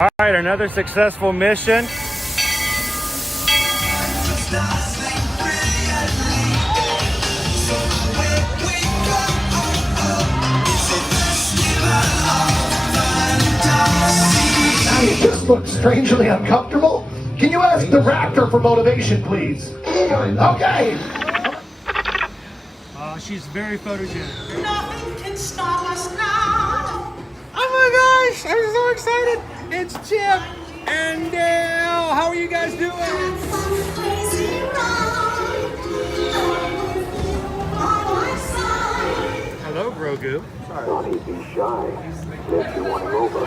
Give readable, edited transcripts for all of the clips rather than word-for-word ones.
All right, another successful mission. You just look strangely uncomfortable. Can you ask the Raptor for motivation, please? Okay. She's very photogenic. Nothing can stop us now. Oh my gosh, I'm so excited. It's Chip and Dale. How are you guys doing? Hello, Grogu. Don't be shy. Let you want over.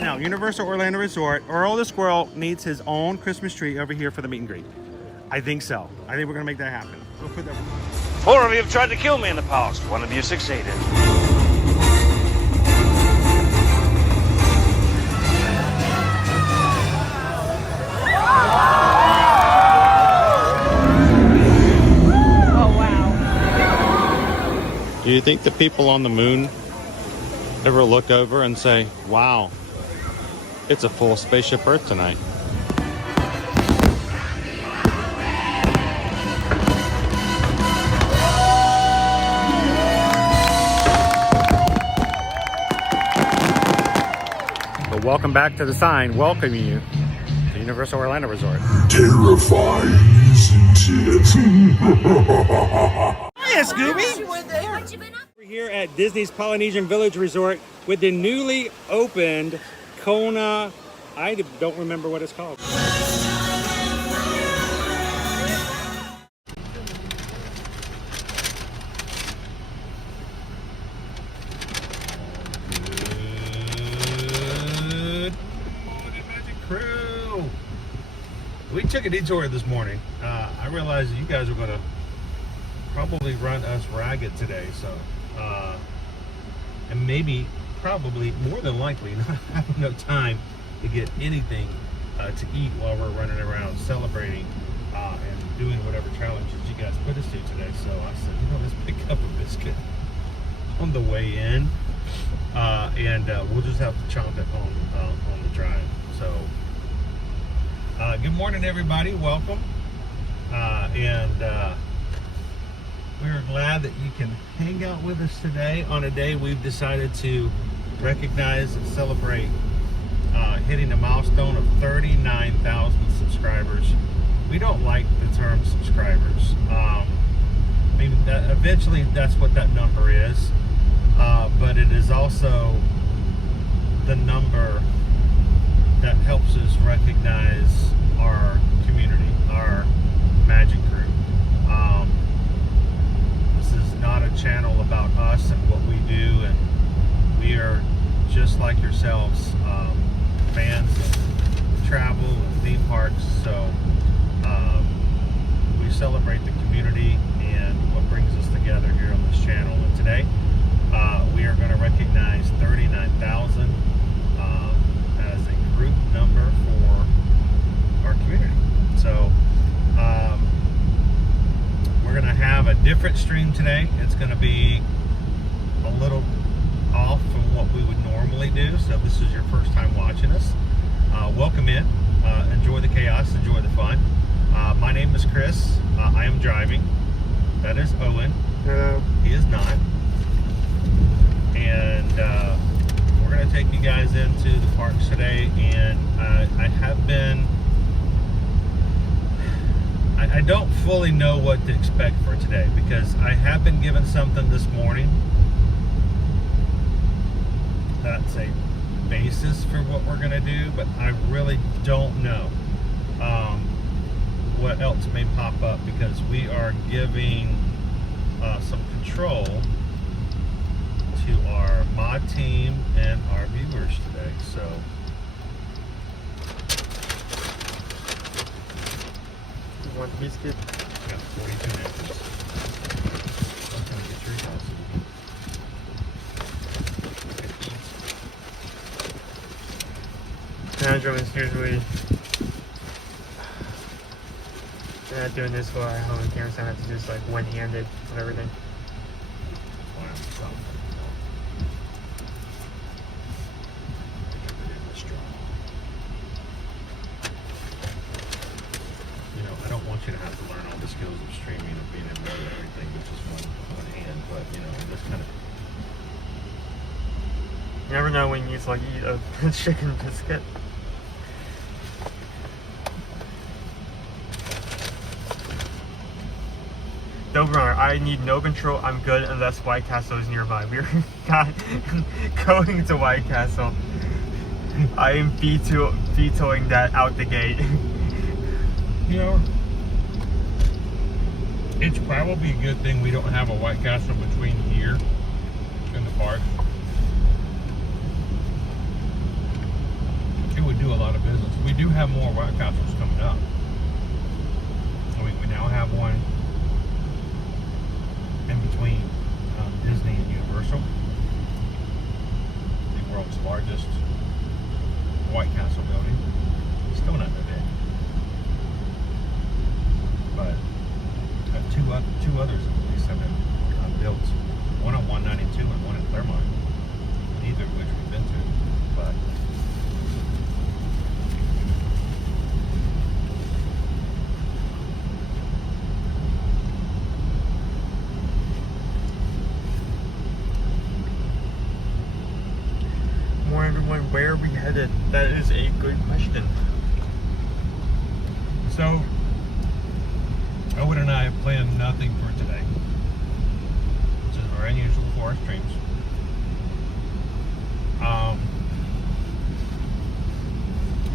Now, Universal Orlando Resort, Earl the Squirrel needs his own Christmas tree over here for the meet and greet. I think so. I think we're gonna make that happen. We'll put that. 4 of you have tried to kill me in the past. 1 of you succeeded. Do you think the people on the moon ever look over and say, wow, it's a full spaceship Earth tonight? But welcome back to the sign welcoming you to Universal Orlando Resort. Terrifying, isn't it? Hiya, Scooby! We're here at Disney's Polynesian Village Resort with the newly opened Kona. I don't remember what it's called. Good morning, Magic Crew. We took a detour this morning. I realized that you guys were going to probably run us ragged today, so and maybe probably more than likely not have enough time to get anything to eat while we're running around celebrating and doing whatever challenges you guys put us to today. So I said, let's pick up a biscuit on the way in, and we'll just have to chomp it on the drive. So good morning, everybody. Welcome, and we're glad that you can hang out with us today on a day we've decided to recognize and celebrate hitting a milestone of 39,000 subscribers. We don't like the term subscribers. I mean, eventually that's what that number is, but it is also the number that helps us recognize our community, our Magic Crew. This is not a channel about us and what we do, and we are just like yourselves, fans of travel and theme parks. So we celebrate the community and what brings us together here on this channel. And today we are going to recognize 39,000 as a group number for our community. So we're going to have a different stream today. It's going to be a little off from what we would normally do. So if this is your first time watching us, welcome in. Enjoy the chaos, enjoy the fun. My name is Chris. I am driving. That is Owen. Hello. He is not. And we're going to take you guys into the parks today. And I have been... I don't fully know what to expect for today, because I have been given something this morning that's a basis for what we're going to do, but I really don't know what else may pop up, because we are giving some control to our mod team and our viewers today. So You want biscuit? got 42 napkins. I'm trying to get your house. Now syndrome is usually doing this while I home camera, so I have to just like one-handed with everything. You know, I don't want you to have to learn all the skills of streaming and being able to do everything with just one hand, but you know, this kind of. You never know when you need to like eat a chicken biscuit. Don't worry, I need no control. I'm good unless White Castle is nearby. We're not going to White Castle. I am vetoing that out the gate. You know, it's probably a good thing we don't have a White Castle between here and the park. It would do a lot of business. We do have more White Castles coming up. I mean, we now have one in between Disney and Universal. The world's largest White Castle building. Still not that big. But two others at least have been built. One on 192 and one in Claremont. Neither of which we've been to. But Everyone, where are we headed? That is a good question. so, Owen and I have planned nothing for today, which is very unusual for our streams.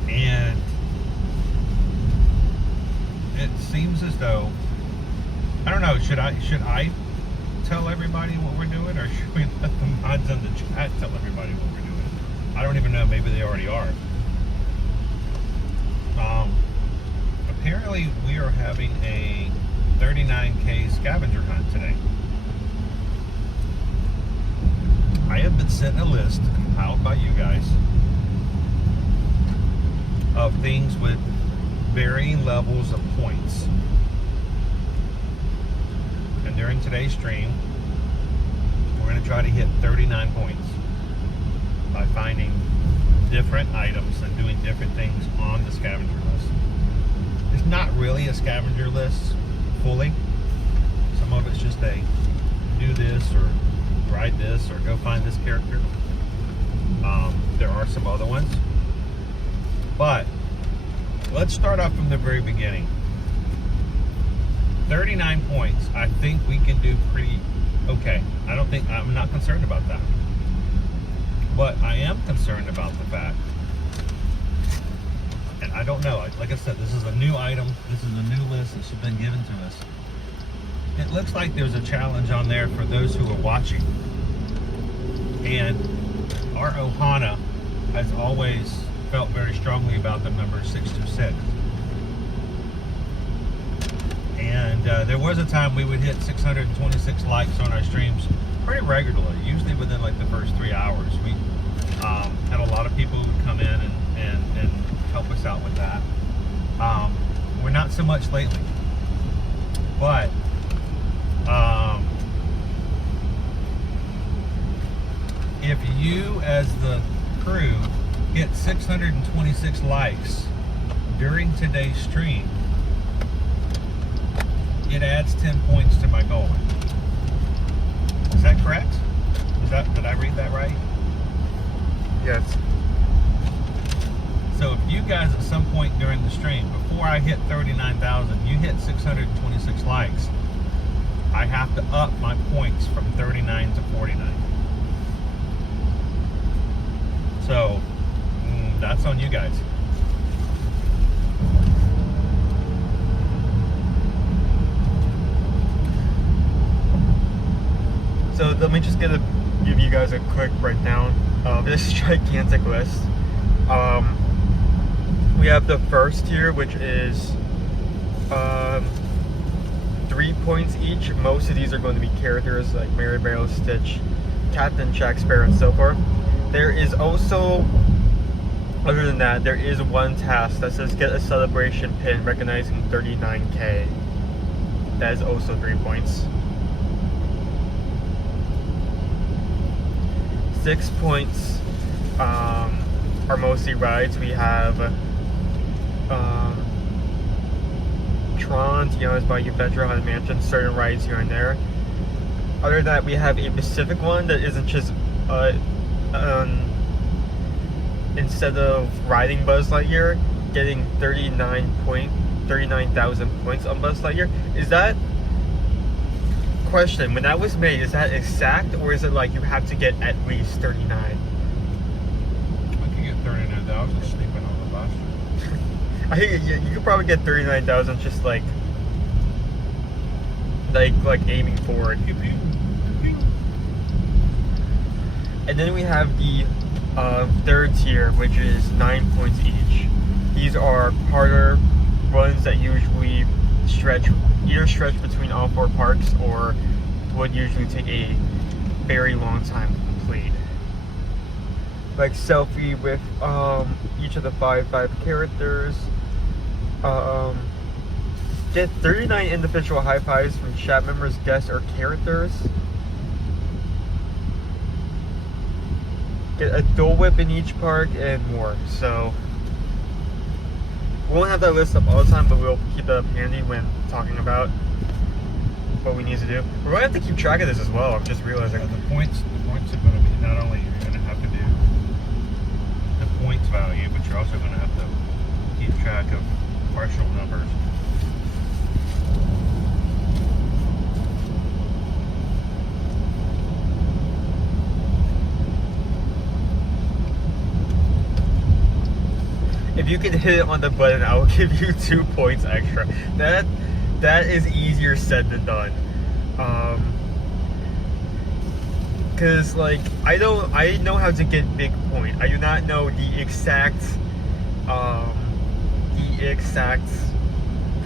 And it seems as though, I don't know, should I tell everybody what we're doing, or should we let the mods in the chat tell everybody what we're doing? I don't even know, maybe they already are. Apparently we are having a 39K scavenger hunt today. I have been sent a list compiled by you guys of things with varying levels of points. And during today's stream, we're going to try to hit 39 points by finding different items and doing different things on the scavenger list. It's not really a scavenger list fully. Some of it's just a do this or ride this or go find this character. There are some other ones. But let's start off from the very beginning. 39 points. I think we can do pretty okay. I'm not concerned about that. But I am concerned about the fact, and I don't know, like I said, this is a new item, this is a new list that's been given to us. It looks like there's a challenge on there for those who are watching. And our Ohana has always felt very strongly about the number 626. And there was a time we would hit 626 likes on our streams pretty regularly, usually within like the first 3 hours. We had a lot of people who would come in and help us out with that. We're not so much lately, but if you as the crew hit 626 likes during today's stream, it adds 10 points to my goal. Is that correct? Did I read that right? Yes. So if you guys at some point during the stream, before I hit 39,000, you hit 626 likes, I have to up my points from 39 to 49. So that's on you guys. So let me just give you guys a quick breakdown of this gigantic list. We have the first tier, which is 3 points each. Most of these are going to be characters like Maribel, Stitch, Captain Jack Sparrow, and so forth. There is also Other than that, there is one task that says get a celebration pin recognizing 39K. That is also 3 points. 6 points are mostly rides. We have Tron, Tiana's Bayou Adventure, Haunted Mansion, certain rides here and there. Other than that, we have a Pacific one that isn't just instead of riding Buzz Lightyear, getting 39,000 points on Buzz Lightyear. Is that, question, when that was made, is that exact, or is it like you have to get at least 39? I can get 39,000 sleeping on the bus. I think you could probably get 39,000 just like aiming forward. Pew, pew, pew. And then we have the third tier, which is 9 points each. These are harder runs that usually either stretch between all 4 parks or would usually take a very long time to complete. Like selfie with each of the five characters. Get 39 individual high fives from chat members, guests, or characters. Get a Dole Whip in each park and more. So we won't have that list up all the time, but we'll keep that up handy when talking about what we need to do. We're going to have to keep track of this as well. I'm just realizing. The points are going to be, not only you're going to have to do the points value, but you're also going to have to keep track of partial numbers. If you can hit it on the button, I will give you 2 points extra. That is easier said than done. Cause like I know how to get big point. I do not know the exact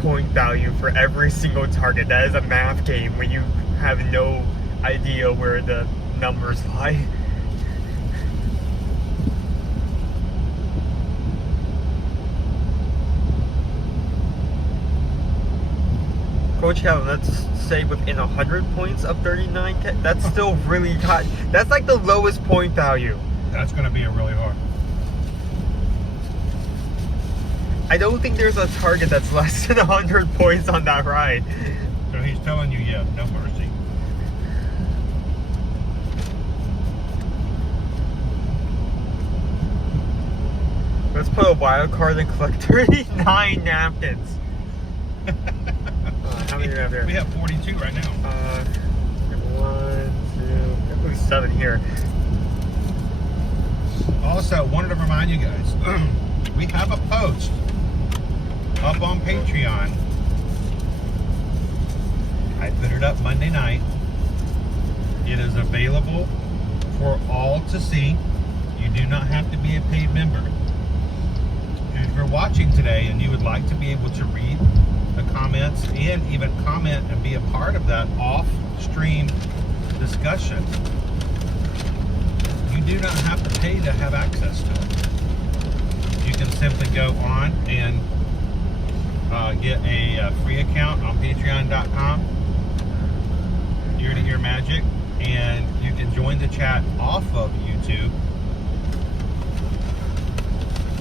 point value for every single target. That is a math game where you have no idea where the numbers lie. Coach Calvin, let's say within 100 points of 39K, that's still really high. That's like the lowest point value. That's going to be a really hard. I don't think there's a target that's less than 100 points on that ride. So he's telling you, yeah, no mercy. Let's put a wild card and collect 39 napkins. How many do we have here? We have 42 right now. 1, 2, at least 7 here. Also, wanted to remind you guys, we have a post up on Patreon. I put it up Monday night. It is available for all to see. You do not have to be a paid member. If you're watching today and you would like to be able to read the comments and even comment and be a part of that off-stream discussion, you do not have to pay to have access to it. You can simply go on and get a free account on patreon.com, Ear to Ear Magic, and you can join the chat off of YouTube,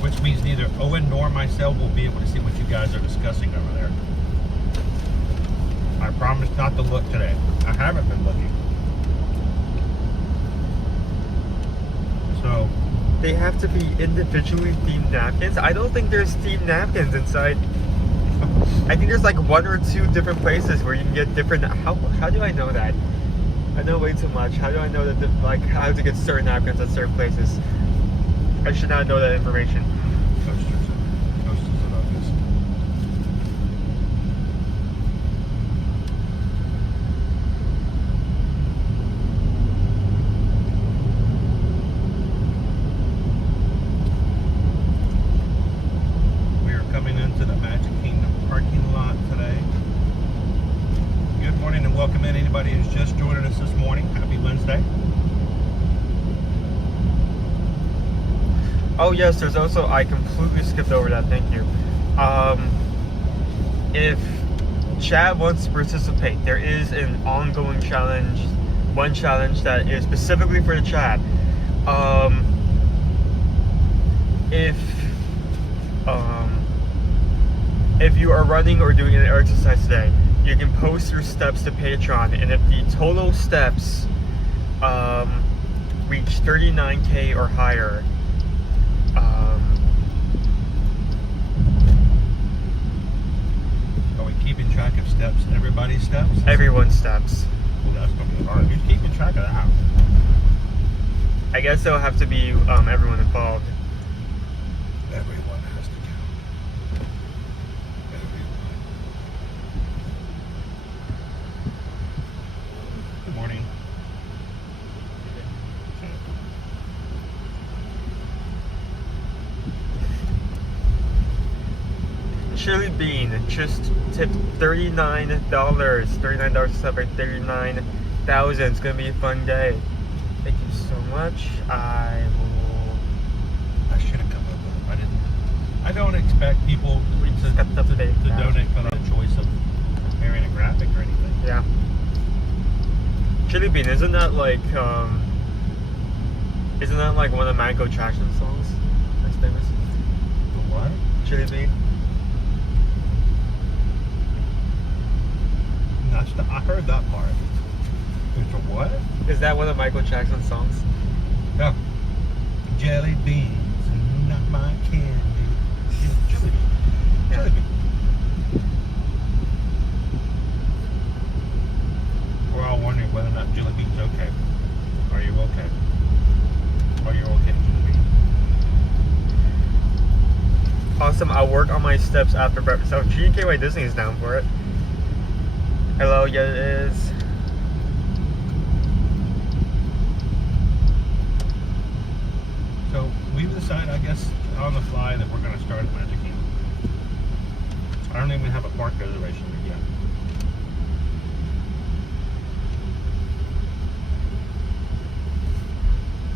which means neither Owen nor myself will be able to see what you guys are discussing over there. I promise not to look today. I haven't been looking. So They have to be individually themed napkins. I don't think there's themed napkins inside. I think there's like 1 or 2 different places where you can get different. How do I know that? I know way too much. How do I know that like how to get certain napkins at certain places? I should not know that information. Coasters are obvious. We are coming into the Magic Kingdom parking lot today. Good morning and welcome in anybody who's just joining us this morning. Happy Wednesday. Oh yes, there's also, I completely skipped over that, thank you. If chat wants to participate, there is an ongoing challenge, one challenge that is specifically for the chat. If you are running or doing an exercise today, you can post your steps to Patreon, and if the total steps reach 39K or higher, Are we keeping track of steps? Everybody's steps? everyone's steps. Well, that's gonna be hard. Who's keeping track of that? I guess there'll have to be everyone involved. Everyone has to count. Everyone. Good morning. Chili Bean just tipped $39. $39 to celebrate 39,000. It's gonna be a fun day. Thank you so much. I should have come up with it. I didn't. I don't expect people We just got up to date. to donate for the choice of preparing a graphic or anything. Yeah. Chili Bean, isn't that like one of Michael Jackson's songs? That's famous. The what? Chili Bean. I heard that part. It's a what? Is that one of Michael Jackson's songs? Yeah. Jelly beans, not my candy. Yeah, jelly bean. Yeah. Jelly bean. We're all wondering whether or not jelly bean's okay. Are you okay? Are you okay, jelly bean? Awesome. I'll work on my steps after breakfast. So GKY Disney is down for it. Hello, yeah, it is. So we've decided, I guess, on the fly that we're going to start at Magic Kingdom. I don't even have a park reservation yet.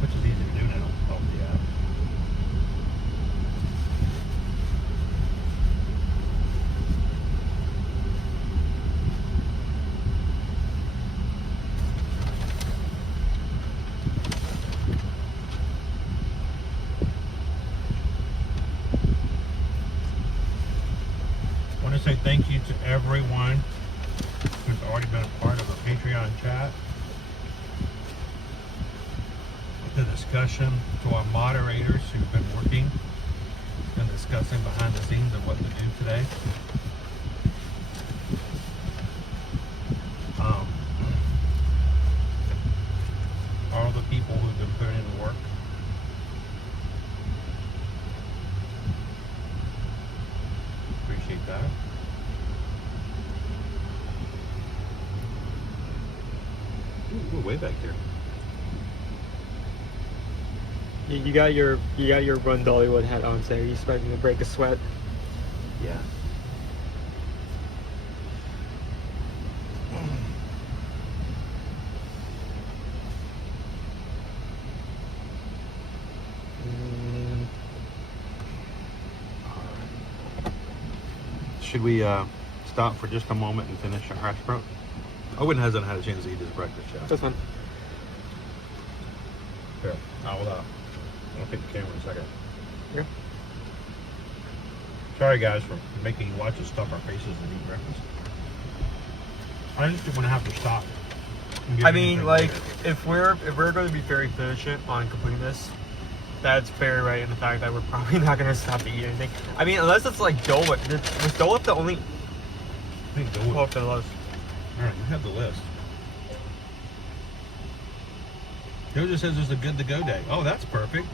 Which is easy to do now. Oh, yeah. I want to say thank you to everyone who's already been a part of our Patreon chat, the discussion, to our moderators who've been working and discussing behind the scenes of what to do today. All the people who've been putting in the work. Appreciate that. Ooh, we're way back here. You got your Run Dollywood hat on, so are you expecting to break a sweat? Yeah. Should we stop for just a moment and finish our hash brown? Owen hasn't had a chance to eat his breakfast yet. That's fine. Here, I'll take the camera in a second. Yeah. Sorry guys for making you watch us stuff our faces and eat breakfast. I just didn't want to have to stop. and give I you mean, anything like, later. if we're going to be very efficient on completing this, that's very right in the fact that we're probably not going to stop to eat anything. I mean, unless it's like Dole Whip. Was Dole Whip the only... I think Dole Pull Whip. up the list. Alright, you have the list. Joe just says there's a good to go day. Oh, that's perfect.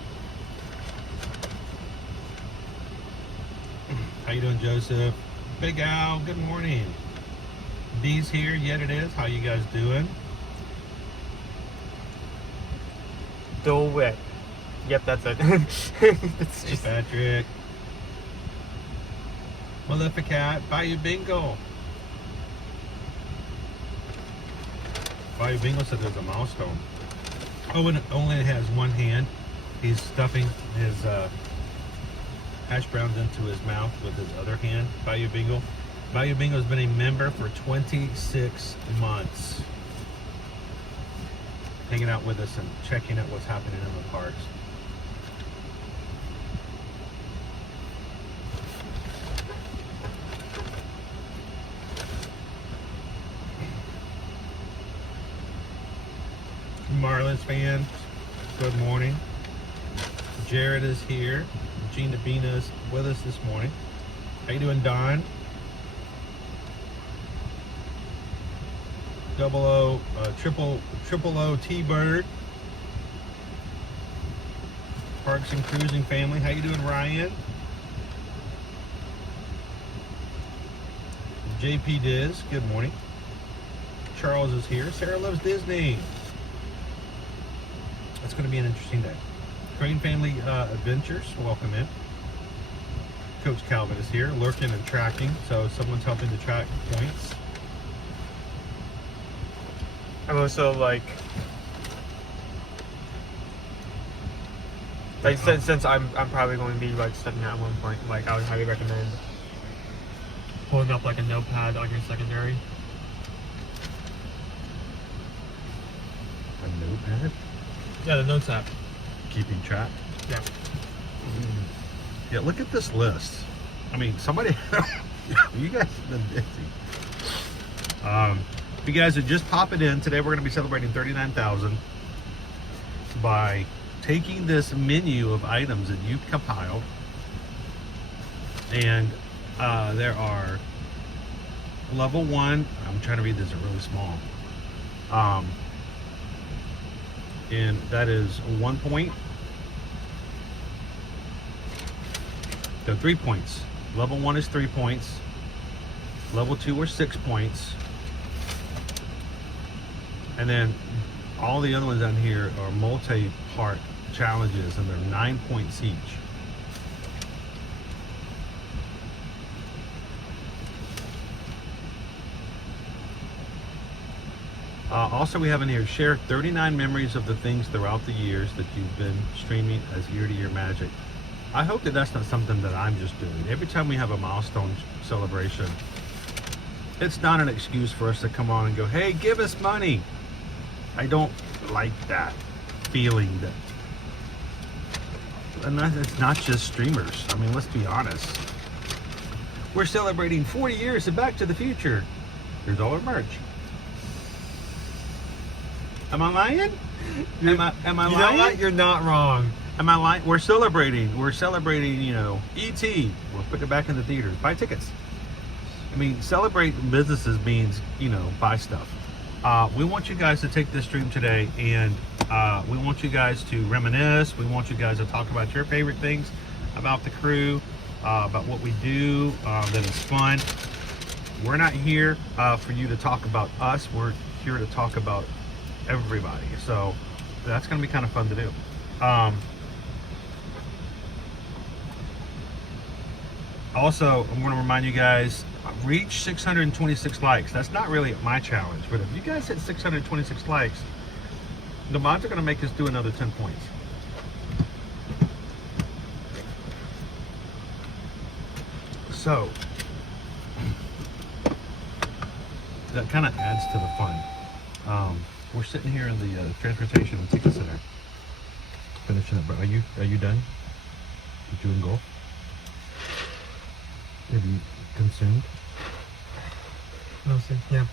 How you doing, Joseph? Big Al, good morning. Dee's here, yet it is. How you guys doing? Dole Whip. Yep, that's it. It's Hey, just... Patrick. Maleficat, Bayou Bingo. Bayou Bingo said there's a milestone. Oh, and it only has one hand. He's stuffing his hash browns into his mouth with his other hand. Bayou Bingo. Bayou Bingo has been a member for 26 months. Hanging out with us and checking out what's happening in the parks. Marlins fans, good morning. Jared is here. Gina Bina is with us this morning. How you doing, Don? Triple O T-Bird. Parks and Cruising family. How you doing, Ryan? JP Diz, good morning. Charles is here. Sarah loves Disney. It's going to be an interesting day. Crane Family Adventures, welcome in. Coach Calvin is here, lurking and tracking, so someone's helping to track points. I'm also like since I'm probably going to be like stepping out at one point, like I would highly recommend pulling up like a notepad on your secondary. A notepad? Yeah, the notes app. Keeping track? Yeah. Yeah, look at this list. I mean, somebody, you guys have been busy. If you guys are just popping in, today we're going to be celebrating 39,000 by taking this menu of items that you've compiled. And there are level 1, I'm trying to read this really small. And that is 1 point. So 3 points. Level 1 is 3 points. Level 2 are 6 points. And then all the other ones down here are multi-part challenges, and they're 9 points each. Also, we have in here, share 39 memories of the things throughout the years that you've been streaming as year-to-year magic. I hope that that's not something that I'm just doing. Every time we have a milestone celebration, it's not an excuse for us to come on and go, hey, give us money. I don't like that feeling that, and it's not just streamers. I mean, let's be honest. We're celebrating 40 years of Back to the Future. Here's all our merch. Am I lying? Am I You lying? know what? You're not wrong. Am I lying? We're celebrating, you know, E.T. We'll put it back in the theaters. Buy tickets. I mean, celebrate businesses means, you know, buy stuff. We want you guys to take this stream today, and we want you guys to reminisce. We want you guys to talk about your favorite things about the crew, about what we do, that is fun. We're not here for you to talk about us. We're here to talk about everybody. So that's going to be kind of fun to do. Also, I'm going to remind you guys, reach 626 likes. That's not really my challenge, but if you guys hit 626 likes, the mods are going to make us do another 10 points. So that kind of adds to the fun. We're sitting here in the transportation and ticket center, finishing up. Are you done? Did you and golf? Have you consumed? Mostly, yeah.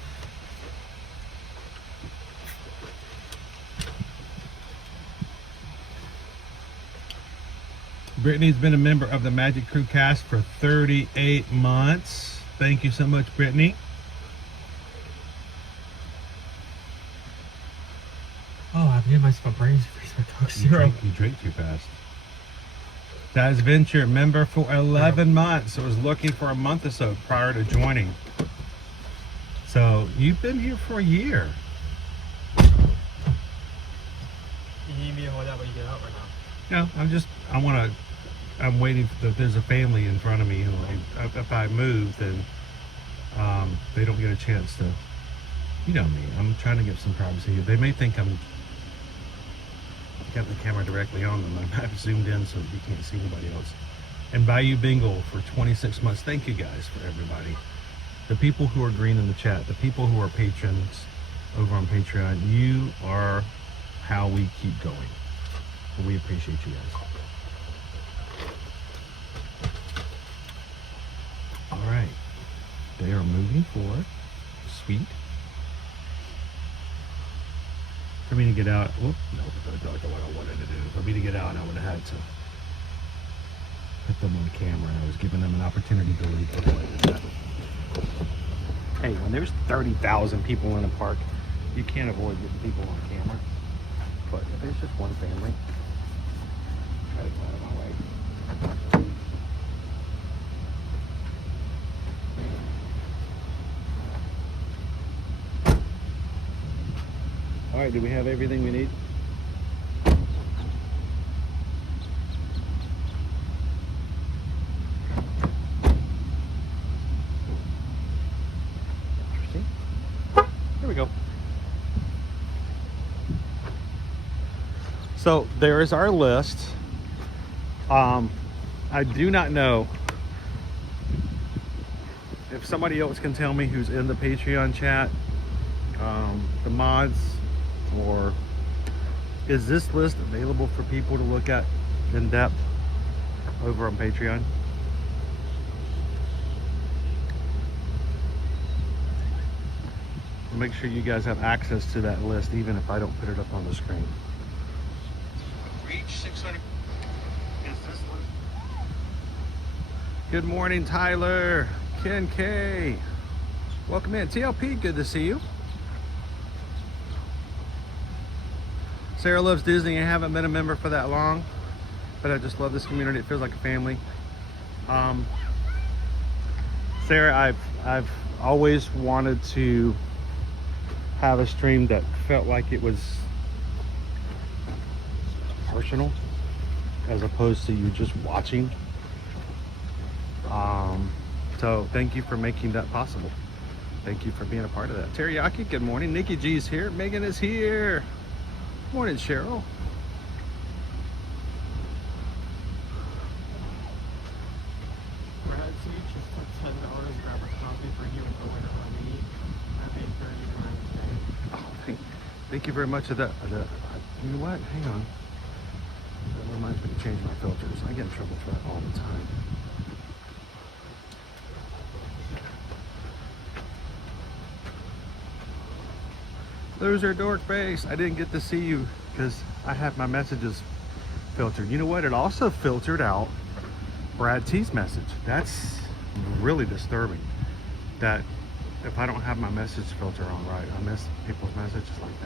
Brittany's been a member of the Magic Crew cast for 38 months. Thank you so much, Brittany. Oh, I've given myself a brain freeze for Coke Zero. You drank too fast. Dad's Venture, member for 11 months. I was looking for a month or so prior to joining. So you've been here for a year. You need me to hold out when you get out right now? No, I'm waiting for there's a family in front of me who, if I move, then they don't get a chance to, you know me, I'm trying to get some privacy. They may think I'm kept the camera directly on them. I've zoomed in so you can't see anybody else. And Bayou Bingle for 26 months. Thank you guys for everybody. The people who are green in the chat, the people who are patrons over on Patreon, you are how we keep going. And we appreciate you guys. All right. They are moving forward. Sweet. For me to get out, whoop, no, that's not what I wanted to do. For me to get out, I would have had to put them on camera. I was giving them an opportunity to leave before I did that. Hey, when there's 30,000 people in a park, you can't avoid getting people on camera. But if there's just one family, try to get out of my way. All right, do we have everything we need? Interesting. There we go. So there is our list. I do not know if somebody else can tell me who's in the Patreon chat, the mods, or is this list available for people to look at in depth over on Patreon? Make sure you guys have access to that list even if I don't put it up on the screen. Reach 600. Is this list? Good morning, Tyler. Ken K. Welcome in. TLP, good to see you. Sarah loves Disney. I haven't been a member for that long, but I just love this community. It feels like a family. Sarah, I've always wanted to have a stream that felt like it was personal as opposed to you just watching. So thank you for making that possible. Thank you for being a part of that. Teriyaki, good morning. Nikki G's here. Megan is here. Morning, Cheryl. Brad C just put $10 grab a coffee for you and the winner on me at 8:30 today. Oh, thank you very much for that. You know what? Hang on. That reminds me to change my filters. I get in trouble for that all the time. Loser dork face. I didn't get to see you because I have my messages filtered. You know what? It also filtered out Brad T's message. That's really disturbing. That if I don't have my message filter on right, I miss people's messages like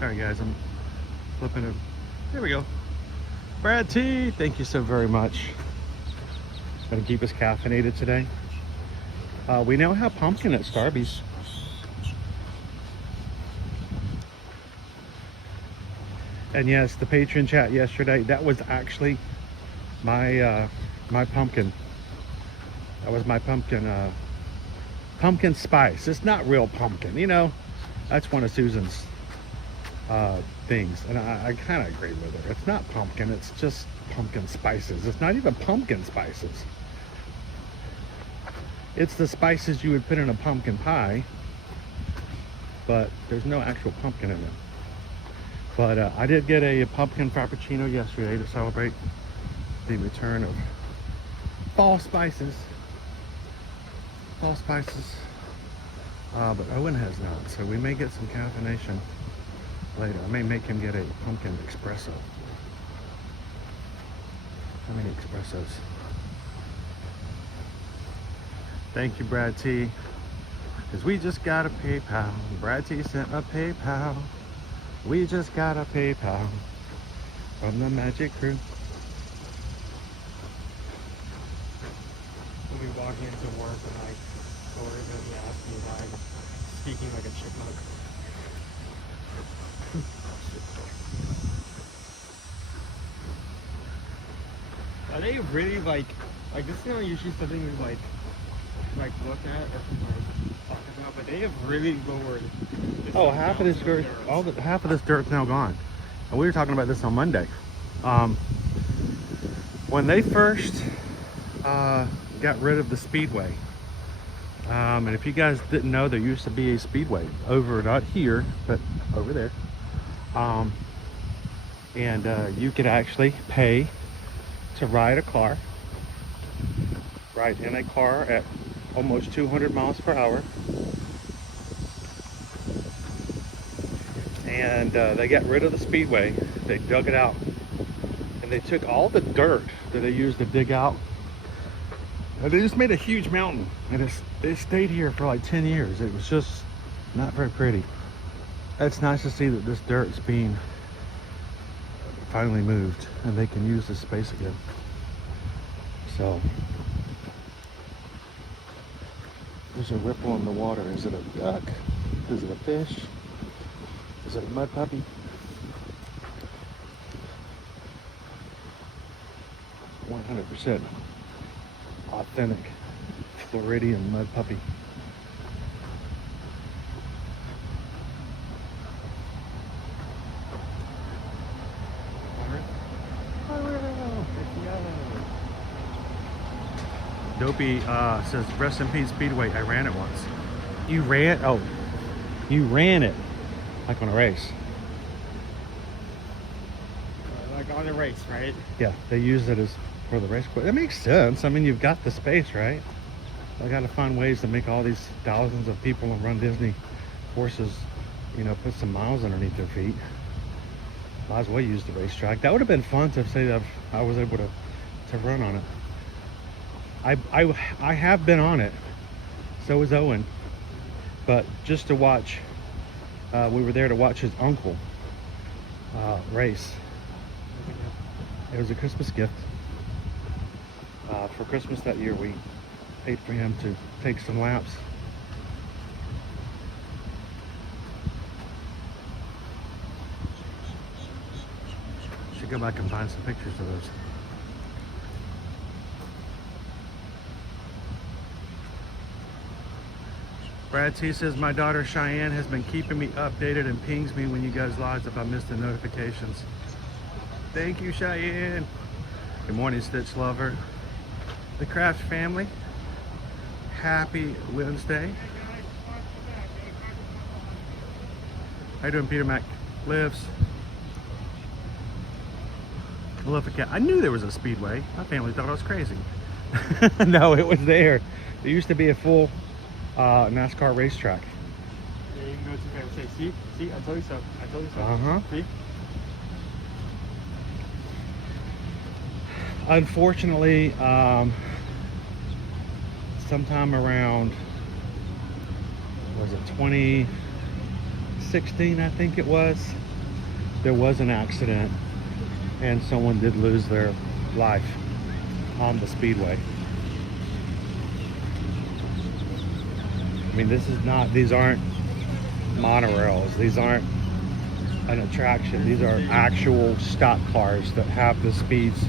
that. All right, guys, I'm flipping it. There we go. Brad T, thank you so very much. Gonna keep us caffeinated today. We now have pumpkin at Starbucks. And yes, the patron chat yesterday, that was actually my my pumpkin. That was my pumpkin pumpkin spice. It's not real pumpkin, you know. That's one of Susan's things, and I kind of agree with her. It's not pumpkin, it's just pumpkin spices. It's not even pumpkin spices. It's the spices you would put in a pumpkin pie, but there's no actual pumpkin in it. But I did get a pumpkin frappuccino yesterday to celebrate the return of fall spices. Fall spices. But Owen has not, so we may get some caffeination later. I may make him get a pumpkin espresso. How many espressos? Thank you, Brad T. Because we just got a PayPal. Brad T sent a PayPal. We just got a PayPal from the Magic Crew. When we walk into work and like, or even he asked me why I'm speaking like a chipmunk. Are they really like this is not usually something we like look at or like talk about? No, but they have really lowered. Oh, half of this dirt, half of this dirt's now gone. And we were talking about this on Monday. When they first got rid of the speedway, and if you guys didn't know, there used to be a speedway over, not here, but over there. And you could actually pay to ride a car, ride in a car at almost 200 miles per hour. And they got rid of the speedway. They dug it out, and they took all the dirt that they used to dig out, and they just made a huge mountain, and it stayed here for like 10 years. It was just not very pretty. It's nice to see that this dirt's being finally moved and they can use this space again. So there's a ripple in the water. Is it a duck? Is it a fish? Is it a mud puppy? %100% authentic Floridian mud puppy. Dopey says, rest in peace Speedway. I ran it once. You ran? Oh, you ran it like on a race. Like on a race, right? Yeah, they use it as for the race. That makes sense. I mean, you've got the space, right? I got to find ways to make all these thousands of people and run Disney horses, you know, put some miles underneath their feet. Might as well use the racetrack. That would have been fun to say that I was able to run on it. I have been on it. So was Owen. But just to watch, we were there to watch his uncle race. It was a Christmas gift. For Christmas that year, we paid for him to take some laps. Should go back and find some pictures of those. Brad T says, my daughter Cheyenne has been keeping me updated and pings me when you guys live if I miss the notifications. Thank you, Cheyenne. Good morning, Stitch Lover. The Craft family, happy Wednesday. How you doing, Peter Mac? Lives. Malefica. I knew there was a speedway. My family thought I was crazy. No, it was there. There used to be a full NASCAR racetrack. Yeah, you can go to and say, see, I told you so. I told you so. Uh-huh. See? Unfortunately, sometime around, was it 2016, I think it was, there was an accident and someone did lose their life on the speedway. I mean, these aren't monorails. These aren't an attraction. These are actual stock cars that have the speeds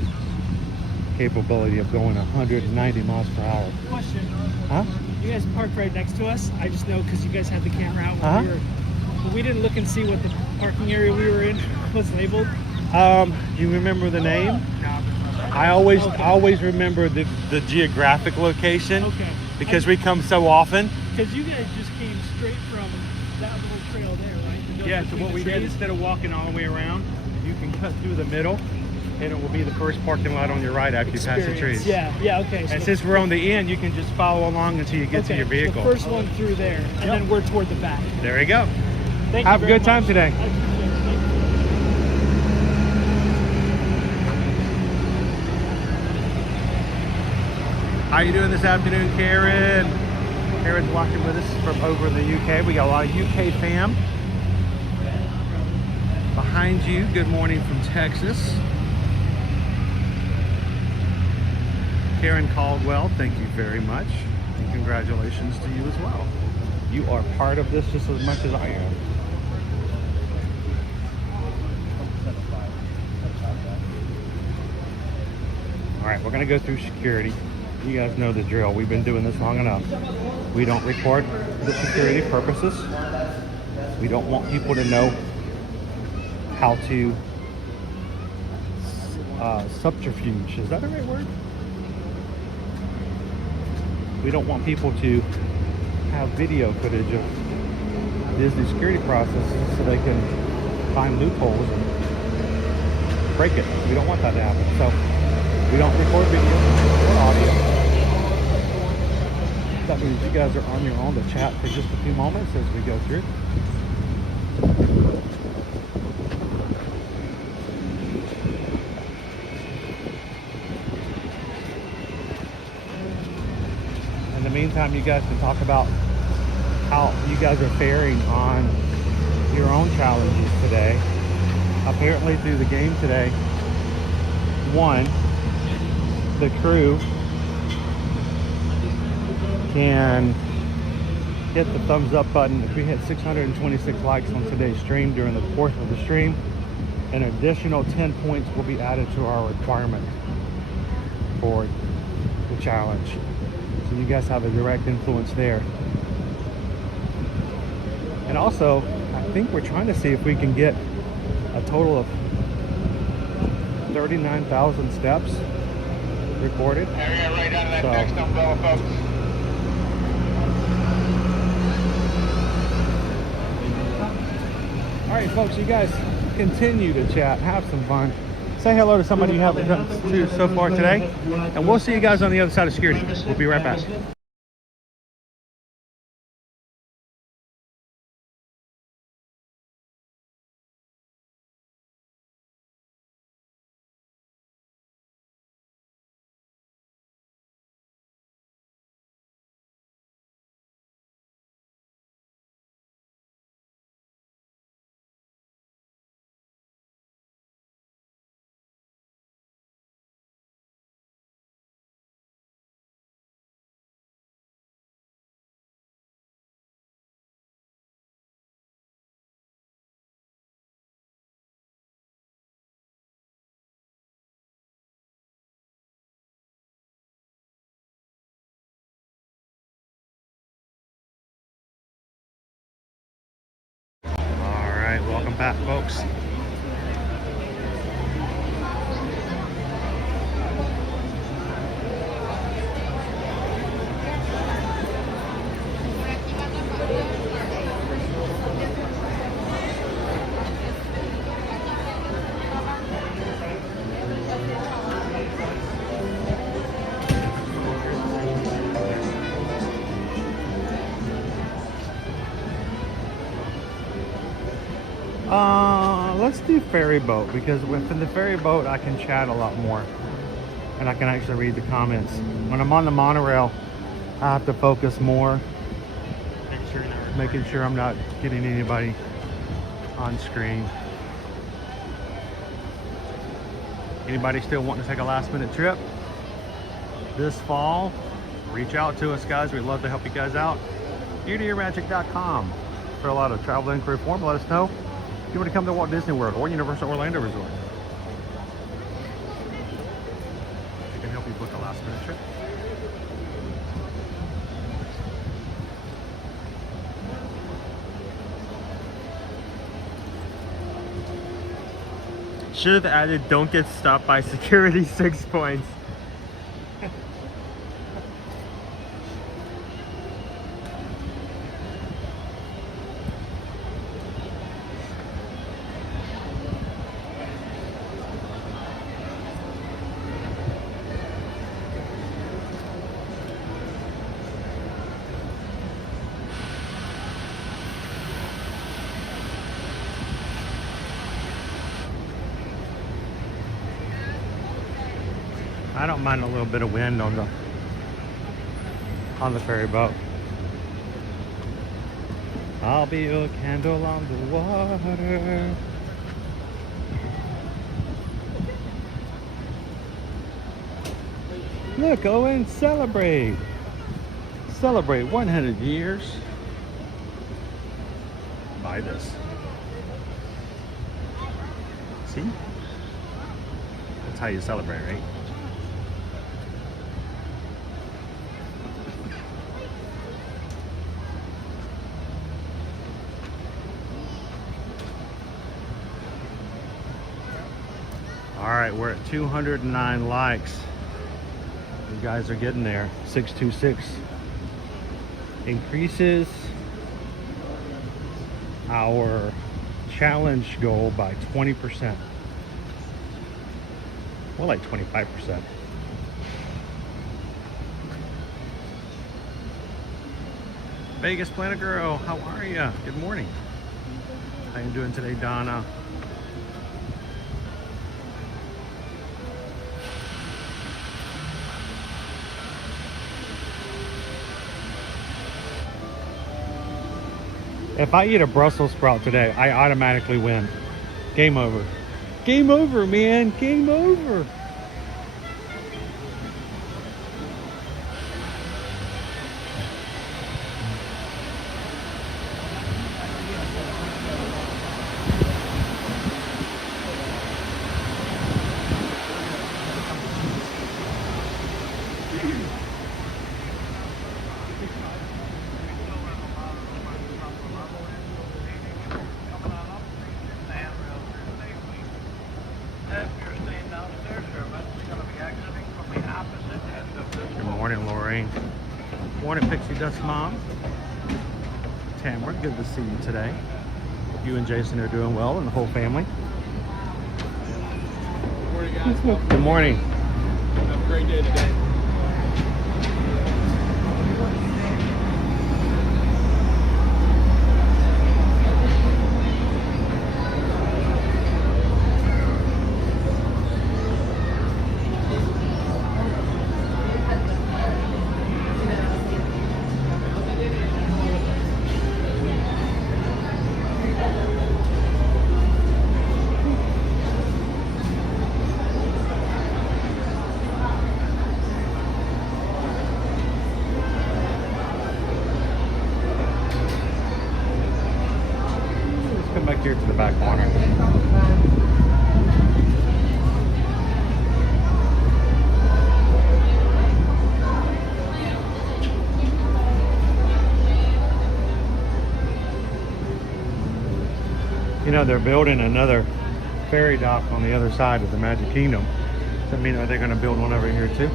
capability of going 190 miles per hour. Question. Huh? You guys parked right next to us. I just know because you guys had the camera out when we were, but we didn't look and see what the parking area we were in was labeled. You remember the name? I always remember the geographic location. Okay. Because we come so often. Because you guys just came straight from that little trail there, right? To go Yeah, so between what the we did, trees? instead of walking all the way around, you can cut through the middle and it will be the first parking lot on your right after you pass the trees. Yeah, okay. So And since we're on the end, you can just follow along until you get to your vehicle. The first one through there, and then we're toward the back. There you go. Thank Have you a very good time much. today. I appreciate it. Thank you. How you doing this afternoon, Karen? Karen's watching with us from over in the UK. We got a lot of UK fam behind you. Good morning from Texas. Karen Caldwell, thank you very much. And congratulations to you as well. You are part of this just as much as I am. All right, we're gonna go through security. You guys know the drill. We've been doing this long enough. We don't record for security purposes. We don't want people to know how to subterfuge. Is that the right word? We don't want people to have video footage of Disney security processes so they can find loopholes and break it. We don't want that to happen. So we don't record video or audio. That means you guys are on your own to chat for just a few moments as we go through. In the meantime, you guys can talk about how you guys are faring on your own challenges today. Apparently through the game today, one, the crew can hit the thumbs up button. If we hit 626 likes on today's stream during the course of the stream, an additional 10 points will be added to our requirement for the challenge. So you guys have a direct influence there. And also, I think we're trying to see if we can get a total of 39,000 steps recorded. Right out of that So, next umbrella, folks. all right, folks, you guys continue to chat, have some fun. Say hello to somebody you haven't done to so far today. And we'll see you guys on the other side of security. We'll be right back. Welcome back, folks. Let's do ferry boat, because within the ferry boat I can chat a lot more and I can actually read the comments. When I'm on the monorail, I have to focus more, making sure I'm not getting anybody on screen. Anybody still wanting to take a last minute trip this fall, reach out to us, guys. We'd love to help you guys out. eartoyourmagic.com for a lot of travel inquiry form. Let us know if you want to come to Walt Disney World or Universal Orlando Resort. We can help you book a last minute trip. Should have added, don't get stopped by security, 6 points. I don't mind a little bit of wind on the ferry boat. I'll be your candle on the water. Look, Owen, celebrate. Celebrate 100 years. Buy this. See? That's how you celebrate, right? All right, we're at 209 likes. You guys are getting there. 626 increases our challenge goal by 20%. Well, like 25%. Vegas Planet Girl, how are you? Good morning. How you doing today, Donna? If I eat a Brussels sprout today, I automatically win. Game over. Game over, man. Game over. Morning, Lorraine. Morning, Pixie Dust Mom. Tamara, good to see you today. Hope you and Jason are doing well and the whole family. Good morning, guys. Good morning. Have a great day today. Come back here to the back corner. You know, they're building another ferry dock on the other side of the Magic Kingdom. Does that mean, are they going to build one over here too?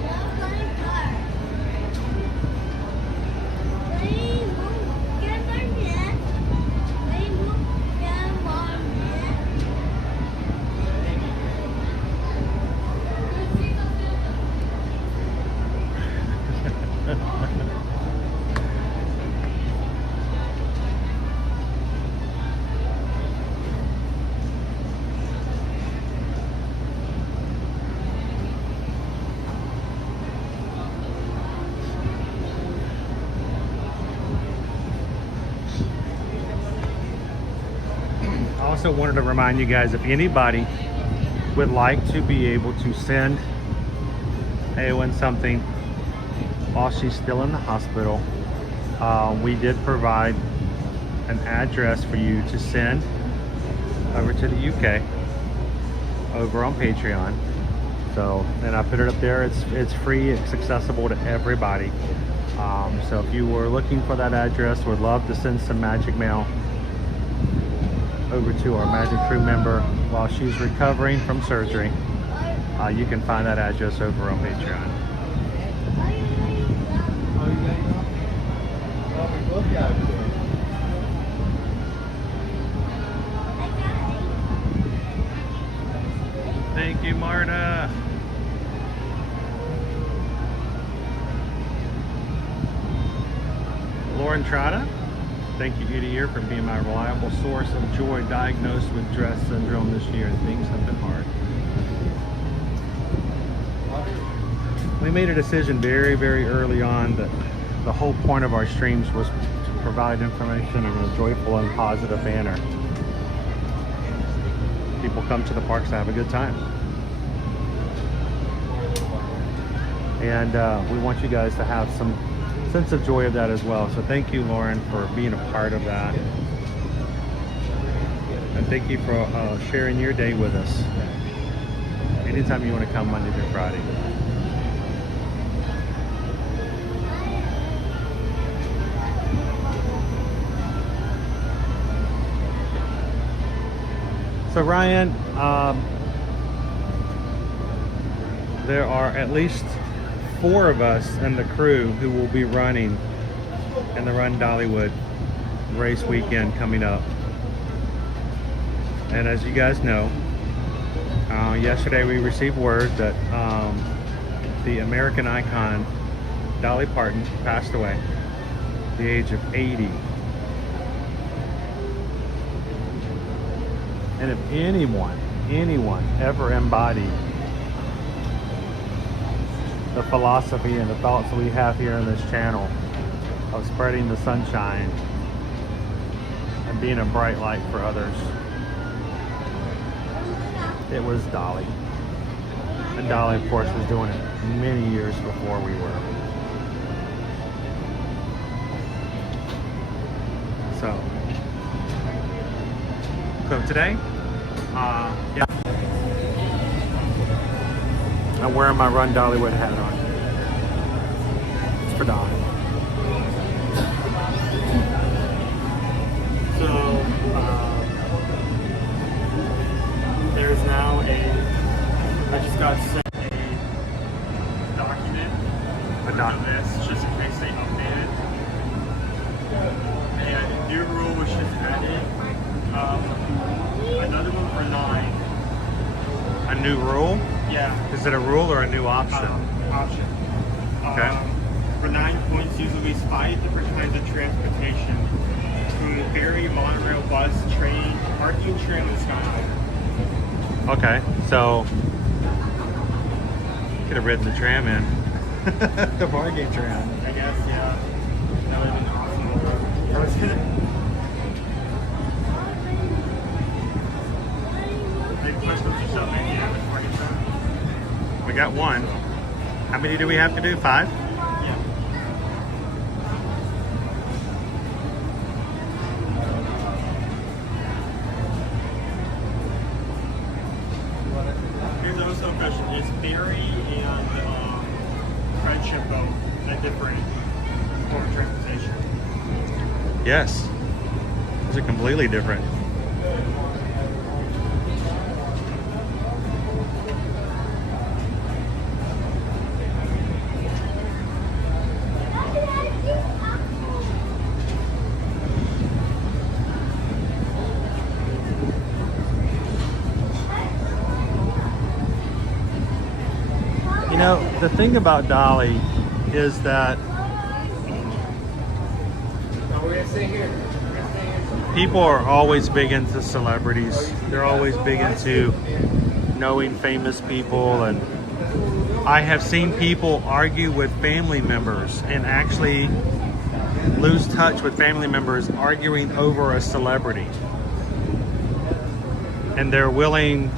I also wanted to remind you guys, if anybody would like to be able to send Eowyn something while she's still in the hospital, we did provide an address for you to send over to the UK over on Patreon. So, and I put it up there. It's free, it's accessible to everybody. So if you were looking for that address, would love to send some magic mail over to our magic crew member while she's recovering from surgery, you can find that address over on Patreon. Thank you, Marta. Lauren Trotta. Thank you, Edie, here for being my reliable source of joy, diagnosed with Tourette syndrome this year, and things have been hard. We made a decision very, very early on that the whole point of our streams was to provide information in a joyful and positive manner. People come to the parks to have a good time. And we want you guys to have some sense of joy of that as well. So thank you, Lauren, for being a part of that. And thank you for sharing your day with us. Anytime you want to come Monday through Friday. So Ryan, there are at least 4 of us in the crew who will be running in the Run Dollywood race weekend coming up. And as you guys know, yesterday we received word that the American icon Dolly Parton passed away at the age of 80. And if anyone ever embodied the philosophy and the thoughts we have here in this channel of spreading the sunshine and being a bright light for others, it was Dolly. And Dolly, of course, was doing it many years before we were. So today, yeah, I'm wearing my Run Dollywood hat on. It's for Dolly. So, there's now I just got sent a document of this, just in case they update it. And a new rule was just added. Another one for 9. A new rule? Yeah. Is it a rule or a new option? Option. Okay. For 9 points, use at least 5 different kinds of transportation, including ferry, monorail, bus, train, parking, tram, and skydiver. Okay, so could have ridden the tram in. The bargate tram. I guess, yeah. That would have been awesome. I was gonna. They pushed them to shove maybe at the party tram. We got 1. How many do we have to do? 5? Yeah. Here's also a question. Is ferry and friendship boat a different form of transportation? Yes. Those are completely different. You know, the thing about Dolly is that people are always big into celebrities. They're always big into knowing famous people, and I have seen people argue with family members and actually lose touch with family members arguing over a celebrity. And they're willing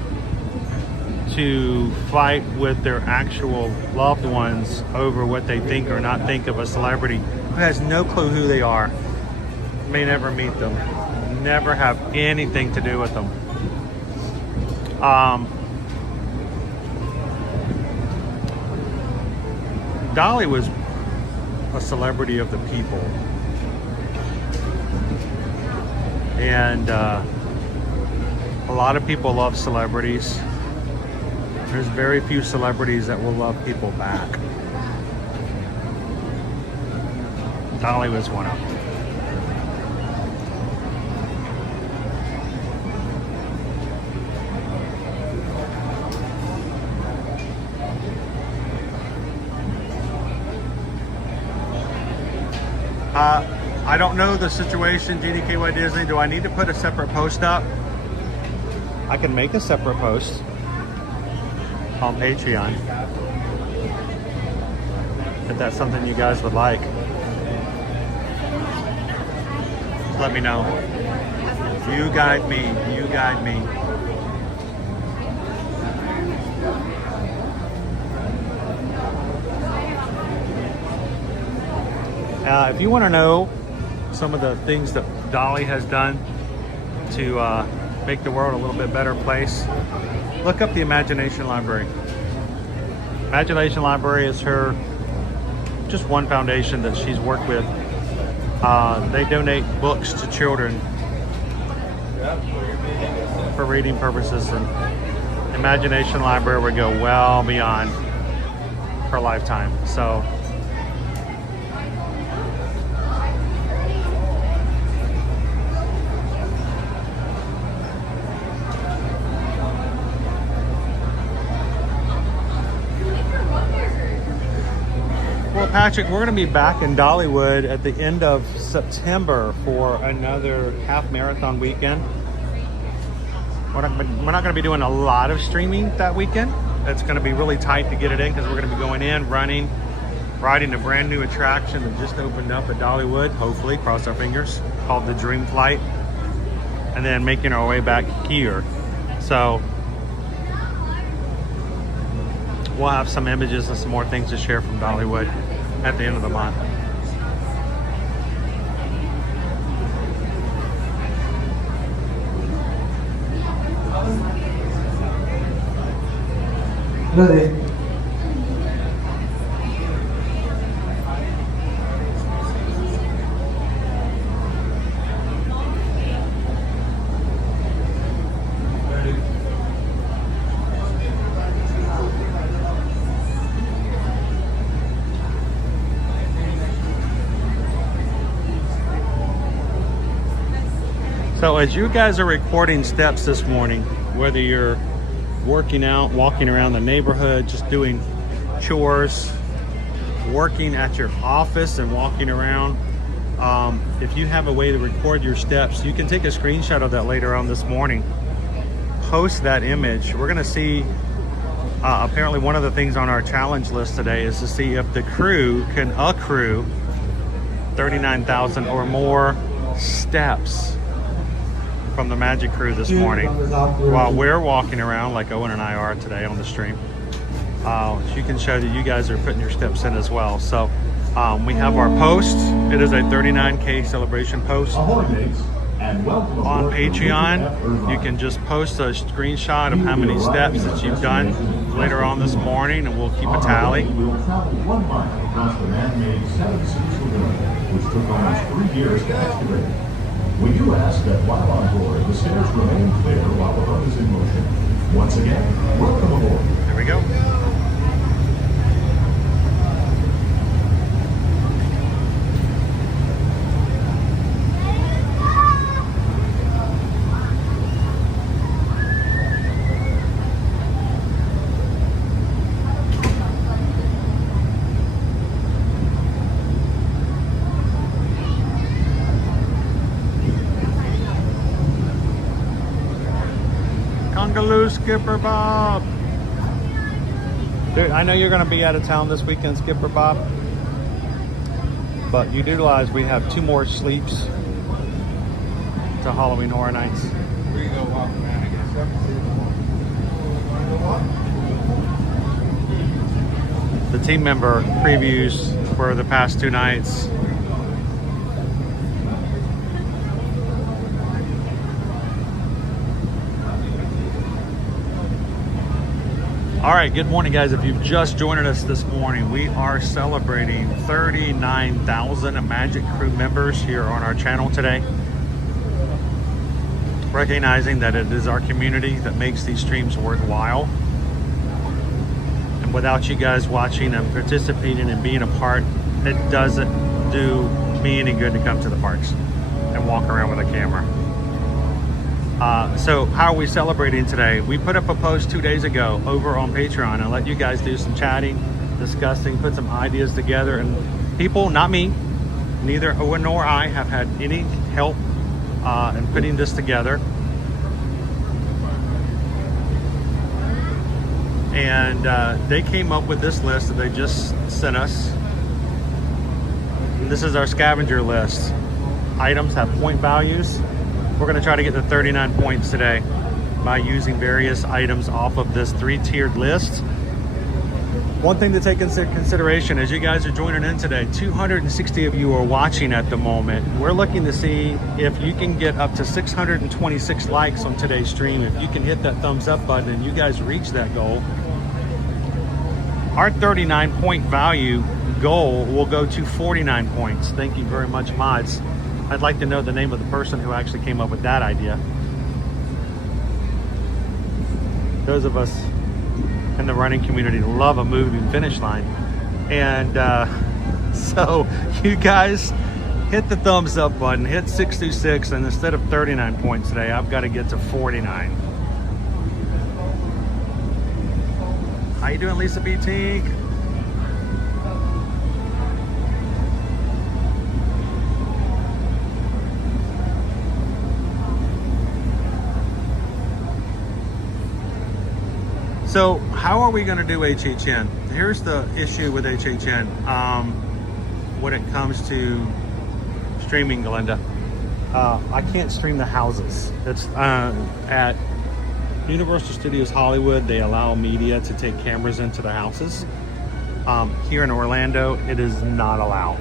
to fight with their actual loved ones over what they think or not think of a celebrity who has no clue who they are, may never meet them, never have anything to do with them. Dolly was a celebrity of the people, and a lot of people love celebrities. There's very few celebrities that will love people back. Dolly was one of them. I don't know the situation, GDKY Disney. Do I need to put a separate post up? I can make a separate post on Patreon if that's something you guys would like. Just let me know. You guide me. You guide me. If you want to know some of the things that Dolly has done to make the world a little bit better place, look up the Imagination Library. Imagination Library is her just one foundation that she's worked with. They donate books to children for reading purposes, and Imagination Library would go well beyond her lifetime. So well, Patrick, we're going to be back in Dollywood at the end of September for another half marathon weekend. We're not going to be doing a lot of streaming that weekend. It's going to be really tight to get it in because we're going to be going in, running, riding a brand new attraction that just opened up at Dollywood, hopefully, cross our fingers, called the Dream Flight, and then making our way back here. So we'll have some images and some more things to share from Dollywood at the end of the month. Ready. So as you guys are recording steps this morning, whether you're working out, walking around the neighborhood, just doing chores, working at your office and walking around, if you have a way to record your steps, you can take a screenshot of that later on this morning, post that image. We're gonna see, apparently one of the things on our challenge list today is to see if the crew can accrue 39,000 or more steps from the Magic Crew this morning while we're walking around like Owen and I are today on the stream. You can show that you guys are putting your steps in as well. So we have our post. It is a 39K celebration post on Patreon. You can just post a screenshot of how many steps that you've done later on this morning, and we'll keep a tally. We will travel 1 mile across the man-made 7-seat lagoon, which took almost 3 years to excavate. We do ask that while on board, the stairs remain clear while the boat is in motion. Once again, welcome aboard. There we go. Congaloo, Skipper Bob. Dude, I know you're going to be out of town this weekend, Skipper Bob, but you do realize we have 2 more sleeps to Halloween Horror Nights. We go walk around again. The team member previews for the past 2 nights. All right, good morning, guys. If you've just joined us this morning, we are celebrating 39,000 Magic Crew members here on our channel today. Recognizing that it is our community that makes these streams worthwhile. And without you guys watching and participating and being a part, it doesn't do me any good to come to the parks and walk around with a camera. So how are we celebrating today? We put up a post 2 days ago over on Patreon and let you guys do some chatting, discussing, put some ideas together. And people, not me, neither Owen nor I have had any help in putting this together. And they came up with this list that they just sent us. This is our scavenger list. Items have point values. We're going to try to get to 39 points today by using various items off of this 3-tiered list. One thing to take into consideration as you guys are joining in today, 260 of you are watching at the moment. We're looking to see if you can get up to 626 likes on today's stream. If you can hit that thumbs up button and you guys reach that goal, our 39 point value goal will go to 49 points. Thank you very much, mods. I'd like to know the name of the person who actually came up with that idea. Those of us in the running community love a moving finish line. And so you guys hit the thumbs up button, hit 626, and instead of 39 points today, I've got to get to 49. How you doing, Lisa B. Teague? So how are we going to do HHN? Here's the issue with HHN when it comes to streaming, Glenda. I can't stream the houses. It's at Universal Studios Hollywood, they allow media to take cameras into the houses. Here in Orlando, it is not allowed.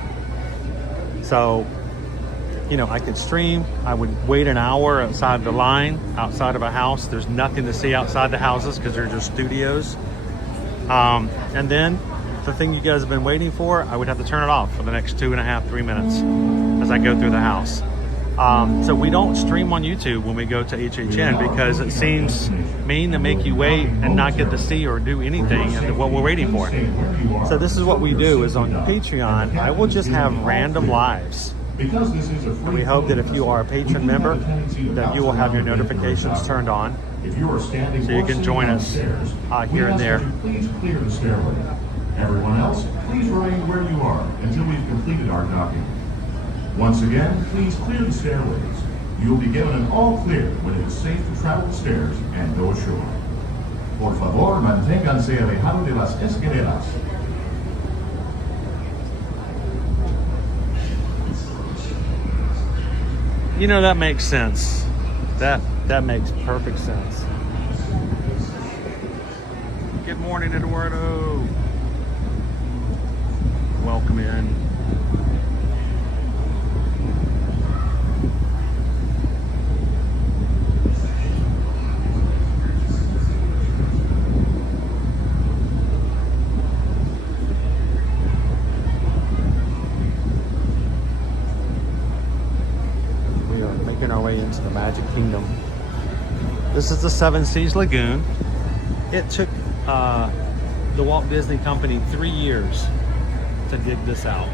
So, you know, I could stream. I would wait an hour outside the line, outside of a house. There's nothing to see outside the houses because they're just studios. And then the thing you guys have been waiting for, I would have to turn it off for the next 2.5, 3 minutes as I go through the house. So we don't stream on YouTube when we go to HHN because it seems mean to make you wait and not get to see or do anything and what we're waiting for. So this is what we do is on Patreon, I will just have random lives. And we hope that if you are a patron member, that you will have your notifications turned on so you can join us here and there. Please clear the stairway. Everyone else, please remain where you are until we've completed our docking. Once again, please clear the stairways. You'll be given an all clear when it is safe to travel the stairs and go ashore. Por favor, manténganse alejado de las escaleras. You know, that makes sense. That makes perfect sense. Good morning, Eduardo. Welcome in. Our way into the Magic Kingdom. This is the Seven Seas Lagoon. It took the Walt Disney Company 3 years to dig this out.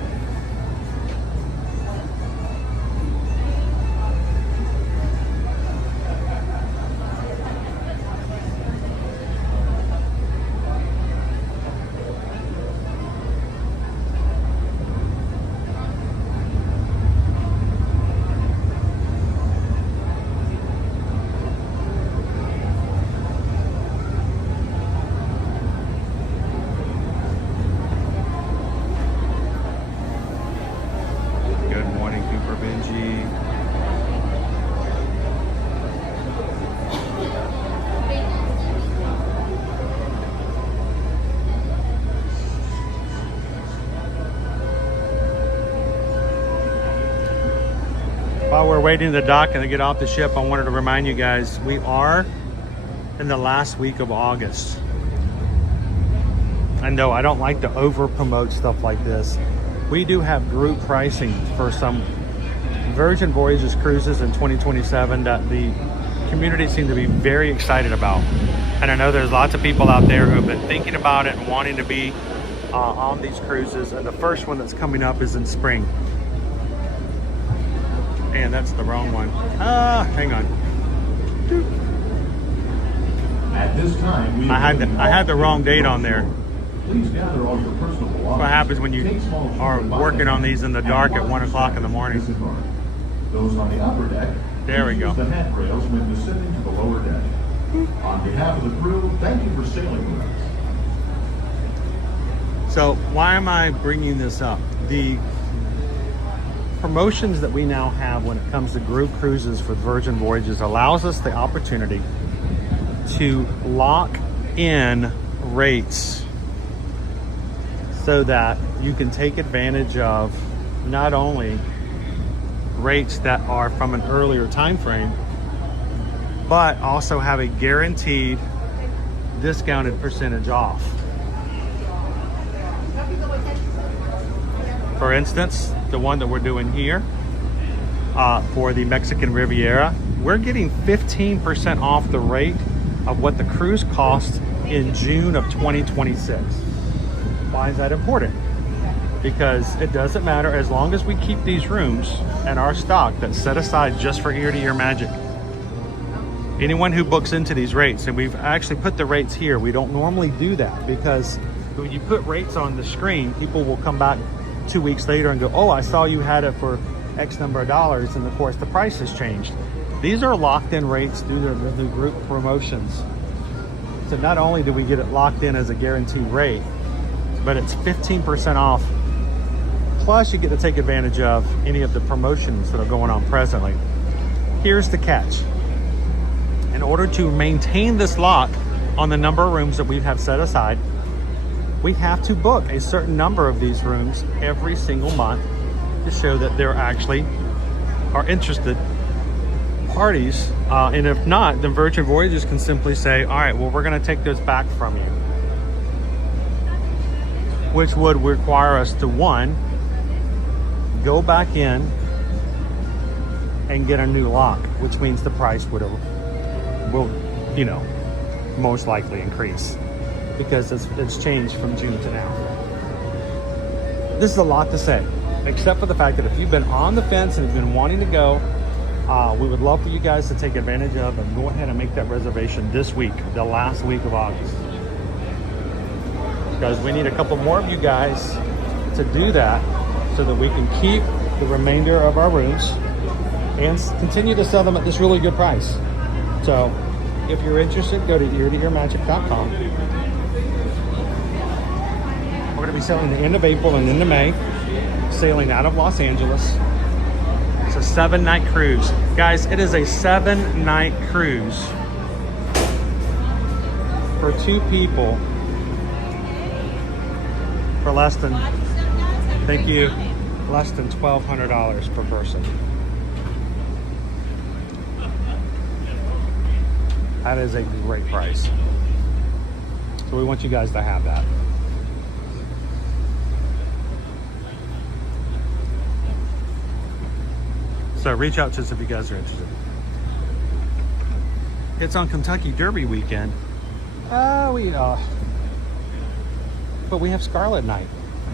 While we're waiting to dock and to get off the ship, I wanted to remind you guys, we are in the last week of August. I know I don't like to over promote stuff like this. We do have group pricing for some Virgin Voyages cruises in 2027 that the community seems to be very excited about. And I know there's lots of people out there who have been thinking about it and wanting to be on these cruises. And the first one that's coming up is in spring. And that's the wrong one. Hang on. At this time, I had the wrong date on there. Please gather all your personal belongings. What happens when you are working on these in the dark at 1 o'clock in the morning? Those on the upper deck, there we go. use the handrails when descending to the lower deck. On behalf of the crew, thank you for sailing with us. So why am I bringing this up? The promotions that we now have when it comes to group cruises for Virgin Voyages allows us the opportunity to lock in rates so that you can take advantage of not only rates that are from an earlier time frame, but also have a guaranteed discounted percentage off. For instance, the one that we're doing here for the Mexican Riviera, we're getting 15% off the rate of what the cruise costs in June of 2026. Why is that important? Because it doesn't matter, as long as we keep these rooms and our stock that's set aside just for ear-to-ear magic. Anyone who books into these rates, and we've actually put the rates here, we don't normally do that because when you put rates on the screen, people will come back 2 weeks later and go, oh, I saw you had it for X number of dollars, and of course the price has changed. These are locked in rates due to the group promotions. So not only do we get it locked in as a guaranteed rate, but it's 15% off. Plus you get to take advantage of any of the promotions that are going on presently. Here's the catch. In order to maintain this lock on the number of rooms that we have set aside, we have to book a certain number of these rooms every single month to show that there actually are interested parties. And if not, then Virgin Voyages can simply say, all right, well, we're going to take those back from you. Which would require us to, one, go back in and get a new lock, which means the price will, you know, most likely increase because it's changed from June to now. This is a lot to say, except for the fact that if you've been on the fence and have been wanting to go, we would love for you guys to take advantage of and go ahead and make that reservation this week, the last week of August. Because we need a couple more of you guys to do that so that we can keep the remainder of our rooms and continue to sell them at this really good price. So if you're interested, go to eartoearmagic.com. We're going to be selling the end of April and into May, sailing out of Los Angeles. It's a 7-night cruise. Guys, it is a 7-night cruise for 2 people for less than, thank you, less than $1,200 per person. That is a great price. So we want you guys to have that. So reach out to us if you guys are interested. It's on Kentucky Derby weekend. But we have Scarlet Night.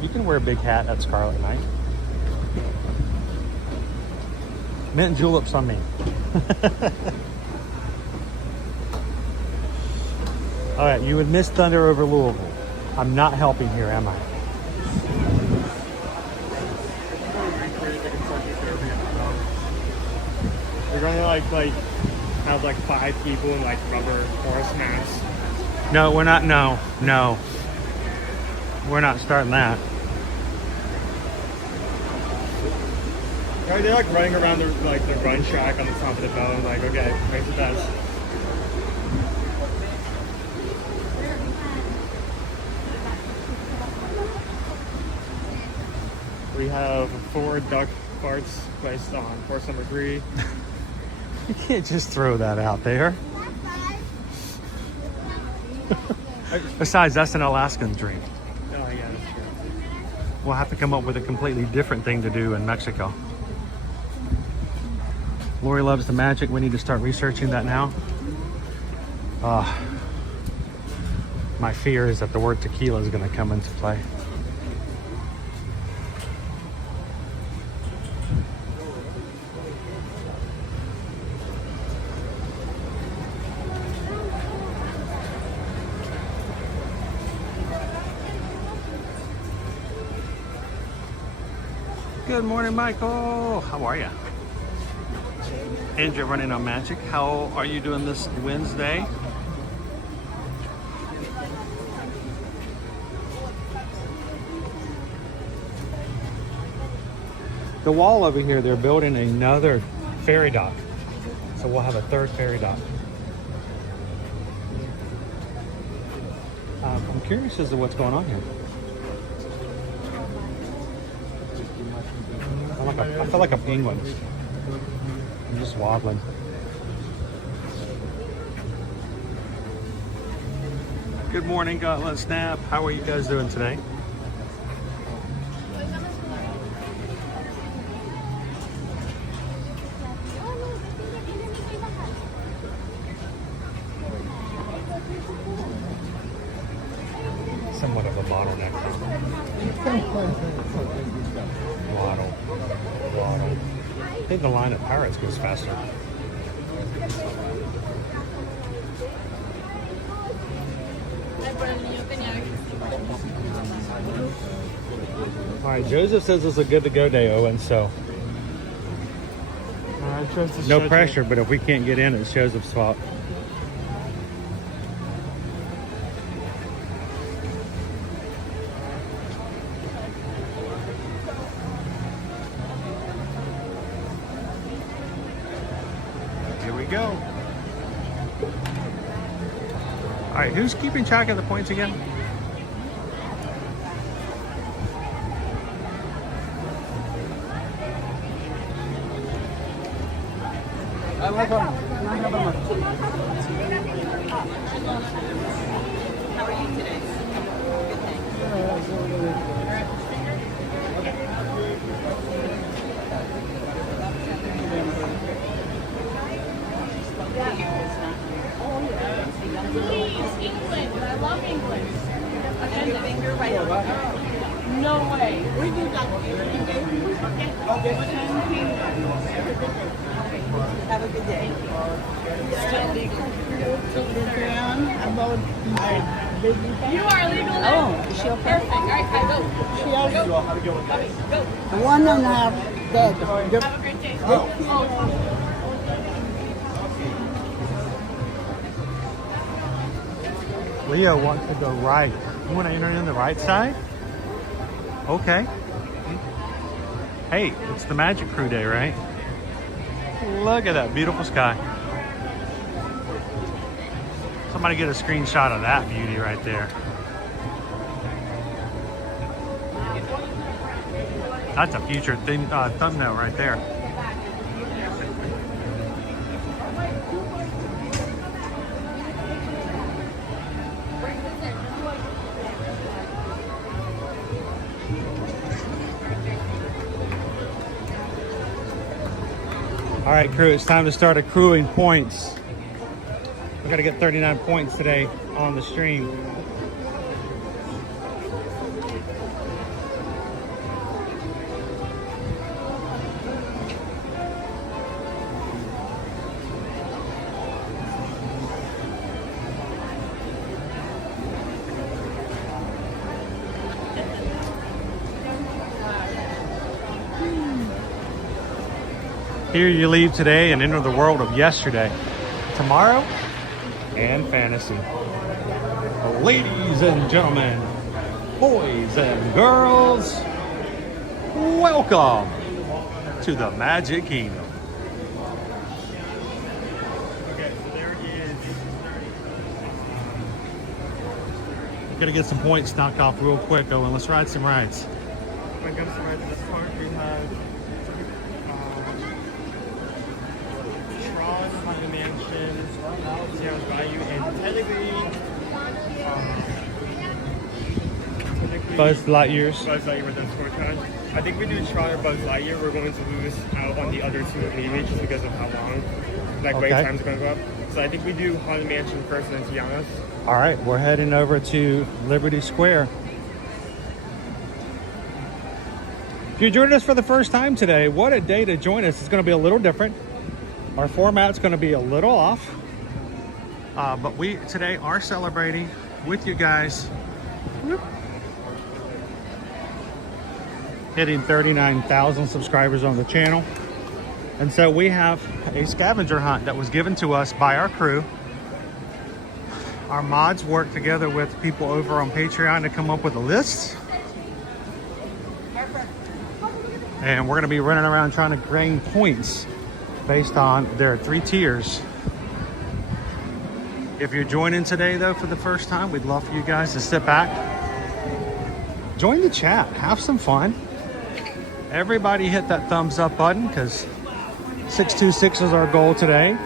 You can wear a big hat at Scarlet Night. Mint and juleps on me. All right, you would miss Thunder over Louisville. I'm not helping here, am I? We're going to like have like 5 people in like rubber horse masks. No, we're not. No. We're not starting that. They're like running around the run track on the top of the boat. Like, okay, makes it best. We have 4 duck parts placed on course number 3. You can't just throw that out there. Besides, that's an Alaskan drink. Oh, yeah, that's true. We'll have to come up with a completely different thing to do in Mexico. Lori loves the magic. We need to start researching that now. My fear is that the word tequila is going to come into play. Good morning, Michael. How are you? Andrew running on Magic. How are you doing this Wednesday? The wall over here, they're building another ferry dock. So we'll have a 3rd ferry dock. I'm curious as to what's going on here. I feel like a penguin. I'm just wobbling. Good morning, Gauntlet Snap. How are you guys doing today? somewhat of a bottleneck. Waddle. I think the line of Pirates goes faster. All right, Joseph says it's a good to go day, Owen, so no pressure, but if we can't get in, it's Joseph's fault. Here we go. All right, who's keeping track of the points again? How are you today? Good, Please, England. I love England. And the finger right over. No way. We do that. Okay. Have a good day. You are legal now? Oh, is she okay? Perfect. All right, go. She has Go. one and a half dead. Have a great day. Oh. Leo wants to go right. You want to enter in the right side? Okay. Hey, it's the Magic Crew Day, right? Look at that beautiful sky. Somebody get a screenshot of that beauty right there. That's a future thumbnail right there. All right, crew, it's time to start accruing points. We got to get 39 points today on the stream. Here you leave today and enter the world of yesterday, tomorrow, and fantasy. Ladies and gentlemen, boys and girls, welcome to the Magic Kingdom. Okay, so there he is. Gotta get some points knocked off real quick, Owen. Let's ride some rides. When it comes to rides in this park, we have Tron, Haunted Mansion, Seattle's Bayou, and technically Buzz Lightyear's. Buzz Lightyear with that scorecard. I think we do Tron or Buzz Lightyear. We're going to lose out on the other two immediately just because of how long, wait Okay. times are going to go up. So I think we do Haunted Mansion first and then Tiana's. All right, we're heading over to Liberty Square. If you're joining us for the first time today, what a day to join us. It's going to be a little different. Our format's going to be a little off. But we today are celebrating with you guys. Hitting 39,000 subscribers on the channel. And so we have a scavenger hunt that was given to us by our crew. Our mods work together with people over on Patreon to come up with a list. And we're gonna be running around trying to gain points based on their 3 tiers. If you're joining today though for the first time, we'd love for you guys to sit back, join the chat, have some fun. Everybody hit that thumbs up button because 626 is our goal today.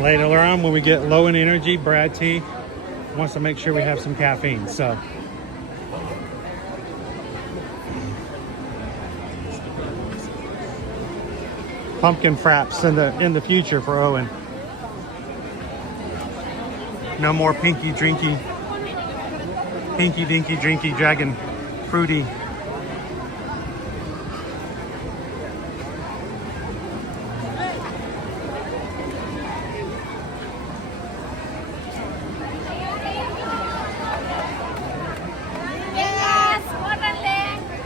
Later on, when we get low in energy, Brad T wants to make sure we have some caffeine. So pumpkin fraps in the future for Owen. No more pinky dinky dragon fruity.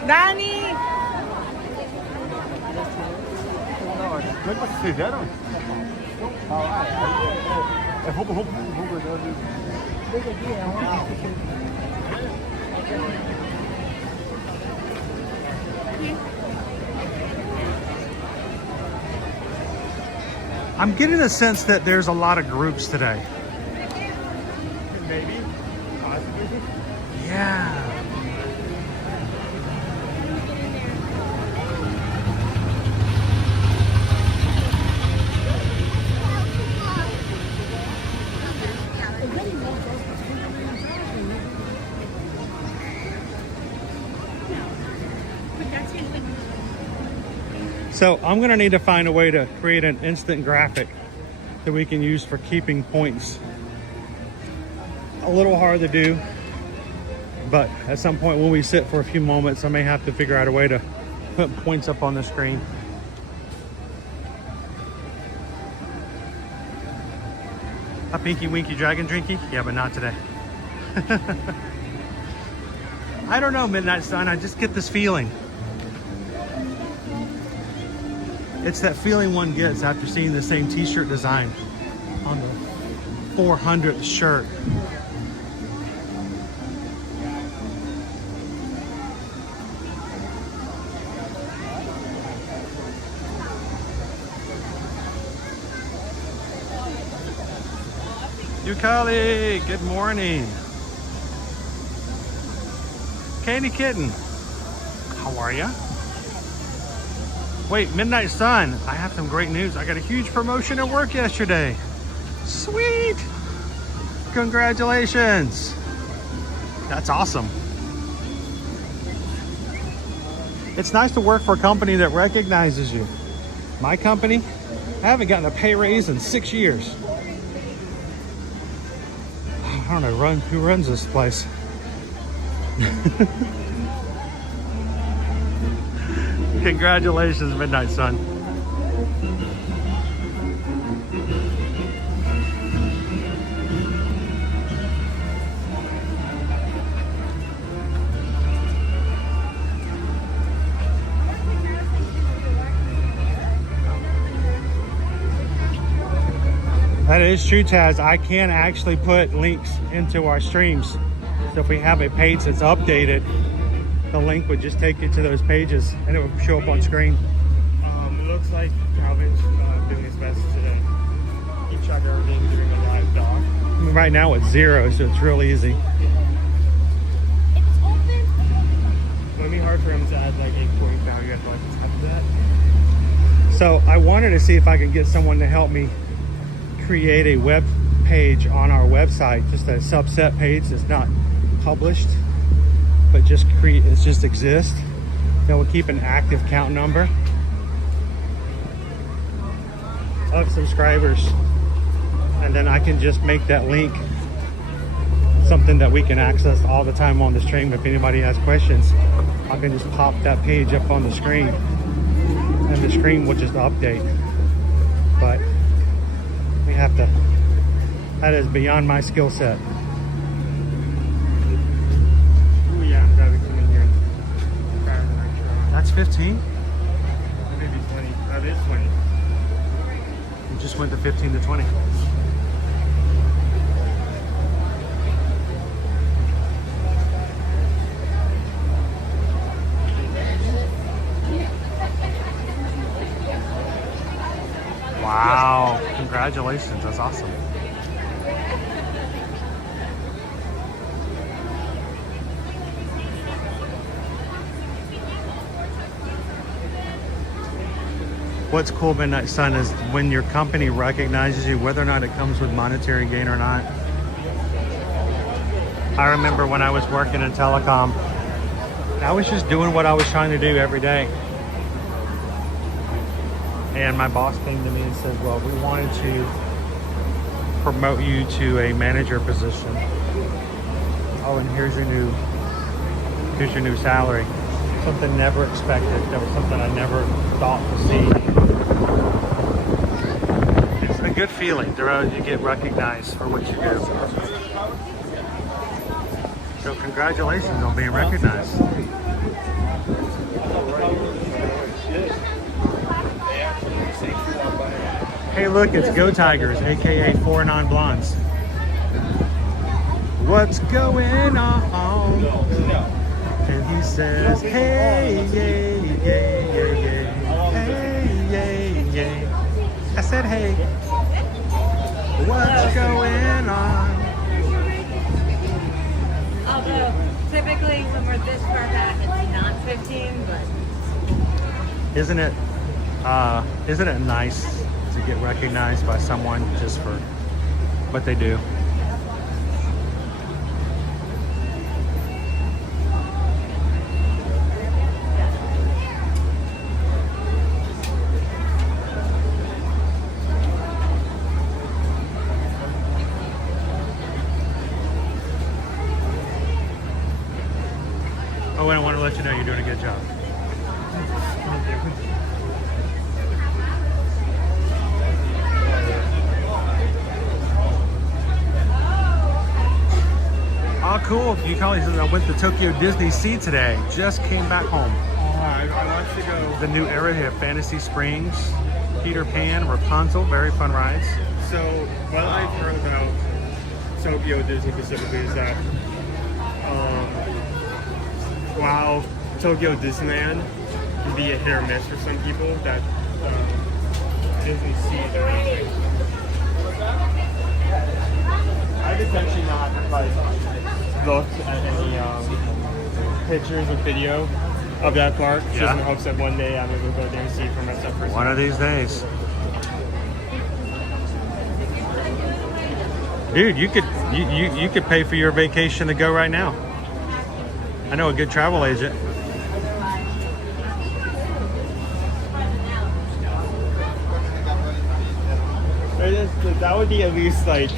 Dani! Como é que vocês fizeram? Vou guardar. I'm getting a sense that there's a lot of groups today. Maybe. Possibly. Yeah. So I'm gonna need to find a way to create an instant graphic that we can use for keeping points. A little hard to do, but at some point when we sit for a few moments, I may have to figure out a way to put points up on the screen. A pinky winky dragon drinky? Yeah, but not today. I don't know, Midnight Sun, I just get this feeling. It's that feeling one gets after seeing the same t-shirt design on the 400th shirt. Yukali, good morning. Candy Kitten, how are ya? Wait, Midnight Sun, I have some great news. I got a huge promotion at work yesterday. Sweet! Congratulations! That's awesome. It's nice to work for a company that recognizes you. My company, I haven't gotten a pay raise in 6 years. I don't know who runs this place. Congratulations, Midnight Sun. That is true, Taz. I can actually put links into our streams. So if we have a page that's updated, the link would just take you to those pages and it would show up on screen. It looks like Calvin's doing his best today. He tried everything doing a live dog. I mean, right now it's 0, so it's real easy. It would be hard for him to add like a point value at like the top of that. So I wanted to see if I could get someone to help me create a web page on our website, just a subset page that's not published, but just exists. That will keep an active count number of subscribers, and then I can just make that link something that we can access all the time on the stream. If anybody has questions, I can just pop that page up on the screen and the screen will just update. But we have to, that is beyond my skill set. Oh yeah, I'm glad we come in here. That's 15? Maybe 20. That is 20. We just went to 15 to 20. Wow, congratulations, that's awesome. What's cool, Midnight Sun, is when your company recognizes you, whether or not it comes with monetary gain or not. I remember when I was working in telecom, I was just doing what I was trying to do every day. And my boss came to me and said, well, we wanted to promote you to a manager position. Oh, and here's your new salary. Something never expected. That was something I never thought to see. It's a good feeling to you get recognized for what you do. So congratulations on being recognized. Hey, look, it's Go Tigers, aka 4 Non-Blondes. What's going on? And he says, hey, yay, yay, yay, yay, hey, yay, yay. I said, hey, what's going on? Although, typically when we're this far back, it's not 15, but... Isn't it nice to get recognized by someone just for what they do? Oh, and I want to let you know you're doing a good job. Oh, cool. You call it. I went to Tokyo Disney Sea today. Just came back home. I want to go. The new area of Fantasy Springs, Peter Pan, Rapunzel, very fun rides. So, what I've heard about Tokyo Disney specifically is that while Tokyo Disneyland can be a hit or miss for some people, that Disney Sea is amazing. I've essentially not looked at any pictures or video of that park, just in hopes that one day I'm able to go there and see it for myself personally. One of these days. Dude, you could pay for your vacation to go right now. I know a good travel agent. That would be at least like,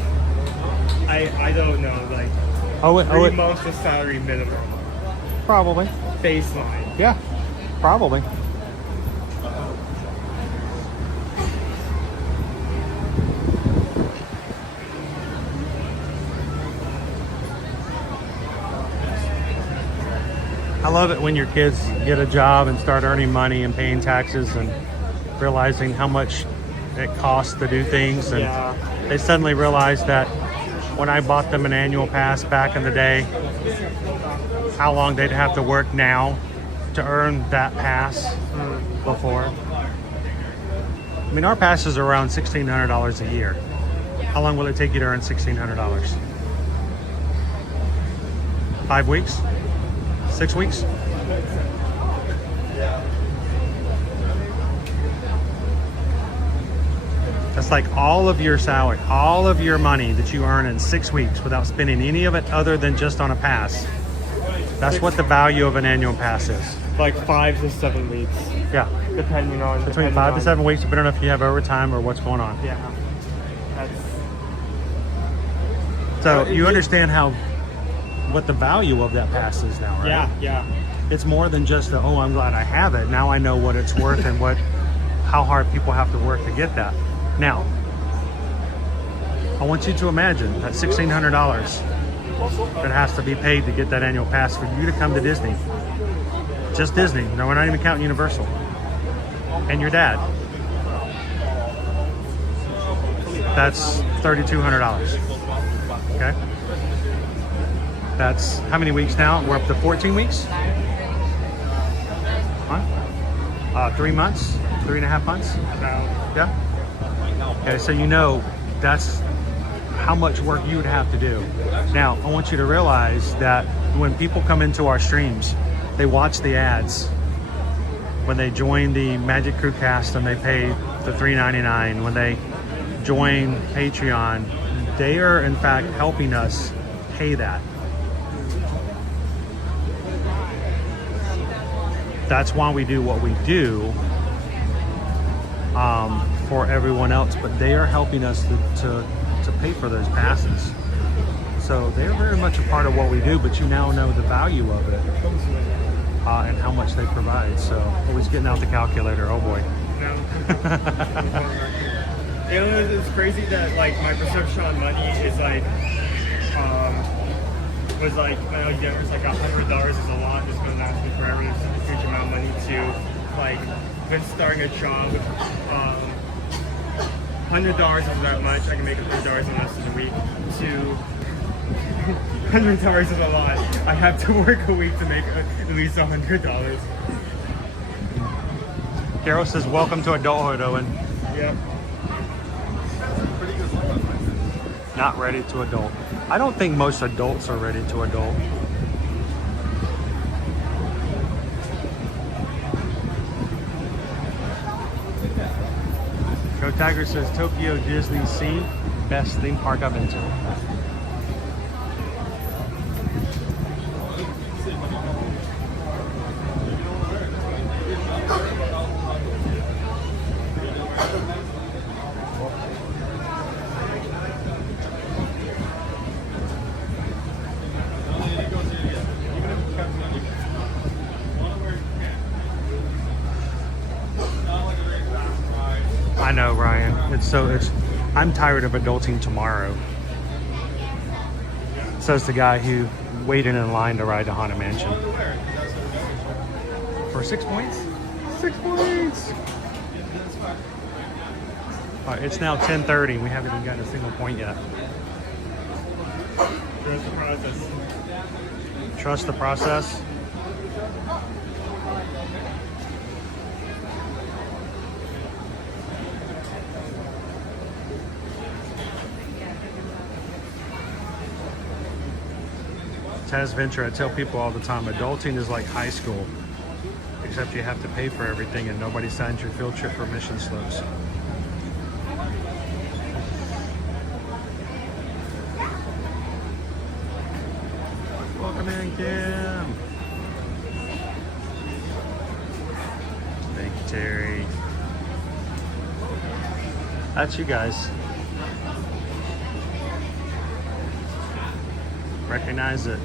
I don't know, like 3 months of salary minimum. Probably. Baseline. Yeah, probably. I love it when your kids get a job and start earning money and paying taxes and realizing how much it costs to do things, and they suddenly realize that when I bought them an annual pass back in the day, how long they'd have to work now to earn that pass before. I mean, our passes are around $1,600 a year. How long will it take you to earn $1,600? 5 weeks? 6 weeks? That's like all of your salary, all of your money that you earn in 6 weeks without spending any of it other than just on a pass. That's what the value of an annual pass is. Like 5 to 7 weeks. Yeah. Depending on... Between 5 to 7 weeks, depending on if you have overtime or what's going on. Yeah. So you understand what the value of that pass is now, right? Yeah, yeah. It's more than just oh, I'm glad I have it. Now I know what it's worth and how hard people have to work to get that. Now, I want you to imagine that $1,600 that has to be paid to get that annual pass for you to come to Disney. Just Disney. No, we're not even counting Universal. And your dad. That's $3,200. Okay? That's how many weeks now? We're up to 14 weeks? Huh? 3 months? 3.5 months? Yeah? Okay, so you know that's how much work you would have to do. Now, I want you to realize that when people come into our streams, they watch the ads. When they join the Magic Crew cast and they pay the $3.99, when they join Patreon, they are in fact helping us pay that. That's why we do what we do. for everyone else, but they are helping us to pay for those passes. So they're very much a part of what we do, but you now know the value of it and how much they provide. So always getting out the calculator. Oh boy. No. It's crazy that like my perception on money is like was like I know yeah, it was like $100 is a lot. It's gonna last me forever. It's a huge amount of money to like been starting a job. $100 isn't that much. I can make $100 in less than a week. To $100 is a lot. I have to work a week to make at least $100. Carol says, welcome to adulthood, Owen. Yep. Not ready to adult. I don't think most adults are ready to adult. Go Tiger says, Tokyo Disney Sea, best theme park I've been to. I know, Ryan. I'm tired of adulting tomorrow. Says the guy who waited in line to ride to Haunted Mansion. For 6 points? 6 points! Alright, it's now 10:30. We haven't even gotten a single point yet. Trust the process. Trust the process. Taz Venture, I tell people all the time, adulting is like high school, except you have to pay for everything and nobody signs your field trip permission slips. Welcome in, Kim. Thank you, Terry. That's you guys. Recognize it.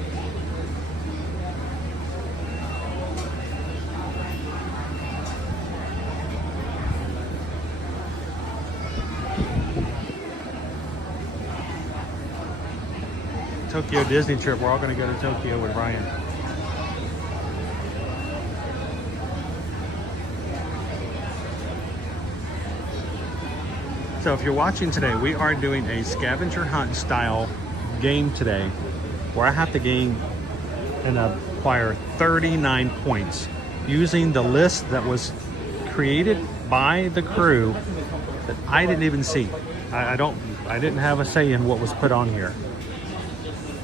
Tokyo Disney trip. We're all going to go to Tokyo with Ryan. So if you're watching today, we are doing a scavenger hunt style game today where I have to gain and acquire 39 points using the list that was created by the crew that I didn't even see. I didn't have a say in what was put on here.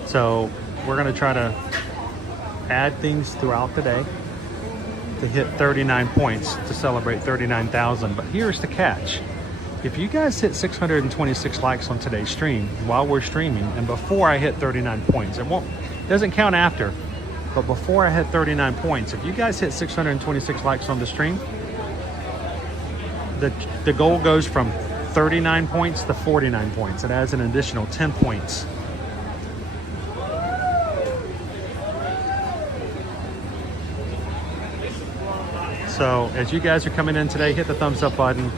So we're gonna try to add things throughout the day to hit 39 points to celebrate 39,000. But here's the catch. If you guys hit 626 likes on today's stream while we're streaming and before I hit 39 points, it doesn't count after, but before I hit 39 points, if you guys hit 626 likes on the stream, the goal goes from 39 points to 49 points. It adds an additional 10 points. So as you guys are coming in today, hit the thumbs up button.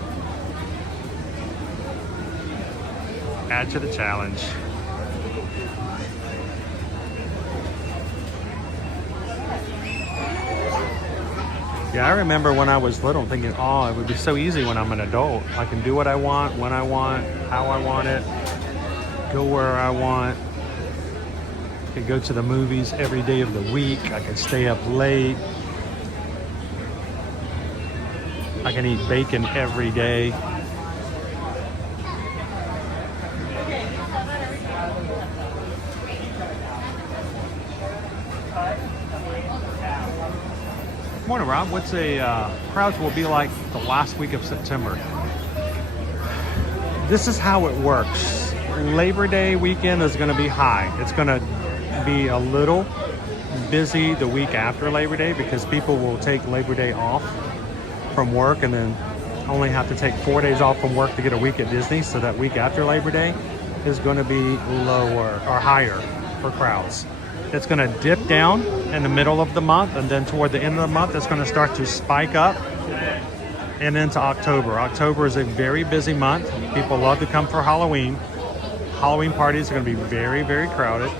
Add to the challenge. Yeah, I remember when I was little thinking, oh, it would be so easy when I'm an adult. I can do what I want, when I want, how I want it, go where I want. I could go to the movies every day of the week. I could stay up late. I can eat bacon every day. Morning, Rob. What's crowds will be like the last week of September? This is how it works. Labor Day weekend is going to be high. It's going to be a little busy the week after Labor Day because people will take Labor Day off from work and then only have to take 4 days off from work to get a week at Disney, so that week after Labor Day is going to be lower or higher for crowds. It's going to dip down in the middle of the month, and then toward the end of the month it's going to start to spike up and into October. October is a very busy month. People love to come for Halloween. Halloween parties are going to be very, very crowded.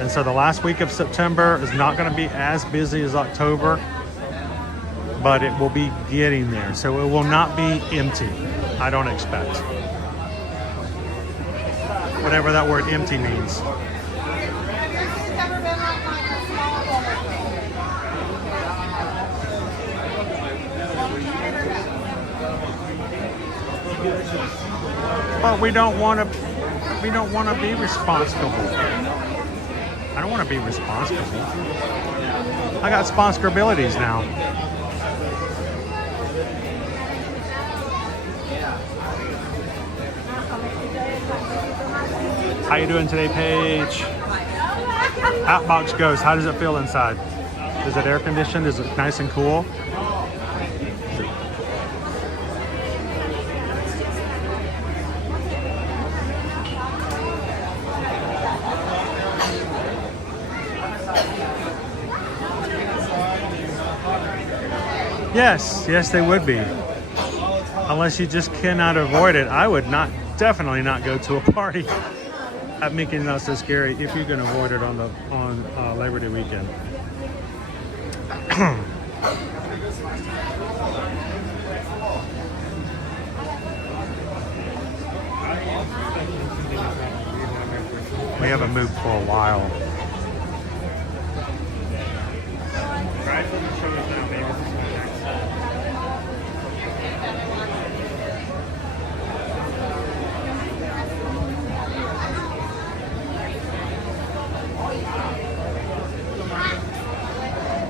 And so the last week of September is not going to be as busy as October, but it will be getting there. So it will not be empty, I don't expect. Whatever that word empty means. But we don't want to be responsible. I don't want to be responsible. I got sponsibilities now. How you doing today, Paige? Outbox Ghost, how does it feel inside? Is it air conditioned? Is it nice and cool? Yes, they would be. Unless you just cannot avoid it. I would definitely not go to a party at Mickey Not So Scary if you can avoid it on Labor Day weekend. We haven't moved for a while.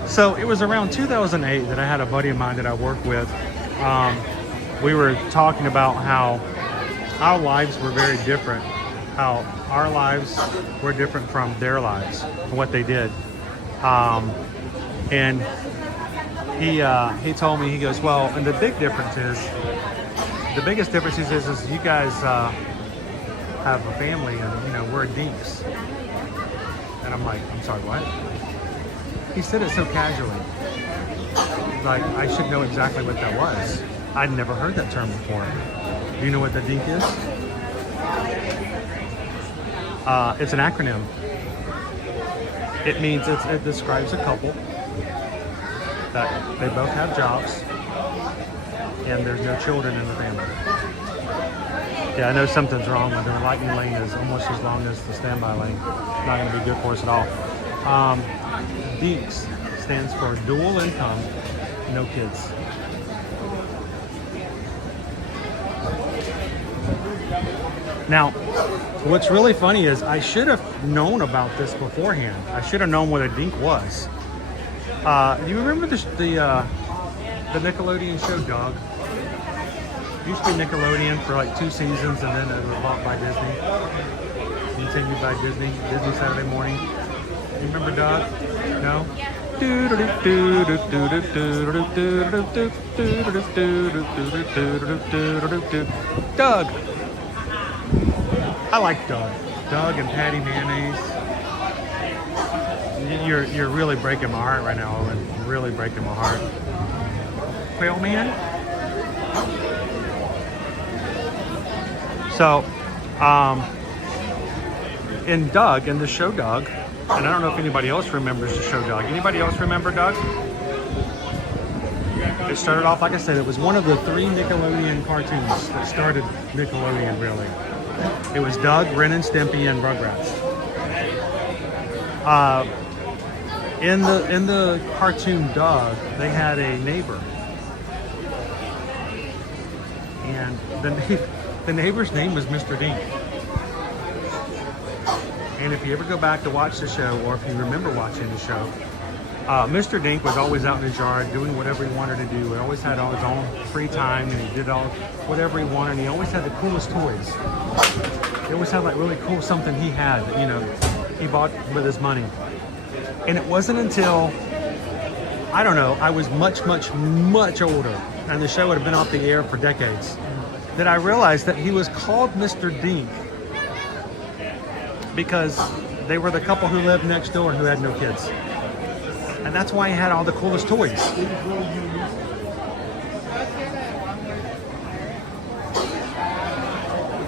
So it was around 2008 that I had a buddy of mine that I worked with. We were talking about how our lives were very different, how our lives were different from their lives, and what they did. And he told me, he goes, well, and the biggest difference is you guys have a family, and we're dinks. And I'm like, I'm sorry, what? He said it so casually. Like, I should know exactly what that was. I'd never heard that term before. Do you know what the dink is? It's an acronym. It means it describes a couple that they both have jobs and there's no children in the family. Yeah, I know something's wrong with the lightning lane is almost as long as the standby lane. It's not going to be good for us at all. DEECS stands for dual income, no kids. Now, what's really funny is I should have known about this beforehand. I should have known what a DINK was. Do you remember the Nickelodeon show Dog? It used to be Nickelodeon for like 2 seasons, and then it was bought by Disney. Continued by Disney Saturday morning. You remember Dog? No? Doug. I like Doug. Doug and Patty Mayonnaise. You're really breaking my heart right now, Owen. You're really breaking my heart. Quail Man? So, in Doug, in the show Doug, and I don't know if anybody else remembers the show Doug. Anybody else remember Doug? It started off, like I said, it was one of the 3 Nickelodeon cartoons that started Nickelodeon, really. It was Doug, Ren and Stimpy, and Rugrats. In the cartoon Doug, they had a neighbor. And the neighbor's name was Mr. Dink. And if you ever go back to watch the show, or if you remember watching the show, Mr. Dink was always out in his yard doing whatever he wanted to do. He always had all his own free time, and he did whatever he wanted. And he always had the coolest toys. He always had like really cool something he had that, he bought with his money. And it wasn't until, I don't know, I was much, much, much older and the show would have been off the air for decades, that I realized that he was called Mr. Dink because they were the couple who lived next door who had no kids. And that's why he had all the coolest toys.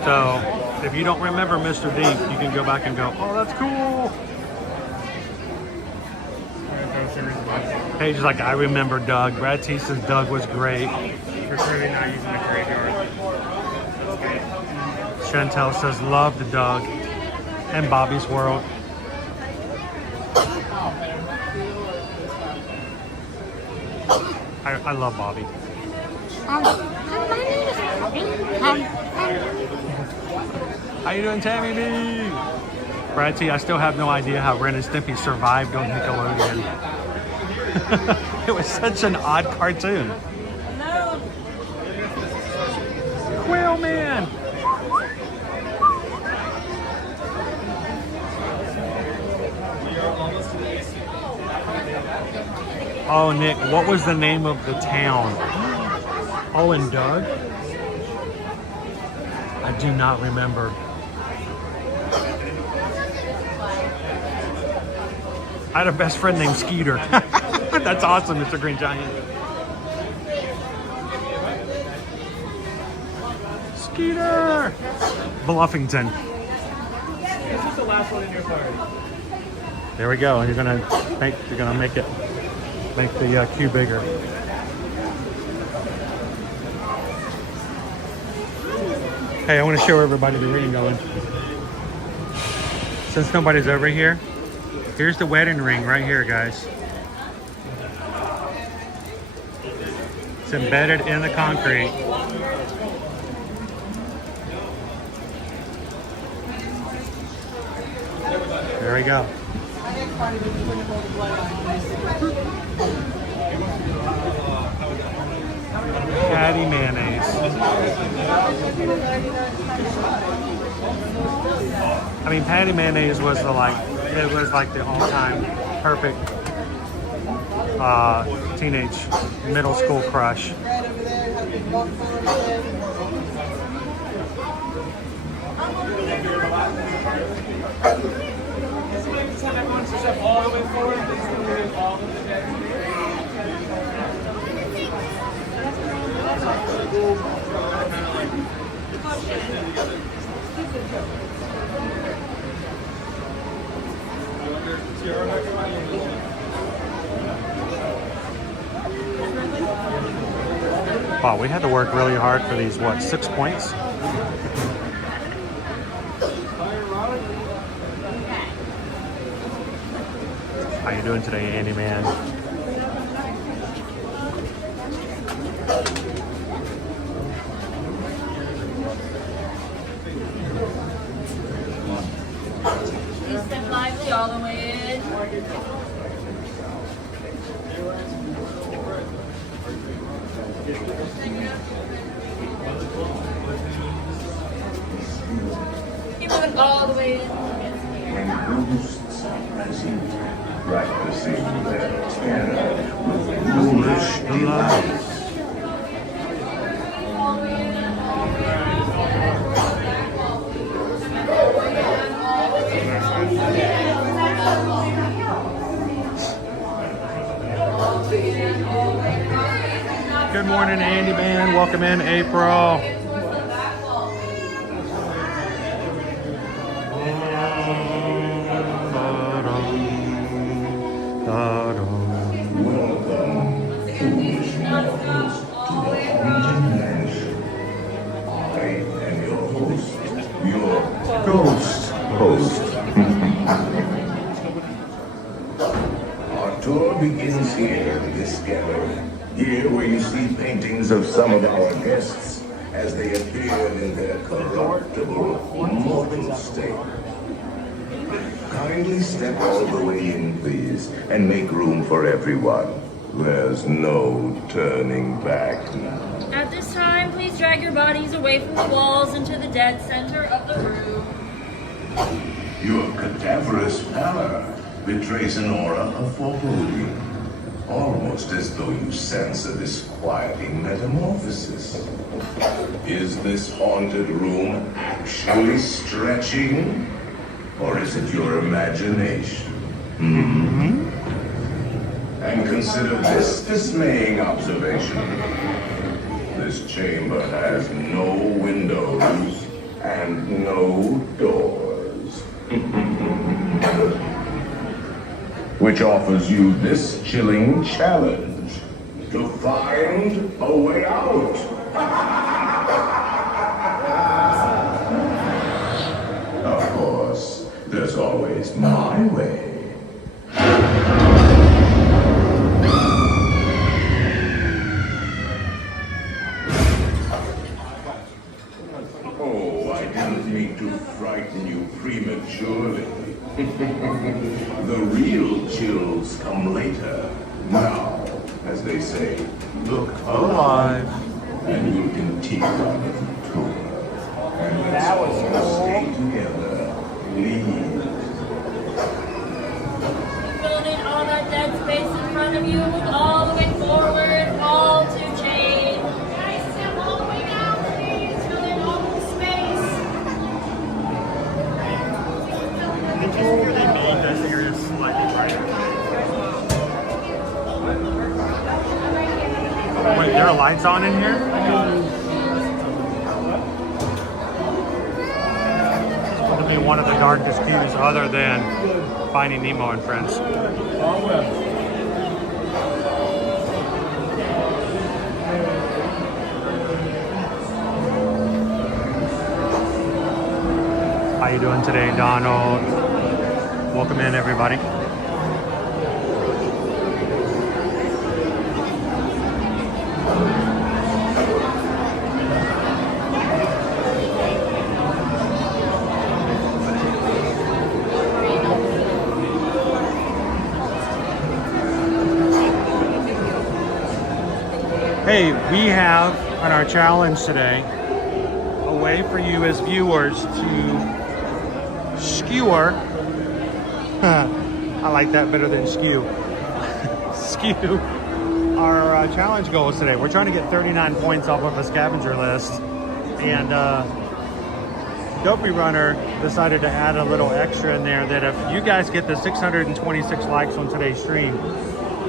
So, if you don't remember Mr. Dink, you can go back and go, oh, that's cool. Paige is like, I remember Doug. Brad T says Doug was great. We're clearly not using the graveyard. Chantel says, love the Doug. And Bobby's World. I love Bobby. How you doing, Tammy B? Brad T, I still have no idea how Ren and Stimpy survived on Nickelodeon. It was such an odd cartoon. No. Quail Man! Oh, Nick, what was the name of the town? Oh, and Doug? I do not remember. I had a best friend named Skeeter. That's awesome, Mr. Green Giant. Skeeter! Bluffington. This is the last one in your card. There we go. You're gonna make it make the queue bigger. Hey, I want to show everybody the ring going. Since nobody's over here, here's the wedding ring right here, guys. It's embedded in the concrete. There we go. Patty mayonnaise. I mean, patty mayonnaise was the the all-time perfect teenage middle school crush. Wow, we had to work really hard for these, what, 6 points? How you doing today, Andy man? Please step lively all the way in. Keep moving all the way in. Ghosts are present, practicing their terror with ghoulish delight. Good morning, Andy man. Welcome in, April. Ghost host. Our tour begins here in this gallery. Here where you see paintings of some of our guests as they appear in their corruptible, mortal state. Kindly step all the way in, please, and make room for everyone. There's no turning back now. At this time, please drag your bodies away from the walls into the dead center of the room. Your cadaverous pallor betrays an aura of foreboding. almost as though you sense a disquieting metamorphosis. Is this haunted room actually stretching? Or is it your imagination? And consider this dismaying observation. This chamber has no windows and no doors. Which offers you this chilling challenge to find a way out. Of course, there's always my way. Oh, I didn't mean to frighten you prematurely. The real chills come later. Now, as they say, look alive. And we'll continue on the tour. And let's all stay together. Please. Building all that dead space in front of you, look all the way forward, all to change. Guys, step all the way down, please. Fill in all the space. They just really made this area slightly brighter. Wait, there are lights on in here? This is going to be one of the darkest views other than Finding Nemo and Friends. How you doing today, Donald? Welcome in, everybody. Hey, we have on our challenge today a way for you as viewers to skewer. I like that better than skew. Skew our challenge goals today. We're trying to get 39 points off of a scavenger list, and Dopey Runner decided to add a little extra in there that if you guys get the 626 likes on today's stream,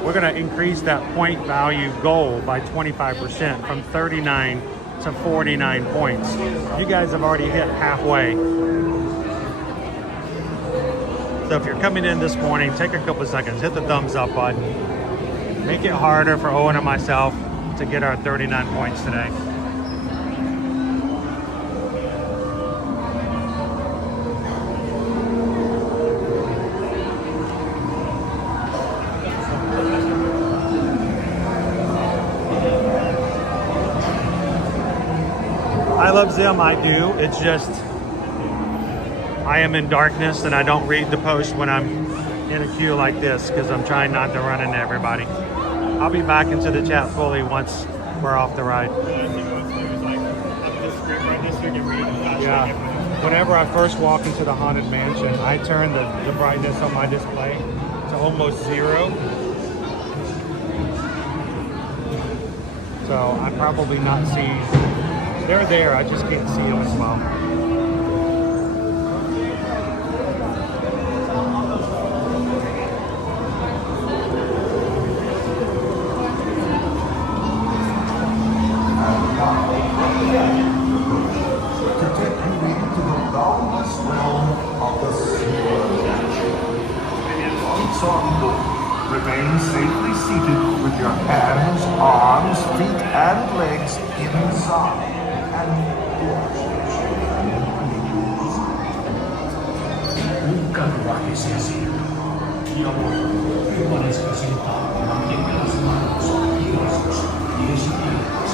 we're going to increase that point value goal by 25% from 39 to 49 points. You guys have already hit halfway. So if you're coming in this morning, take a couple of seconds, hit the thumbs up button. Make it harder for Owen and myself to get our 39 points today. I love Zim, I do. It's just, I am in darkness and I don't read the post when I'm in a queue like this because I'm trying not to run into everybody. I'll be back into the chat fully once we're off the ride. Yeah. Whenever I first walk into the Haunted Mansion, I turn the brightness on my display to almost 0. So I'm probably not seeing. They're there, I just can't see them as well. Remain safely seated with your hands, arms, feet, and legs inside. Bukan waktu sia-sia. Dia permanece facilitado makin kelas manos, idosos, diecinuevos,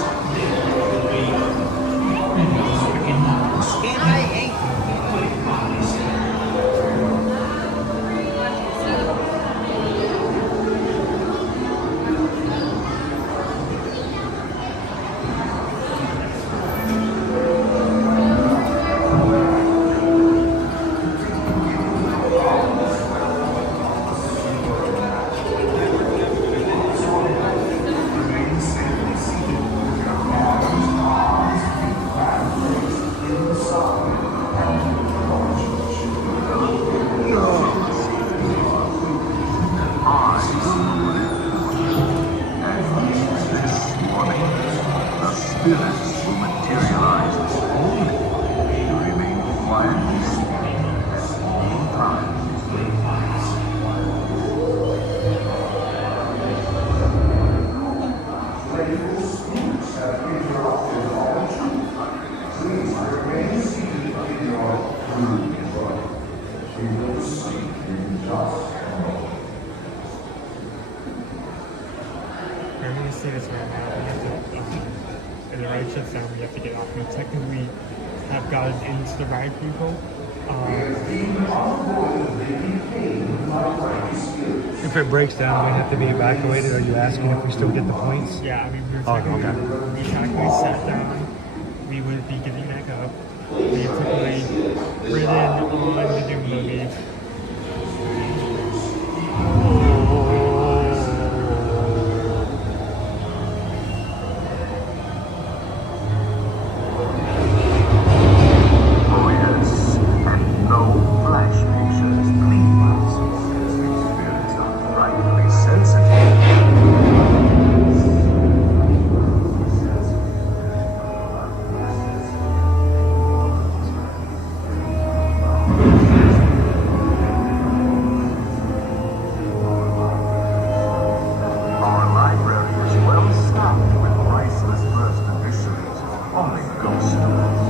spirits will materialize only to remain quiet and steady at all times. I'm going to say this right now. We have to, in the right shift sound, we have to get off. We technically have gotten into the ride vehicle. If it breaks down, we have to be evacuated. Are you asking if we still get the points? Yeah, I mean, we Oh, okay. technically sat down. We would be getting back up. We have technically ridden on the new movie. Oh yes, and no flash pictures, please. Spirits are frightfully sensitive. Our library is well stocked with priceless first editions on the ghost stories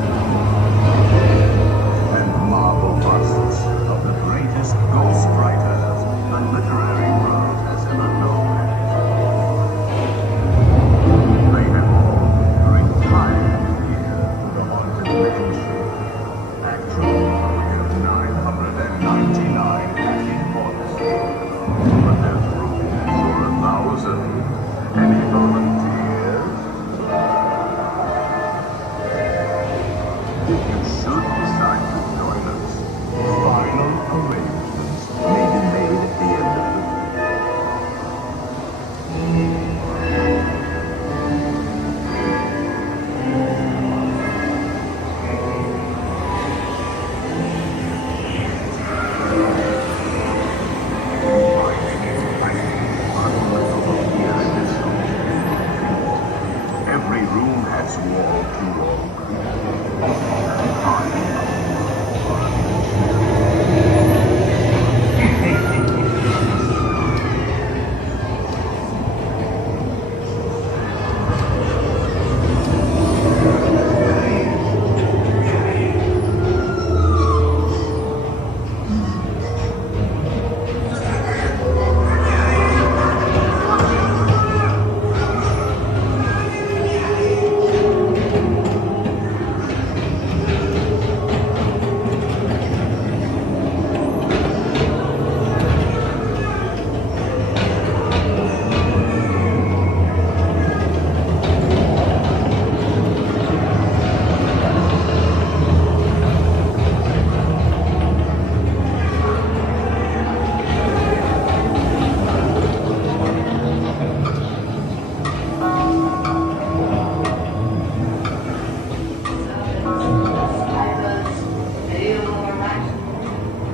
and marble busts of the greatest ghost writers the literary world has ever known. They have all retired here to the haunted mansion. Actually, we have 999 happy haunts. But there's room for 1,000. Any volunteers? If you should decide to join us, final arrangements may be made at the end of the Every room has wall-to-wall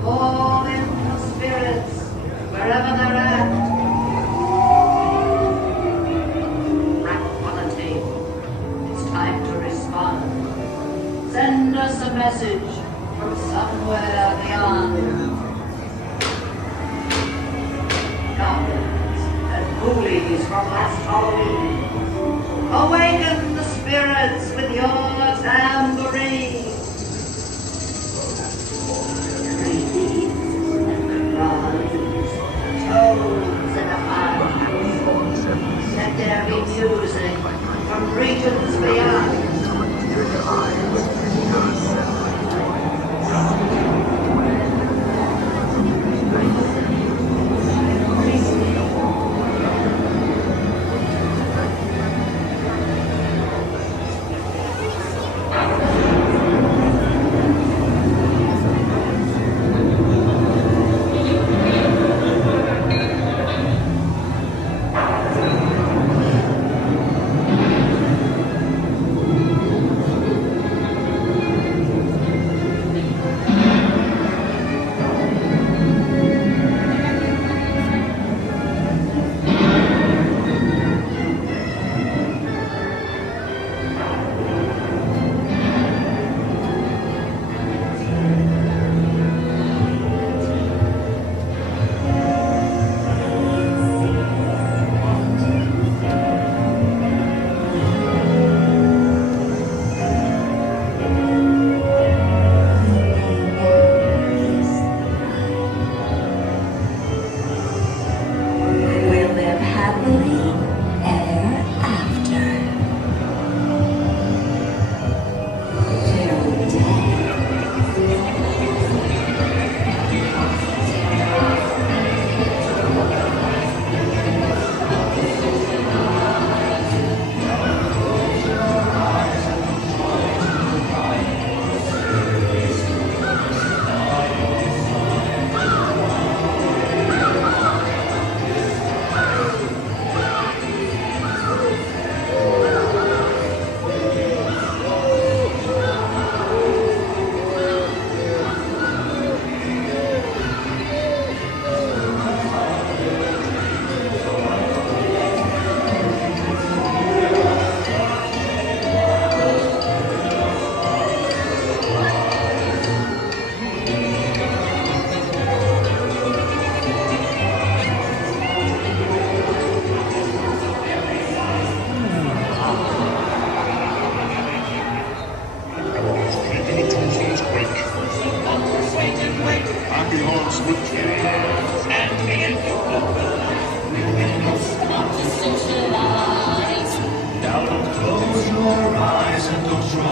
Call in the spirits wherever they're at. Rap on the table. It's time to respond. Send us a message from somewhere beyond. Goblins and ghoulies from last Halloween. Awaken the spirits with your tambourine. Toads and harps. Let there be music from regions beyond.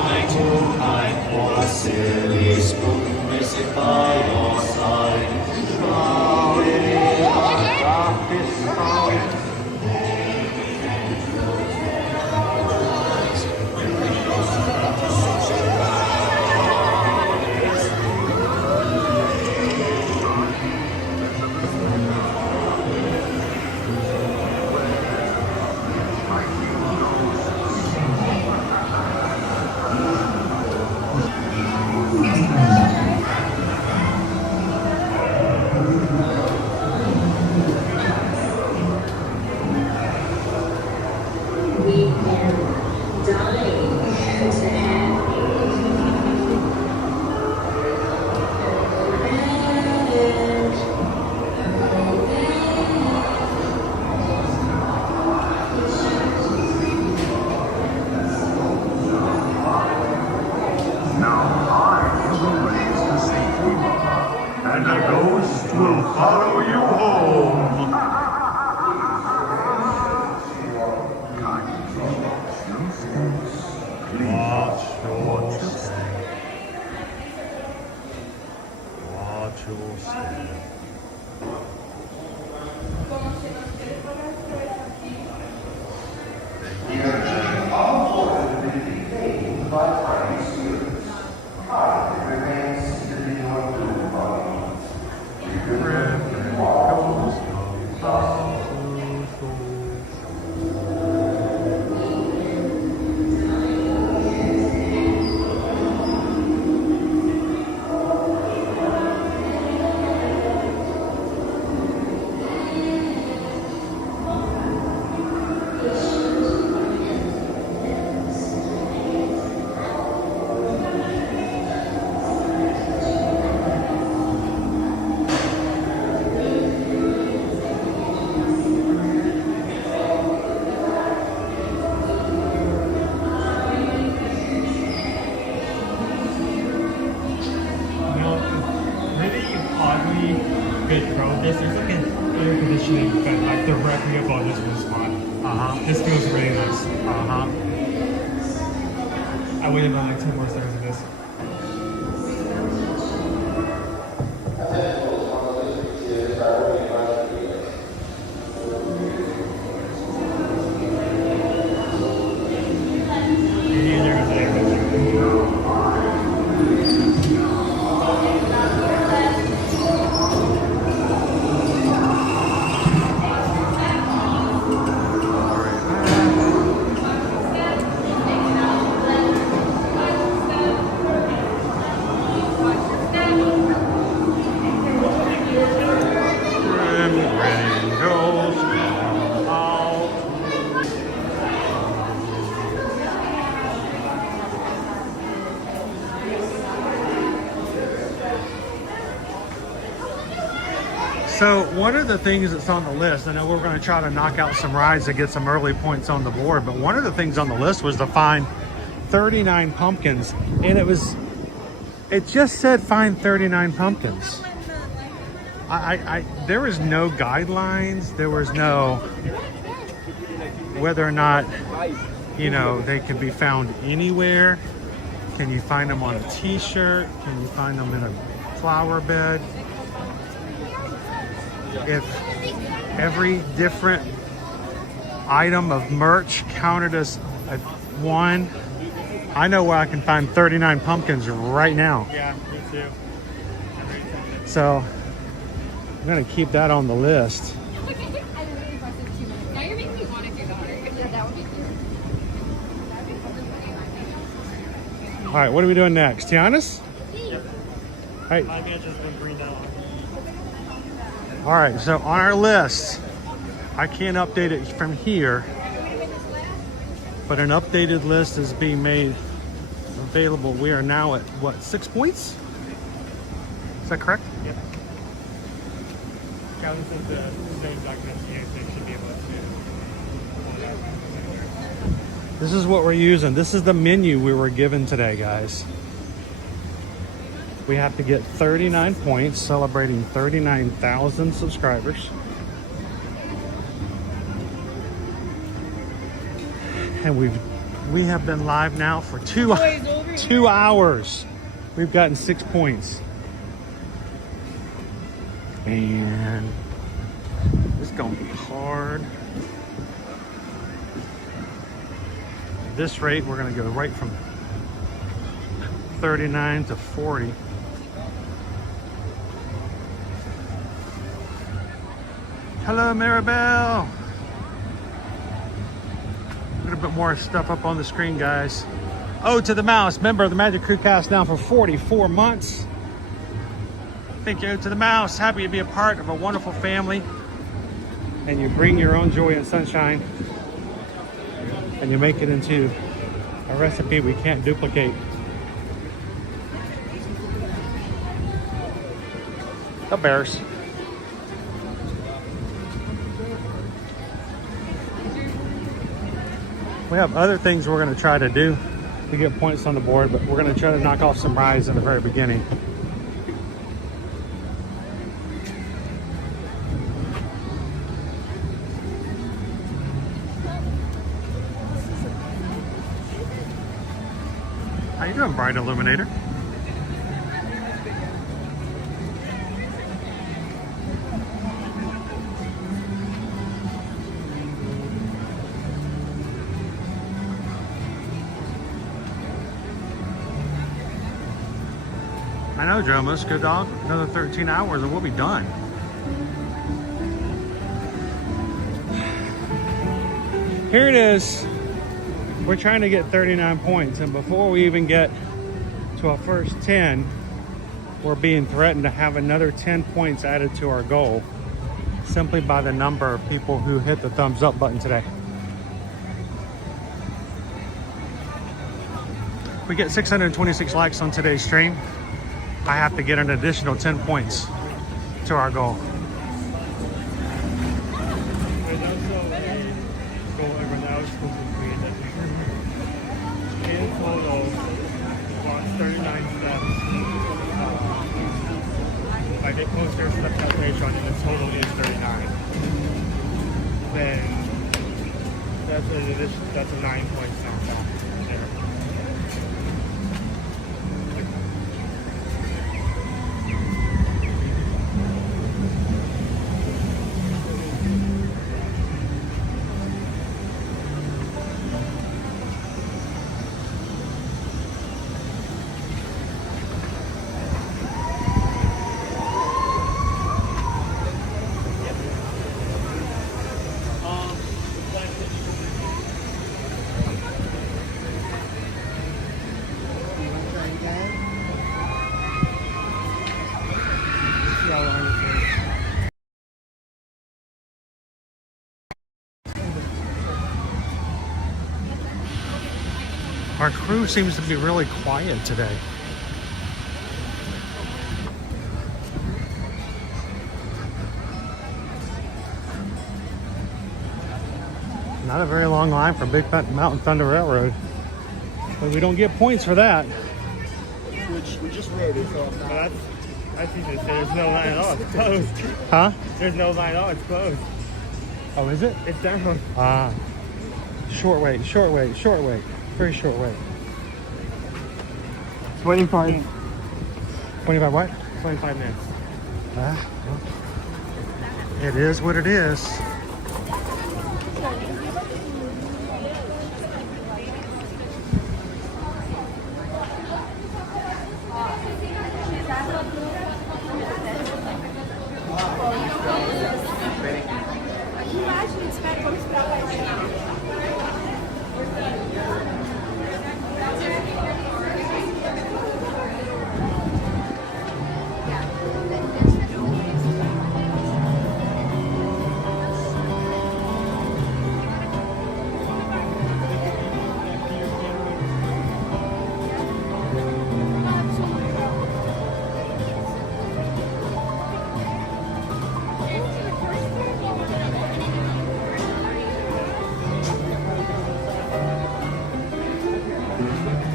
kind, too kind for a silly spoon may sit by your side. Shrouded in our darkest side. And the ghost will follow you home. Watch your step. Watch your step. Good pro. There's like an air conditioning vent like directly above this one spot. This feels really nice. I waited about like 10 more seconds of this. And there goes the air conditioning. So one of the things that's on the list, I know we're going to try to knock out some rides to get some early points on the board, but one of the things on the list was to find 39 pumpkins, and it just said find 39 pumpkins. There was no guidelines, there was no whether or not, you know, they could be found anywhere. Can you find them on a t-shirt? Can you find them in a flower bed? If every different item of merch counted as one, I know where I can find 39 pumpkins right now. Yeah, me too. So I'm gonna keep that on the list. Now you're making me want to do that. That would be cute. All right, what are we doing next? Tiana's? Yep. Hey. My man just been greened out. All right, so on our list, I can't update it from here, but an updated list is being made available. We are now at what, 6 points? Is that correct? Yep. Calvin says the same documents they should be able to. This is what we're using. This is the menu we were given today, guys. We have to get 39 points, celebrating 39,000 subscribers. And We have been live now for 2 hours. We've gotten 6 points. And it's gonna be hard. At this rate, we're gonna go right from 39 to 40. Hello, Maribel. A little bit more stuff up on the screen, guys. Oh, to the Mouse, member of the Magic Crew Cast now for 44 months. Thank you, to the Mouse. Happy to be a part of a wonderful family. And you bring your own joy and sunshine. And you make it into a recipe we can't duplicate. The Bears. We have other things we're going to try to do to get points on the board, but we're going to try to knock off some rides in the very beginning. How you doing, Bright Illuminator? I know, Jomus. Good dog. Another 13 hours and we'll be done. Here it is. We're trying to get 39 points, and before we even get to our first 10, we're being threatened to have another 10 points added to our goal simply by the number of people who hit the thumbs up button today. We get 626 likes on today's stream. I have to get an additional 10 points to our goal. In total, on 39 steps. If I get closer to step calculation and the total is 39, then that's a 9 point sound there. Our crew seems to be really quiet today. Not a very long line for Big Mountain Thunder Railroad. But we don't get points for that. Which we just rode it, so That's easy to say. There's no line at all. It's closed. Huh? There's no line at all. It's closed. Oh, is it? It's down. Ah. Short wait, short wait, short wait. Very short wait. 25. 25 what? 25 minutes. Well, it is what it is.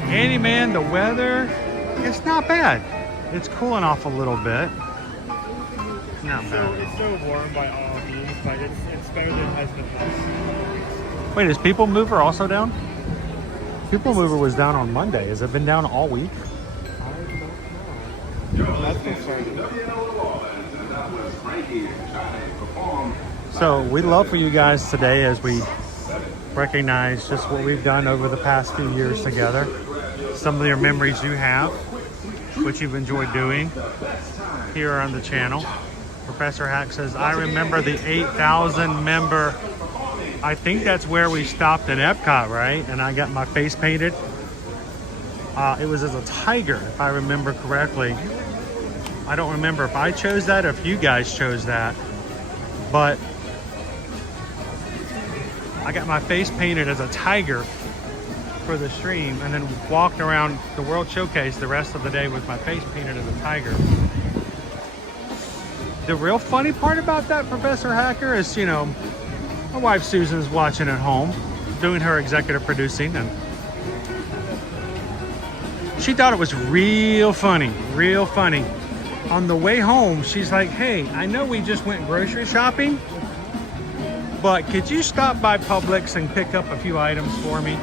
Andy, man, the weather, it's not bad. It's cooling off a little bit. Not bad. It's still warm by all means, but it's better than it has been last. Wait, is People Mover also down? People Mover was down on Monday. Has it been down all week? That's concerning. So we'd love for you guys today as we recognize just what we've done over the past few years together. Some of your memories you have, what you've enjoyed doing here on the channel. Professor Hack says, I remember the 8,000 member. I think that's where we stopped at Epcot, right? And I got my face painted. It was as a tiger, if I remember correctly. I don't remember if I chose that or if you guys chose that. But I got my face painted as a tiger for the stream and then walked around the World Showcase the rest of the day with my face painted as a tiger. The real funny part about that, Professor Hacker, is, you know, my wife Susan's watching at home, doing her executive producing, and she thought it was real funny, real funny. On the way home, she's like, hey, I know we just went grocery shopping, but could you stop by Publix and pick up a few items for me?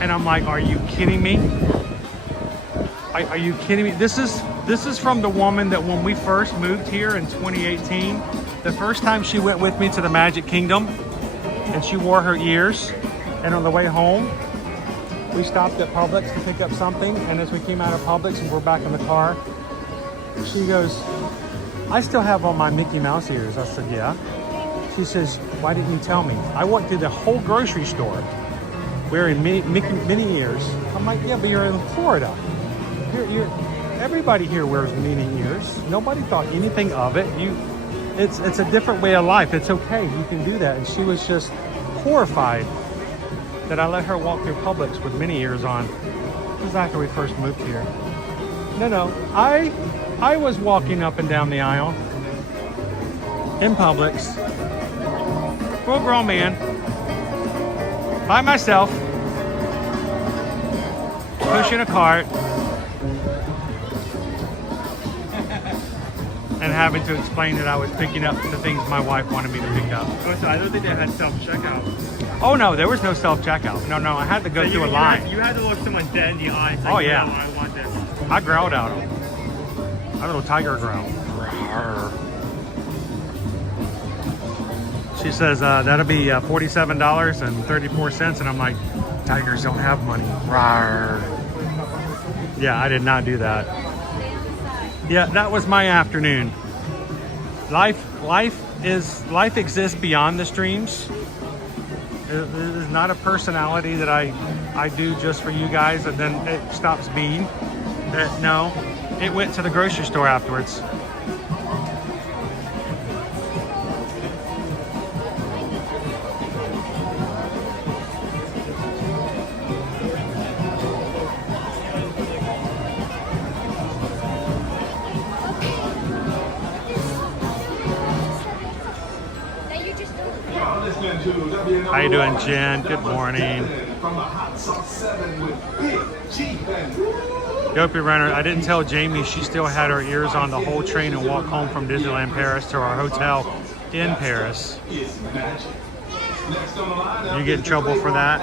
And I'm like, are you kidding me? Are you kidding me? This is from the woman that when we first moved here in 2018, the first time she went with me to the Magic Kingdom and she wore her ears, and on the way home, we stopped at Publix to pick up something, and as we came out of Publix and we're back in the car, she goes, I still have on my Mickey Mouse ears. I said, yeah. She says, why didn't you tell me? I went through the whole grocery store wearing mini ears. I'm like, yeah, but you're in Florida. Everybody here wears mini ears. Nobody thought anything of it. It's a different way of life. It's okay. You can do that. And she was just horrified that I let her walk through Publix with mini ears on. This was after we first moved here. No. I was walking up and down the aisle in Publix, full grown man, by myself, pushing a cart, and having to explain that I was picking up the things my wife wanted me to pick up. Oh, so I don't think they had self-checkout. Oh no, there was no self-checkout. No, I had to go through a line. You had to look someone dead in the eye. Like, oh yeah. No, I want this. I growled at him. A little tiger growl. She says, that'll be $47.34. And I'm like, tigers don't have money. Rawr. Yeah, I did not do that. Yeah, that was my afternoon. Life exists beyond the streams. It is not a personality that I do just for you guys and then it stops being. No, it went to the grocery store afterwards. How you doing, Jen? Good morning. Dopey Runner, I didn't tell Jamie she still had her ears on the whole train and walked home from Disneyland Paris to our hotel in Paris. You get in trouble for that?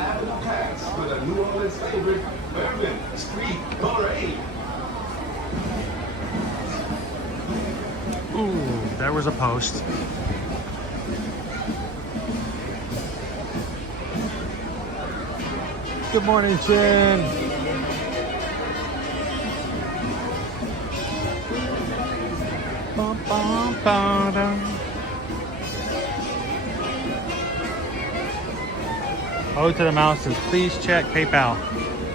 Ooh, there was a post. Good morning, Jen. Bum, bum, ba-dum. Oh, to the mouse says, please check PayPal.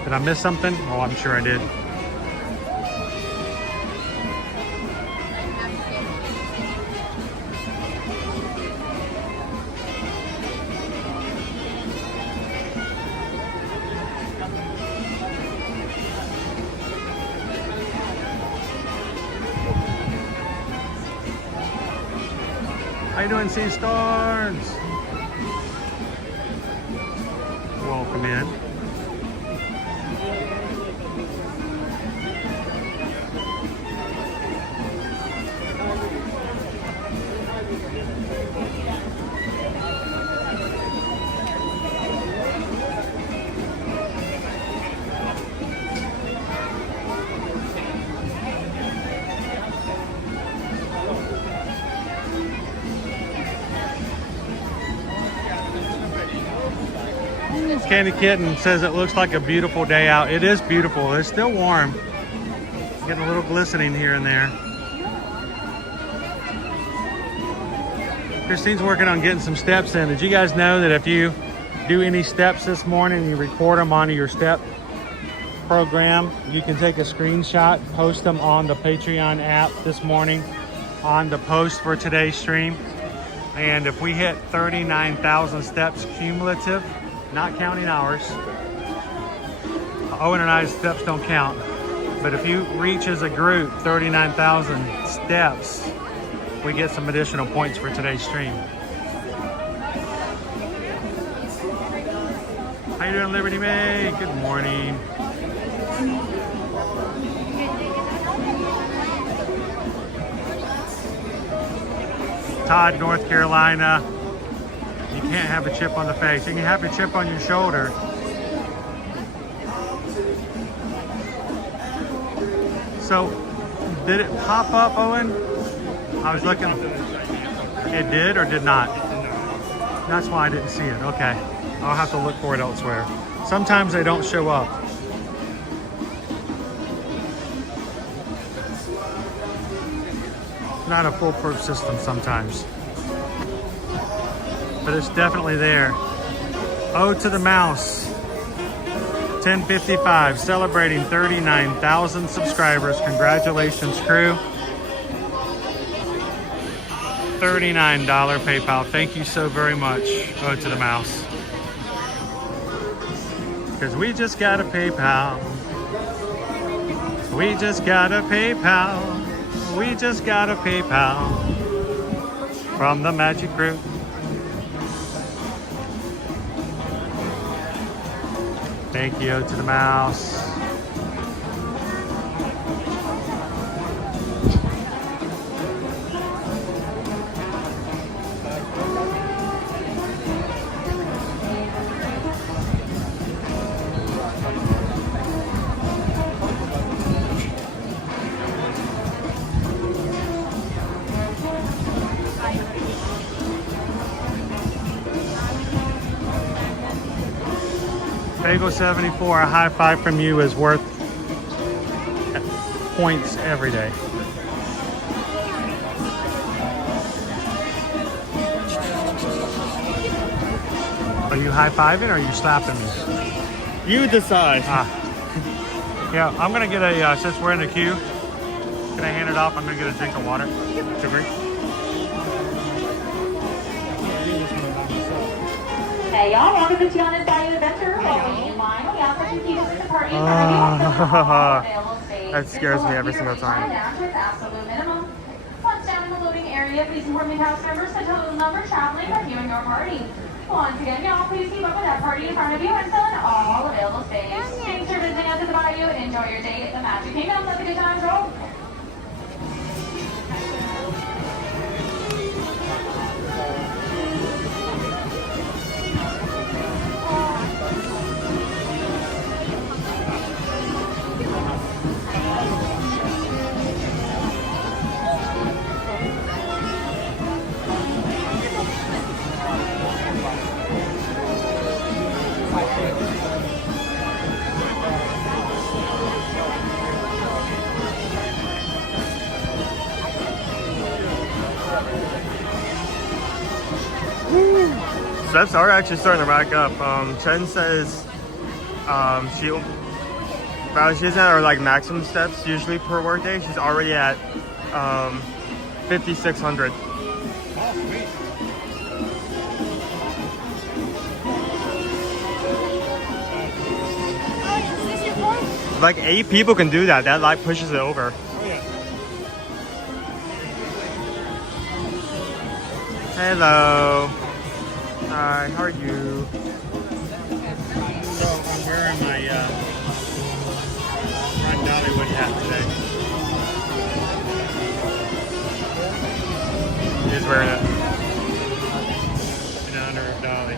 Did I miss something? Oh, I'm sure I did. How you doing, Sea Stars? Welcome in. Candy Kitten says it looks like a beautiful day out. It is beautiful. It's still warm. Getting a little glistening here and there. Christine's working on getting some steps in. Did you guys know that if you do any steps this morning and you record them onto your step program, you can take a screenshot, post them on the Patreon app this morning on the post for today's stream. And if we hit 39,000 steps cumulative, not counting ours, Owen and I's steps don't count, but if you reach as a group 39,000 steps, we get some additional points for today's stream. How you doing, Liberty May? Good morning. Todd, North Carolina. You can't have a chip on the face. You can have a chip on your shoulder. So, did it pop up, Owen? I was looking. It did or did not? That's why I didn't see it. Okay. I'll have to look for it elsewhere. Sometimes they don't show up. Not a foolproof system sometimes. But it's definitely there. Ode to the Mouse. 1055, celebrating 39,000 subscribers. Congratulations, crew. $39 PayPal. Thank you so very much, Ode to the Mouse. Because we just got a PayPal. We just got a PayPal. We just got a PayPal from the Magic Crew. Thank you to the mouse. Bagel 74, a high five from you is worth points every day. Are you high-fiving or are you slapping me? You decide. Yeah, I'm gonna get a, since we're in the queue, can I hand it off? I'm gonna get a drink of water to drink. Hey y'all, welcome to Tiana's Value Adventure. Welcome in line. We have some queues at the party. That scares me every single time. Absolute minimum. Once down in the loading area, please inform the house members the total number traveling with you and your party. Once again, y'all, please keep up with that party in front of you and fill in all available space. Thanks for visiting us at the Bayou and enjoy your day at the Magic Kingdom. Let the good times roll. Steps are actually starting to rack up. Chen says she doesn't have like maximum steps usually per workday. She's already at 5,600. Like 8 people can do that. That like pushes it over. Hello. Hi, how are you? So I'm wearing my Dollywood hat today. He's wearing it. In honor of Dolly.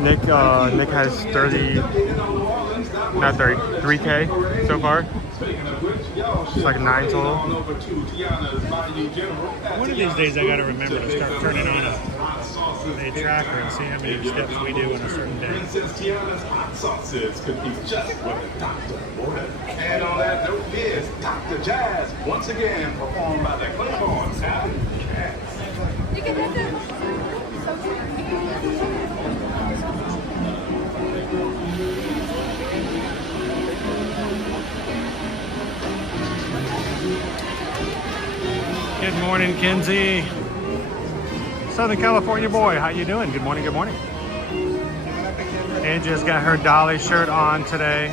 Nick has 3K so far. It's like 9 total. One of these days I gotta remember to start turning on a tracker and see how many steps we do in a certain day. Princess Tiana's hot sauces could be just what the doctor ordered. And on that note, here's Dr. Jazz, once again performed by the Claibornes and Cats. You can hit them. Good morning, Kinsey. Southern California boy, how you doing? Good morning, good morning. Angie's got her Dolly shirt on today.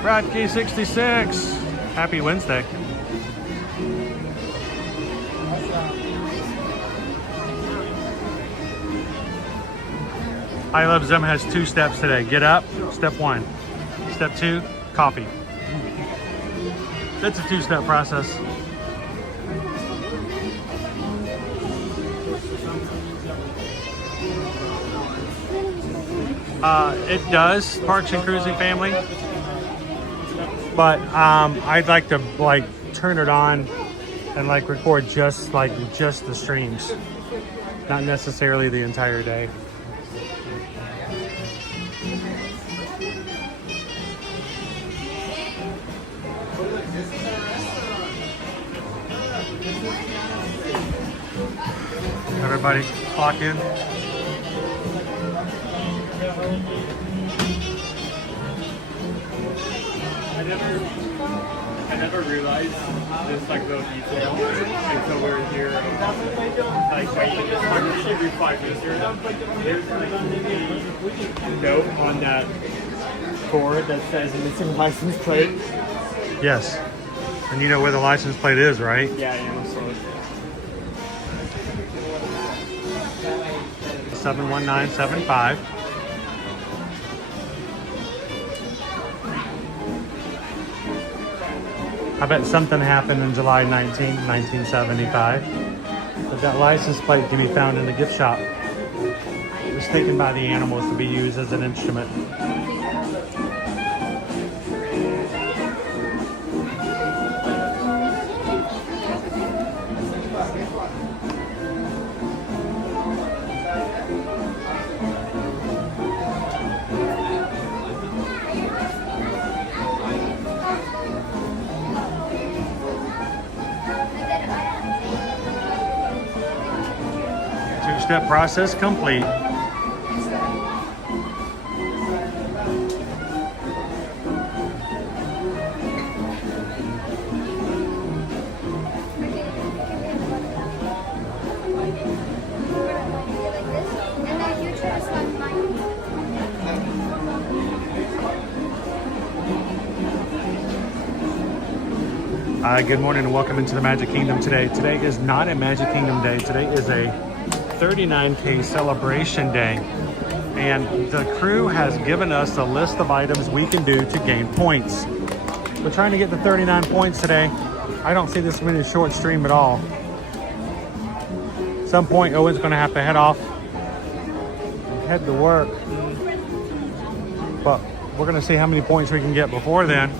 Bradkey 66. Happy Wednesday. I Love Zim has 2 steps today. Get up, step 1. Step 2, coffee. That's a 2-step process. It does, Parks and Cruising family. But I'd like to turn it on and record just the streams, not necessarily the entire day. Everybody clock in. I never realized this little detail until we were here. Waiting every 5 minutes. There's a note on that board that says missing license plate. Yes. And you know where the license plate is, right? Yeah, I know. So 71975. I bet something happened in July 19, 1975. But that license plate can be found in the gift shop. It was taken by the animals to be used as an instrument. Two-step process complete. Good morning and welcome into the Magic Kingdom today. Today is not a Magic Kingdom day. Today is a 39K celebration day. And the crew has given us a list of items we can do to gain points. We're trying to get to 39 points today. I don't see this being a short stream at all. At some point, Owen's going to have to head off and head to work. But we're going to see how many points we can get before then.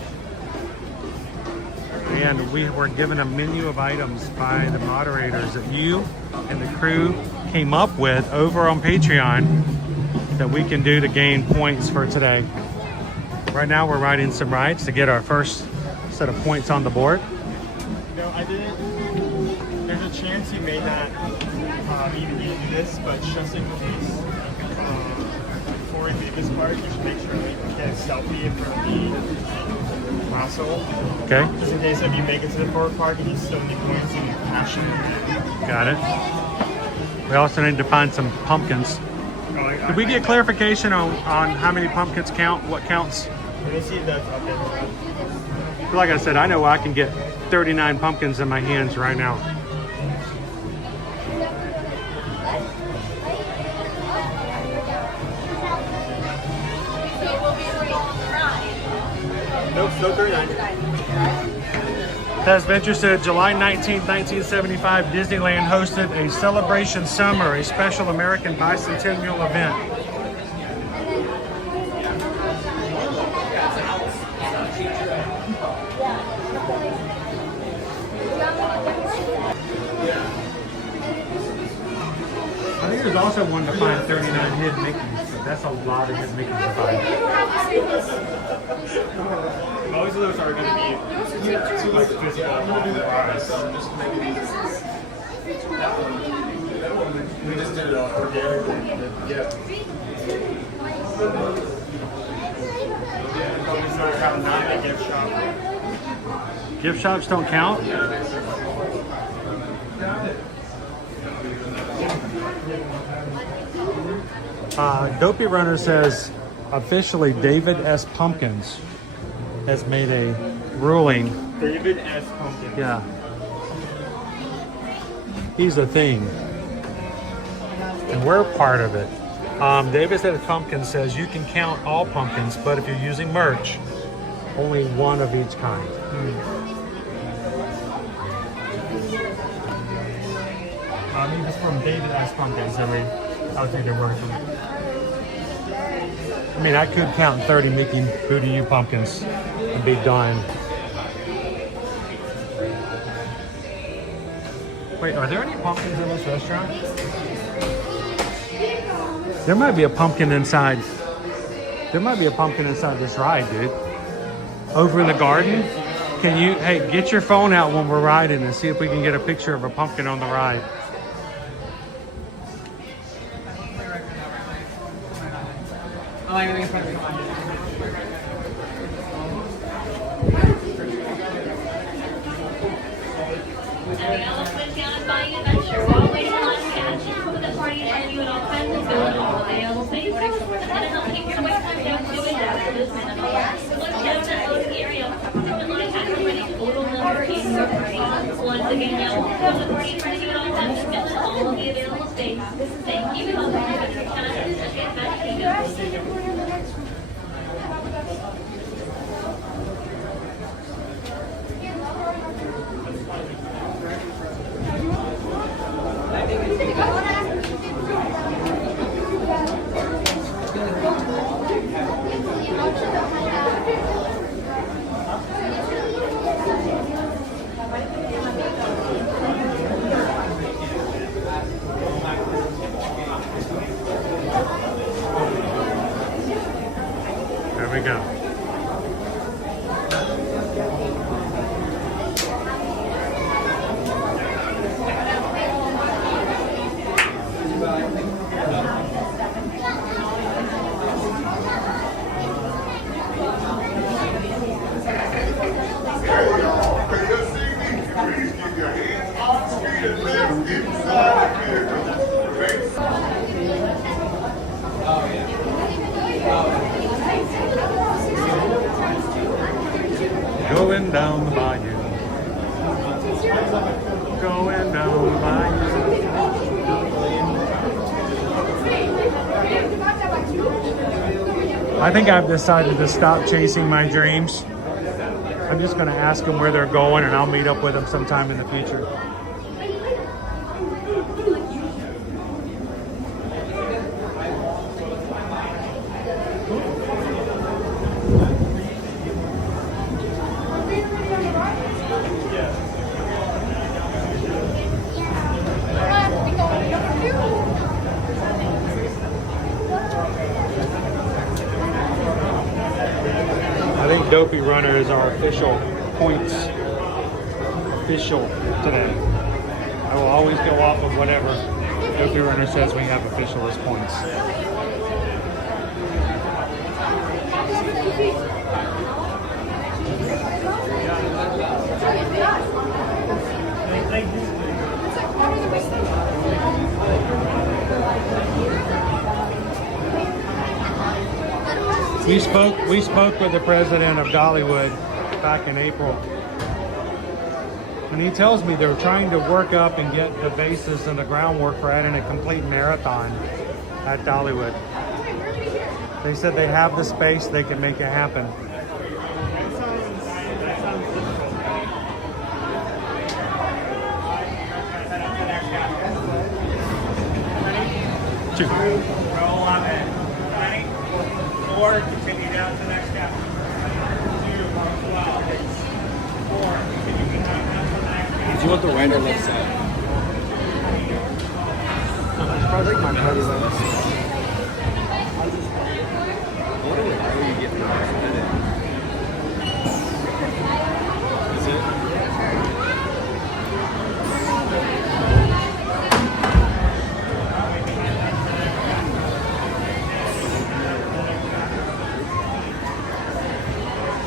And we were given a menu of items by the moderators that you and the crew came up with over on Patreon that we can do to gain points for today. Right now we're riding some rides to get our first set of points on the board. No, I didn't. There's a chance you may not even need to do this, but just in case, before we leave this park, you should make sure that you can get a selfie in front of the castle. Okay. Just in case if you make it to the forward park and you still need points and cash in. Got it. We also need to find some pumpkins. Did we get clarification on how many pumpkins count? What counts? Let me see if that's up there. Like I said, I know I can get 39 pumpkins in my hands right now. Nope, still 39. Taz Venture said July 19th, 1975, Disneyland hosted a Celebration Summer, a special American bicentennial event. I think there's also one to find 39 hidden Mickeys, but that's a lot of hidden Mickeys to find. Most of those are going to be like physical rides. We just did it organically. Yeah. It's not counting not a gift shop. Gift shops don't count? Dopey Runner says officially David S. Pumpkins has made a ruling. David S. Pumpkins. Yeah. He's a thing. And we're part of it. David S. Pumpkins says you can count all pumpkins, but if you're using merch, only one of each kind. I mean, it's from David S. Pumpkins. I'll take their word for it. I mean, I could count 30 Mickey Booty You pumpkins and be done. Wait, are there any pumpkins in this restaurant? There might be a pumpkin inside. There might be a pumpkin inside this ride, dude. Over in the garden. Can you, hey, get your phone out when we're riding and see if we can get a picture of a pumpkin on the ride. Once again, now we'll have the party in front of you at all times and fill in all of the available space. Thank you. Hope you have a good time and get back to you. There we go. Going down the bayou. Going down the bayou. I think I've decided to stop chasing my dreams. I'm just going to ask them where they're going and I'll meet up with them sometime in the future. I think Dopey Runner is our official points official today. I will always go off of whatever Dopey Runner says we have official as points. We spoke with the president of Dollywood back in April. And he tells me they're trying to work up and get the basis and the groundwork for adding a complete marathon at Dollywood. They said they have the space, they can make it happen. 2. Row 11. Right? 4, continue down to the next step. 2, 12. 4, continue down to the next step. Did you want the right or left side? I like my brother's left. What are you getting Is it?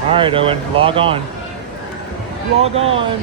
All right, Owen, log on. Log on.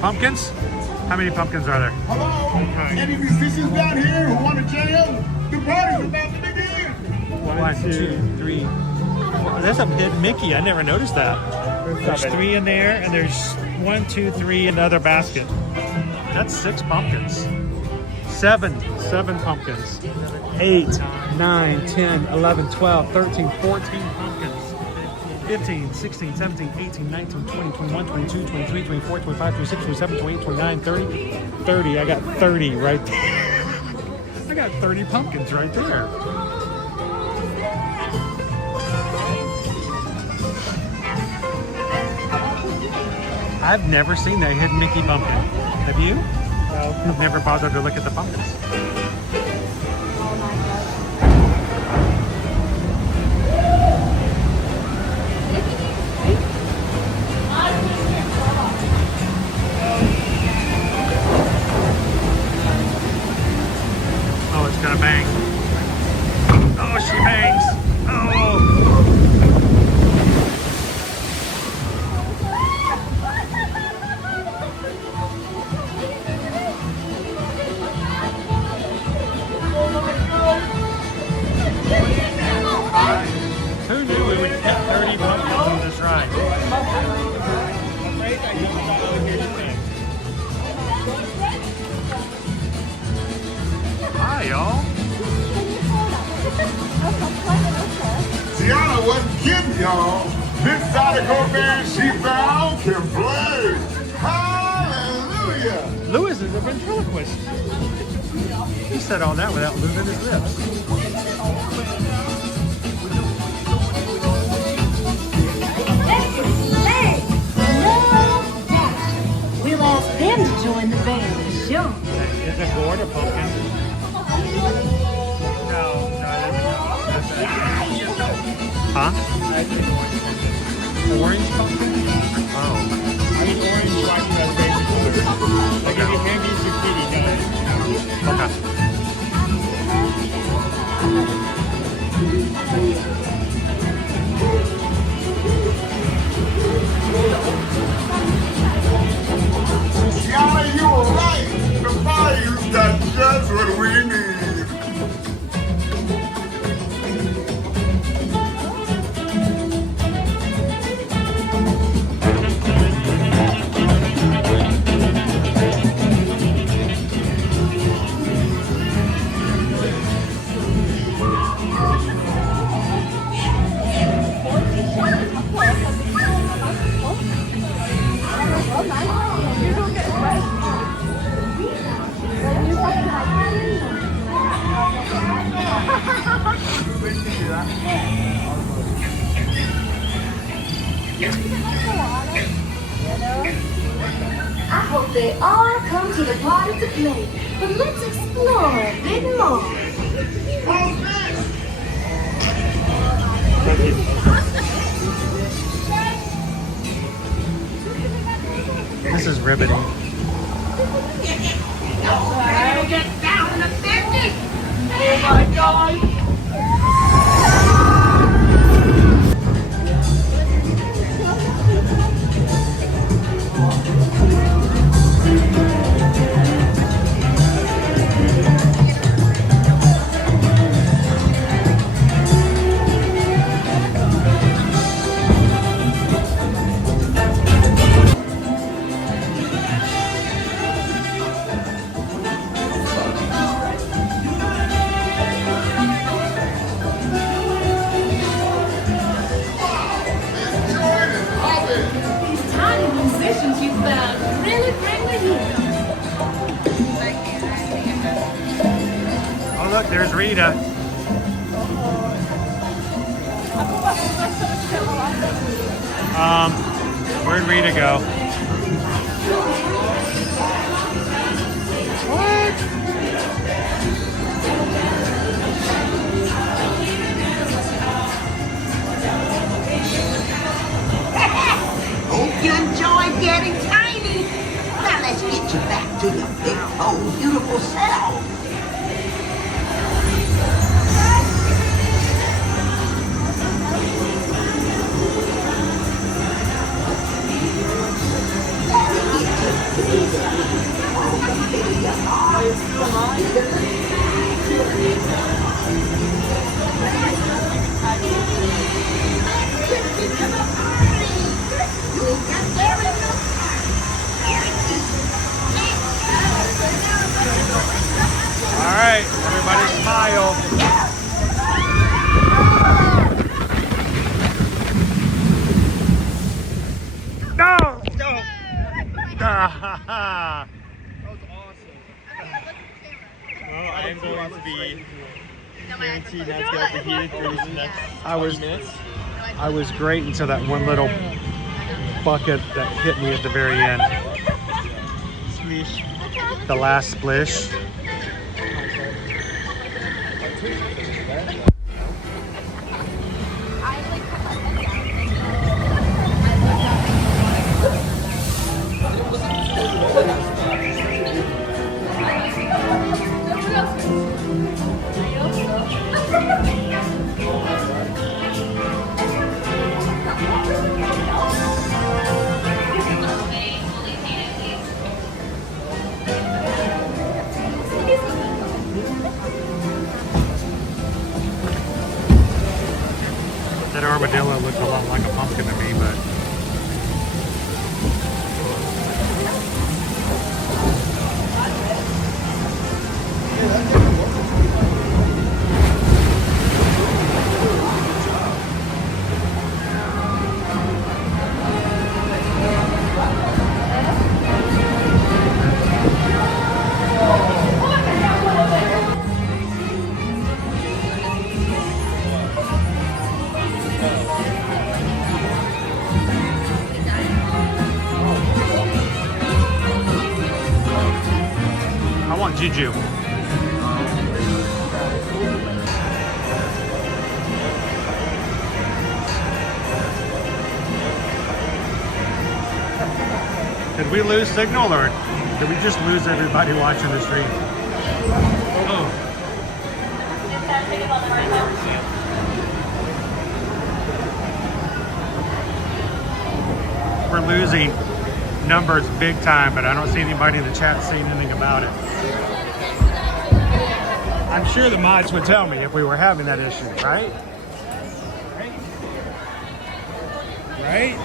Pumpkins? How many pumpkins are there? Hello? Any musicians down here who want to jam? The party's about to begin. 1, 2, 3. Well, there's a bit Mickey. I never noticed that. There's 3 in there, and there's 1, 2, 3 in the other basket. That's 6 pumpkins. 7 pumpkins. 8, 9, 10, 11, 12, 13, 14 pumpkins. 15, 16, 17, 18, 19, 20, 21, 22, 23, 24, 25, 26, 27, 28, 29, 30. 30. I got 30 right there. I got 30 pumpkins right there. I've never seen that hidden Mickey pumpkin. Have you? No. I've never bothered to look at the pumpkins. Oh, it's gonna bang. Oh, she bangs. Oh. Who knew we would get 30 pumpkins on this ride? Hi, y'all. Tiana wasn't kidding, y'all. This Zydeco band she found can play. Hallelujah. Lewis is a ventriloquist. He said all that without moving his lips. We'll ask them order pumpkin. No, Huh? I think Orange pumpkin? Oh. I mean orange watching that favorite color. Like if you hand me zucchini, no. Okay. Johnny, you were right. The bayou's got just what we need. I hope they all come to the party to play, but let's explore a bit more. This is riveting. Get down in the 50. Oh my God. These tiny musicians you found really bring the heat. Oh look, there's Rita. Where'd Rita go? Hope you enjoyed getting tiny. Now let's get you back to your big, bold, beautiful self. All right, everybody smile. No! No! Well, I am going to be guaranteed not to get overheated for these next 20 minutes. I was great until that one little bucket that hit me at the very end. Splish. The last splish. juju. Did we lose signal or did we just lose everybody watching the stream? Oh. We're losing numbers big time, but I don't see anybody in the chat saying anything about it. I'm sure the mods would tell me if we were having that issue, right? Right?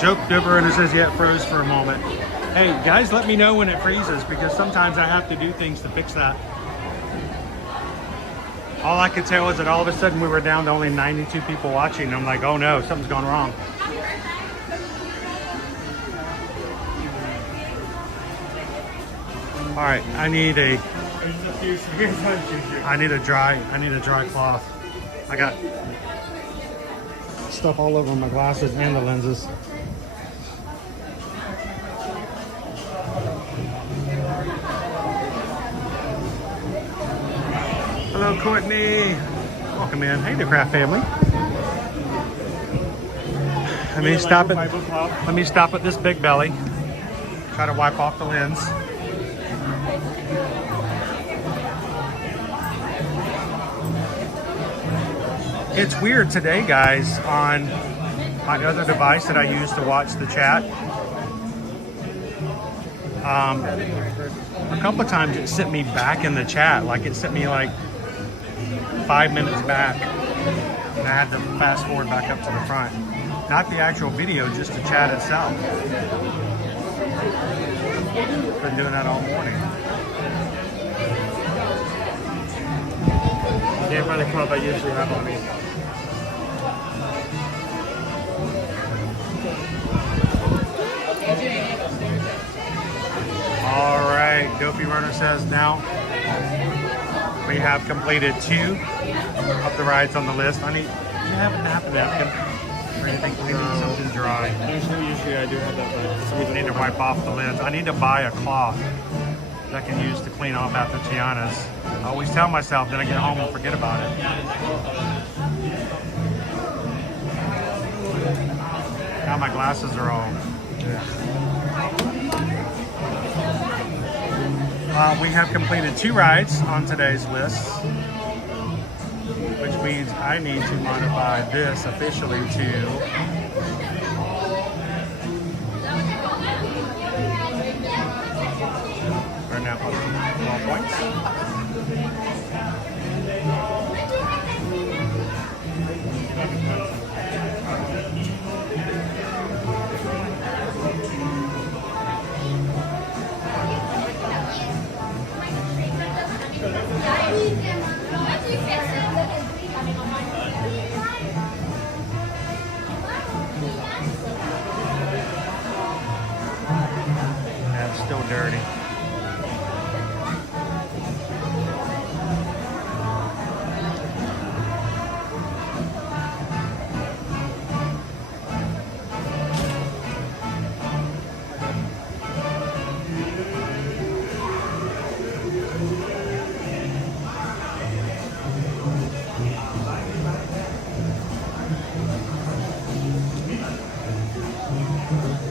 Joke Dubberunner says, yeah, it froze for a moment. Hey, guys, let me know when it freezes because sometimes I have to do things to fix that. All I could tell is that all of a sudden we were down to only 92 people watching. I'm like, oh no, something's gone wrong. All right, I need a dry cloth. I got stuff all over my glasses and the lenses. Hello, Courtney. Welcome in. Hey, the Craft family. Let me stop at this big belly. Try to wipe off the lens. It's weird today, guys, on my other device that I use to watch the chat. A couple of times it sent me back in the chat, like it sent me like 5 minutes back, and I had to fast forward back up to the front. Not the actual video, just the chat itself. Been doing that all morning. Can't find the club I usually have on me. All right, Dopey Runner says now we have completed 2 of the rides on the list. I need, do you have a napkin or anything? We need something dry. Usually I do have that, but I need to wipe off the lens. I need to buy a cloth that I can use to clean off after Tiana's. I always tell myself, then I get home and forget about it. Now my glasses are all. We have completed 2 rides on today's list, which means I need to modify this officially to right now 12 points. That's still dirty.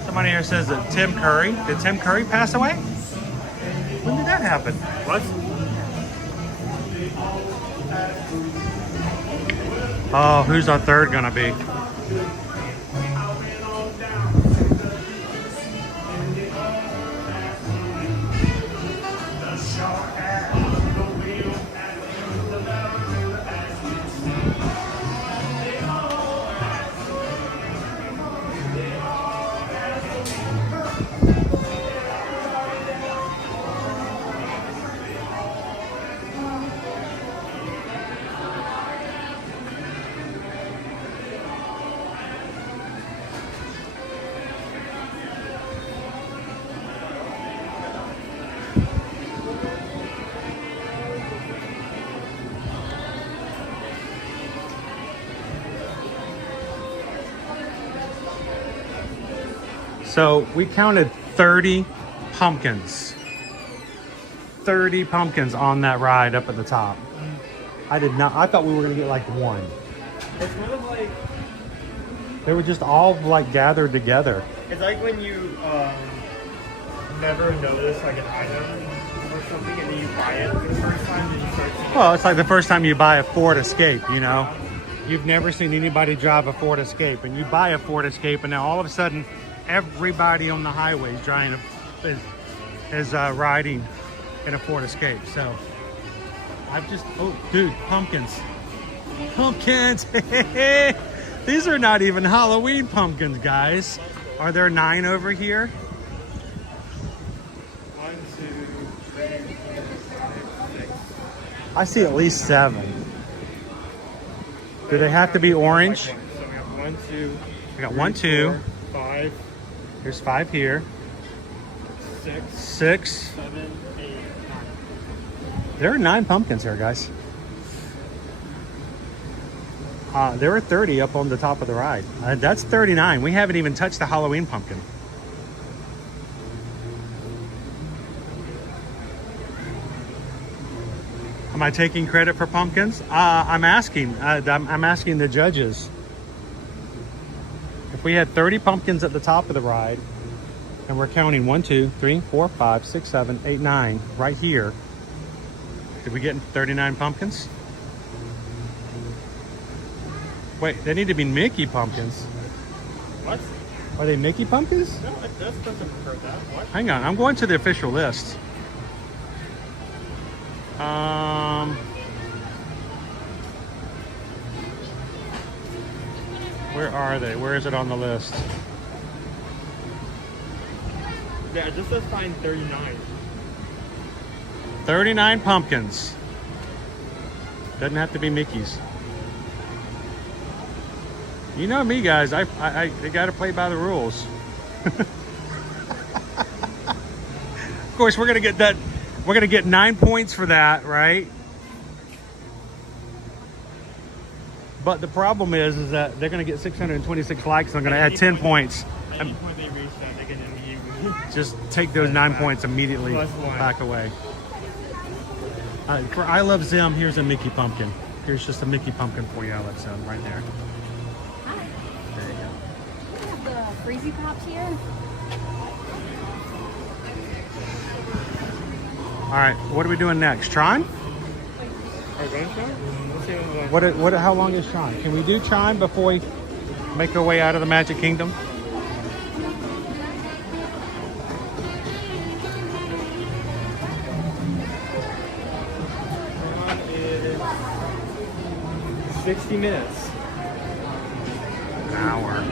Somebody here says that Tim Curry. Did Tim Curry pass away? When did that happen? What? Oh, who's our third gonna be? So we counted 30 pumpkins. 30 pumpkins on that ride up at the top. I did not, I thought we were gonna get like one. It's kind of like, They were just all like gathered together. it's like when you never notice like an item or something and then you buy it for the first time and you start seeing Well, it's like the first time you buy a Ford Escape, you know? You've never seen anybody drive a Ford Escape, and you buy a Ford Escape, and now all of a sudden, everybody on the highway is riding in a Ford Escape. So I've just, oh, dude, pumpkins. Pumpkins! These are not even Halloween pumpkins, guys. Are there 9 over here? 1, 2, 3, 4, 5, 6. I see at least 7. Do they have to be orange? So we have 1, 2. We got 1, 2. 4, 5. There's 5 here. 6. 6. 7, 8, 9. There are 9 pumpkins here, guys. There were 30 up on the top of the ride. That's 39. We haven't even touched the Halloween pumpkin. Am I taking credit for pumpkins? I'm asking. I'm asking the judges. If we had 30 pumpkins at the top of the ride, and we're counting 1, 2, 3, 4, 5, 6, 7, 8, 9 right here, did we get 39 pumpkins? Wait, they need to be Mickey pumpkins. What? Are they Mickey pumpkins? No, it doesn't prefer that. What? Hang on, I'm going to the official list. Where are they? Where is it on the list? Yeah, it just says find 39. 39 pumpkins. Doesn't have to be Mickey's. You know me, guys. I got to play by the rules. Of course, we're gonna get that. We're gonna get 9 points for that, right? But the problem is that they're gonna get 626 likes. And I'm gonna add 10 points. At any point they reach that, they can immediately Just take those 9 points immediately +1. back away. For I Love Zim, here's a Mickey pumpkin. Here's just a Mickey pumpkin for you, I Love Zim, right there. There you go. We have the Freezy Pops here. All right, what are we doing next? Chime? Are we going to? Let's see What? How long is Chime? Can we do Chime before we make our way out of the Magic Kingdom? is 60 minutes. An hour.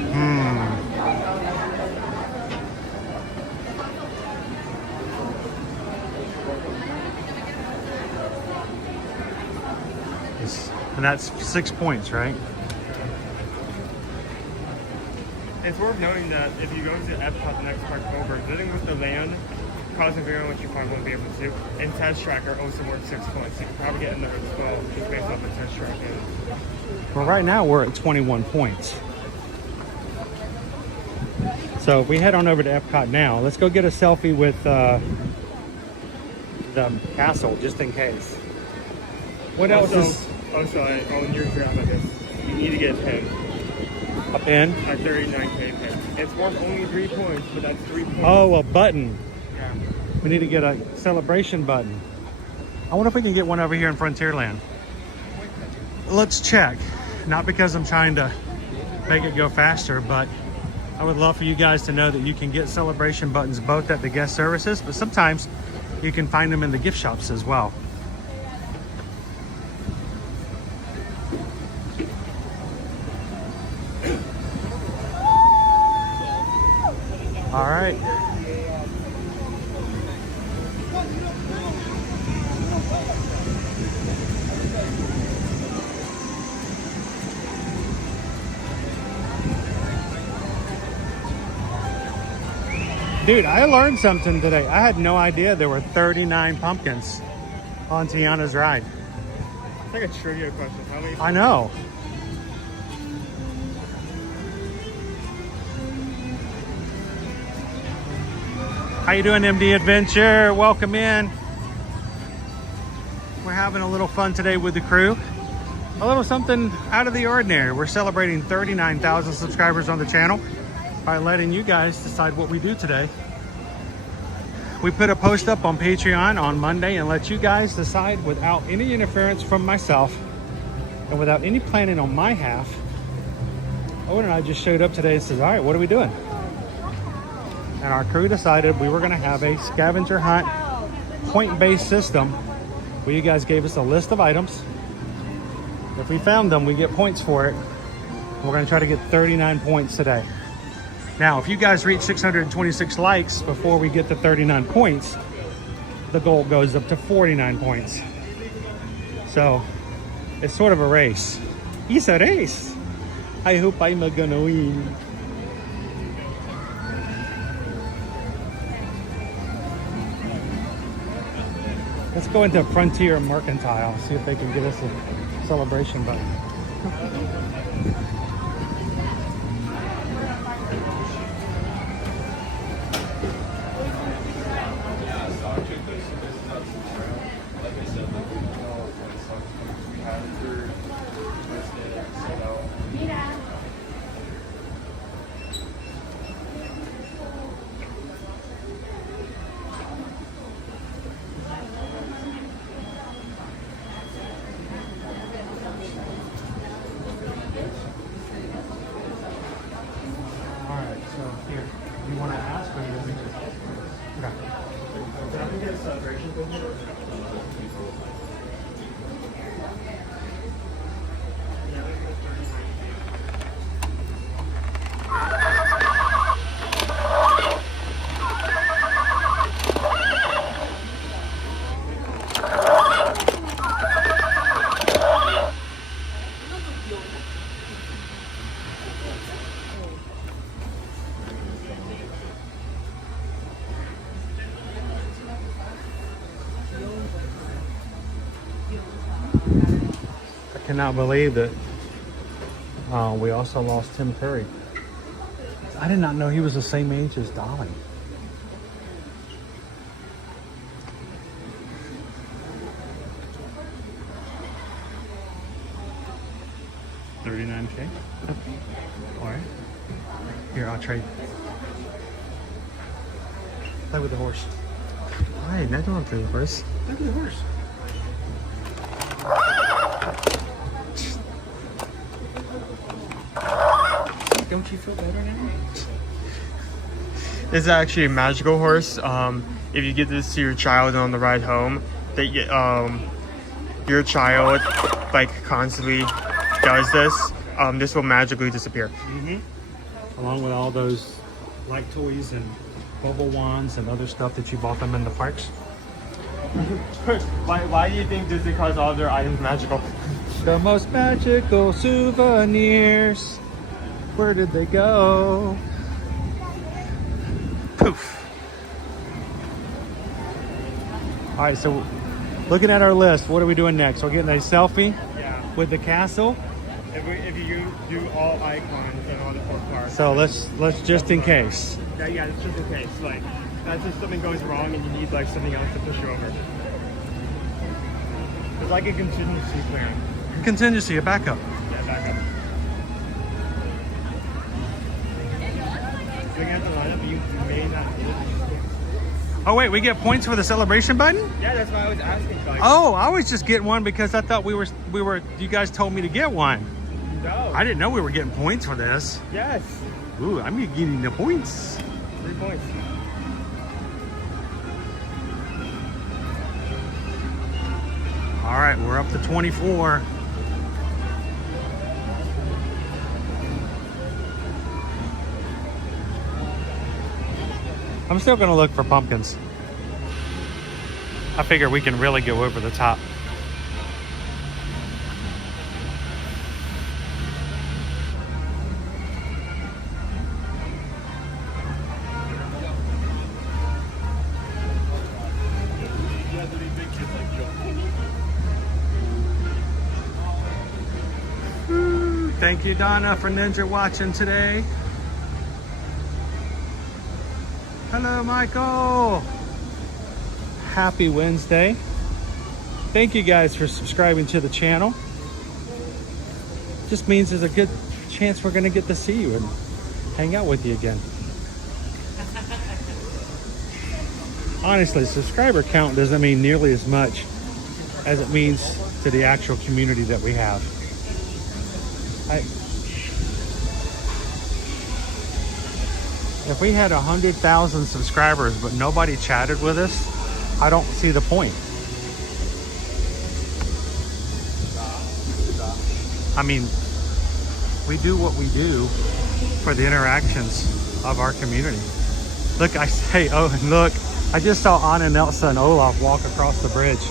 And that's 6 points, right? It's worth noting that if you go to Epcot the next park over, visiting with the land, crossing figuring out what you probably won't be able to, and Test Tracker also worth 6 points. You can probably get in there as well, just based off the Test Tracker. Well, right now we're at 21 points. So if we head on over to Epcot now, let's go get a selfie with the castle, just in case. What else is... Also, on your grab, I guess, you need to get a pin. A pin? A 39K pin. It's worth only 3 points, but that's 3 points. Oh, a button. Yeah. We need to get a celebration button. I wonder if we can get one over here in Frontierland. Let's check. Not because I'm trying to make it go faster, but I would love for you guys to know that you can get celebration buttons both at the guest services, but sometimes you can find them in the gift shops as well. All right. Dude, I learned something today. I had no idea there were 39 pumpkins on Tiana's ride. It's like a trivia question. How many? I know. How you doing, MD Adventure? Welcome in. We're having a little fun today with the crew. A little something out of the ordinary. We're celebrating 39,000 subscribers on the channel by letting you guys decide what we do today. We put a post up on Patreon on Monday and let you guys decide without any interference from myself and without any planning on my half. Owen and I just showed up today and said, all right, what are we doing? And our crew decided we were gonna have a scavenger hunt point-based system where you guys gave us a list of items. If we found them, we get points for it. We're gonna try to get 39 points today. Now, if you guys reach 626 likes before we get to 39 points, the goal goes up to 49 points. So it's sort of a race. It's a race. I hope I'm gonna win. Let's go into Frontier Mercantile, see if they can give us a celebration button. I cannot believe that we also lost Tim Curry. I did not know he was the same age as Dolly. $39K? Okay. All right. Here, I'll trade. Play with the horse. All right, now don't play with the horse. Play with the horse. Don't you feel better now? This is actually a magical horse. If you give this to your child on the ride home, that your child like constantly does this, this will magically disappear. Along with all those light toys and bubble wands and other stuff that you bought them in the parks. Why do you think Disney calls all their items magical? The most magical souvenirs. Where did they go? Poof. All right, so looking at our list, what are we doing next? We're getting a selfie with the castle. If you do all icons and all the 4 parts. So let's just in case. Yeah, it's just in case. Like, that's if something goes wrong and you need like something else to push you over. It's like a contingency plan. Contingency, a backup. Yeah, backup. Looking at the lineup, you may not need it. Oh wait, we get points for the celebration button? Yeah, that's why I was asking. Like, oh, I was just getting one because I thought we were. You guys told me to get one. No. I didn't know we were getting points for this. Yes. Ooh, I'm getting the points. 3 points. All right, we're up to 24. I'm still gonna look for pumpkins. I figure we can really go over the top. Thank you, Donna, for Ninja watching today. Hello, Michael. Happy Wednesday. Thank you guys for subscribing to the channel. Just means there's a good chance we're gonna get to see you and hang out with you again. Honestly, subscriber count doesn't mean nearly as much as it means to the actual community that we have. If we had 100,000 subscribers but nobody chatted with us, I don't see the point. I mean, we do what we do for the interactions of our community. Look, I say, oh, and look, I just saw Anna, Nelsa, and Olaf walk across the bridge.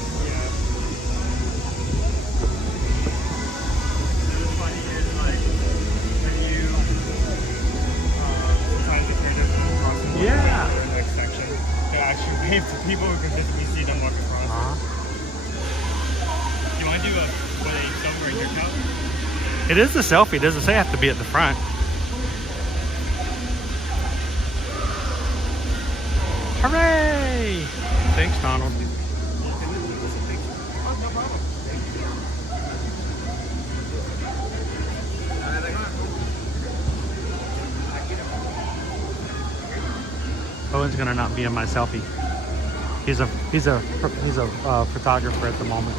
Yeah. The next section. They actually wave to people who can physically see them walk across. You want to do a somewhere in your couch? It is a selfie. It doesn't say I have to be at the front. Hooray! Thanks, Donald. Owen's gonna not be in my selfie. He's a photographer at the moment.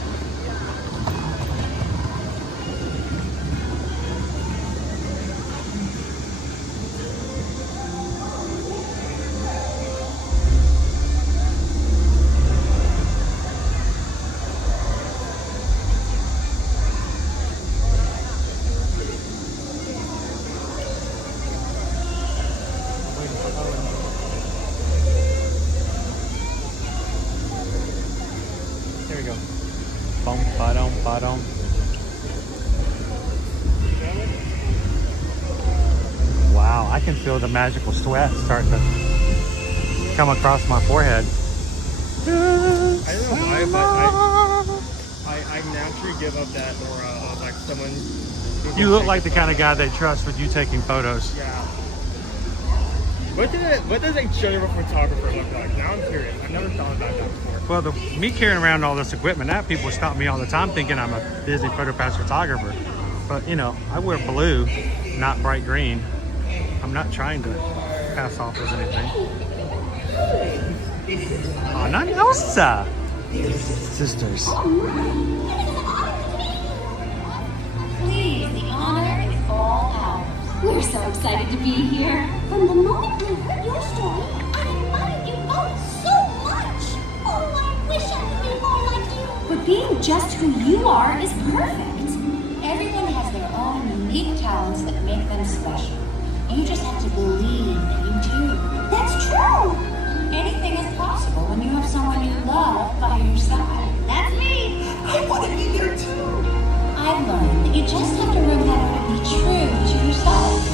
There we go. Bum, ba-dum, ba-dum. Wow, I can feel the magical sweat starting to come across my forehead. I don't know why, but I naturally give up that aura of like someone. You look like the kind of guy they trust with you taking photos. Yeah. What does a general photographer look like? Now I'm curious. I've never thought about that before. Well, me carrying around all this equipment, now people stop me all the time thinking I'm a busy PhotoPass photographer. But you know, I wear blue, not bright green. I'm not trying to pass off as anything. Ana Nelsa! Sisters. Please, the honor is all ours. We're so excited to be here. From the moment we heard your story, I admired you both so much. Oh, I wish I could be more like you. But being just who you are is perfect. Everyone has their own unique talents that make them special. You just have to believe that you do. That's true. Anything is possible when you have someone you love by your side. That's me. I want to be there too. I've learned that you just have to remember how to be true to yourself.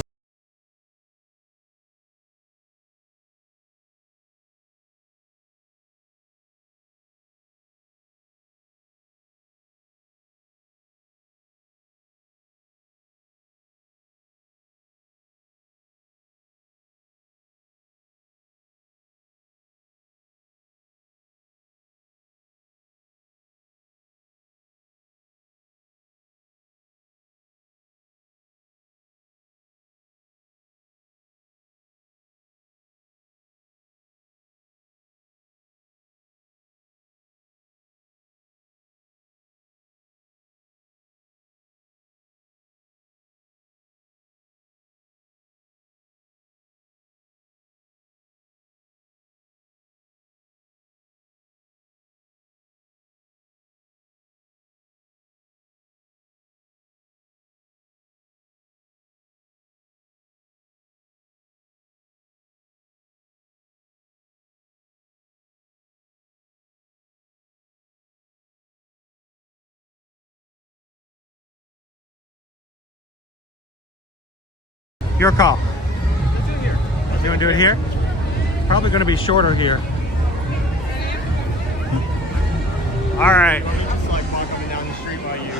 Your call. Let's do it here. You want to do it here? Probably going to be shorter here. All right. Just like walk up and down the street while you.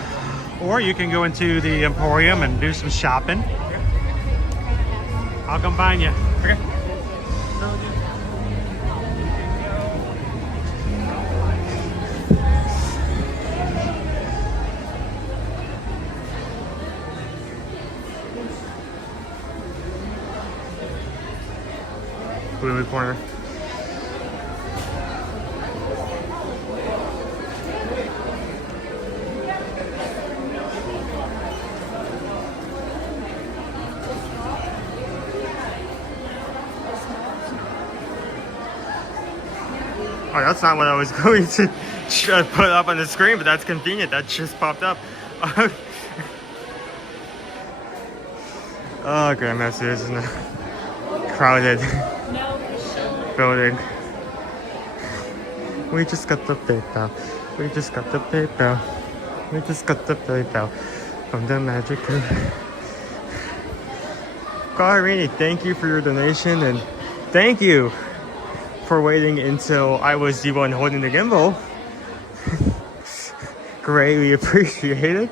Or you can go into the Emporium and do some shopping. I'll come find you. Okay. movie corner. Oh, that's not what I was going to put up on the screen, but that's convenient. That just popped up. Oh, goodness, this is a crowded building. We just got the PayPal. We just got the PayPal. We just got the PayPal from the Magic Crew. Karini, thank you for your donation, and thank you for waiting until I was the one holding the gimbal. Greatly appreciated.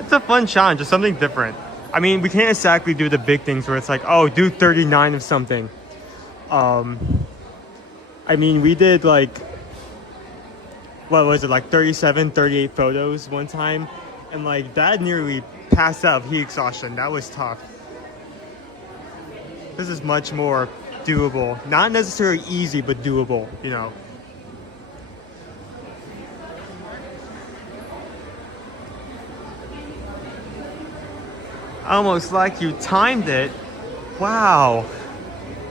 It's a fun challenge, just something different. I mean, we can't exactly do the big things where it's like, oh, do 39 of something. I mean, we did like, what was it, like 37, 38 photos one time, and like that nearly passed out of heat exhaustion. That was tough. This is much more doable. Not necessarily easy, but doable, you know. Almost like you timed it. Wow.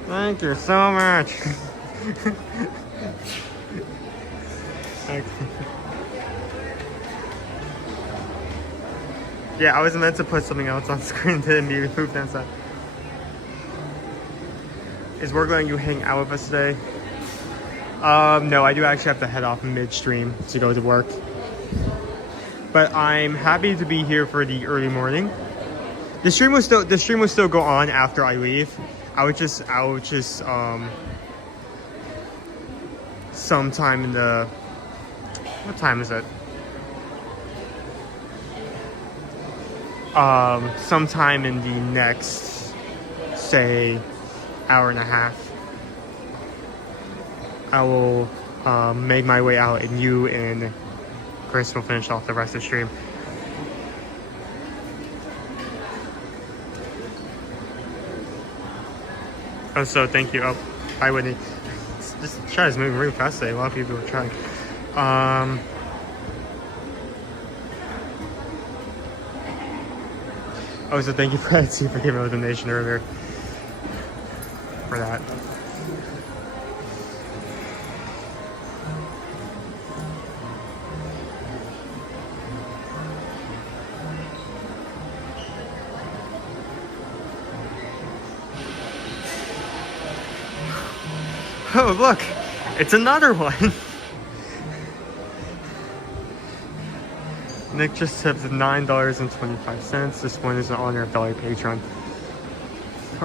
Thank you so much. Okay. Yeah, I was meant to put something else on screen to immediately move that side. Is we're going to hang out with us today? No, I do actually have to head off midstream to go to work. But I'm happy to be here for the early morning. The stream will still go on after I leave. I would just sometime in the, what time is it? Sometime in the next, say, hour and a half, I will make my way out, and you and Chris will finish off the rest of the stream. Oh, so thank you. Oh, hi, Whitney. This chat is moving really fast today. A lot of people are trying. Oh, so thank you, Patsy, for giving a donation earlier for that. Oh, look, it's another one. Nick just tipped $9.25. This one is in honor of Dolly Patron.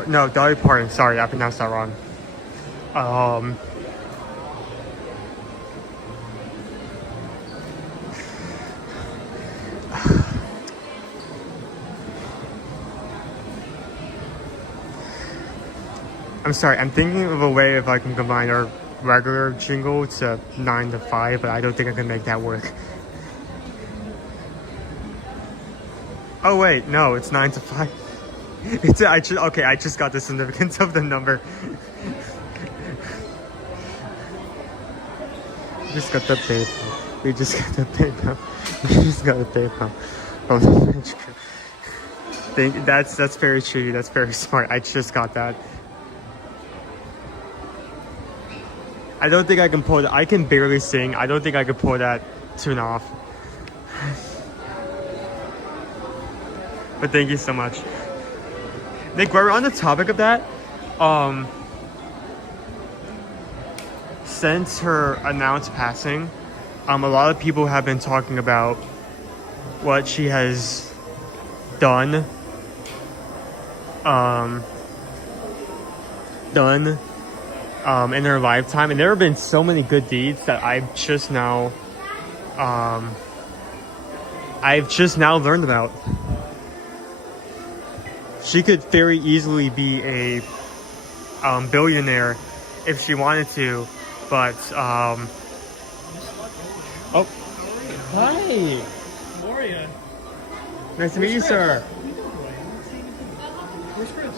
No, Dolly Parton. Sorry, I pronounced that wrong. I'm sorry, I'm thinking of a way if I can combine our regular jingle to 9 to 5, but I don't think I can make that work. Oh wait, no, it's 9 to 5. Okay, I just got the significance of the number. We just got the PayPal. We just got the PayPal. We just got the PayPal. That's very cheeky. That's very smart. I just got that. I don't think I can pull that. I can barely sing. I don't think I can pull that tune off. But thank you so much. Nick, while we're on the topic of that, since her announced passing, a lot of people have been talking about what she has done. In her lifetime, and there have been so many good deeds that I've just now learned about. She could very easily be a billionaire if she wanted to, but oh, hi. Gloria. Nice to meet you, sir. Where's Chris?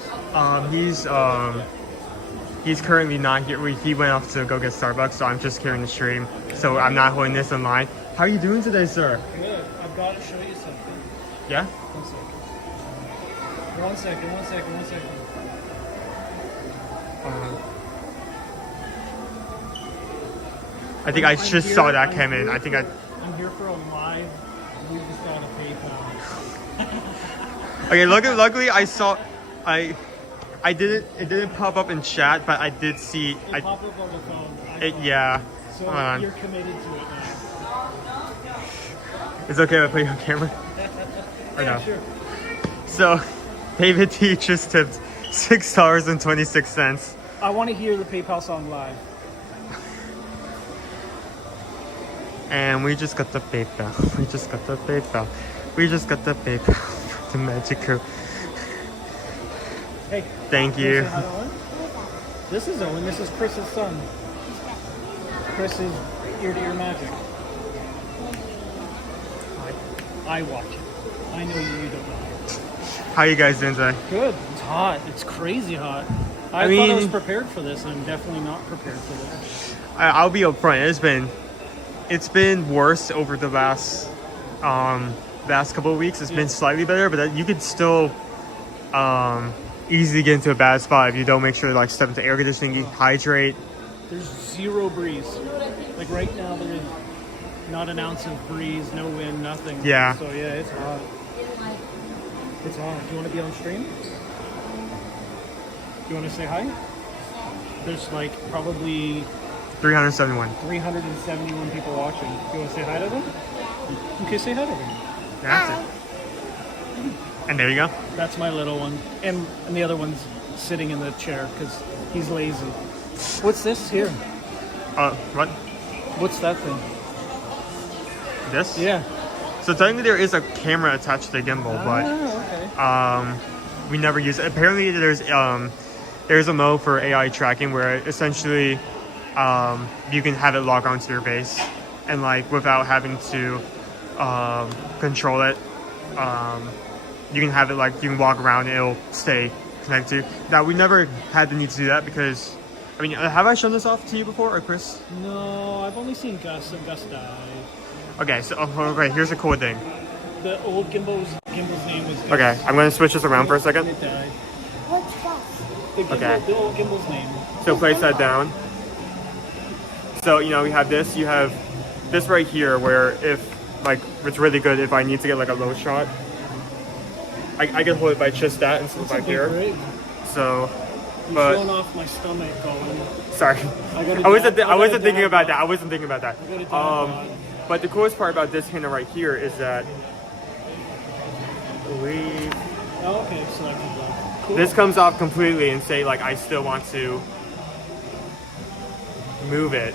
He's currently not here. He went off to go get Starbucks, so I'm just carrying the stream. So I'm not holding this online. How are you doing today, sir? Good. I've got to show you something. Yeah? 1 second. 1 second. I think I just saw that come in. I'm here for a live. We just got a PayPal. Okay, luckily I saw, it didn't pop up in chat, but I did see. It popped up on the phone. Yeah. So Hold on. you're committed to it now. It's okay if I put you on camera? Or Yeah, no? sure. So, David T just tipped $6.26. I want to hear the PayPal song live. And we just got the PayPal. We just got the PayPal. The Magic Crew. Hey. Thank you. Say hi to Owen? This is Owen. This is Chris's son. Chris is ear to ear magic. I watch it. I know you don't know. How you guys doing today? Good. It's hot. It's crazy hot. I thought I was prepared for this. I'm definitely not prepared for this. I'll be upfront. It's been worse over the last couple of weeks. It's been slightly better, but you could still easily get into a bad spot if you don't make sure to like step into air conditioning, hydrate. There's zero breeze. Like right now, there is not an ounce of breeze, no wind, nothing. Yeah. So yeah, it's hot. It's hot. Do you want to be on stream? Do you want to say hi? There's like probably 371 people watching. Do you want to say hi to them? Okay, say hi to them. That's it. And there you go. That's my little one. And the other one's sitting in the chair because he's lazy. What's this here? What? What's that thing? This? Yeah. So technically there is a camera attached to the gimbal, but we never use it. Apparently there's a mode for AI tracking where essentially you can have it log onto your base and like without having to control it. You can have it like you can walk around and it'll stay connected to you. Now we never had the need to do that because have I shown this off to you before or Chris? No, I've only seen Gus and Gus died. Okay, so here's a cool thing. The old gimbal's name was Gus. Okay, I'm gonna switch this around for a second. It died. Okay. The old gimbal's name. So place that down. So we have this. You have this right here where if like it's really good if I need to get like a low shot. I can hold it by just that instead of by here. Great. So, You're showing off my stomach, Colin. Sorry, I wasn't thinking about that. I wasn't thinking about that. But the coolest part about this handle right here is that this comes off completely and say like I still want to move it.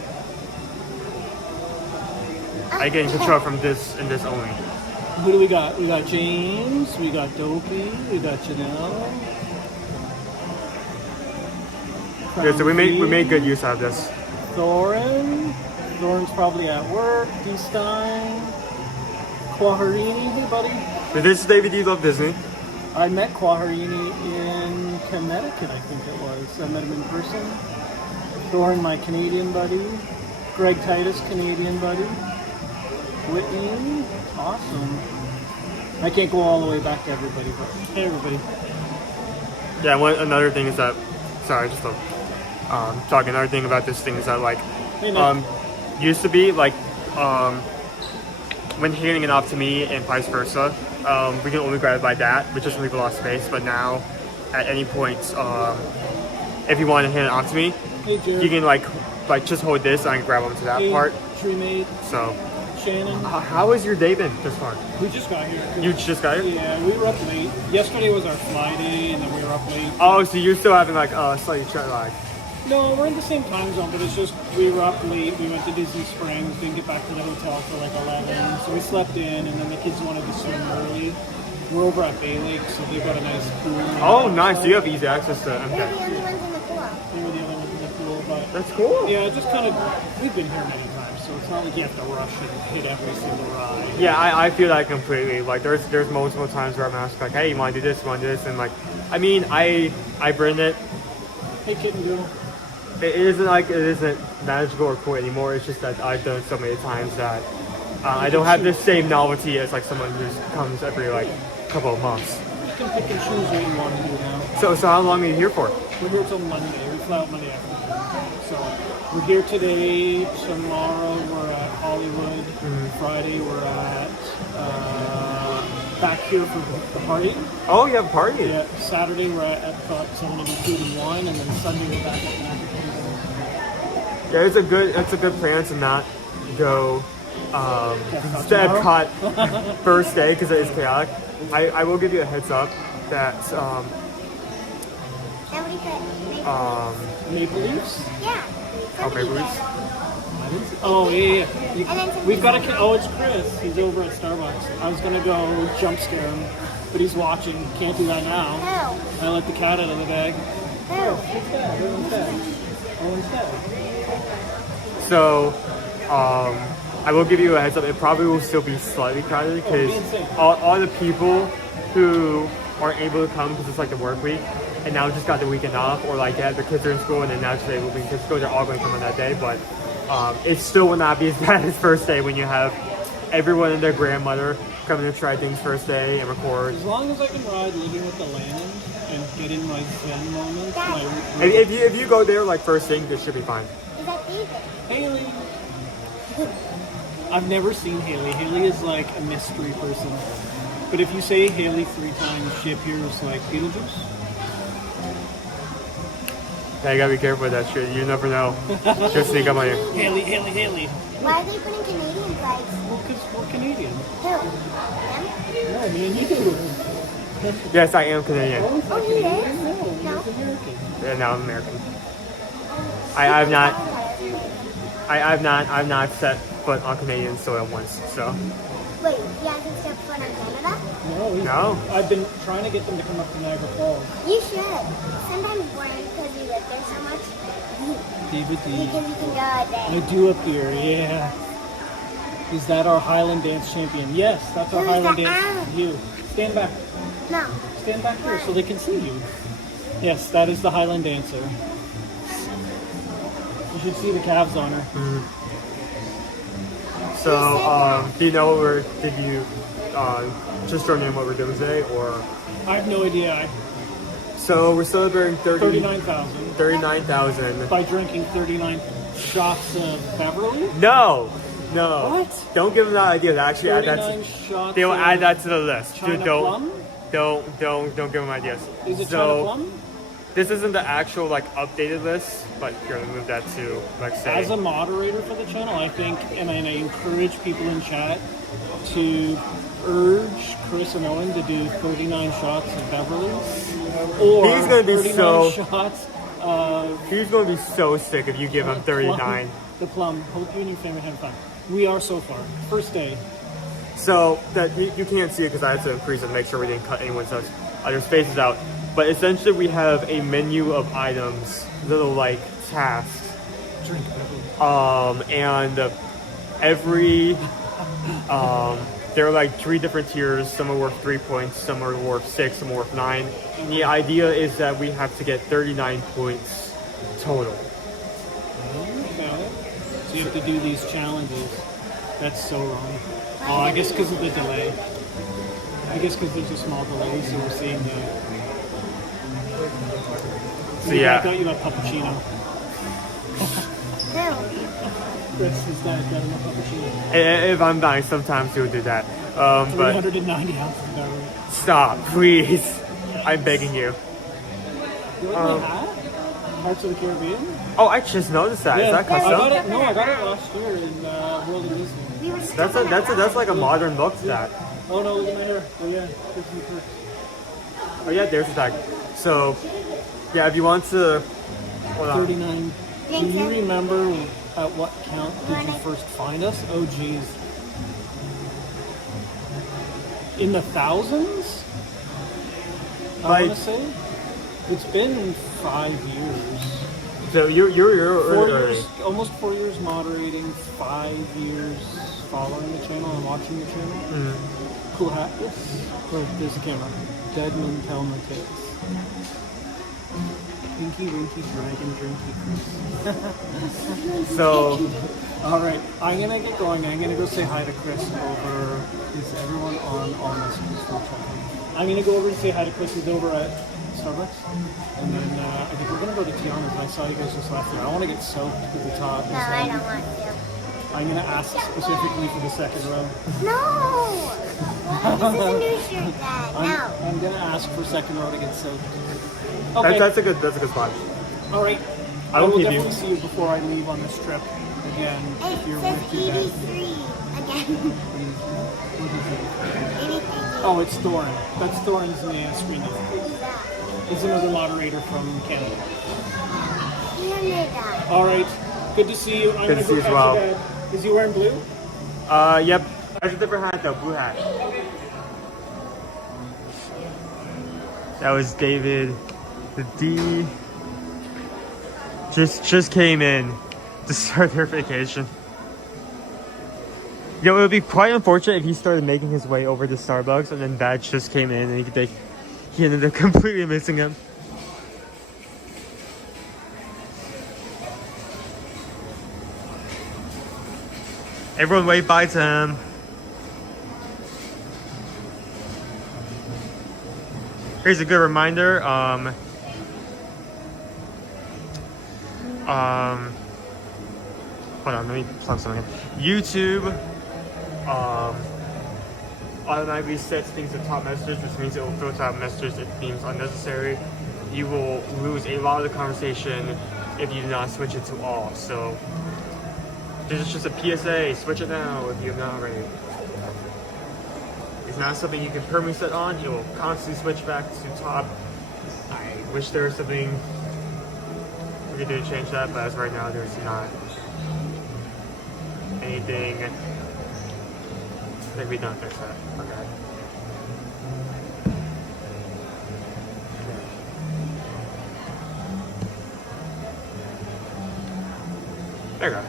I get control from this and this only. Who do we got? We got James, we got Dopey, we got Janelle. Yeah, so we made good use out of this. Thorin's probably at work. D-Stein. Quaharini, hey buddy. But this is David D. Love Disney. I met Quaharini in Connecticut, I think it was. I met him in person. Thorin, my Canadian buddy. Greg Titus, Canadian buddy. Whitney, awesome. I can't go all the way back to everybody, but hey everybody. Yeah, another thing is that, sorry, just talking. Another thing about this thing is that like, used to be like, when handing it off to me and vice versa, we can only grab it by that, which doesn't leave a lot of space. But now, at any point, if you want to hand it off to me, you can like just hold this and I can grab onto that part. Tree-mate. So. Shannon. How has your day been this far? We just got here. You just got here? Yeah, we were up late. Yesterday was our fly day, and then we were up late. Oh, so you're still having like a slightly jet lag? No, we're in the same time zone, but it's just we were up late. We went to Disney Springs, didn't get back to the hotel till like 11, so we slept in, and then the kids wanted to swim early. We're over at Bay Lake, so they've got a nice pool. Oh, nice. So you have easy access to them. We're the only ones in the pool. They were the only ones in the pool, but that's cool. Yeah, just kind of we've been here many times, so it's not like you have to rush and hit every single ride. Yeah, I feel that completely. Like there's multiple times where I'm asked like, hey, you want to do this? You want to do this? And like, I mean, I bring it. Hey, kitten girl. It isn't magical or cool anymore. It's just that I've done it so many times that I don't have the same novelty as like someone who comes every like couple of months. You can pick and choose what you want to do now. So how long are you here for? We're here till Monday. We fly out Monday afternoon. So we're here today. Tomorrow we're at Hollywood. Friday we're at back here for the party. Oh, you have a party? Yeah. Saturday we're at Epcot, so I'm gonna be food and wine, and then Sunday we're back at Magic Kingdom. Yeah, it's a good plan to not go to Epcot first day because it is chaotic. I will give you a heads up that Maple Leafs? Yeah. Oh, Maple Leafs? Oh, yeah. We've got a... Oh, it's Chris. He's over at Starbucks. I was going to go jump scare him, but he's watching. Can't do that now. No. I let the cat out of the bag. No. So, I will give you a heads up. It probably will still be slightly crowded because all the people who aren't able to come because it's like the work week and now just got the weekend off, or like their kids are in school and then now today will be in kids' school, they're all going to come on that day. But it still will not be as bad as first day when you have everyone and their grandmother coming to try things first day and record. As long as I can ride Living with the Land and get in my Zen moments. If you go there like first thing, this should be fine. Is that David? Haley. I've never seen Haley. Haley is like a mystery person. But if you say Haley 3 times, she appears like Beetlejuice. Yeah, you gotta be careful with that shit. You never know. She'll sneak up on you. Haley, Haley, Haley. Why are they putting Canadian flags? Well, because we're Canadian. Who? Them? No, me and you. Yes, I am Canadian. Oh, he is? No. Yeah, no, I'm American. I've not set foot on Canadian soil once, so. Wait, he hasn't stepped foot on Canada? No. I've been trying to get them to come up to Niagara Falls. You should. Sometimes boring because you live there so much. DVD. Because you can go a day. I do up here, yeah. Is that our Highland Dance champion? Yes, that's our Who's Highland the Dance. You. Stand back. No. Stand back here so they can see you. Yes, that is the Highland Dancer. You should see the calves on her. So, do you know did you just throw in what we're doing today, or? I have no idea. So we're celebrating 39,000. 39,000. By drinking 39 shots of Beverly? No. What? Don't give them that idea. They actually add that. They will add that to the list. China Don't give them ideas. Is it China Plum? This isn't the actual like updated list, but you're gonna move that to like say. As a moderator for the channel, I think, and I encourage people in chat to urge Chris and Owen to do 39 shots of Beverly, or he's gonna be 39 shots of. He's gonna be so sick if you give him 39. The plum. Hope you and your family have fun. We are so far. First day. So that you can't see it because I had to increase it to make sure we didn't cut anyone's other spaces out. But essentially, we have a menu of items, little like tasks. Drink. And every there are like 3 different tiers. Some are worth 3 points, some are worth 6, some are worth 9. And the idea is that we have to get 39 points total. So you have to do these challenges. That's so wrong. Oh, I guess because of the delay. I guess because there's a small delay, so we're seeing that. So yeah. I thought you like cappuccino. Chris, is that enough cappuccino? If I'm dying, sometimes you'll do that. But 390 ounces of beverage. Stop, please. I'm begging you. You like my hat? Parts of the Caribbean? Oh, I just noticed that. Yeah, Is that custom? I got it last year in World of Disney. That's like a modern look to that. Oh no, look at my hair. Oh yeah, Oh yeah, there's the tag. So, yeah, if you want to... Hold on. 39. Do you remember at what count did you first find us? Oh geez. In the thousands? I want to say? It's been 5 years. So you're 4 years, almost 4 years moderating, 5 years following the channel and watching the channel. Mm-hmm. Cool hat. Yes. Oh, there's the camera. Deadman Telma Tales. Pinky Winky Dragon Drinky Chris. So, alright, I'm gonna get going. I'm gonna go say hi to Chris over. Is everyone on all messages for talking? I'm gonna go over and say hi to Chris. He's over at Starbucks. And then I think we're gonna go to Tiana's. I saw you guys just left there. I want to get soaked to the top. No, I don't want to. I'm gonna ask specifically for the second row. No! This is a new shirt, Dad. No. I'm gonna ask for second row to get soaked. Okay. that's a good spot. All right. I will keep definitely you. see you before I leave on this trip again. It If you're says with your dad. 83 again. Oh, it's Thorin. That's Thorin's in the screen. Who's that? He's another moderator from Canada. Canada. All right. Good to see you. I'm Good gonna to see go you as catch well. your dad. Is he wearing blue? Yep. That's a different hat though, blue hat. That was David. The D just came in to start their vacation. You know, it would be quite unfortunate if he started making his way over to Starbucks and then Badge just came in and he ended up completely missing him. Everyone wave bye to him. Here's a good reminder. Hold on, let me plug something in. YouTube automatically sets things to top messages, which means it will filter out messages it deems unnecessary. You will lose a lot of the conversation if you do not switch it to all. So this is just a PSA, switch it now if you have not already. It's not something you can permanently set on, it will constantly switch back to top. I wish there was something we could do to change that, but as right now there's not anything that we don't fix that. Okay. There you go.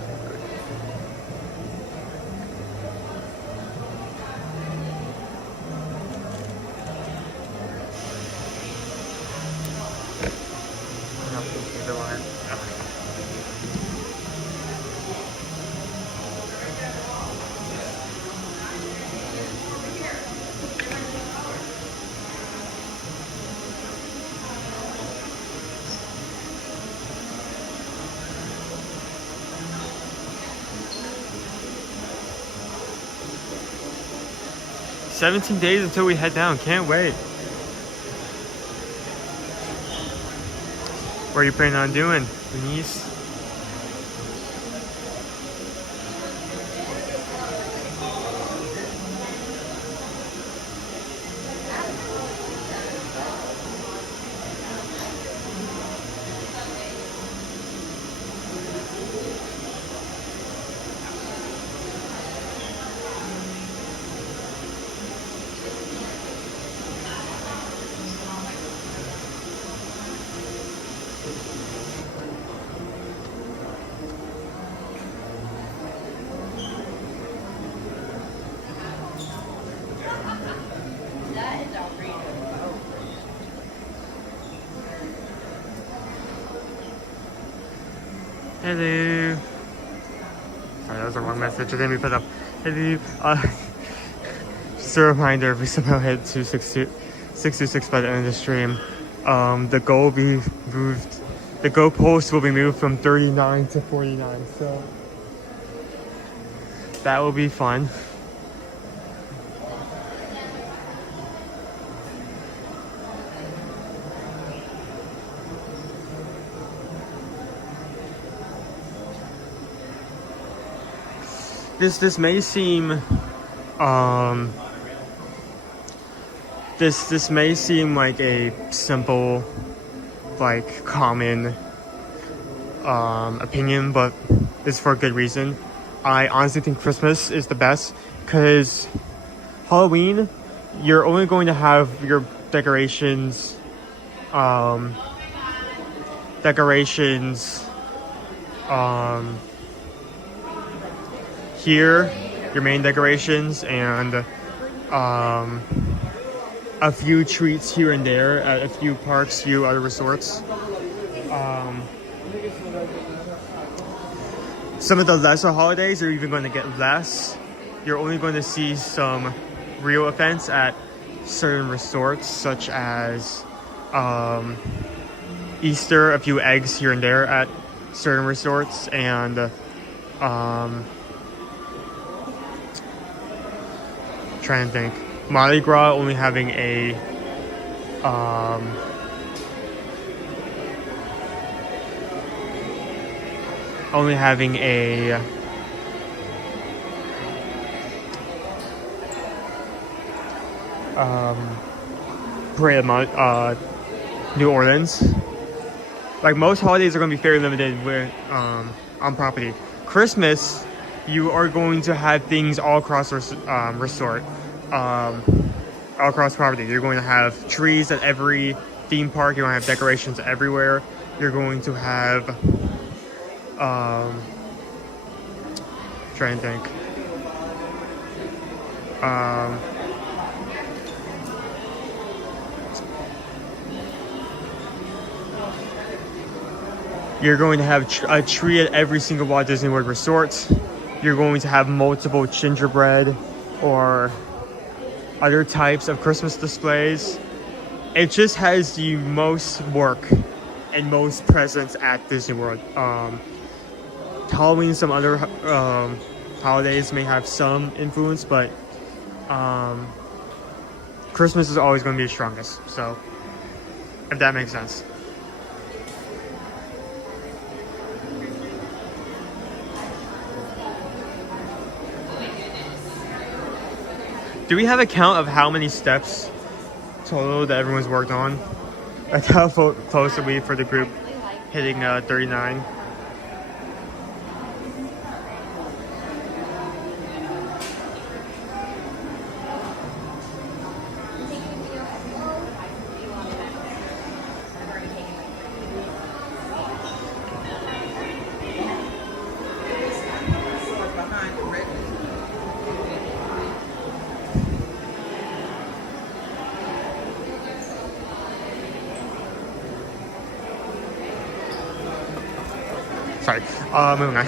17 days until we head down. Can't wait. What are you planning on doing, Denise? Hello. Sorry, that was the wrong message. I didn't put up. Hello. Just a reminder, if we somehow hit 626 by the end of the stream, the goal will be moved. The goalpost will be moved from 39 to 49. So that will be fun. This may seem this may seem like a simple, like, common opinion, but it's for a good reason. I honestly think Christmas is the best, because Halloween, you're only going to have your decorations Here, your main decorations, and a few treats here and there at a few parks, few other resorts. Some of the lesser holidays are even going to get less. You're only going to see some real events at certain resorts, such as Easter, a few eggs here and there at certain resorts, and trying to think, Mardi Gras only having a parade of New Orleans. Like, most holidays are going to be very limited with on property. Christmas, you are going to have things all across the resort, all across property. You're going to have trees at every theme park. You're going to have decorations everywhere. You're going to have trying to think. You're going to have a tree at every single Walt Disney World resort. You're going to have multiple gingerbread or other types of Christmas displays. It just has the most work and most presence at Disney World. Halloween, some other holidays may have some influence, but Christmas is always going to be the strongest. So, if that makes sense. Do we have a count of how many steps total that everyone's worked on? Like, how close are we for the group hitting 39? Sorry, moving on.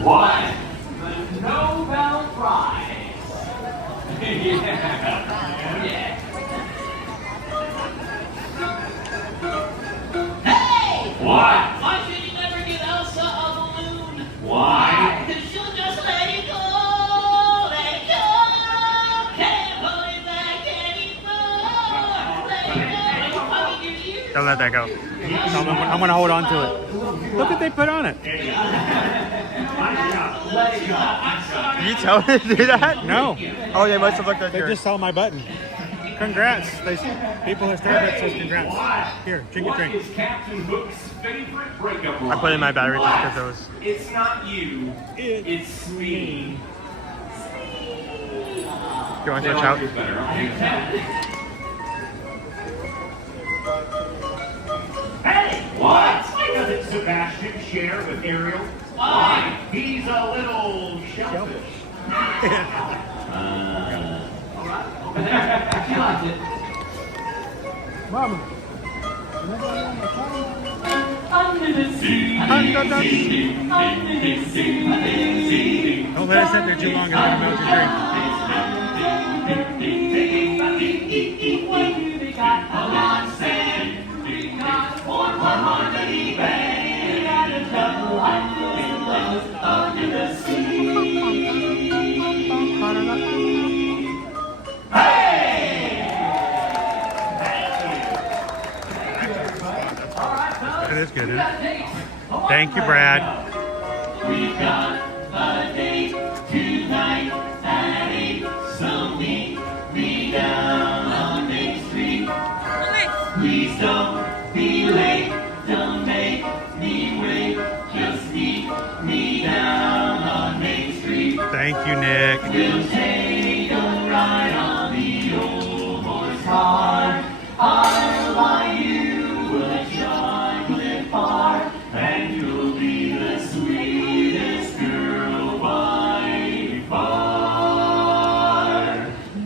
What? The Nobel Prize. Hey! What? Why should you never give Elsa a balloon? Why? Because she'll just let it go. Let it go. Can't hold it back anymore. Let it go. Don't let that go. I'm gonna hold on to it. Look what they put on it. You tell me to do that? No. Oh, they must have looked at They just saw my button. Congrats. People have stared at it, says congrats. Here, drink a drink. What is Captain Hook's favorite breakup line? I put in my battery just because it was... It's not you, it's me. Do you want to switch out? Hey! What? Why doesn't Sebastian share with Ariel? Why? He's a little shellfish. Alright, over there. She liked it. Mama. Under the sea. Under the sea. Under the sea. Don't let it sit there too long and let it melt your drink. What do they got? A lot of sand. We got one harmony band. We got a couple of under the sea. It is good, isn't it? Thank you, Brad. We got a date tonight at 8, so meet me down on Main Street. Please don't be late, don't make me wait, just meet me down on Main Street. Thank you, Nick. We'll take a ride on the old horse car. I'll buy you a chocolate bar, and you'll be the sweetest girl by far.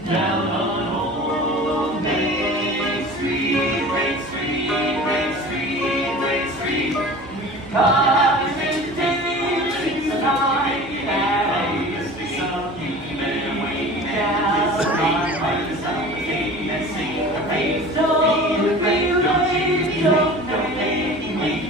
Down on old Main Street, Main Street, Main Street, Main Street. We've got vintage time and some even way down. Something that sing the praise. Don't be late, don't make me wait.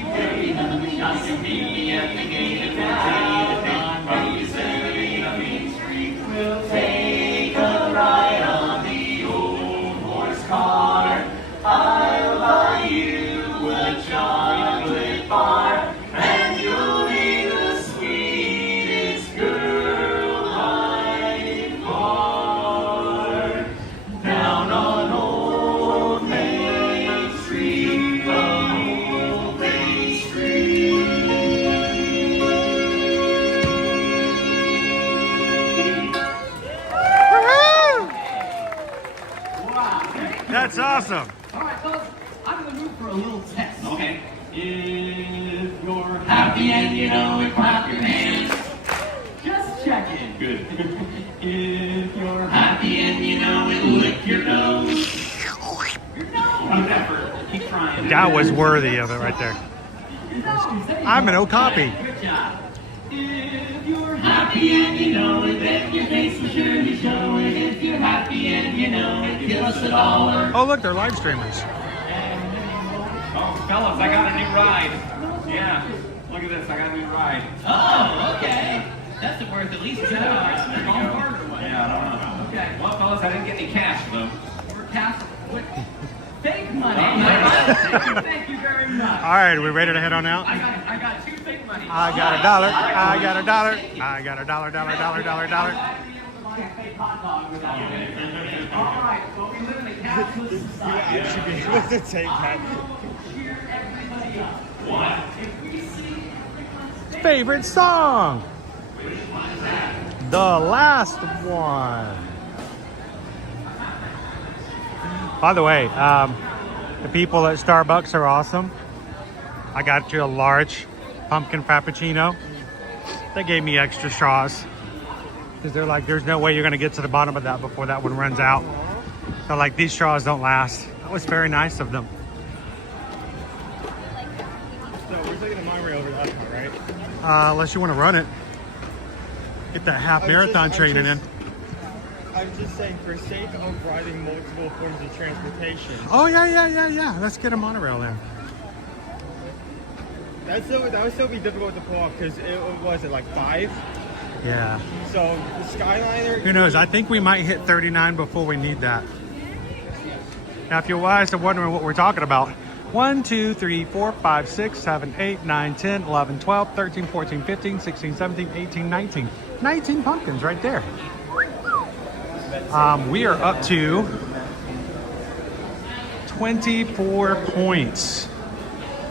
Just to be at the gate of town. From Saturday on Main Street, we'll take a ride on the old horse car. I'll buy you a chocolate bar, and you'll be the sweetest girl by far. Down on old Main Street, old Main Street. That's awesome. All right, fellas, I'm going to move for a little test, okay? If you're happy and you know it, clap your hands. Just checking. Good. If you're happy and you know it, lick your nose. Your nose. Good effort. Keep trying. That was worthy of it right there. I'm an O-copy. Good job. If you're happy and you know it, then your face will surely show it. If you're happy and you know it, give us $1. Oh, look, they're live streamers. Oh, fellas, I got a new ride. Yeah, look at this, I got a new ride. Oh, okay. That's worth at least $2. They're going hard or what? Yeah, I don't know. Okay. Well, fellas, I didn't get any cash, though. We're cash. What? Fake money. Thank you very much. All right, we ready to head on out? I got 2 fake money. I got $1. I got $1. I got $1. $1. All right, well, we live in a capitalist society. You should be able to take that. Cheer everybody up. What? If we see Favorite song? The last one. By the way, the people at Starbucks are awesome. I got you a large pumpkin frappuccino. They gave me extra straws because they're like, there's no way you're going to get to the bottom of that before that one runs out. So like, these straws don't last. That was very nice of them. So we're taking the monorail over that part, right? Unless you want to run it. Get that half marathon training in. I'm just saying, for sake of riding multiple forms of transportation. Oh, yeah. Let's get a monorail in. That would still be difficult to pull off because it was at like 5. Yeah. So the Skyliner. Who knows? I think we might hit 39 before we need that. Now, if you're wise to wondering what we're talking about, 1, 2, 3, 4, 5, 6, 7, 8, 9, 10, 11, 12, 13, 14, 15, 16, 17, 18, 19. 19 pumpkins right there. We are up to 24 points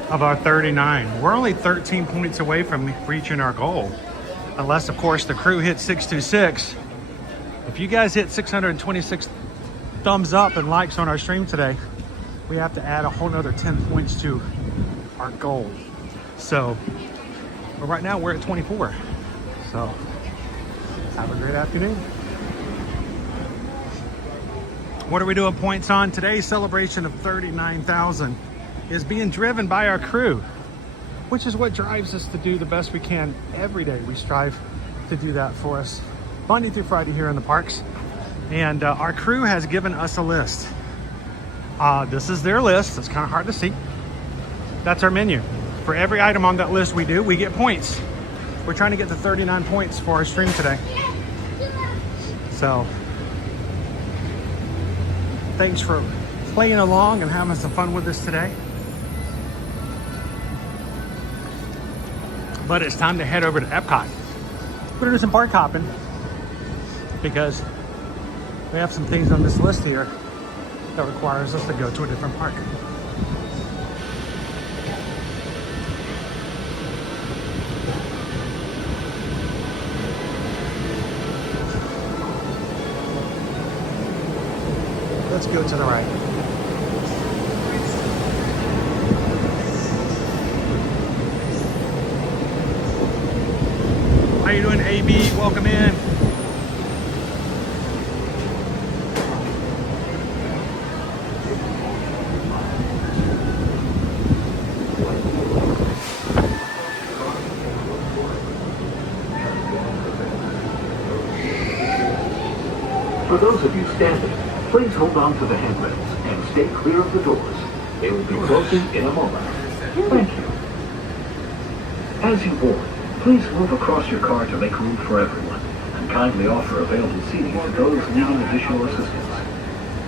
of our 39. We're only 13 points away from reaching our goal. Unless, of course, the crew hits 626. If you guys hit 626 thumbs up and likes on our stream today, we have to add a whole nother 10 points to our goal. So, but right now we're at 24. So, Have a great afternoon. What are we doing points on? Today's celebration of 39,000 is being driven by our crew, which is what drives us to do the best we can every day. We strive to do that for us Monday through Friday here in the parks. And our crew has given us a list. This is their list. It's kind of hard to see. That's our menu. For every item on that list we do, we get points. We're trying to get to 39 points for our stream today. So, thanks for playing along and having some fun with us today. But it's time to head over to Epcot. We're gonna do some park hopping because we have some things on this list here that requires us to go to a different park. Let's go to the right. How you doing, AB? Welcome in. For those of you standing, please hold on to the handrails and stay clear of the doors. They will be closing in a moment. Thank you. As you board, please move across your car to make room for everyone, and kindly offer available seating to those needing additional assistance.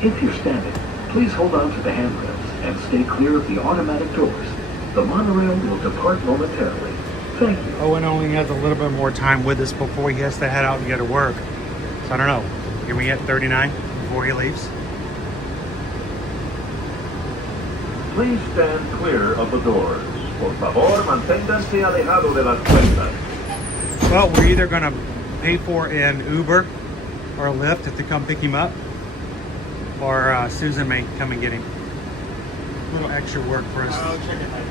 If you're standing, please hold on to the handrails and stay clear of the automatic doors. The monorail will depart momentarily. Thank you. Owen only has a little bit more time with us before he has to head out and get to work. So I don't know. Can we hit 39 before he leaves? Please stand clear of the doors. Por favor, manténganse alejado de las puertas. Well, we're either going to pay for an Uber or a Lyft if they come pick him up, or Susan may come and get him. A little extra work for us. I'll check it out.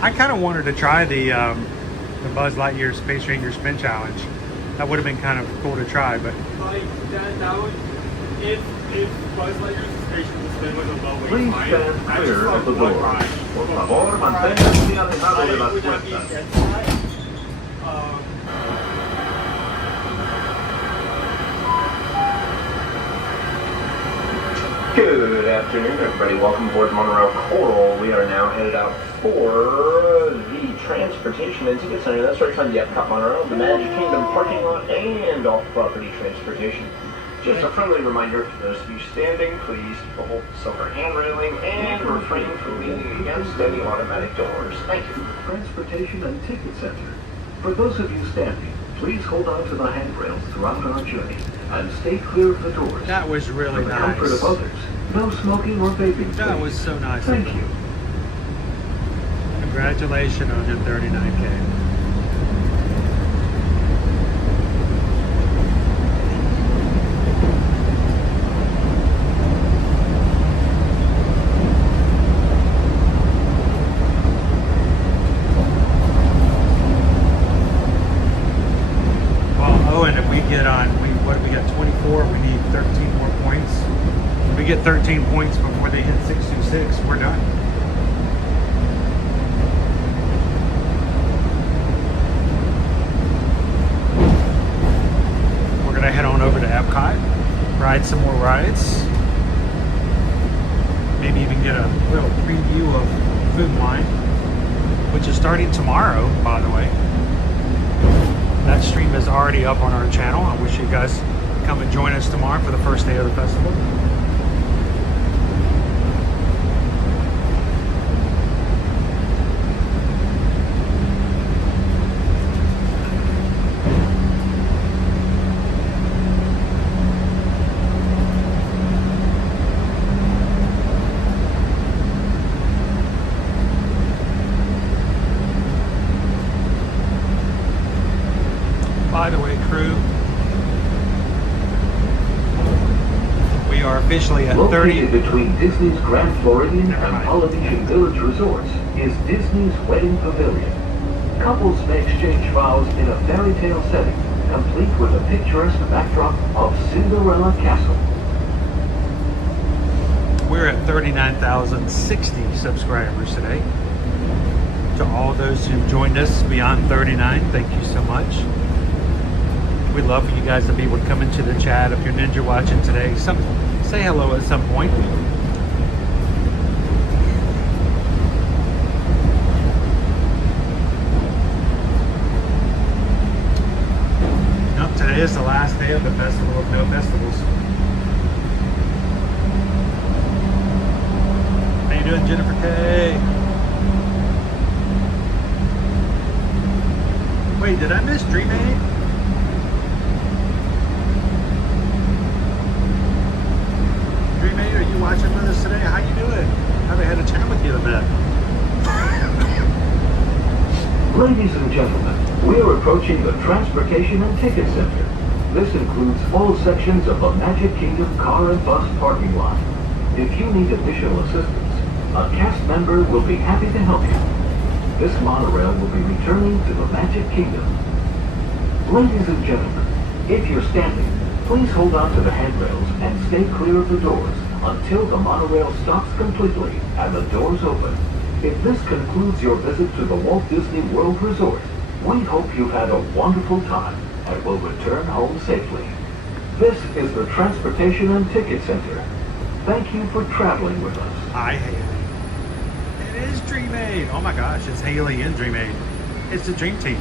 I kind of wanted to try the Buzz Lightyear Space Ranger Spin Challenge. That would have been kind of cool to try, but Like that would, if Buzz Lightyear's station spin was a low weight Please fine, stand that's clear just of like the one doors. ride. Por favor, manténganse alejado de las Would that be puertas. dead spot? Good afternoon, everybody. Welcome aboard Monorail Coral. We are now headed out for the transportation and ticket center. That's right on the Epcot Monorail, the Magic Kingdom parking lot, and off-property transportation. Just a friendly reminder to those of you standing, please hold the silver hand railing and refrain from leaning against any automatic doors. Thank you. Transportation and Ticket Center. For those of you standing, please hold on to the handrails throughout our journey and stay clear of the doors. that was really For the nice. comfort of others, no smoking or vaping. That please. was so nice. Thank you. Congratulations on your 39K. Oh, and if we get on, what do we got, 24, we need 13 more points. If we get 13 points before they hit 626, we're done. We're gonna head on over to Epcot, ride some more rides, maybe even get a little preview of Food and Wine, which is starting tomorrow, by the way. That stream is already up on our channel. I wish you guys come and join us tomorrow for the first day of the festival. By the way, crew, we are officially at 30. Located between Disney's Grand Floridian and Polynesian Village resorts is Disney's Wedding Pavilion. Couples may exchange vows in a fairy tale setting, complete with a picturesque backdrop of Cinderella Castle. We're at 39,060 subscribers today. To all those who joined us beyond 39, thank you so much. We'd love for you guys to be able to come into the chat. If you're Ninja watching today, say hello at some point. Nope, today is the last day of the Festival of No Festivals. How you doing, Jennifer K? Wait, did I miss Dream Aid? Dream Aid, are you watching with us today? How you doing? Haven't had a chat with you in a bit. Ladies and gentlemen, we are approaching the Transportation and Ticket Center. This includes all sections of the Magic Kingdom car and bus parking lot. If you need additional assistance, a cast member will be happy to help you. This monorail will be returning to the Magic Kingdom. Ladies and gentlemen, if you're standing, please hold on to the handrails and stay clear of the doors until the monorail stops completely and the doors open. If this concludes your visit to the Walt Disney World Resort, we hope you've had a wonderful time and will return home safely. This is the Transportation and Ticket Center. Thank you for traveling with us. Hi, Haley. It is Dream Aid. Oh my gosh, it's Haley and Dream Aid. It's the Dream Team.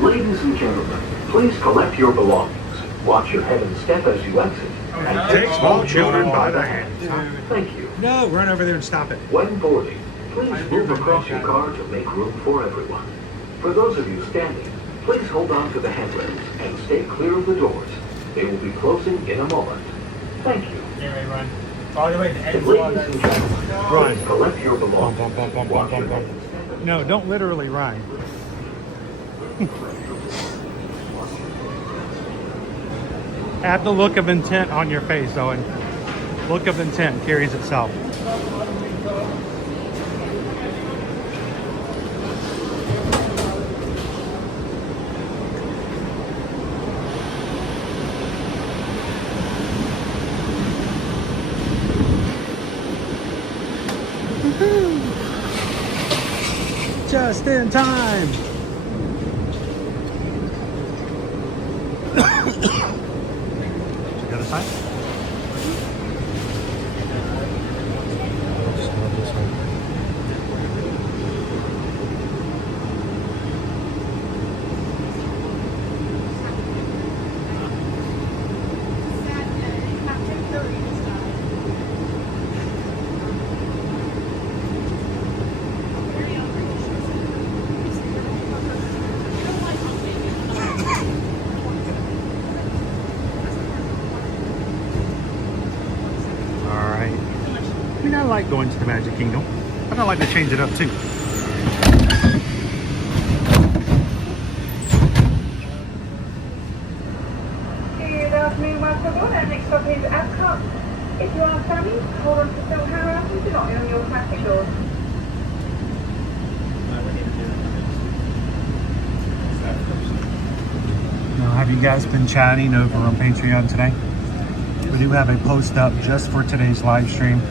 Ladies and gentlemen, please collect your belongings. Watch your head and step as you exit. And Take small children by the hand. Thank you. No, run over there and stop it. When boarding, please move across your car to make room for everyone. For those of you standing, please hold on to the handrails and stay clear of the doors. They will be closing in a moment. Thank you. Anyway, run. All the way to the end. Ladies and gentlemen, Run. please collect your belongings. Watch your head and step. No, don't literally run. Have the look of intent on your face, Owen. Look of intent carries itself. Just in time. The other side? I like going to the Magic Kingdom, but I like to change it up too. Good afternoon, welcome aboard. Our next stop is Epcot. If you are standing, hold on to the silver handrails and do not own your plastic doors. Now, have you guys been chatting over on Patreon today? We do have a post up just for today's live stream.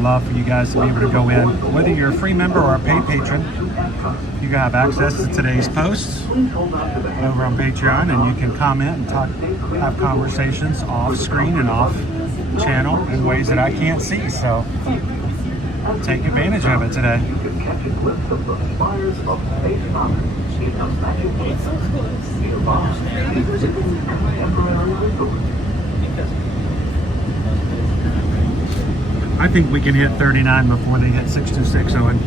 Love for you guys to be able to go in. Whether you're a free member or a paid patron, you can have access to today's posts over on Patreon, and you can comment and talk, have conversations off screen and off channel in ways that I can't see. So take advantage of it today. You can catch a glimpse of the spires of Space Mountain in the Magic Kingdom. Nearby is Disney's contemporary resort. I think we can hit 39 before they hit 626, Owen.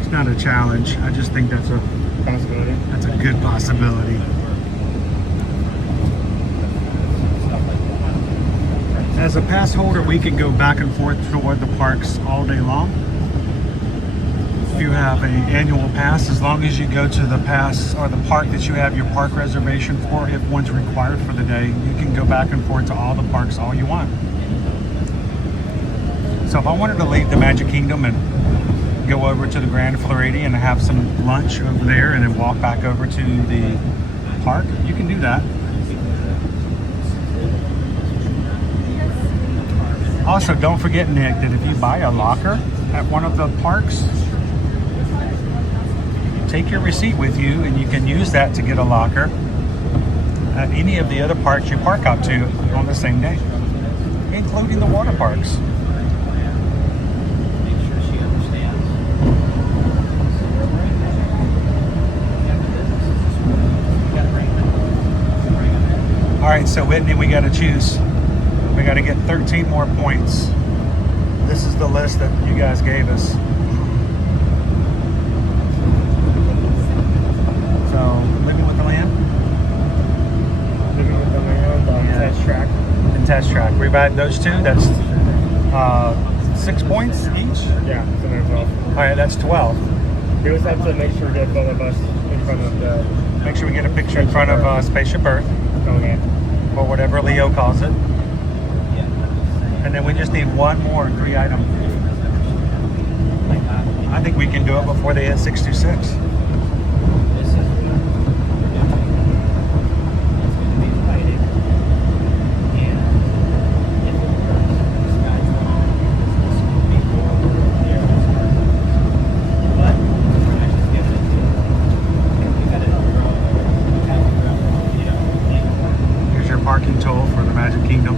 It's not a challenge. I just think that's a possibility. That's a good possibility. As a pass holder, we can go back and forth toward the parks all day long. If you have an annual pass, as long as you go to the pass or the park that you have your park reservation for, if one's required for the day, you can go back and forth to all the parks all you want. So if I wanted to leave the Magic Kingdom and go over to the Grand Floridian and have some lunch over there and then walk back over to the park, you can do that. Also, don't forget, Nick, that if you buy a locker at one of the parks, take your receipt with you and you can use that to get a locker at any of the other parks you park out to on the same day, including the water parks. All right, so Whitney, we got to choose. We got to get 13 more points. This is the list that you guys gave us. So, Living with the Land? Living with the Land, Test Track. And Test Track. We've had those two. That's 6 points each? Yeah, so there's 12. All right, that's 12. We just have to make sure we get both of us in front of the... Make sure we get a picture in front of Spaceship Earth. Okay. Or whatever Leo calls it. And then we just need one more 3 item. I think we can do it before they hit 626. Here's your parking toll for the Magic Kingdom.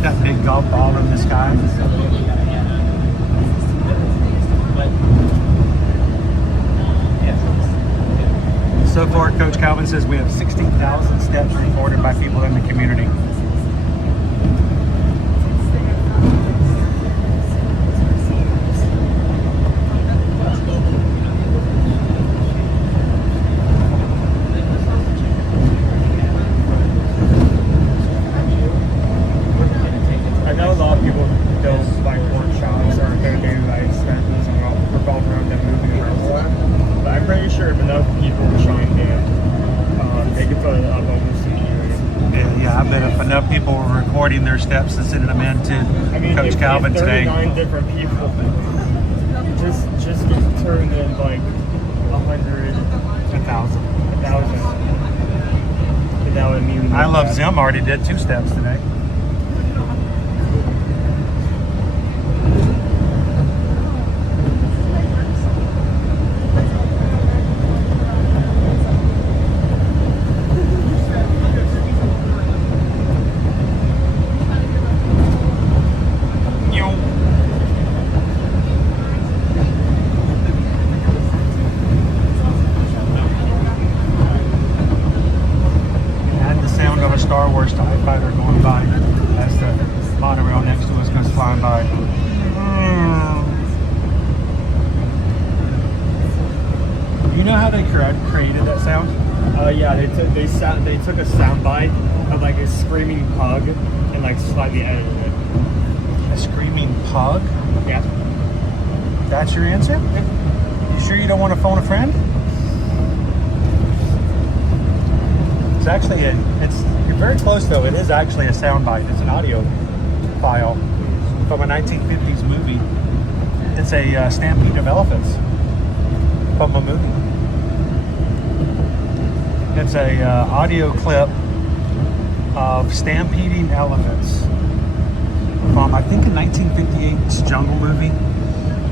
That big golf ball in the sky. So far, Coach Calvin says we have 16,000 steps reported by people in the community. I know a lot of people don't like workshops or go do like sessions and revolve around them moving around a lot. But I'm pretty sure if enough people chimed in, they could put it up on the community. Yeah, I bet if enough people were recording their steps and sending them in to Coach Calvin today. 39 different people just get turned in like 100, 1,000. 1,000. That would mean I Love Zim already did 2 steps today. Star Wars TIE fighter going by as the monorail next to us goes flying by. You know how they created that sound? Yeah, they took a sound bite of like a screaming pug and like slightly edited it. A screaming pug? Yeah. That's your answer? You sure you don't want to phone a friend? It's actually you're very close though. It is actually a sound bite. It's an audio file from a 1950s movie. It's a stampede of elephants from a movie. It's a audio clip of stampeding elephants from, I think, a 1958's Jungle movie.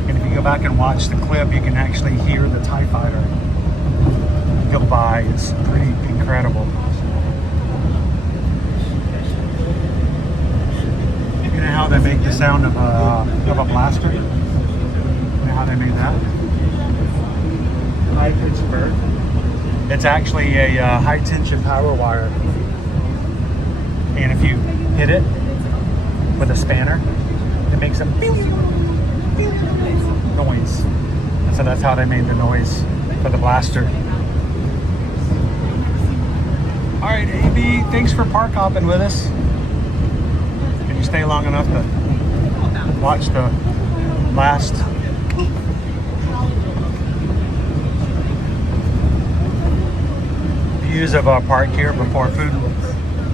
And if you go back and watch the clip, you can actually hear the TIE fighter go by. It's pretty incredible. You know how they make the sound of a blaster? You know how they made that? High-pitched bird. It's actually a high-tension power wire. And if you hit it with a spanner, it makes a pew. noise. So that's how they made the noise for the blaster. All right, AB, thanks for park hopping with us. Can you stay long enough to watch the last views of our park here before food?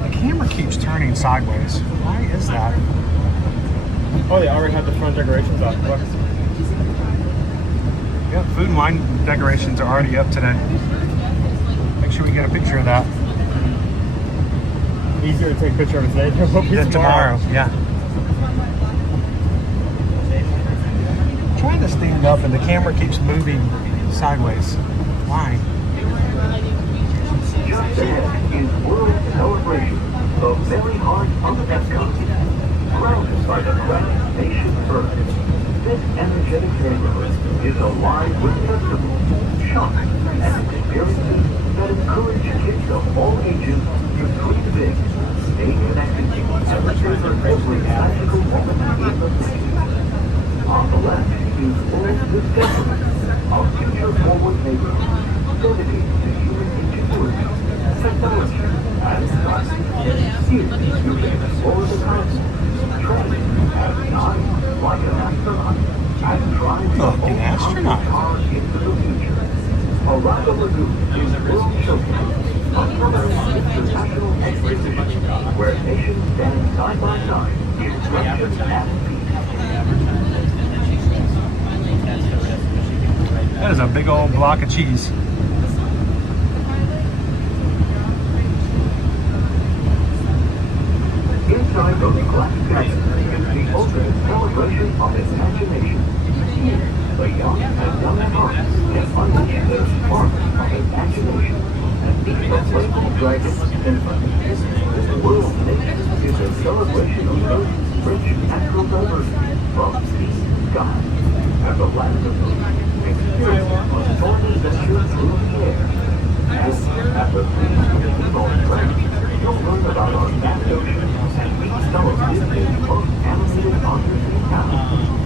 The camera keeps turning sideways. Why is that? Oh, they already have the front decorations up. Look. Yep, food and wine decorations are already up today. Make sure we get a picture of that. Easier to take a picture of it today than it will be tomorrow. Yeah. I'm trying to stand up and the camera keeps moving sideways. Why? Just ahead is World Celebration of Very Heart of Epcot. Grounded by the craft nation first, this energetic neighborhood is alive with festivals, shops, and experiences that encourage kids of all ages to dream big, stay connected, and savor every magical moment in the city. On the left is Old Discovery, a future-forward neighborhood dedicated to human ingenuity, technology, and science. Here, you can explore the cosmos, train, and dive like an astronaut, and drive your own astronaut car into the future. Arrival Lagoon is World Showcase, another international exhibition where nations stand side by side in friendship and peace. That is a big old block of cheese. Inside those glass cabins is the ultimate celebration of imagination. Here, the young and young at heart can unleash their spark of imagination and meet the playful dragons infinite. This world nation is a celebration of Earth's rich natural diversity from sea to sky. And the land of Earth, experience a stormy adventure through the air. And at the Feast of Seaboard Track, you'll learn about our vast ocean and meet some of Disney's most animated undersea towns.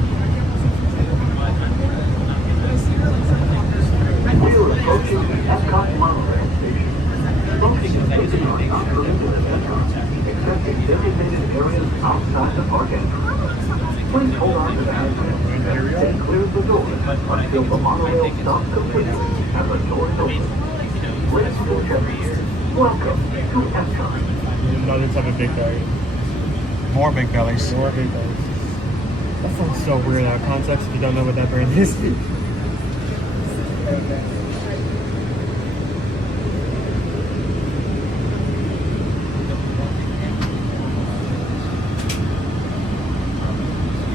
We're approaching the Epcot monorail station. Boating and fishing are not permitted at Epcot, except in designated areas outside the park entrance. Please hold on to the handrail and stay clear of the doors until the monorail stops completely and the doors open. Ladies and gentlemen, welcome to Epcot. Others have a big belly. More big bellies. More big bellies. That sounds so weird out of context if you don't know what that brand is.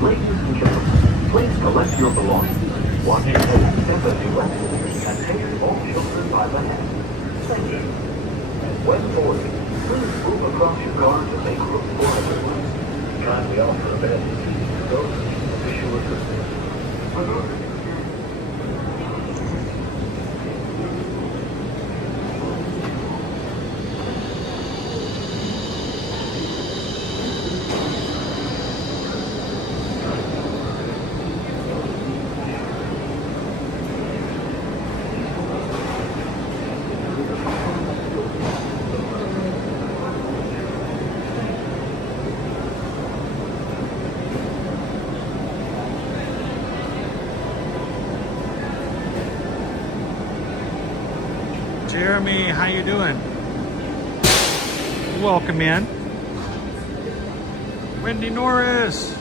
Ladies and gentlemen, please collect your belongings. Watch your sympathy lessons and take all children by the hand. Thank you. And when boarding, please move across your car to make room for everyone. Kindly offer a bed to those who wish you assistance. Jeremy, how you doing? Welcome in. Wendy Norris.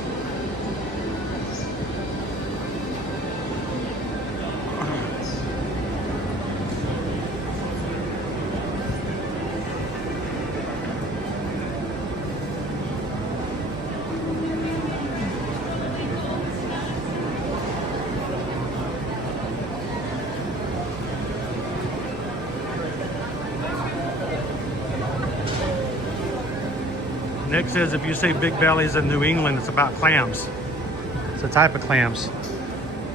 Nick says if you say big bellies in New England, it's about clams. It's a type of clams.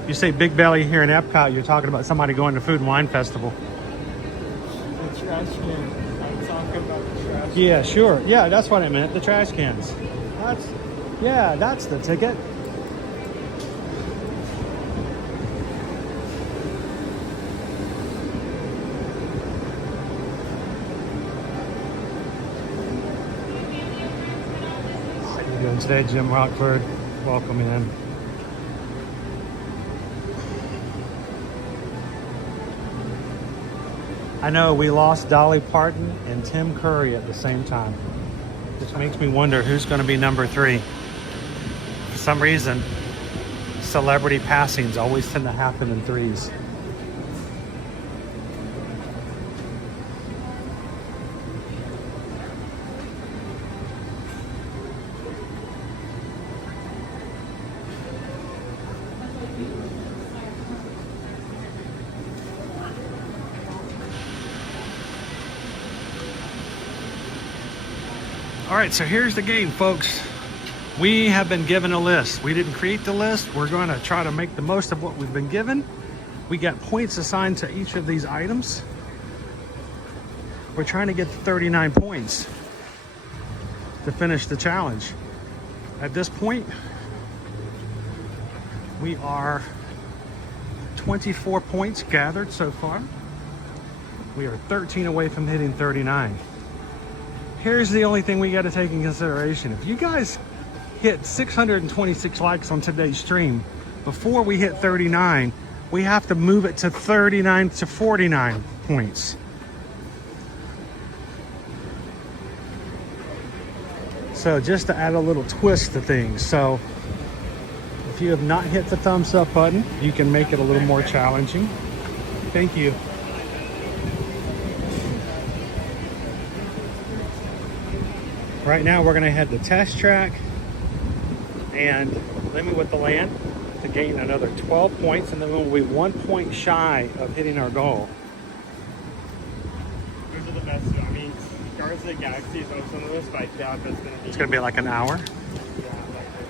If you say big belly here in Epcot, you're talking about somebody going to Food and Wine Festival. The trash can. I'm talking about the trash Yeah, sure. Yeah, that's what I meant. The trash cans. That's the ticket. doing today, Jim Rockford? Welcome in. I know we lost Dolly Parton and Tim Curry at the same time. Just makes me wonder who's going to be number 3. For some reason, celebrity passings always tend to happen in 3s. All right, so here's the game, folks. We have been given a list. We didn't create the list. We're going to try to make the most of what we've been given. We got points assigned to each of these items. We're trying to get to 39 points to finish the challenge. At this point, we are 24 points gathered so far. We are 13 away from hitting 39. Here's the only thing we got to take in consideration. If you guys hit 626 likes on today's stream before we hit 39, we have to move it to 39 to 49 points. So just to add a little twist to things. So if you have not hit the thumbs up button, you can make it a little more challenging. Thank you. Right now we're gonna head to test track and limit with the land to gain another 12 points, and then we'll be 1 point shy of hitting our goal. Those are the best. I mean, Guardians of the Galaxy is also on the list, but I doubt that's gonna be. It's gonna be like an hour.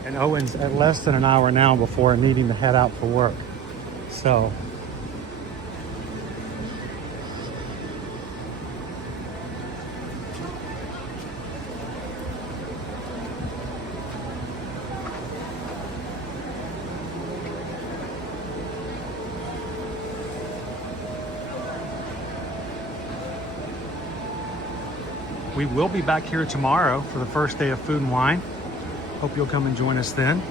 And Owen's at less than an hour now before needing to head out for work. So we will be back here tomorrow for the first day of Food and Wine. Hope you'll come and join us then.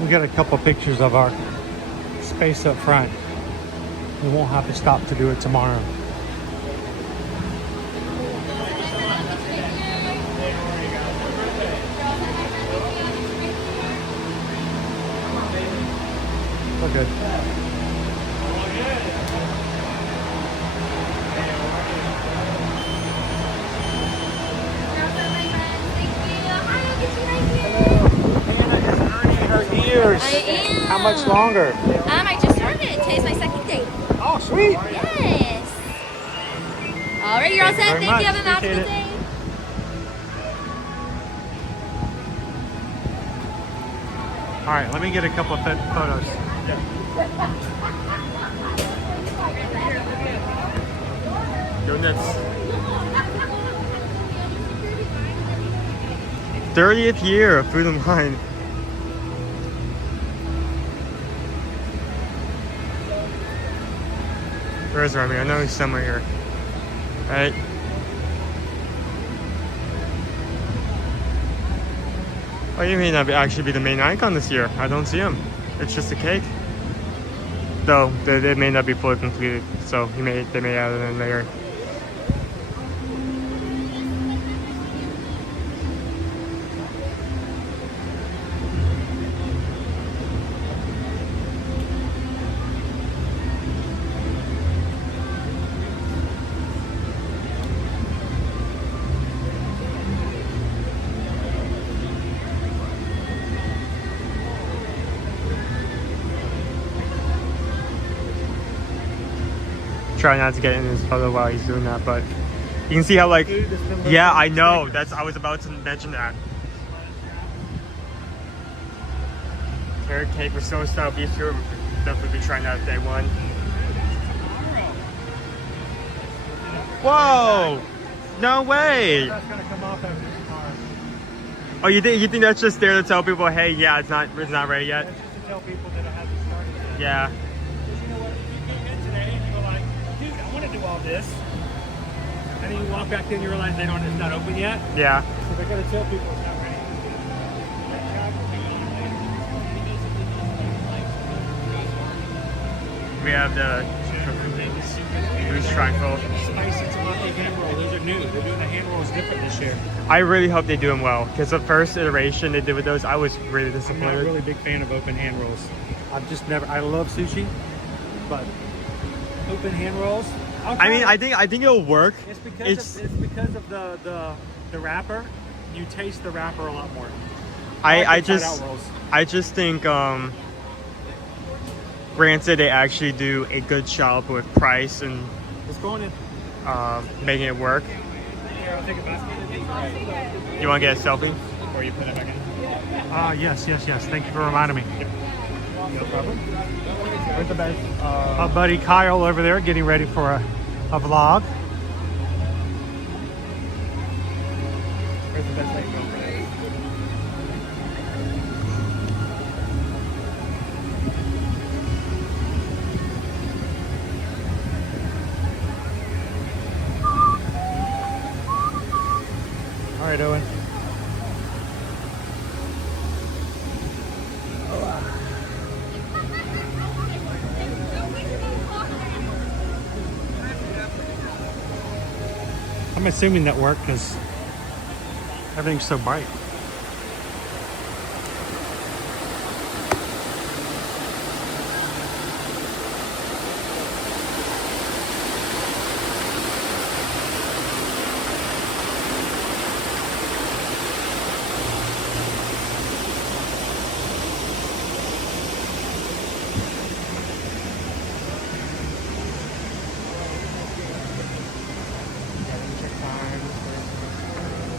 We got a couple pictures of our space up front. We won't have to stop to do it tomorrow. We're good. Ears. I am. How much longer? I just started. Today's my second day. Oh, sweet. Yes. All right, you're all set. Thank you. Have a magical day. All right, let me get a couple of photos. Go nuts. 30th year of Food and Wine. Where is Remy? I know he's somewhere here. Right. Oh, you may not actually be the main icon this year. I don't see him. It's just a cake. Though they may not be fully completed, so they may add it in later. Try not to get in his photo while he's doing that, but you can see how, like, yeah, I know. I was about to mention that. Carrot cake with snow style beef here. Definitely be trying that day one. Whoa! No way! That's gonna come off after tomorrow. Oh, you think that's just there to tell people, hey, yeah, it's not ready yet? That's just a tell people that it hasn't started yet. Yeah. Because you know what, you came in today and you were like, dude, I want to do all this. And then you walk back in and you realize it's not open yet. Yeah. So they're going to tell people it's not ready. We have the loose trifle. Spicy tomato hand roll. Those are new. They're doing the hand rolls different this year. I really hope they do them well, because the first iteration they did with those, I was really I'm not disappointed. a really big fan of open hand rolls. I've just never. I love sushi, but open hand rolls. I mean, I think it'll work. It's because of the wrapper. You taste the wrapper a lot more. I like inside-out rolls. just think granted they actually do a good job with price and It's going in. making it work. Here, I'll take a basket. You want to get a selfie? Or you put it back in? Yes. Thank you for reminding me. No problem. Where's the best? Our buddy Kyle over there getting ready for a vlog. Where's the best way to go for that? All right, Owen. I'm assuming that worked because everything's so bright.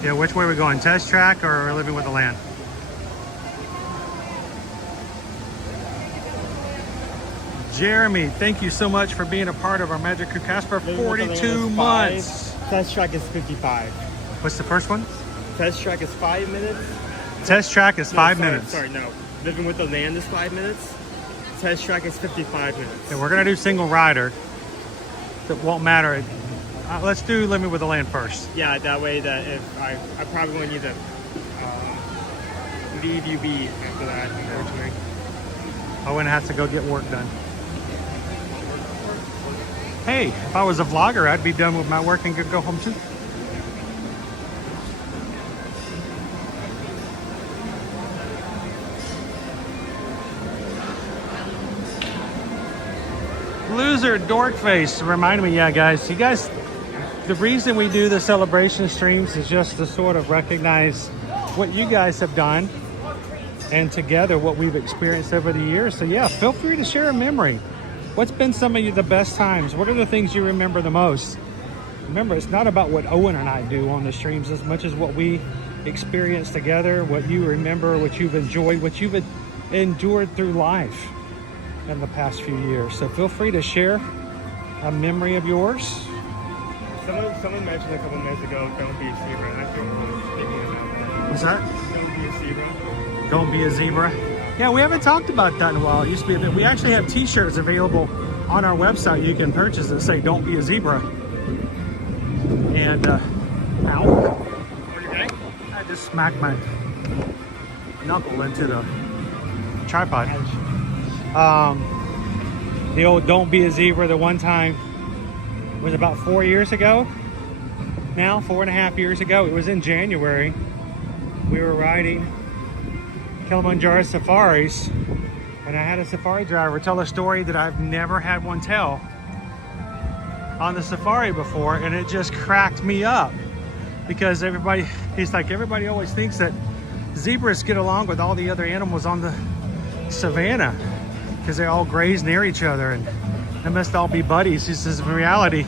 Yeah, which way are we going? Test track or living with the land? Jeremy, thank you so much for being a part of our Magic Crew cast for 42 months. Test track is 55. What's the first one? Test track is 5 minutes. Test track is 5 minutes. Sorry, no. Living with the land is 5 minutes. Test track is 55 minutes. Okay, we're gonna do single rider. That won't matter. Let's do living with the land first. Yeah, that way that if I probably won't need to leave you be after that, unfortunately. Owen has to go get work done. Hey, if I was a vlogger, I'd be done with my work and could go home too. Loser dork face reminded me, yeah, guys, you guys, the reason we do the celebration streams is just to sort of recognize what you guys have done and together what we've experienced over the years. So yeah, feel free to share a memory. What's been some of the best times? What are the things you remember the most? Remember, it's not about what Owen and I do on the streams as much as what we experience together, what you remember, what you've enjoyed, what you've endured through life in the past few years. So feel free to share a memory of yours. Someone mentioned a couple minutes ago, don't be a zebra. And I feel really thinking about that. What's that? Don't be a zebra. Don't be a zebra. Yeah, we haven't talked about that in a while. It used to be a bit. We actually have t-shirts available on our website you can purchase that say don't be a zebra. And ow. I just smacked my knuckle into the tripod. The old don't be a zebra, the one time was about 4 years ago. Now, 4.5 years ago. It was in January. We were riding Kilimanjaro safaris, and I had a safari driver tell a story that I've never had one tell on the safari before, and it just cracked me up because he's like, everybody always thinks that zebras get along with all the other animals on the savannah because they all graze near each other and they must all be buddies. He says, in reality,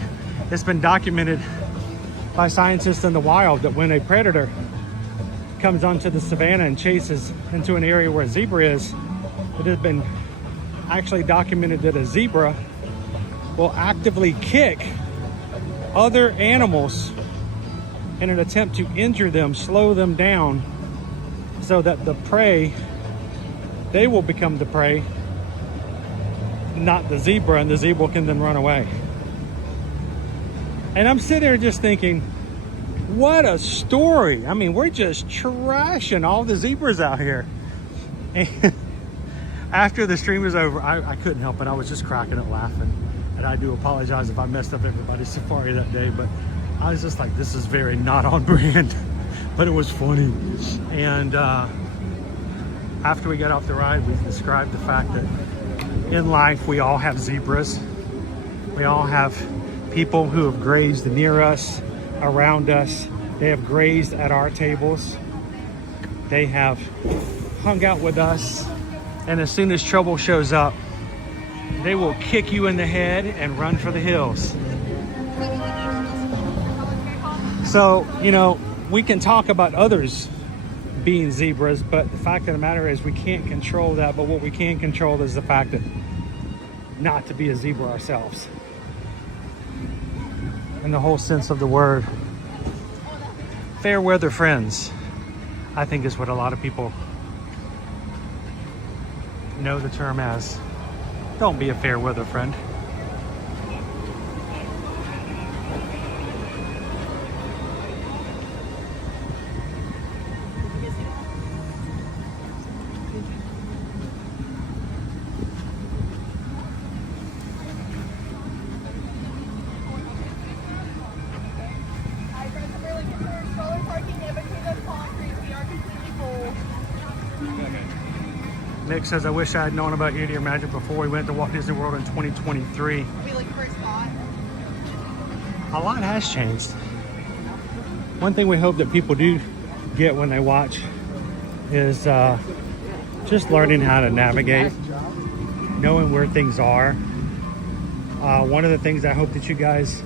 it's been documented by scientists in the wild that when a predator comes onto the savannah and chases into an area where a zebra is, it has been actually documented that a zebra will actively kick other animals in an attempt to injure them, slow them down, so that the prey they will become the prey, not the zebra, and the zebra can then run away. And I'm sitting there just thinking, what a story. I mean, we're just trashing all the zebras out here. And after the stream was over, I couldn't help it. I was just cracking up laughing. And I do apologize if I messed up everybody's safari that day, but I was just like, this is very not on brand. But it was funny. And after we got off the ride, we described the fact that in life we all have zebras. We all have people who have grazed near us, around us. They have grazed at our tables. They have hung out with us. And as soon as trouble shows up, they will kick you in the head and run for the hills. So, you know, we can talk about others being zebras, but the fact of the matter is we can't control that. But what we can control is the fact that not to be a zebra ourselves. In the whole sense of the word. Fair weather friends, I think, is what a lot of people know the term as. Don't be a fair weather friend. Nick says, I wish I had known about Meteor Magic before we went to Walt Disney World in 2023. A lot has changed. One thing we hope that people do get when they watch is just learning how to navigate, knowing where things are. One of the things I hope that you guys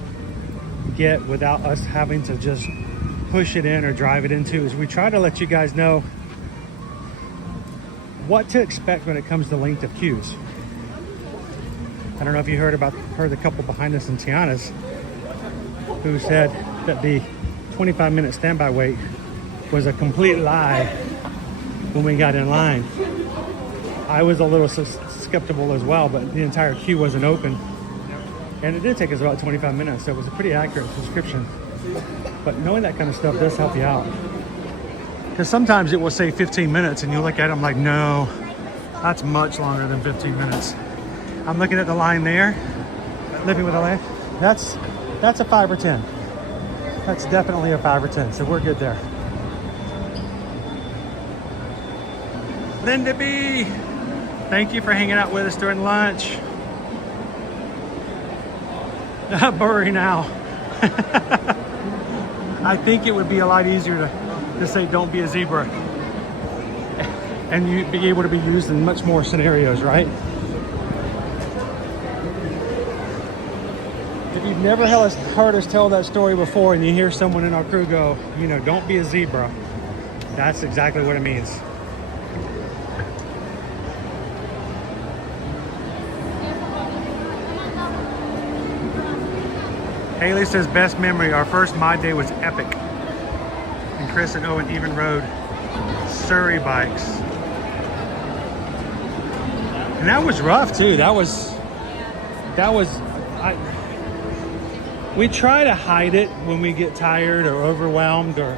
get without us having to just push it in or drive it into is we try to let you guys know what to expect when it comes to length of queues. I don't know if you heard the couple behind us in Tiana's who said that the 25-minute standby wait was a complete lie when we got in line. I was a little skeptical as well, but the entire queue wasn't open. And it did take us about 25 minutes, so it was a pretty accurate description. But knowing that kind of stuff does help you out. Because sometimes it will say 15 minutes and you look at it, I'm like, no, that's much longer than 15 minutes. I'm looking at the line there, living with a line. That's a 5 or 10. That's definitely a 5 or 10, so we're good there. Linda B, thank you for hanging out with us during lunch. Bury now. I think it would be a lot easier to say don't be a zebra, and you'd be able to be used in much more scenarios, right? If you've never heard us tell that story before and you hear someone in our crew go, you know, don't be a zebra, that's exactly what it means. Haley says, best memory, our first Mod Day was epic. And Chris and Owen even rode Surrey bikes. And that was rough too. We try to hide it when we get tired or overwhelmed or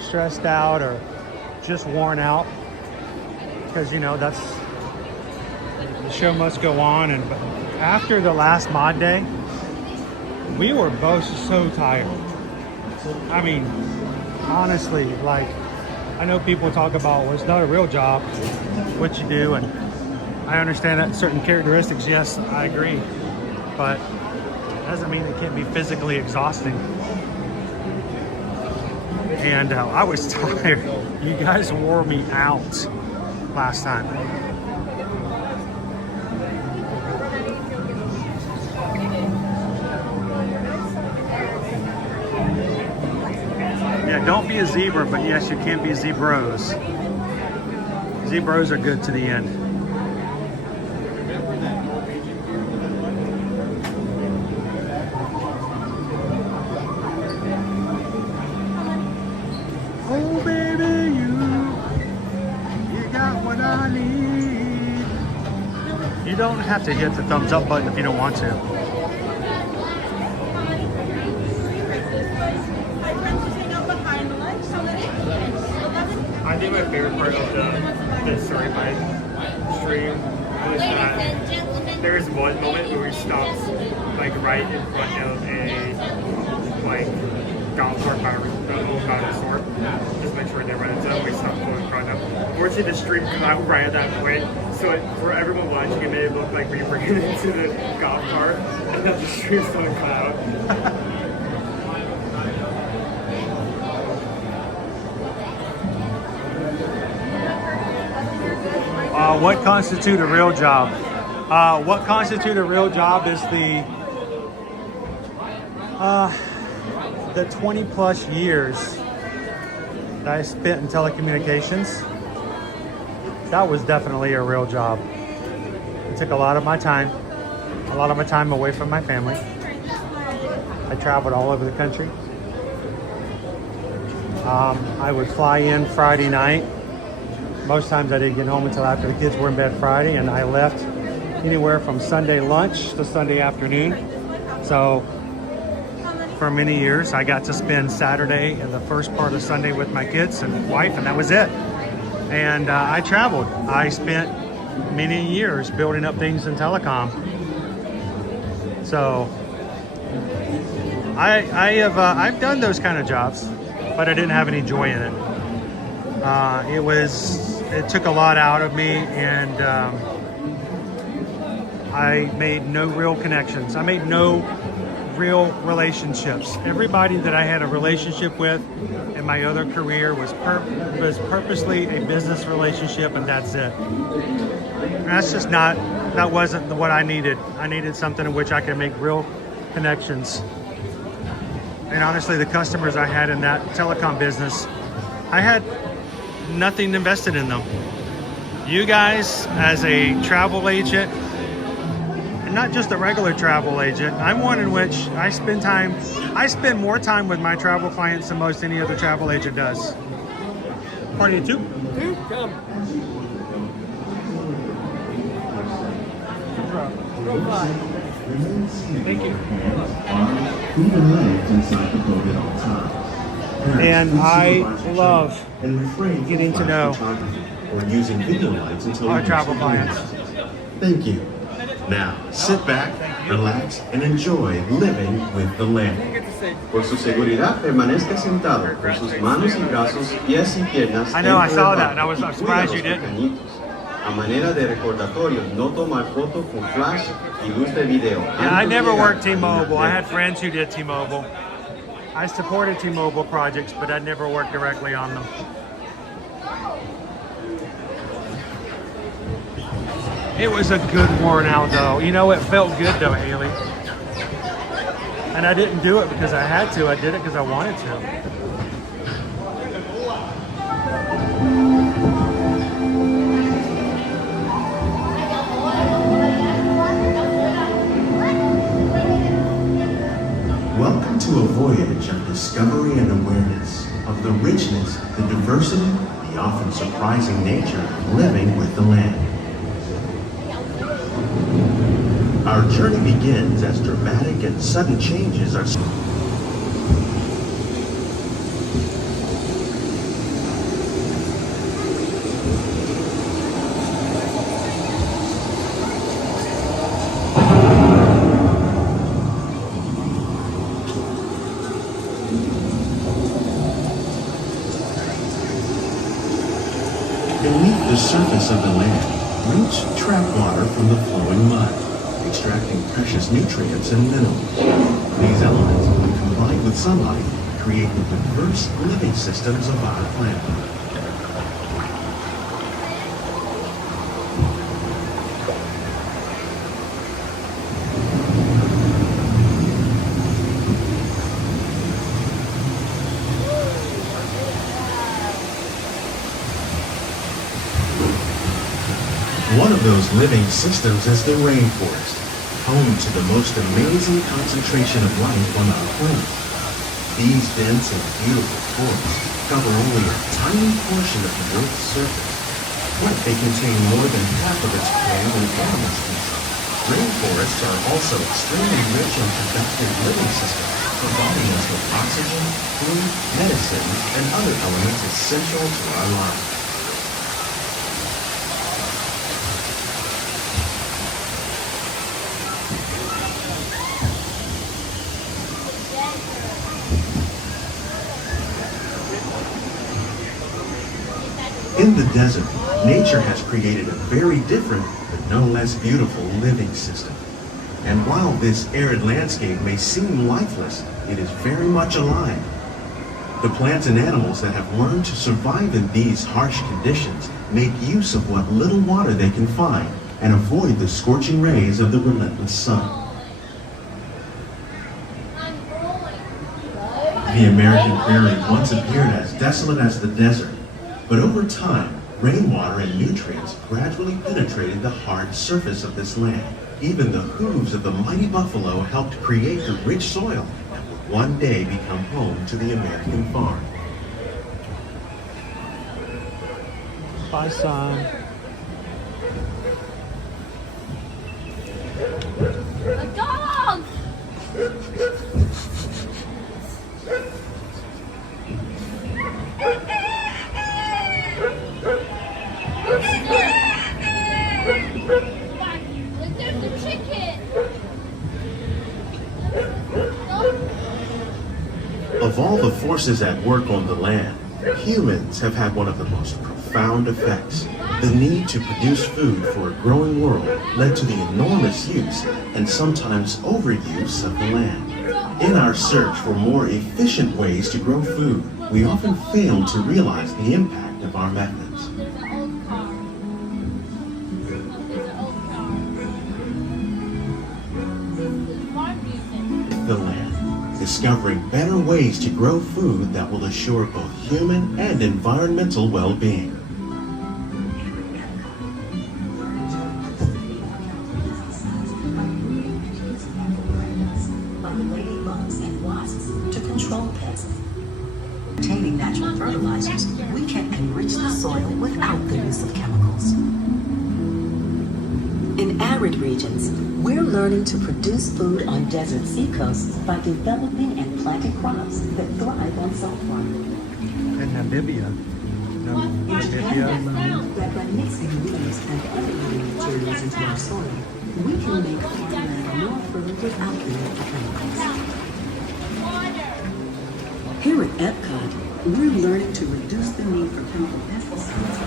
stressed out or just worn out. Because, you know, the show must go on. And but after the last Mod Day, we were both so tired. I mean, honestly, like, I know people talk about, well, it's not a real job, what you do, and I understand that certain characteristics, yes, I agree, but it doesn't mean it can't be physically exhausting. And I was tired. You guys wore me out last time. Yeah, don't be a zebra, but yes, you can be zebros. Zebros are good to the end. Oh, baby, you got what I need. don't have to hit the thumbs up button if you don't want to. I think my favorite part of the story by stream was that there's one moment where we stopped like right in front of a like Davenport store. Just make sure they run into them. We stopped going in front of them. Unfortunately, the stream came out right at that point, so for everyone watching, it made it look like we ran into the golf cart and that the stream still come out. What constitutes a real job? What constitutes a real job is the 20 plus years that I spent in telecommunications. That was definitely a real job. It took a lot of my time away from my family. I traveled all over the country. I would fly in Friday night. Most times I didn't get home until after the kids were in bed Friday, and I left anywhere from Sunday lunch to Sunday afternoon. So for many years, I got to spend Saturday and the first part of Sunday with my kids and wife, and that was it. And I traveled. I spent many years building up things in telecom. So I've done those kind of jobs, but I didn't have any joy in it. It took a lot out of me, and I made no real connections. I made no real relationships. Everybody that I had a relationship with in my other career was purposely a business relationship, and that's it. And that wasn't what I needed. I needed something in which I could make real connections. And honestly, the customers I had in that telecom business, I had nothing invested in them. You guys, as a travel agent, and not just a regular travel agent, I'm one in which I spend more time with my travel clients than most any other travel agent does. Party of two? Come. Thank you. Even legs inside the boat at all times. And I love getting to know or using video lights until our travel clients. Thank you. Now, sit back, relax, and enjoy living with the land. Por su seguridad, permanezca sentado con sus manos y brazos, pies y piernas. I know, I saw that, and I was surprised you didn't. A manera de recordatorio, no tomar foto con flash y luz de video. Yeah, I never worked T-Mobile. I had friends who did T-Mobile. I supported T-Mobile projects, but I never worked directly on them. It was a good worn out though. You know, it felt good though, Haley. And I didn't do it because I had to. I did it because I wanted to. Welcome to a voyage of discovery and awareness of the richness, the diversity, the often surprising nature of living with the land. Our journey begins as dramatic and sudden changes are beneath the surface of the land. Roots trap water from the flowing mud, extracting precious nutrients and minerals. These elements, when combined with sunlight, create the diverse living systems of our planet. One of those living systems is the rainforest, home to the most amazing concentration of life on our planet. These dense and beautiful forests cover only a tiny portion of the Earth's surface, but they contain more than half of its plant and animal species. Rainforests are also extremely rich and productive living systems, providing us with oxygen, food, medicine, and other elements essential to our lives. In the desert, nature has created a very different, but no less beautiful living system. And while this arid landscape may seem lifeless, it is very much alive. The plants and animals that have learned to survive in these harsh conditions make use of what little water they can find and avoid the scorching rays of the relentless sun. The American prairie once appeared as desolate as the desert, but over time, rainwater and nutrients gradually penetrated the hard surface of this land. Even the hooves of the mighty buffalo helped create the rich soil that would one day become home to the American farm. Bye, son. A dog! There's a chicken! Of all the forces at work on the land, humans have had one of the most profound effects. The need to produce food for a growing world led to the enormous use and sometimes overuse of the land. In our search for more efficient ways to grow food, we often fail to realize the impact of our methods. The land, discovering better ways to grow food that will assure both human and environmental well-being. Ladybugs and wasps to control pests. Containing natural fertilizers, we can enrich the soil without the use of chemicals. In arid regions, we're learning to produce food on desert seacoasts by developing and planting crops that thrive on salt water. In Namibia. That by mixing leaves and other living materials into our soil, we can make farmland more fertile without the need for chemicals. Here at Epcot, we're learning to reduce the need for chemical pesticides.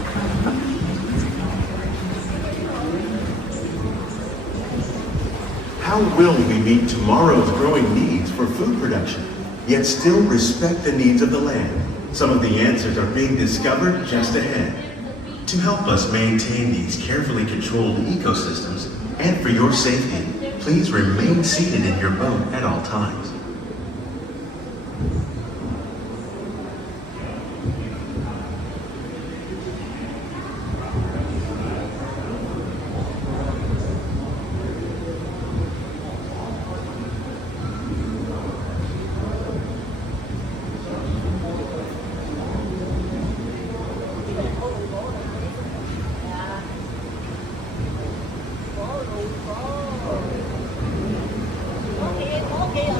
How will we meet tomorrow's growing needs for food production, yet still respect the needs of the land? Some of the answers are being discovered just ahead. To help us maintain these carefully controlled ecosystems, and for your safety, please remain seated in your boat at all times.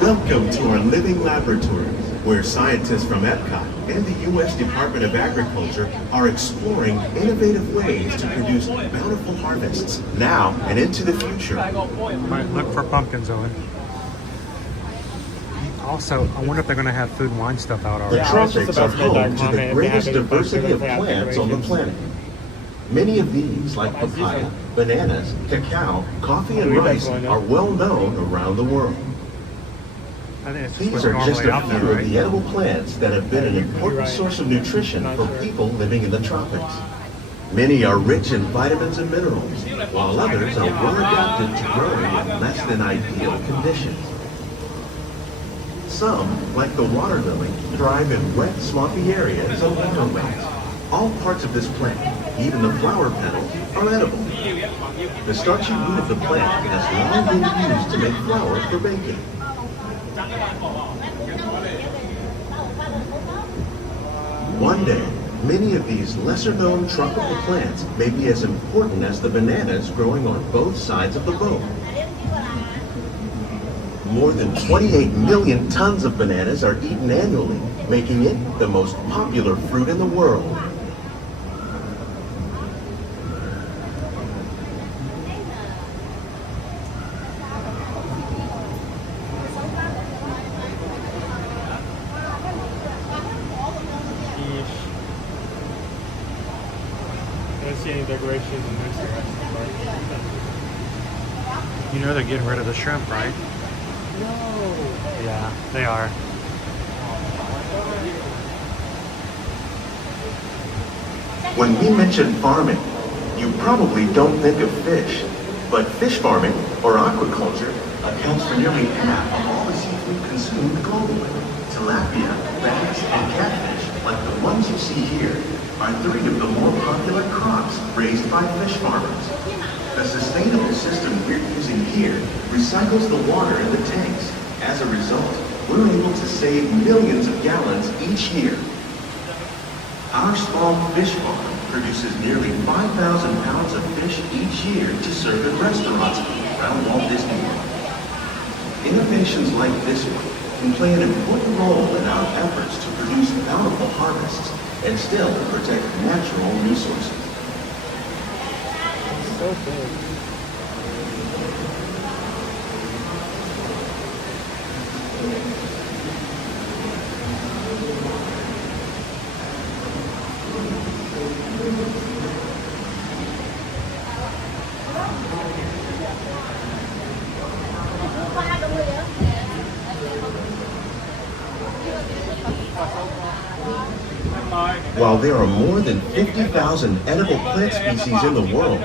Welcome to our living laboratory, where scientists from Epcot and the U.S. Department of Agriculture are exploring innovative ways to produce bountiful harvests now and into the future. Might look for pumpkins, Owen. Also, I wonder if they're going to have food and wine stuff out already. The tropics are home to the greatest diversity of plants on the planet. Many of these, like papaya, bananas, cacao, coffee, and rice, are well known around the world. These are just a few of the edible plants that have been an important source of nutrition for people living in the tropics. Many are rich in vitamins and minerals, while others are well adapted to growing in less than ideal conditions. Some, like the water lily, thrive in wet, swampy areas and waterways. All parts of this plant, even the flower petals, are edible. The starchy root of the plant has long been used to make flour for baking. One day, many of these lesser-known tropical plants may be as important as the bananas growing on both sides of the boat. More than 28 million tons of bananas are eaten annually, making it the most popular fruit in the world. I don't see any decorations in this direction. You know they're getting rid of the shrimp, right? No. Yeah, they are. When we mention farming, you probably don't think of fish, but fish farming, or aquaculture, accounts for nearly half of all the seafood consumed globally. Tilapia, bass, and catfish, like the ones you see here, are 3 of the more popular crops raised by fish farmers. The sustainable system we're using here recycles the water in the tanks. As a result, we're able to save millions of gallons each year. Our small fish farm produces nearly 5,000 pounds of fish each year to serve in restaurants around Walt Disney World. Innovations like this one can play an important role in our efforts to produce bountiful harvests and still protect natural resources. So big. While there are more than 50,000 edible plant species in the world,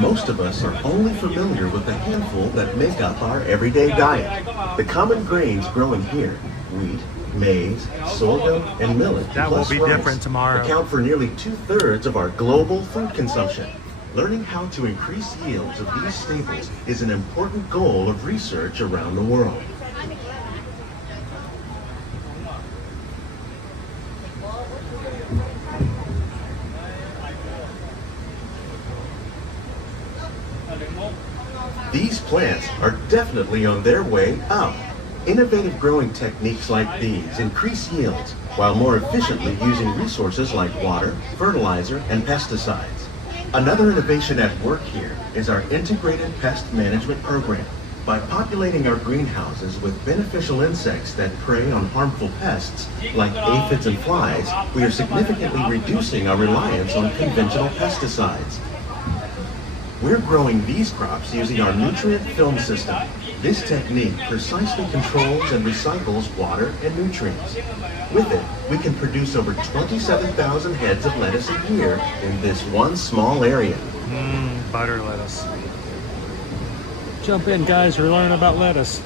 most of us are only familiar with the handful that make up our everyday diet. The common grains growing here, wheat, maize, sorghum, and millet, That will plus be rice, different tomorrow. account for nearly 2/3 of our global food consumption. Learning how to increase yields of these staples is an important goal of research around the world. These plants are definitely on their way up. Innovative growing techniques like these increase yields while more efficiently using resources like water, fertilizer, and pesticides. Another innovation at work here is our integrated pest management program. By populating our greenhouses with beneficial insects that prey on harmful pests like aphids and flies, we are significantly reducing our reliance on conventional pesticides. We're growing these crops using our nutrient film system. This technique precisely controls and recycles water and nutrients. With it, we can produce over 27,000 heads of lettuce a year in this one small area. Butter lettuce. Jump in, guys. We're learning about lettuce.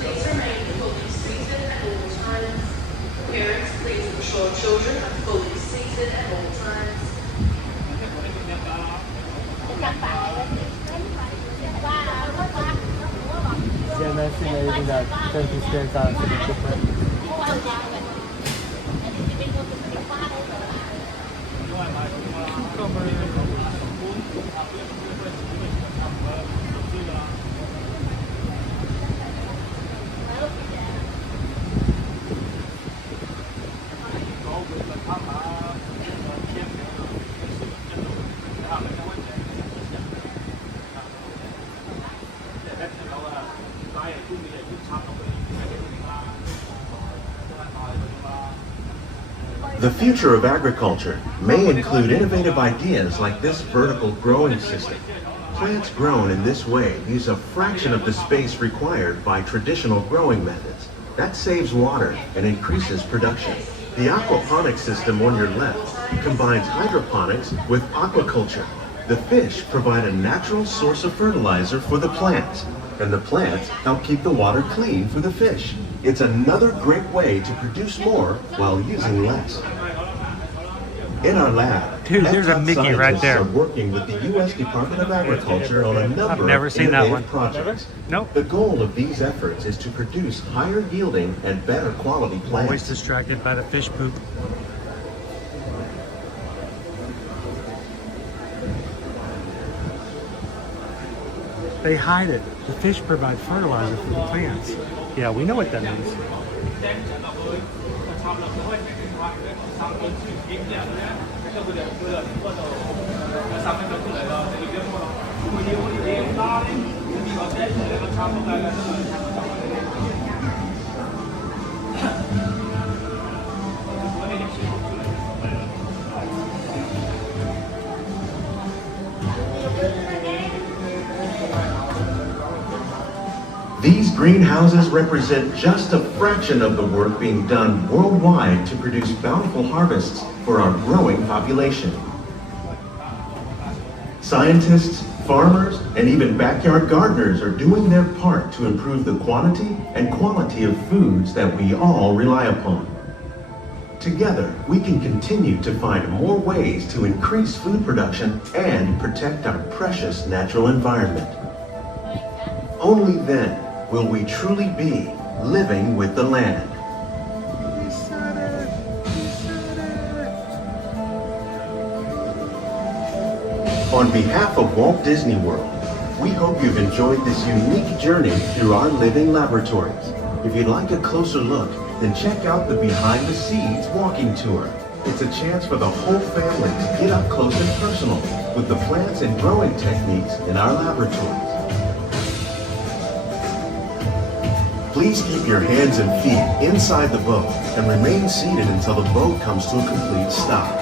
Please remain fully seated at all times. Parents, please ensure children are fully seated at all times. Sehr fascinating that 20 stands out to be different. The future of agriculture may include innovative ideas like this vertical growing system. Plants grown in this way use a fraction of the space required by traditional growing methods. That saves water and increases production. The aquaponics system on your left combines hydroponics with aquaculture. The fish provide a natural source of fertilizer for the plants. and the plants help keep the water clean for the fish. It's another great way to produce more while using less. In our lab, Dude, there's a Epcot Mickey right scientists there. are working with the U.S. Department of Agriculture on a number I've never of seen that innovative one. projects. Nope. The goal of these efforts is to produce higher yielding and better quality plants. Always distracted by the fish poop. They hide it. The fish provide fertilizer for the plants. Yeah, we know what that means. These greenhouses represent just a fraction of the work being done worldwide to produce bountiful harvests for our growing population. Scientists, farmers, and even backyard gardeners are doing their part to improve the quantity and quality of foods that we all rely upon. Together, we can continue to find more ways to increase food production and protect our precious natural environment. Only then will we truly be living with the land. On behalf of Walt Disney World, we hope you've enjoyed this unique journey through our living laboratories. If you'd like a closer look, then check out the Behind the Seeds walking tour. It's a chance for the whole family to get up close and personal with the plants and growing techniques in our laboratories. Please keep your hands and feet inside the boat and remain seated until the boat comes to a complete stop.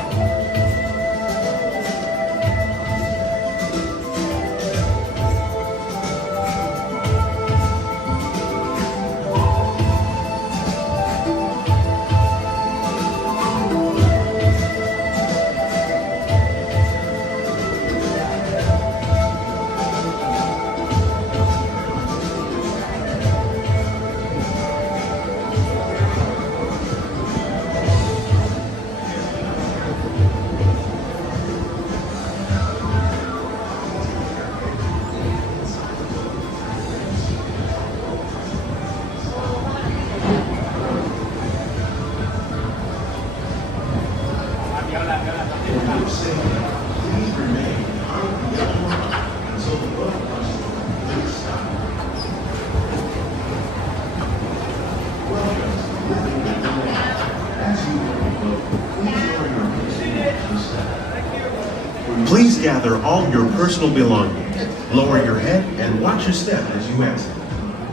Please gather all your personal belongings. Lower your head and watch your step as you exit.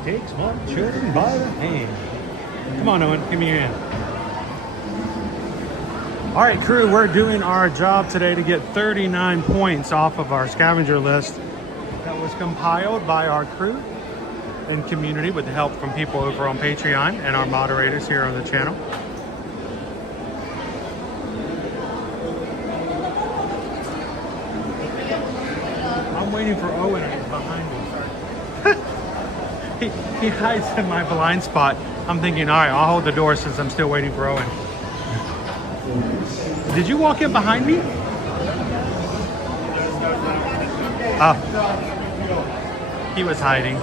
Take small children by the hand. Come on, Owen, give me your hand. All right, crew, we're doing our job today to get 39 points off of our scavenger list that was compiled by our crew and community with the help from people over on Patreon and our moderators here on the channel. I'm waiting for Owen and he's behind me. he hides in my blind spot. I'm thinking, all right, I'll hold the door since I'm still waiting for Owen. Did you walk in behind me? Oh. He was hiding.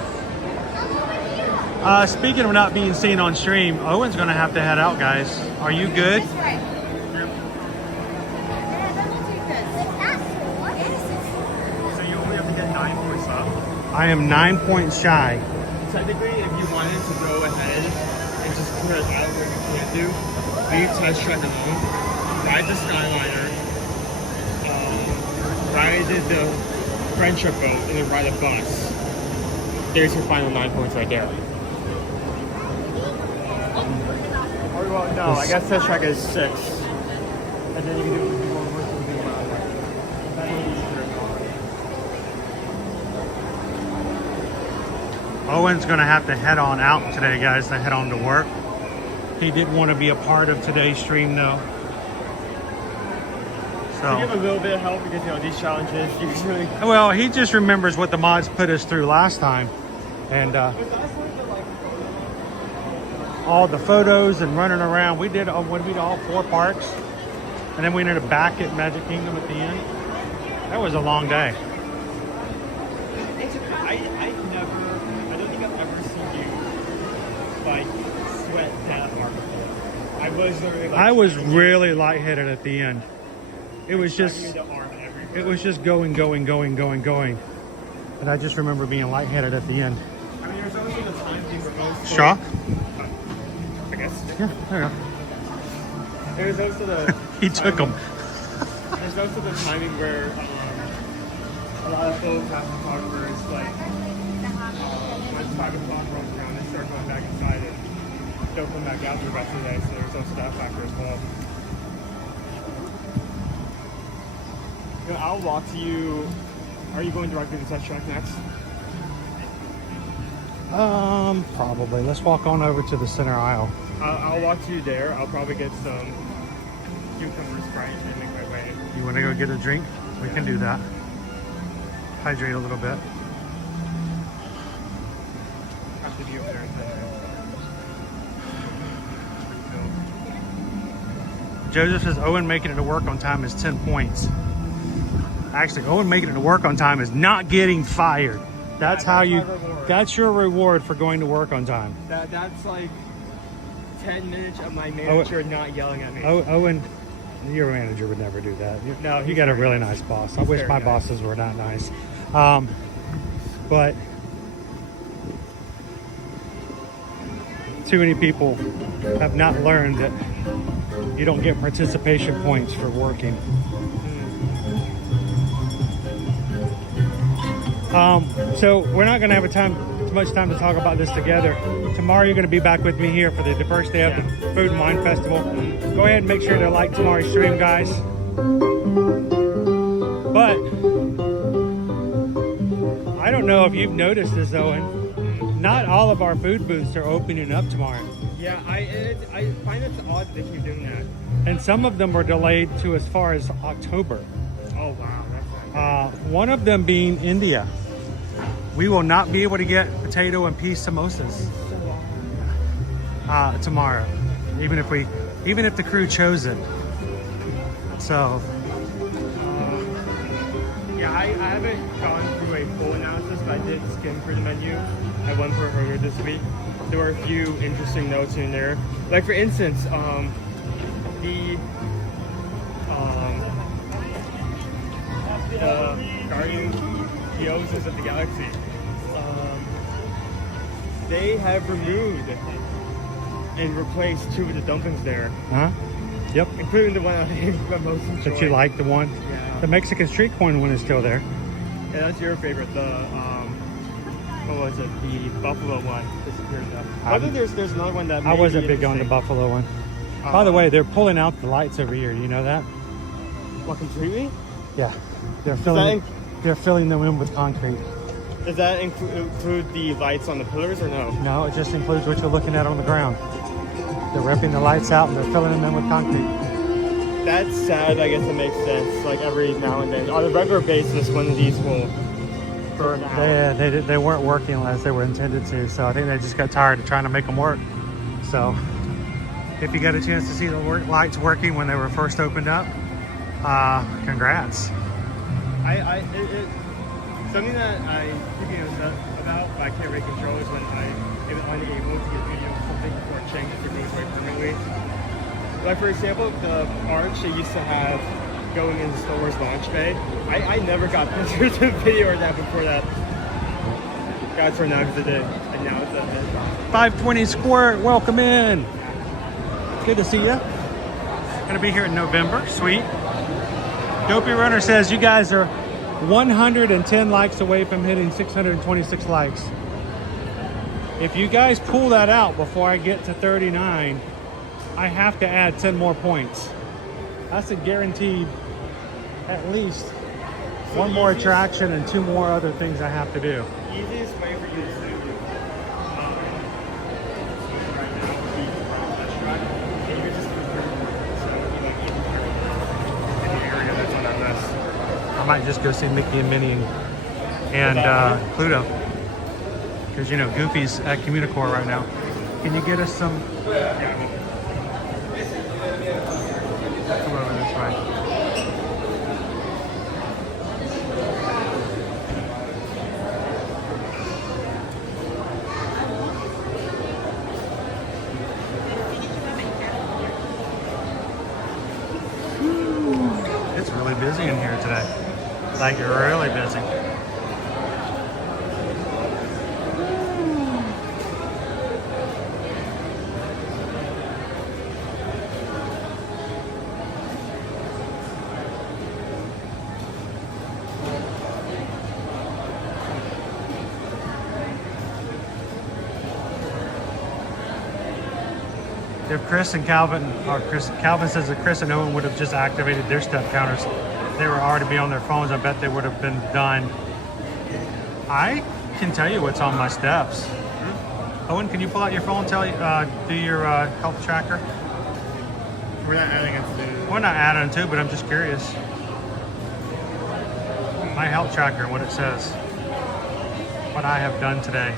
Speaking of not being seen on stream, Owen's gonna have to head out, guys. Are you good? I am 9 points shy. Technically, if you wanted to go ahead and just clear it out where you can't do, leave test track alone, ride the Skyliner, ride the friendship boat, and then ride a bus. There's your final 9 points right there. Or well, no, I guess test track is 6. And then you can do one more thing. Owen's gonna have to head on out today, guys, to head on to work. He did want to be a part of today's stream, though. So give a little bit of help because these challenges usually. Well, he just remembers what the mods put us through last time. And all the photos and running around. We did all 4 parks, and then we ended up back at Magic Kingdom at the end. That was a long day. I don't think I've ever seen you like sweat that hard before. I was literally like, I was really lightheaded at the end. It was just going. And I just remember being lightheaded at the end. I mean, there's also the times you were most Straw? I guess. Yeah, there you go. There's also the He took them. There's also the timing where a lot of photograph photographers like when 5 o'clock rolls around, they start going back inside and don't come back out for the rest of the day. So there's also that factor as well. You know, I'll walk to you. Are you going directly to Test Track next? Probably. Let's walk on over to the center aisle. I'll walk to you there. I'll probably get some cucumber Sprite and make my way. You want to go get a drink? We can do that. Hydrate a little bit. Have to be over there in 10 minutes. Joseph says Owen making it to work on time is 10 points. Actually, Owen making it to work on time is not getting fired. That's how you. That's your reward for going to work on time. That's like 10 minutes of my manager not yelling at me. Owen, your manager would never do that. No, you got a really nice boss. I wish my bosses were that nice. But too many people have not learned that you don't get participation points for working. So we're not going to have too much time to talk about this together. Tomorrow you're going to be back with me here for the first day of the Food and Wine Festival. Go ahead and make sure to like tomorrow's stream, guys. But I don't know if you've noticed this, Owen. Not all of our food booths are opening up tomorrow. Yeah, I find it odd they keep doing that. And some of them were delayed to as far as October. Oh, wow. That's one of them being India. We will not be able to get potato and pea samosas tomorrow, even if the crew chose it. So yeah, I haven't gone through a full analysis, but I did skim through the menu. I went for it earlier this week. There were a few interesting notes in there. Like for instance, the Oceans of the Galaxy. They have removed and replaced 2 of the dumplings there. Huh? Yep. Including the one I most enjoyed. That you like, the one? Yeah. The Mexican street corn one is still there. Yeah, that's your favorite. The what was it? The buffalo one disappeared though. I think there's another one that I wasn't big on the buffalo one. By the way, they're pulling out the lights over here. You know that? What, completely? Yeah. They're filling them in with concrete. Does that include the lights on the pillars or no? No, it just includes what you're looking at on the ground. They're ripping the lights out and they're filling them in with concrete. That's sad. I guess it makes sense. Like every now and then, on a regular basis, one of these will burn out. Yeah, they weren't working unless they were intended to. So I think they just got tired of trying to make them work. So if you got a chance to see the lights working when they were first opened up, congrats. Something that I keep getting upset about, but I can't really control, is when I am unable to get video of something before it changes to goes away permanently. Like for example, the arch they used to have going into Star Wars launch bay, I never got pictures of video or that before that. Got for now because it did, and now it's up there. 520 Squirt, welcome in. Good to see you. Gonna be here in November, sweet. Dopey Runner says you guys are 110 likes away from hitting 626 likes. If you guys pull that out before I get to 39, I have to add 10 more points. That's a guaranteed at least one more attraction and 2 more other things I have to do. Easiest way for you to do I might just go see Mickey and Minnie and Pluto. Because, you know, Goofy's at Communicore right now. Can you get us some? Come over this way. It's really busy in here today. Like, really busy. If Chris and Calvin, or Calvin says that Chris and Owen would have just activated their step counters, they were already be on their phones. I bet they would have been done. I can tell you what's on my steps. Owen, can you pull out your phone and do your health tracker? We're not adding it to the... We're not adding to, but I'm just curious. My health tracker, what it says. What I have done today.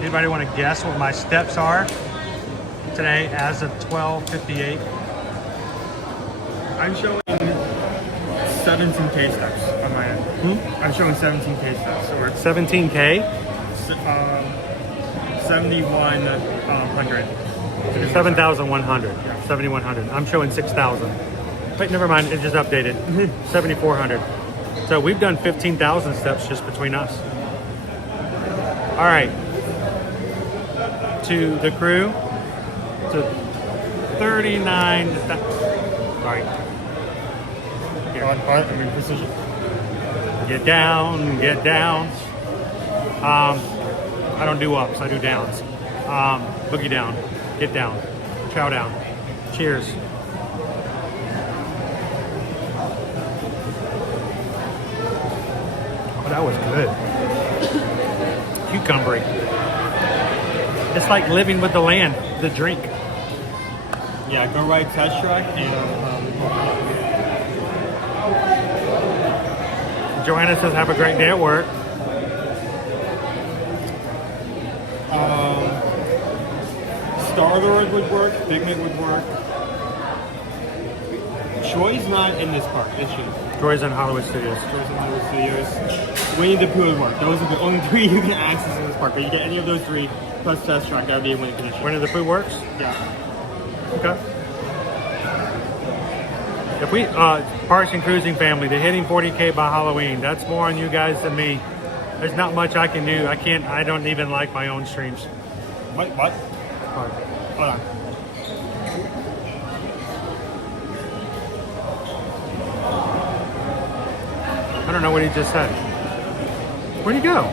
Anybody want to guess what my steps are today as of 12:58? I'm showing 17K steps on my end. I'm showing 17K steps. So we're 17K? 7,100. 7,100. Yeah. 7,100. I'm showing 6,000. Wait, never mind. It just updated. 7,400. So we've done 15,000 steps just between us. All right. To the crew, to 39. Sorry. Here. Precision. Get down, get down. I don't do ups, I do downs. Boogie down, get down, chow down. Cheers. Oh, that was good. Cucumber. It's like living with the land, the drink. Yeah, go ride test track and Joanna says, have a great day at work. Star-Lord would work, Figment would work. Troy's not in this park, is she? Troy's in Hollywood Studios. Troy's in Hollywood Studios. Winnie the Pooh would work. Those are the only three you can access in this park. But you get any of those three plus test track, that would be a winning condition. Winnie the Pooh works? Yeah. Okay. If we, Parks and Cruising family, they're hitting 40K by Halloween. That's more on you guys than me. There's not much I can do. I don't even like my own streams. What? Hold on. I don't know what he just said. Where'd he go?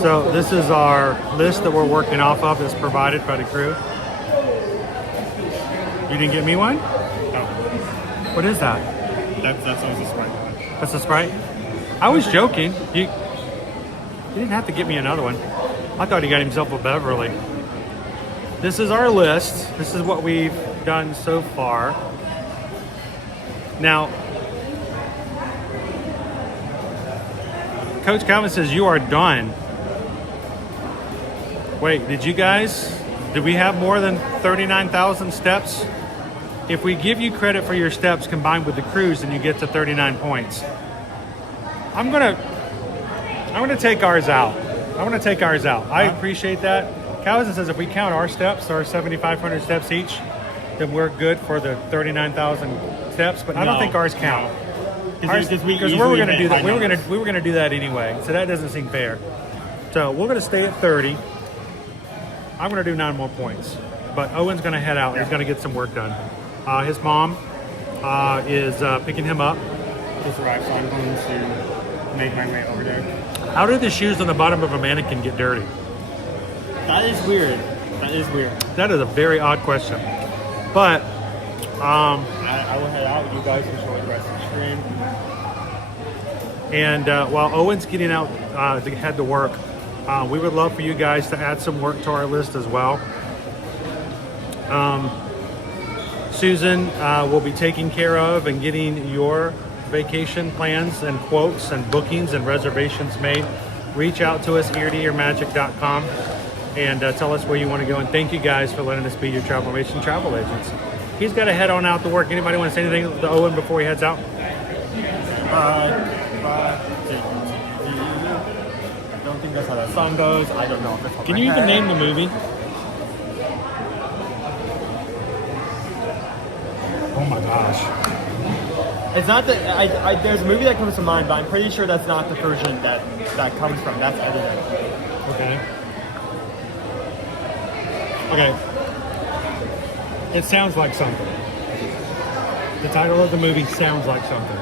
So this is our list that we're working off of that's provided by the crew. You didn't get me one? No. What is that? That's always a Sprite. That's a Sprite? I was joking. You didn't have to get me another one. I thought he got himself a Beverly. This is our list. This is what we've done so far. Now, Coach Calvin says you are done. Wait, did we have more than 39,000 steps? If we give you credit for your steps combined with the cruise, then you get to 39 points. I'm gonna take ours out. I appreciate that. Calvin says if we count our steps, our 7,500 steps each, then we're good for the 39,000 steps. But I don't think ours count. Because we were going to do that. We were going to do that anyway. So that doesn't seem fair. So we're going to stay at 30. I'm going to do 9 more points. But Owen's going to head out. He's going to get some work done. His mom is picking him up. Just arrived, so I'm going to make my way over there. How do the shoes on the bottom of a mannequin get dirty? That is weird. That is a very odd question. But I will head out. You guys can show the rest of the stream. And while Owen's getting out to head to work, we would love for you guys to add some work to our list as well. Susan will be taking care of and getting your vacation plans and quotes and bookings and reservations made. Reach out to us, eartoearmagic.com, and tell us where you want to go. And thank you guys for letting us be your Travelmation travel agents. He's got to head on out to work. Anybody want to say anything to Owen before he heads out? I don't think that's how that song goes. I don't know. Can you even name the movie? Oh my gosh. It's not that there's a movie that comes to mind, but I'm pretty sure that's not the version that comes from. That's edited. Okay. Okay. It sounds like something. The title of the movie sounds like something.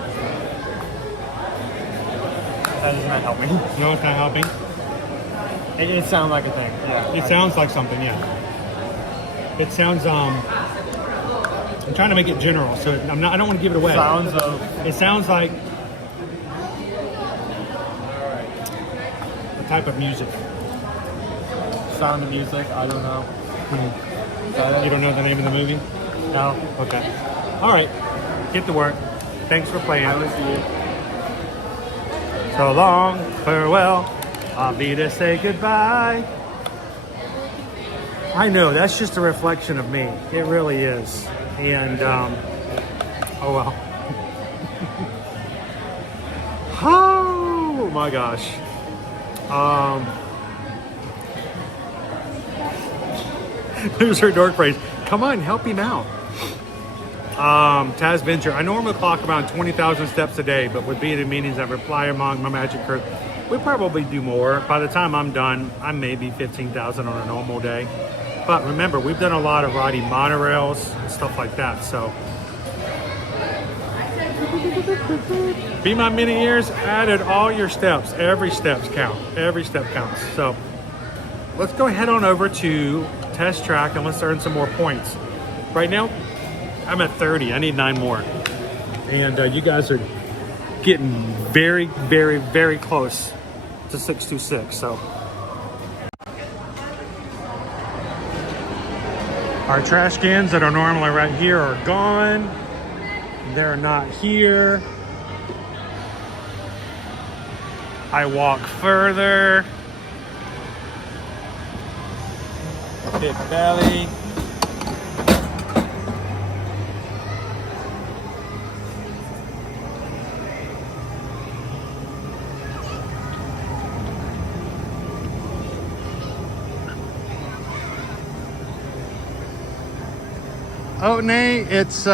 That is not helping. No, it's not helping. It sounds like a thing. Yeah. It sounds like something. Yeah. It sounds. I'm trying to make it general, so I don't want to give it away. It sounds like a type of music. Sound of music. I don't know. You don't know the name of the movie? No. Okay. All right. Get to work. Thanks for playing. I will see you. So long, farewell. I'll be to say goodbye. I know, that's just a reflection of me. It really is. And, oh well. Oh my gosh. There's her dork phrase. Come on, help him out. Taz Venture. I normally clock around 20,000 steps a day, but with being in meetings, I reply among my magic crew. We probably do more. By the time I'm done, I may be 15,000 on a normal day. But remember, we've done a lot of riding monorails and stuff like that. So, Be My Many Years added all your steps. Every step counts. Every step counts. So, let's go head on over to Test Track and let's earn some more points. Right now, I'm at 30. I need 9 more. And you guys are getting very, very, very close to 626. So, our trash cans that are normally right here are gone. They're not here. I walk further. Big belly. Oh, Nate, it's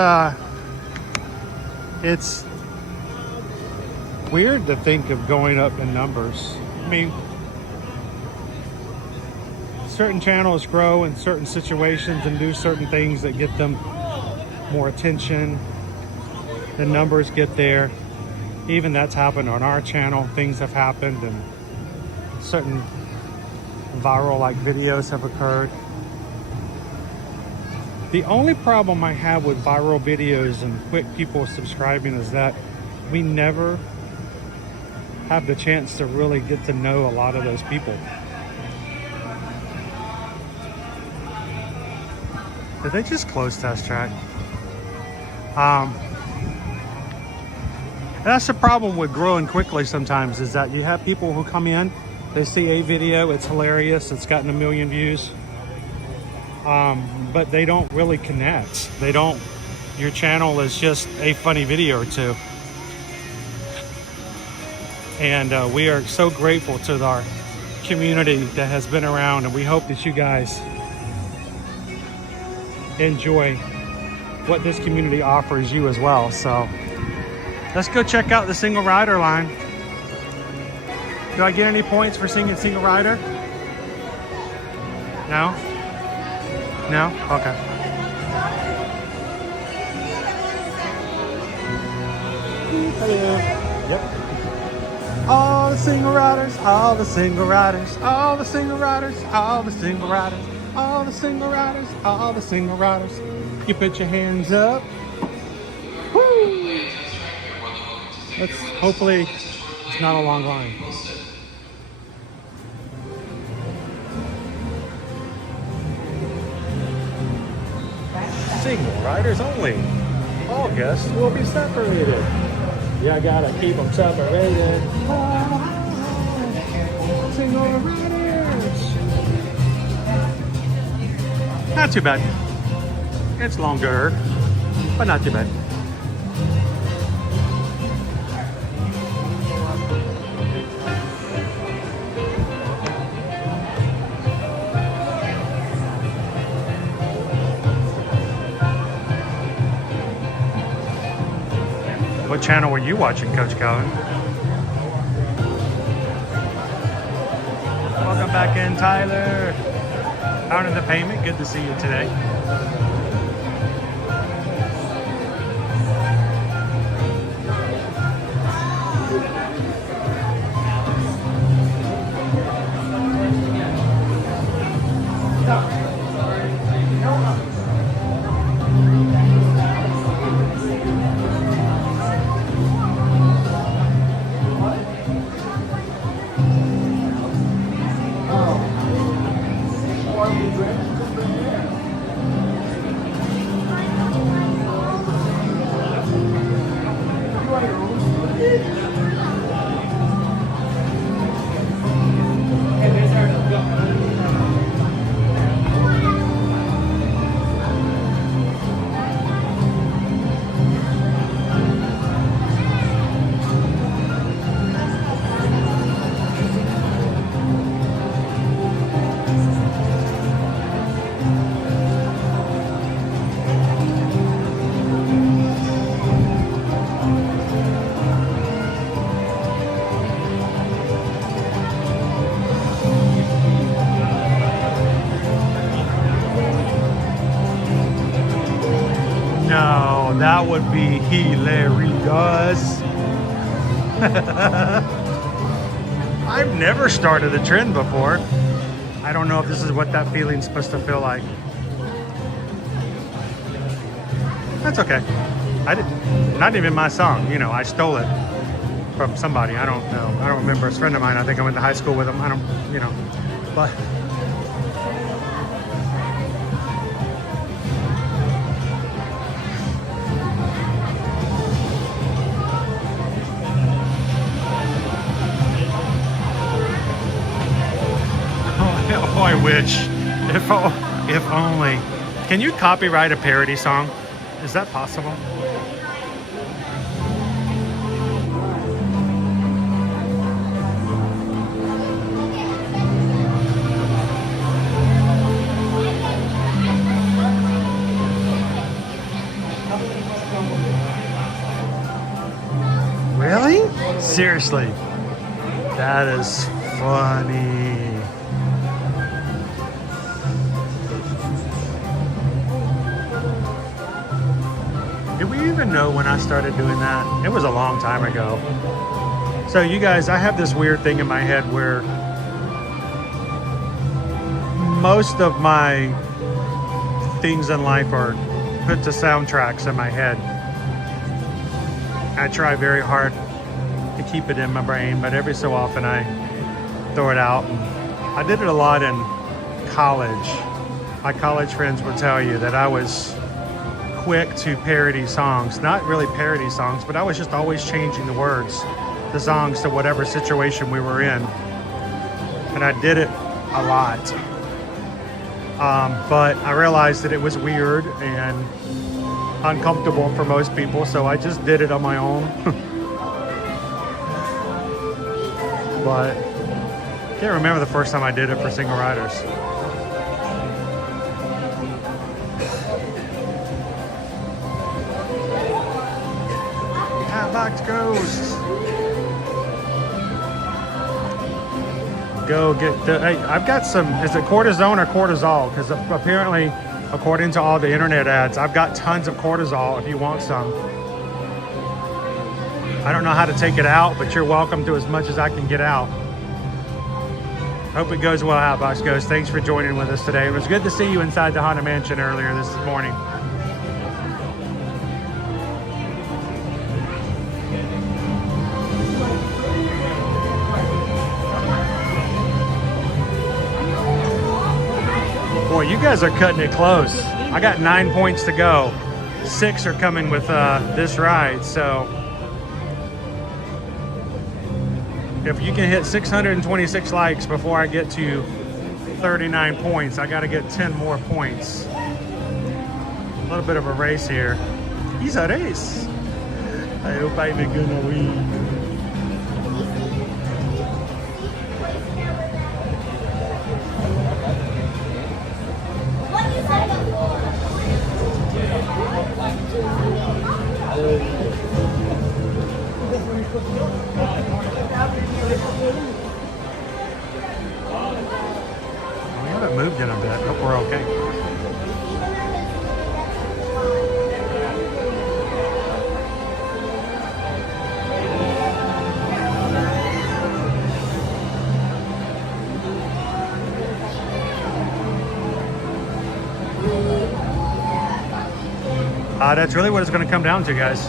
weird to think of going up in numbers. I mean, certain channels grow in certain situations and do certain things that get them more attention. The numbers get there. Even that's happened on our channel. Things have happened and certain viral like videos have occurred. The only problem I have with viral videos and quick people subscribing is that we never have the chance to really get to know a lot of those people. Did they just close Test Track? That's the problem with growing quickly sometimes, is that you have people who come in, they see a video, it's hilarious, it's gotten 1 million views. But they don't really connect. Your channel is just a funny video or two. And we are so grateful to our community that has been around, and we hope that you guys enjoy what this community offers you as well. So let's go check out the single rider line. Do I get any points for singing single rider? No? No? Okay. Hello. Yep. All the single riders, all the single riders, all the single riders, all the single riders, all the single riders, all the single riders. You put your hands up. Woo! Let's hopefully It's not a long line. Single riders only. All guests will be separated. Yeah, I gotta keep them separated. Single riders. Not too bad. It's longer, but not too bad. What channel were you watching, Coach Calvin? Welcome back in, Tyler. Out in the payment. Good to see you today. No, that would be hilarious. I've never started a trend before. I don't know if this is what that feeling's supposed to feel like. That's okay. I didn't, not even my song, you know, I stole it from somebody. I don't know. I don't remember. It's a friend of mine. I think I went to high school with him. I don't, you know, but. Oh, I wish. If only. Can you copyright a parody song? Is that possible? Really? Seriously? That is funny. Did we even know when I started doing that? It was a long time ago. So you guys, I have this weird thing in my head where most of my things in life are put to soundtracks in my head. I try very hard to keep it in my brain, but every so often I throw it out. I did it a lot in college. My college friends would tell you that I was quick to parody songs. Not really parody songs, but I was just always changing the words, the songs to whatever situation we were in. And I did it a lot. But I realized that it was weird and uncomfortable for most people, so I just did it on my own. But I can't remember the first time I did it for single riders. Box Ghosts. Go get the, hey, I've got some, is it cortisone or cortisol? Because apparently, according to all the internet ads, I've got tons of cortisol if you want some. I don't know how to take it out, but you're welcome to as much as I can get out. Hope it goes well out, Box Ghosts. Thanks for joining with us today. It was good to see you inside the Haunted Mansion earlier this morning. Boy, you guys are cutting it close. I got 9 points to go. 6 are coming with this ride, so if you can hit 626 likes before I get to 39 points, I got to get 10 more points. A little bit of a race here. He's a race. I hope I'm gonna win. We haven't moved in a bit. Hope we're okay. That's really what it's going to come down to, guys.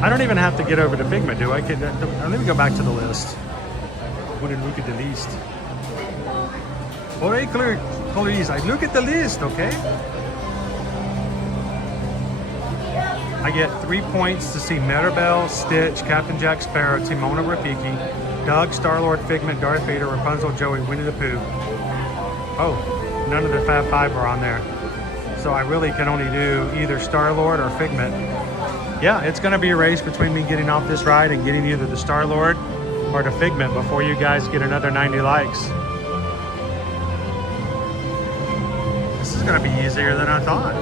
I don't even have to get over to Figment, do I? Let me go back to the list. What did look at the list? All right, please, I look at the list, okay? I get 3 points to see Mirabelle, Stitch, Captain Jack Sparrow, Timon and Rafiki, Doug, Star-Lord, Figment, Darth Vader, Rapunzel, Joey, Winnie the Pooh. Oh, none of the Fab Five are on there. So I really can only do either Star-Lord or Figment. Yeah, it's gonna be a race between me getting off this ride and getting either the Star-Lord or the Figment before you guys get another 90 likes. This is gonna be easier than I thought.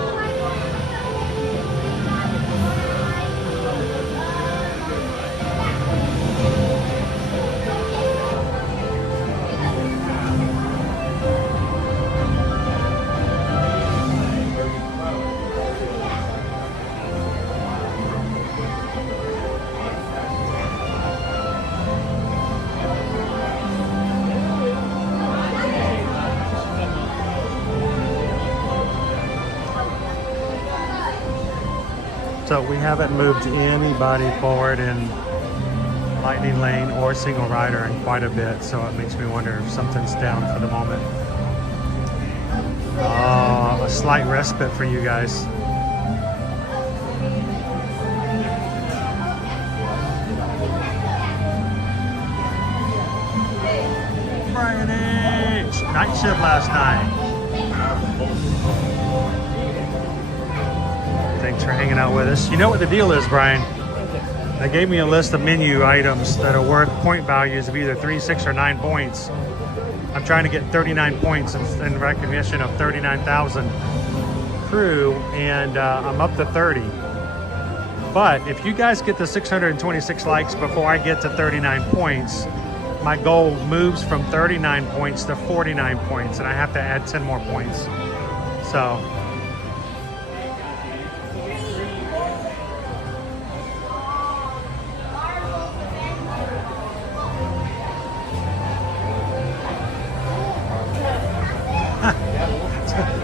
So we haven't moved anybody forward in Lightning Lane or Single Rider in quite a bit, so it makes me wonder if something's down for the moment. A slight respite for you guys. Brian H. Night shift last night. Thanks for hanging out with us. You know what the deal is, Brian? They gave me a list of menu items that are worth point values of either 3, 6, or 9 points. I'm trying to get 39 points in recognition of 39,000 crew, and I'm up to 30. But if you guys get to 626 likes before I get to 39 points, my goal moves from 39 points to 49 points, and I have to add 10 more points. So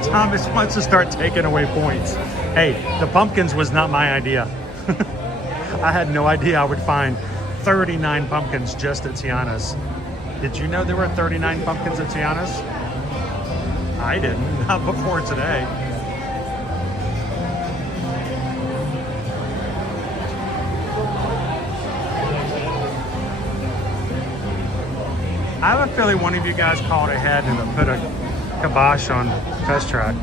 Thomas wants to start taking away points. Hey, the pumpkins was not my idea. I had no idea I would find 39 pumpkins just at Tiana's. Did you know there were 39 pumpkins at Tiana's? I didn't, not before today. I have a feeling one of you guys called ahead and put a kibosh on Test Track.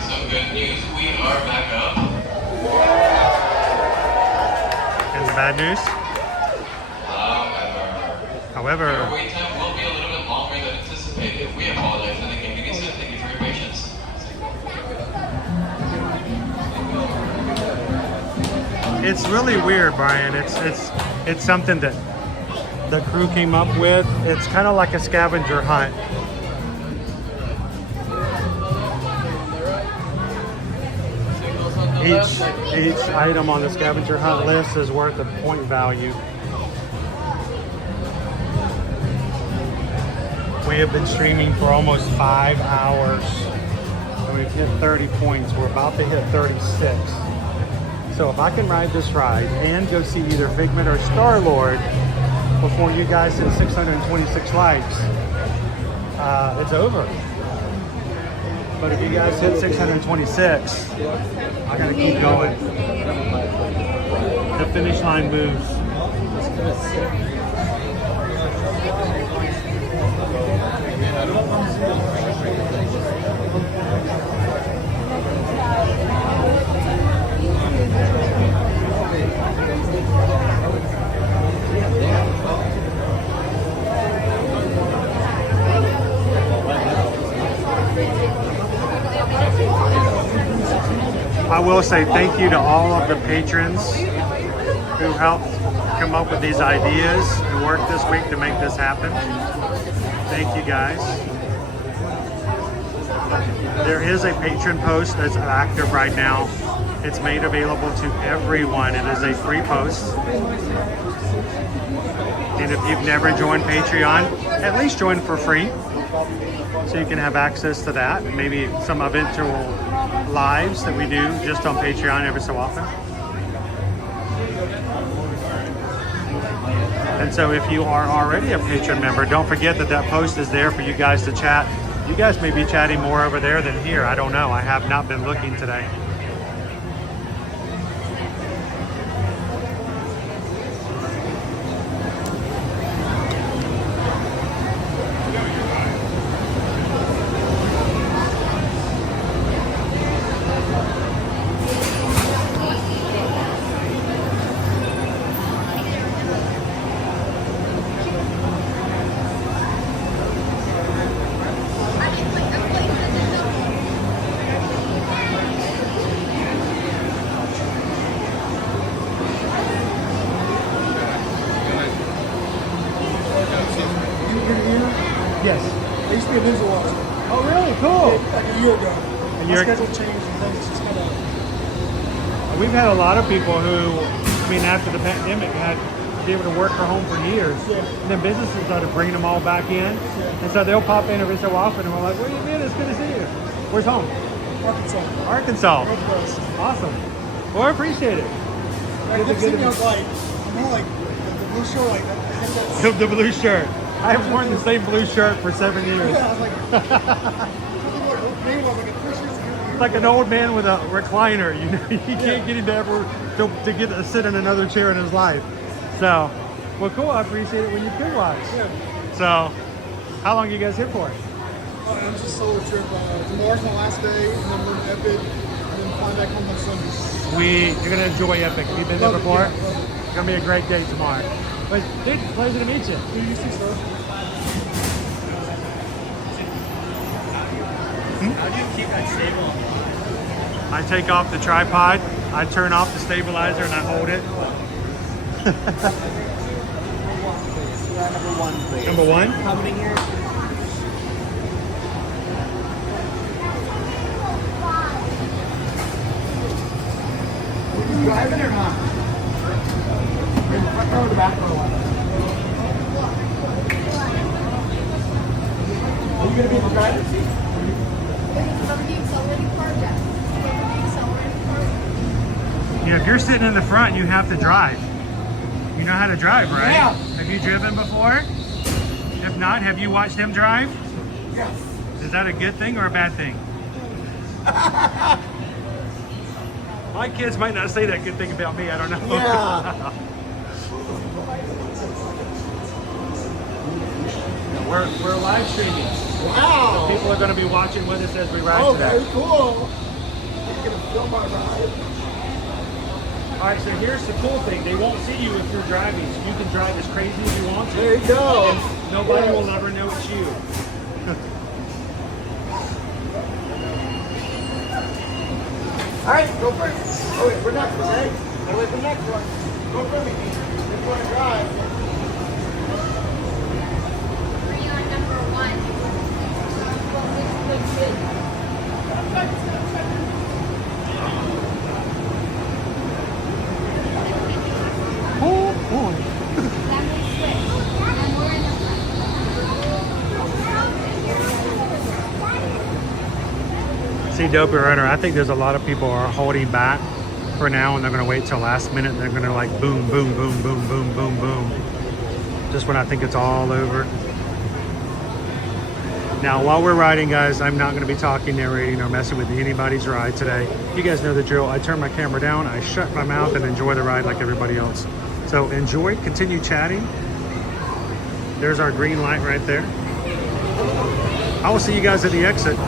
Some good news, we are back up. And the bad news? However, our wait time will be a little bit longer than anticipated. We apologize for the inconvenience and thank you for your patience. it's really weird, Brian. It's something that the crew came up with. It's kind of like a scavenger hunt. Each item on the scavenger hunt list is worth a point value. We have been streaming for almost 5 hours. And we've hit 30 points. We're about to hit 36. So if I can ride this ride and go see either Figment or Star-Lord before you guys hit 626 likes, it's over. But if you guys hit 626, I gotta keep going. The finish line moves. I will say thank you to all of the patrons who helped come up with these ideas and work this week to make this happen. Thank you guys. There is a patron post that's active right now. It's made available to everyone. It is a free post. And if you've never joined Patreon, at least join for free. So you can have access to that. Maybe some eventual lives that we do just on Patreon every so often. And so if you are already a patron member, don't forget that that post is there for you guys to chat. You guys may be chatting more over there than here. I don't know. I have not been looking today. Yes. I used to be a ninja watcher. Oh, really? Cool. Like a year ago. My You're- schedule changed and things just kind of... We've had a lot of people who, I mean, after the pandemic, had to be able to work from home for years. Yeah. And then businesses started bringing them all back in. And so they'll pop in every so often and we're like, where you been? It's good to see you. Where's home? Arkansas. Arkansas. Northwest. Awesome. Well, I appreciate it. I Good to kept seeing get me, I it. was like, I'm more like the blue shirt, like, I guess that's... The blue shirt. I have worn the same blue shirt for 7 years. Yeah, I was like... maybe like a 3 years ago. It's like an old man with a recliner. You know, you can't get him to ever to get to sit in another chair in his life. So, well, cool. I appreciate it when you could watch. Yeah. So, how long you guys here for? I'm just a solo trip. Tomorrow's my last day, and then we're in Epic, and then fly back home on Sunday. You're gonna enjoy Epic. Have you been there Love it, before? yeah, love it. It's gonna be a great day tomorrow. But dude, pleasure to meet you. You see stuff? How do you keep that stable? I take off the tripod, I turn off the stabilizer, and I hold it. Number 1, please. Number 1? Coming here. You driving or not? In the front row or the back row? Are you going to be in the driver's seat? You know, if you're sitting in the front, you have to drive. You know how to drive, right? Yeah. Have you driven before? If not, have you watched him drive? Yes. Is that a good thing or a bad thing? My kids might not say that good thing about me. I don't know. Yeah. We're live streaming. Wow. So people are going to be watching with us as we ride Oh, today. very cool. You're going to film my ride. All right, so here's the cool thing. They won't see you if you're driving, so you can drive as crazy as you want to. There you go. And nobody will ever know it's you. All right, go for it. Oh, wait, we're next, okay? Gotta wait for the next one. Go for me. If you want to drive. Bring on number 1. Oh, boy. See, Dopey Runner, I think there's a lot of people are holding back for now, and they're going to wait till last minute, and they're going to like boom, boom, boom, boom, boom, boom, boom. Just when I think it's all over. Now, while we're riding, guys, I'm not going to be talking, narrating, or messing with anybody's ride today. You guys know the drill. I turn my camera down, I shut my mouth, and enjoy the ride like everybody else. So enjoy, continue chatting. There's our green light right there. I will see you guys at the exit.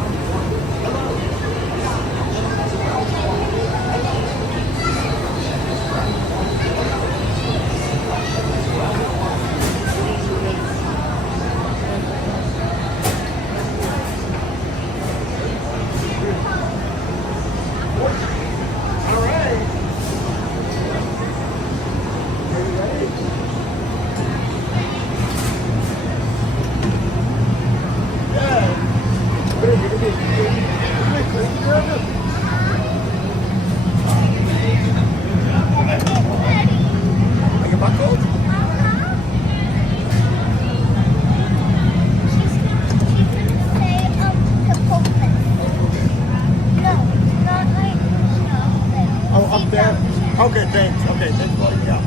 Okay, thanks. Okay, thanks, buddy. Yeah.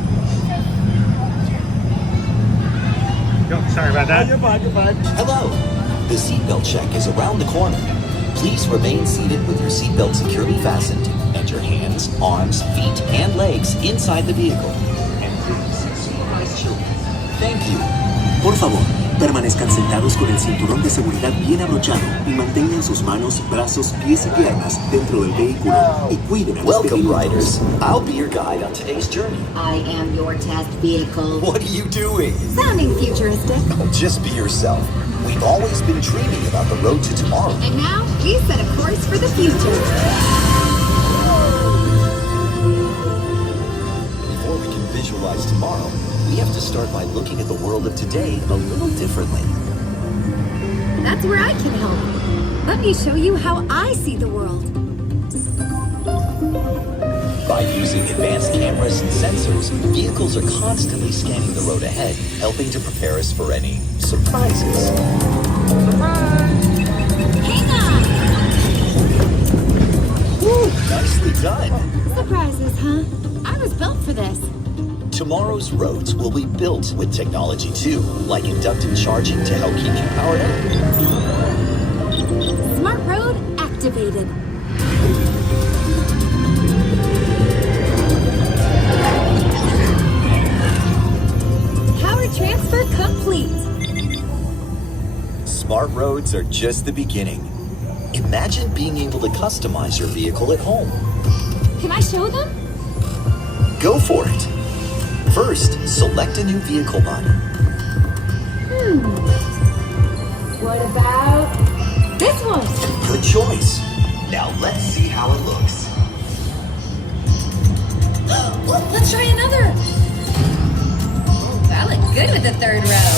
Oh, sorry about that. Oh, you're fine, you're fine. Hello. The seatbelt check is around the corner. Please remain seated with your seatbelt securely fastened and your hands, arms, feet, and legs inside the vehicle. And please supervise children. Thank you. Por favor, permanezcan sentados con el cinturón de seguridad bien abrochado y mantengan sus manos, brazos, pies y piernas dentro del vehículo y cuiden a los Welcome, pequeños. riders. I'll be your guide on today's journey. I am your test vehicle. What are you doing? Sounding futuristic. Oh, just be yourself. We've always been dreaming about the road to tomorrow. And now, we set a course for the future. Before we can visualize tomorrow, we have to start by looking at the world of today a little differently. That's where I can help. Let me show you how I see the world. By using advanced cameras and sensors, vehicles are constantly scanning the road ahead, helping to prepare us for any surprises. Hang on! Woo, nicely done. Surprises, huh? I was built for this. Tomorrow's roads will be built with technology too, like inductive charging to help keep you powered up. Smart road activated. Power transfer complete. Smart roads are just the beginning. Imagine being able to customize your vehicle at home. Can I show them? Go for it. First, select a new vehicle body. What about this one? Good choice. Now let's see how it looks. Let's try another. Oh, that looked good with the third row.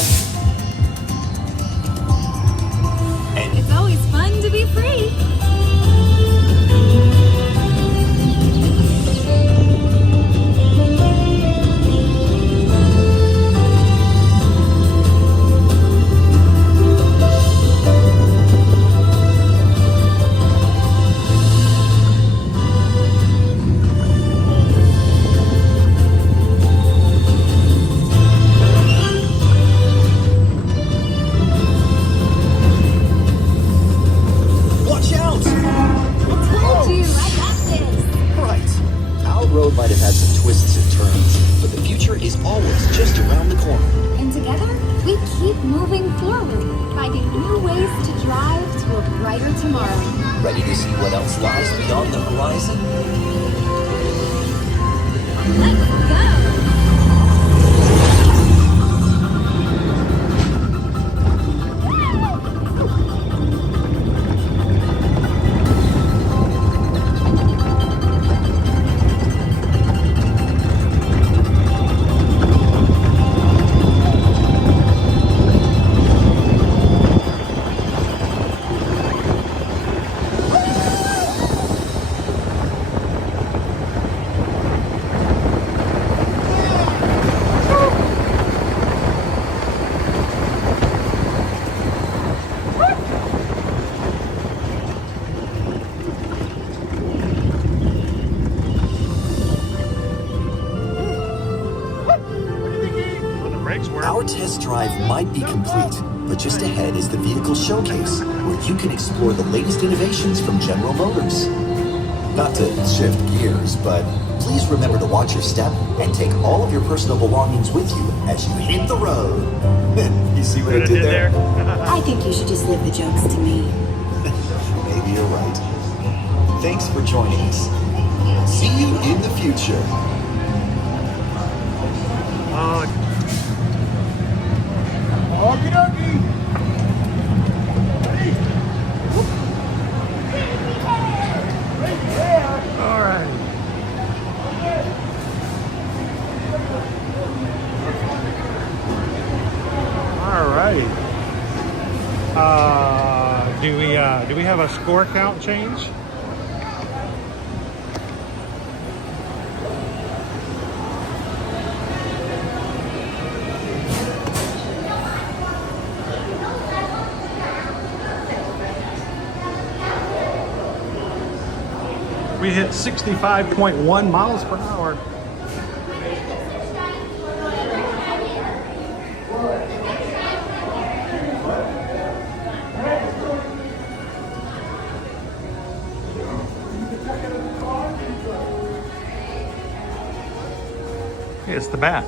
And it's always fun to be free. Might have had some twists and turns, but the future is always just around the corner. And together, we keep moving forward, finding new ways to drive to a brighter tomorrow. Ready to see what else lies beyond the horizon? Let's go! test drive might be complete, but just ahead is the vehicle showcase, where you can explore the latest innovations from General Motors. Not to shift gears, but please remember to watch your step and take all of your personal belongings with you as you hit the road. You see what I did there? I think you should just leave the jokes to me. Maybe you're right. Thanks for joining us. See you in the future. Okie dokie. All right. All right. Do we have a score count change? We hit 65.1 miles per hour. It's the bat.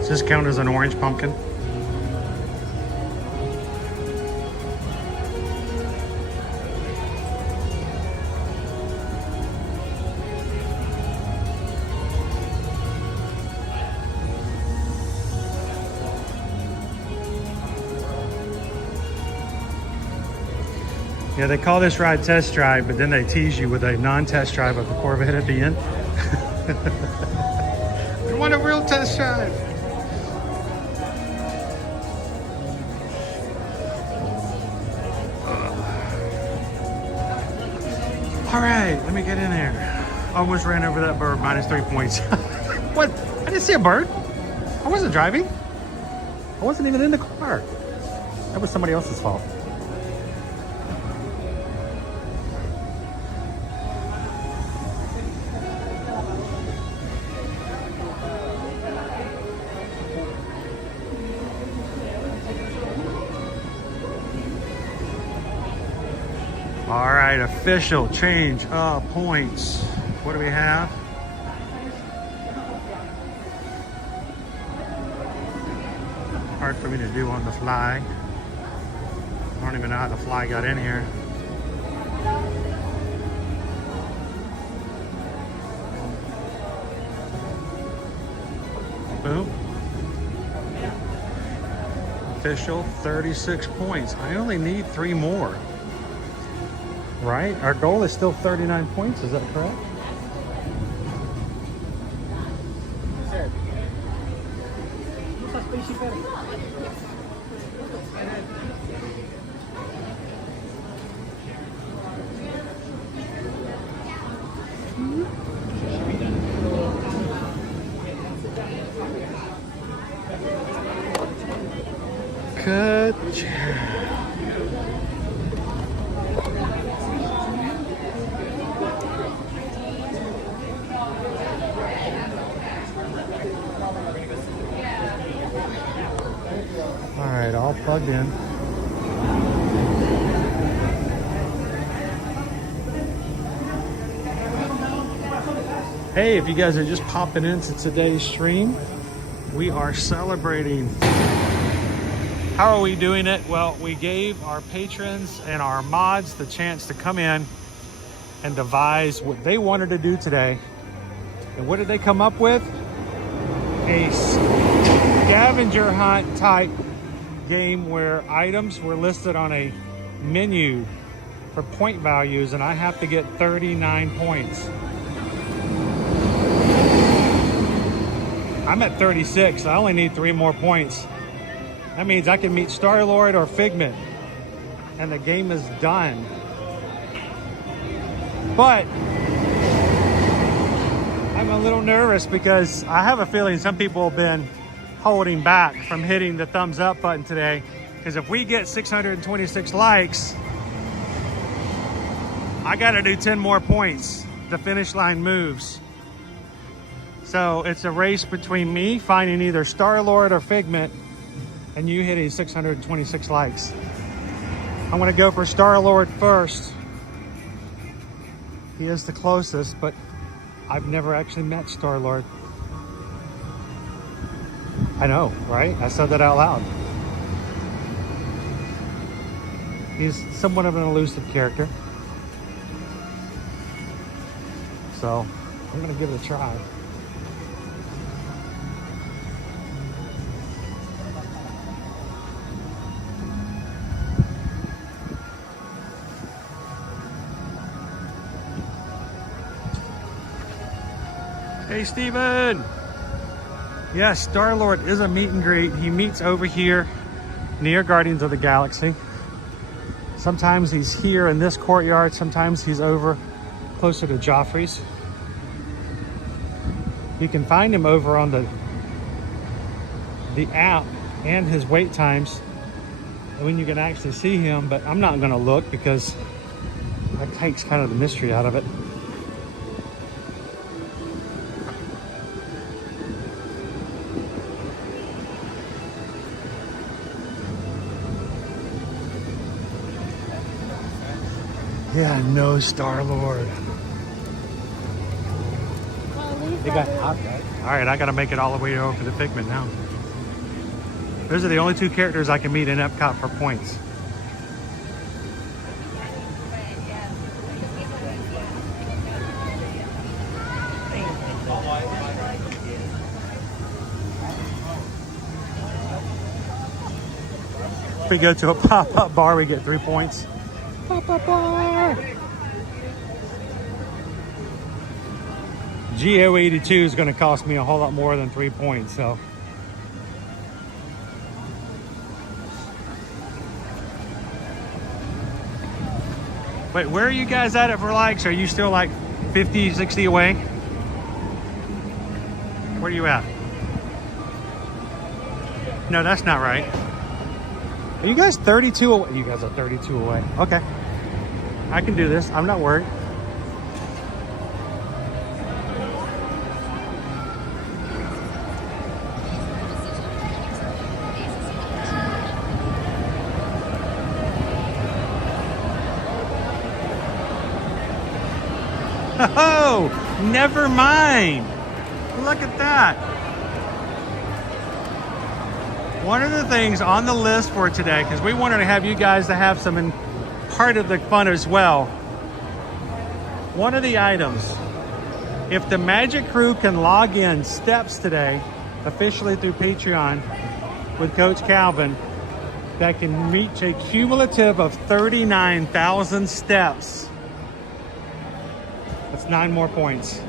Does this count as an orange pumpkin? Yeah, they call this ride test drive, but then they tease you with a non-test drive of the Corvette at the end. We want a real test drive. All right, let me get in there. Almost ran over that bird, -3 points. What? I didn't see a bird. I wasn't driving. I wasn't even in the car. That was somebody else's fault. All right, official change of points. What do we have? Hard for me to do on the fly. I don't even know how the fly got in here. Boom. Official 36 points. I only need 3 more. Right? Our goal is still 39 points, is that correct? Good job. All right, all plugged in. Hey, if you guys are just popping into today's stream, we are celebrating. How are we doing it? Well, we gave our patrons and our mods the chance to come in and devise what they wanted to do today. And what did they come up with? A scavenger hunt type game where items were listed on a menu for point values, and I have to get 39 points. I'm at 36. I only need 3 more points. That means I can meet Star-Lord or Figment, and the game is done. But I'm a little nervous because I have a feeling some people have been holding back from hitting the thumbs up button today, because if we get 626 likes, I got to do 10 more points. The finish line moves. So it's a race between me finding either Star-Lord or Figment and you hitting 626 likes. I'm gonna go for Star-Lord first. He is the closest, but I've never actually met Star-Lord. I know, right? I said that out loud. He's somewhat of an elusive character. So I'm gonna give it a try. Hey, Steven! Yes, Star-Lord is a meet and greet. He meets over here near Guardians of the Galaxy. Sometimes he's here in this courtyard. Sometimes he's over closer to Joffrey's. You can find him over on the app and his wait times when you can actually see him, but I'm not gonna look because that takes kind of the mystery out of it. Yeah, no Star-Lord. All right, I gotta make it all the way over to the Figment now. Those are the only two characters I can meet in Epcot for points. If we go to a pop-up bar, we get 3 points. Pop-up bar! GO82 is going to cost me a whole lot more than 3 points, so. Wait, where are you guys at it for likes? Are you still like 50, 60 away? Where are you at? No, that's not right. Are you guys 32 away? You guys are 32 away. Okay. I can do this. I'm not worried. Oh, never mind. Look at that. One of the things on the list for today, because we wanted to have you guys to have some part of the fun as well. One of the items, if the Magic Crew can log in steps today, officially through Patreon with Coach Calvin, that can reach a cumulative of 39,000 steps. That's 9 more points.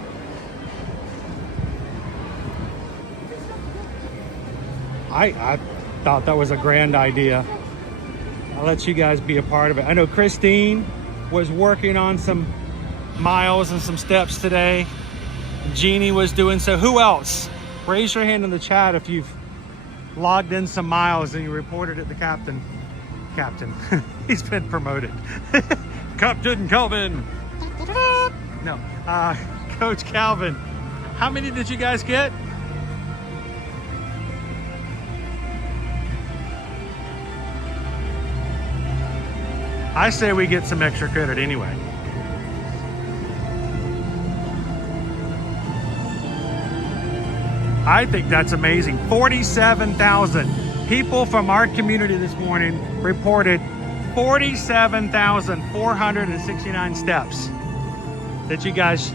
I thought that was a grand idea. I'll let you guys be a part of it. I know Christine was working on some miles and some steps today. Jeannie was doing so. Who else? Raise your hand in the chat if you've logged in some miles and you reported it to Captain. He's been promoted. Captain Calvin. No, Coach Calvin. How many did you guys get? I say we get some extra credit anyway. I think that's amazing. 47,000 people from our community this morning reported 47,469 steps that you guys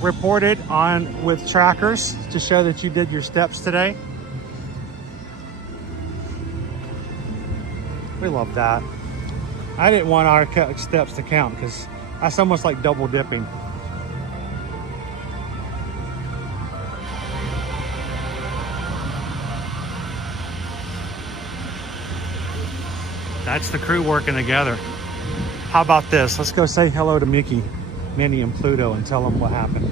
reported on with trackers to show that you did your steps today. We love that. I didn't want our steps to count because that's almost like double dipping. That's the crew working together. How about this? Let's go say hello to Mickey, Minnie, and Pluto and tell them what happened.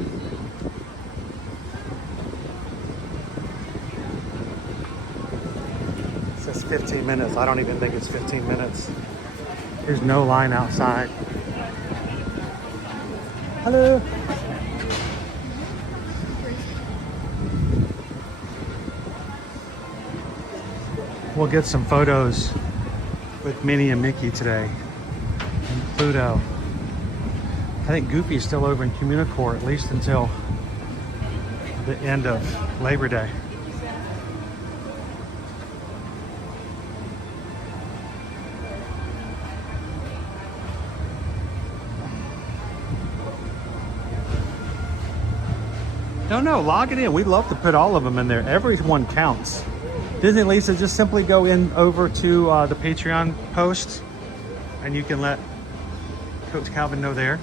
It says 15 minutes. I don't even think it's 15 minutes. There's no line outside. Hello. we'll get some photos with Minnie and Mickey today. And Pluto. I think Goofy's still over in Communicore, at least until the end of Labor Day. No, log it in. We'd love to put all of them in there. Everyone counts. Disney Lisa, just simply go in over to the Patreon post and you can let Coach Calvin know there.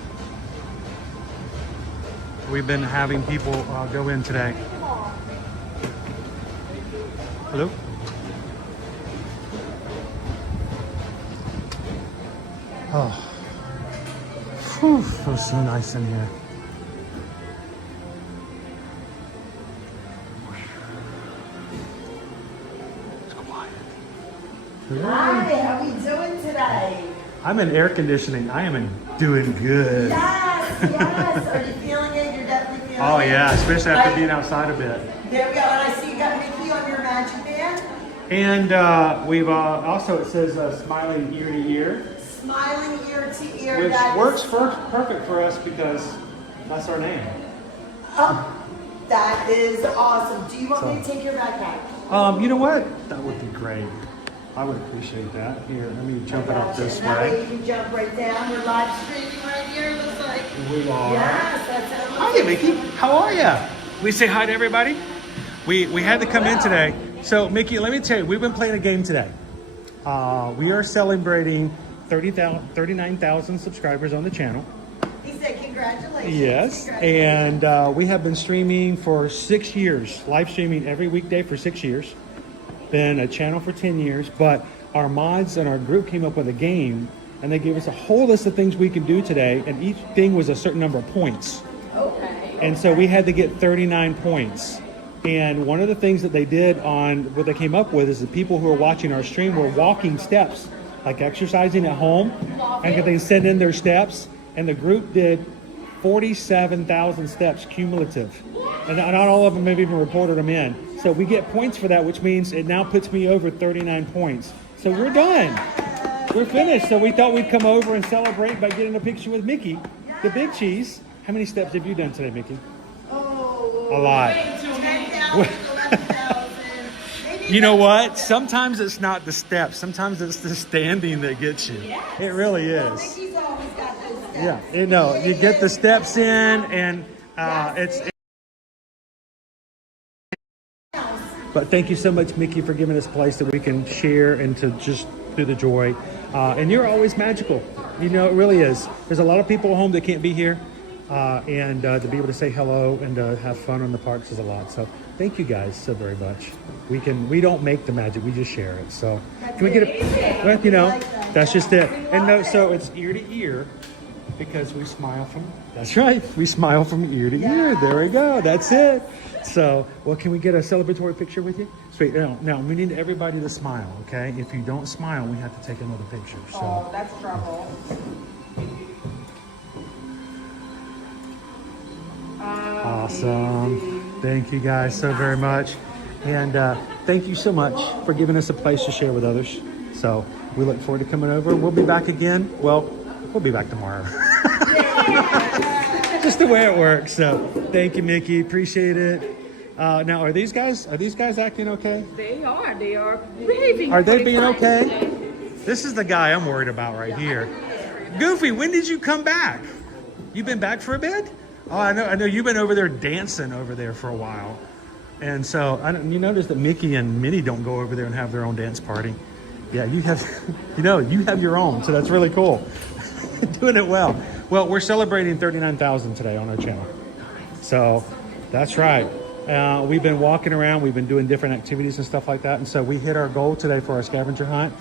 We've been having people go in today. Hello? Oh, whew, feels so nice in here. Hi, how are we doing today? I'm in air conditioning. I am doing good. Yes. Are you feeling it? You're definitely feeling it. Oh yeah, especially after being outside a bit. There we go. And I see you got Mickey on your magic band. And we've also, it says smiling ear to ear. Smiling ear to ear. Which works perfect for us because that's our name. Oh, that is awesome. Do you want me to take your backpack? You know what? That would be great. I would appreciate that. Here, let me jump it up this That way way. you can jump right down. We're live streaming right here, it looks like. We are. Yes, that's how it looks. Hiya, Mickey. How are you? We say hi to everybody. We had to come in today. So, Mickey, let me tell you, we've been playing a game today. We are celebrating 39,000 subscribers on the channel. He said congratulations. Yes, and we have been streaming for 6 years, live streaming every weekday for 6 years. Been a channel for 10 years, but our mods and our group came up with a game and they gave us a whole list of things we can do today, and each thing was a certain number of points. Okay. And so we had to get 39 points. And one of the things that they did on what they came up with is the people who are watching our stream were walking steps, like exercising at home, and they send in their steps, and the group did 47,000 steps cumulative. And not all of them have even reported them in. So we get points for that, which means it now puts me over 39 points. So we're done. We're finished. So we thought we'd come over and celebrate by getting a picture with Mickey, the big cheese. How many steps have you done today, Mickey? A lot. 10,000, 11,000. You know what? Sometimes it's not the steps. Sometimes it's the standing that gets you. It really is. Mickey's always got those steps. Yeah, you know, you get the steps in, and it's. But thank you so much, Mickey, for giving us a place that we can share and to just do the joy. And you're always magical. You know, it really is. There's a lot of people at home that can't be here. And to be able to say hello and to have fun on the parks is a lot. So thank you guys so very much. We don't make the magic, we just share it. So can we get a, well, you know, that's just it. And no, so it's ear to ear because we smile from, that's right. We smile from ear to ear. There we go. That's it. So, well, can we get a celebratory picture with you? Sweet. Now we need everybody to smile, okay? If you don't smile, we have to take another picture. So. Oh, that's trouble. Awesome. Thank you guys so very much. And thank you so much for giving us a place to share with others. So we look forward to coming over. We'll be back again. Well, we'll be back tomorrow. Just the way it works. So thank you, Mickey. Appreciate it. Now, are these guys acting okay? They are. They are behaving. Are they being okay? This is the guy I'm worried about right here. Goofy, when did you come back? You've been back for a bit? Oh, I know you've been over there dancing over there for a while. And so you notice that Mickey and Minnie don't go over there and have their own dance party. Yeah, you have, you have your own. So that's really cool. Doing it well. Well, we're celebrating 39,000 today on our channel. So that's right. We've been walking around. We've been doing different activities and stuff like that. And so we hit our goal today for our scavenger hunt.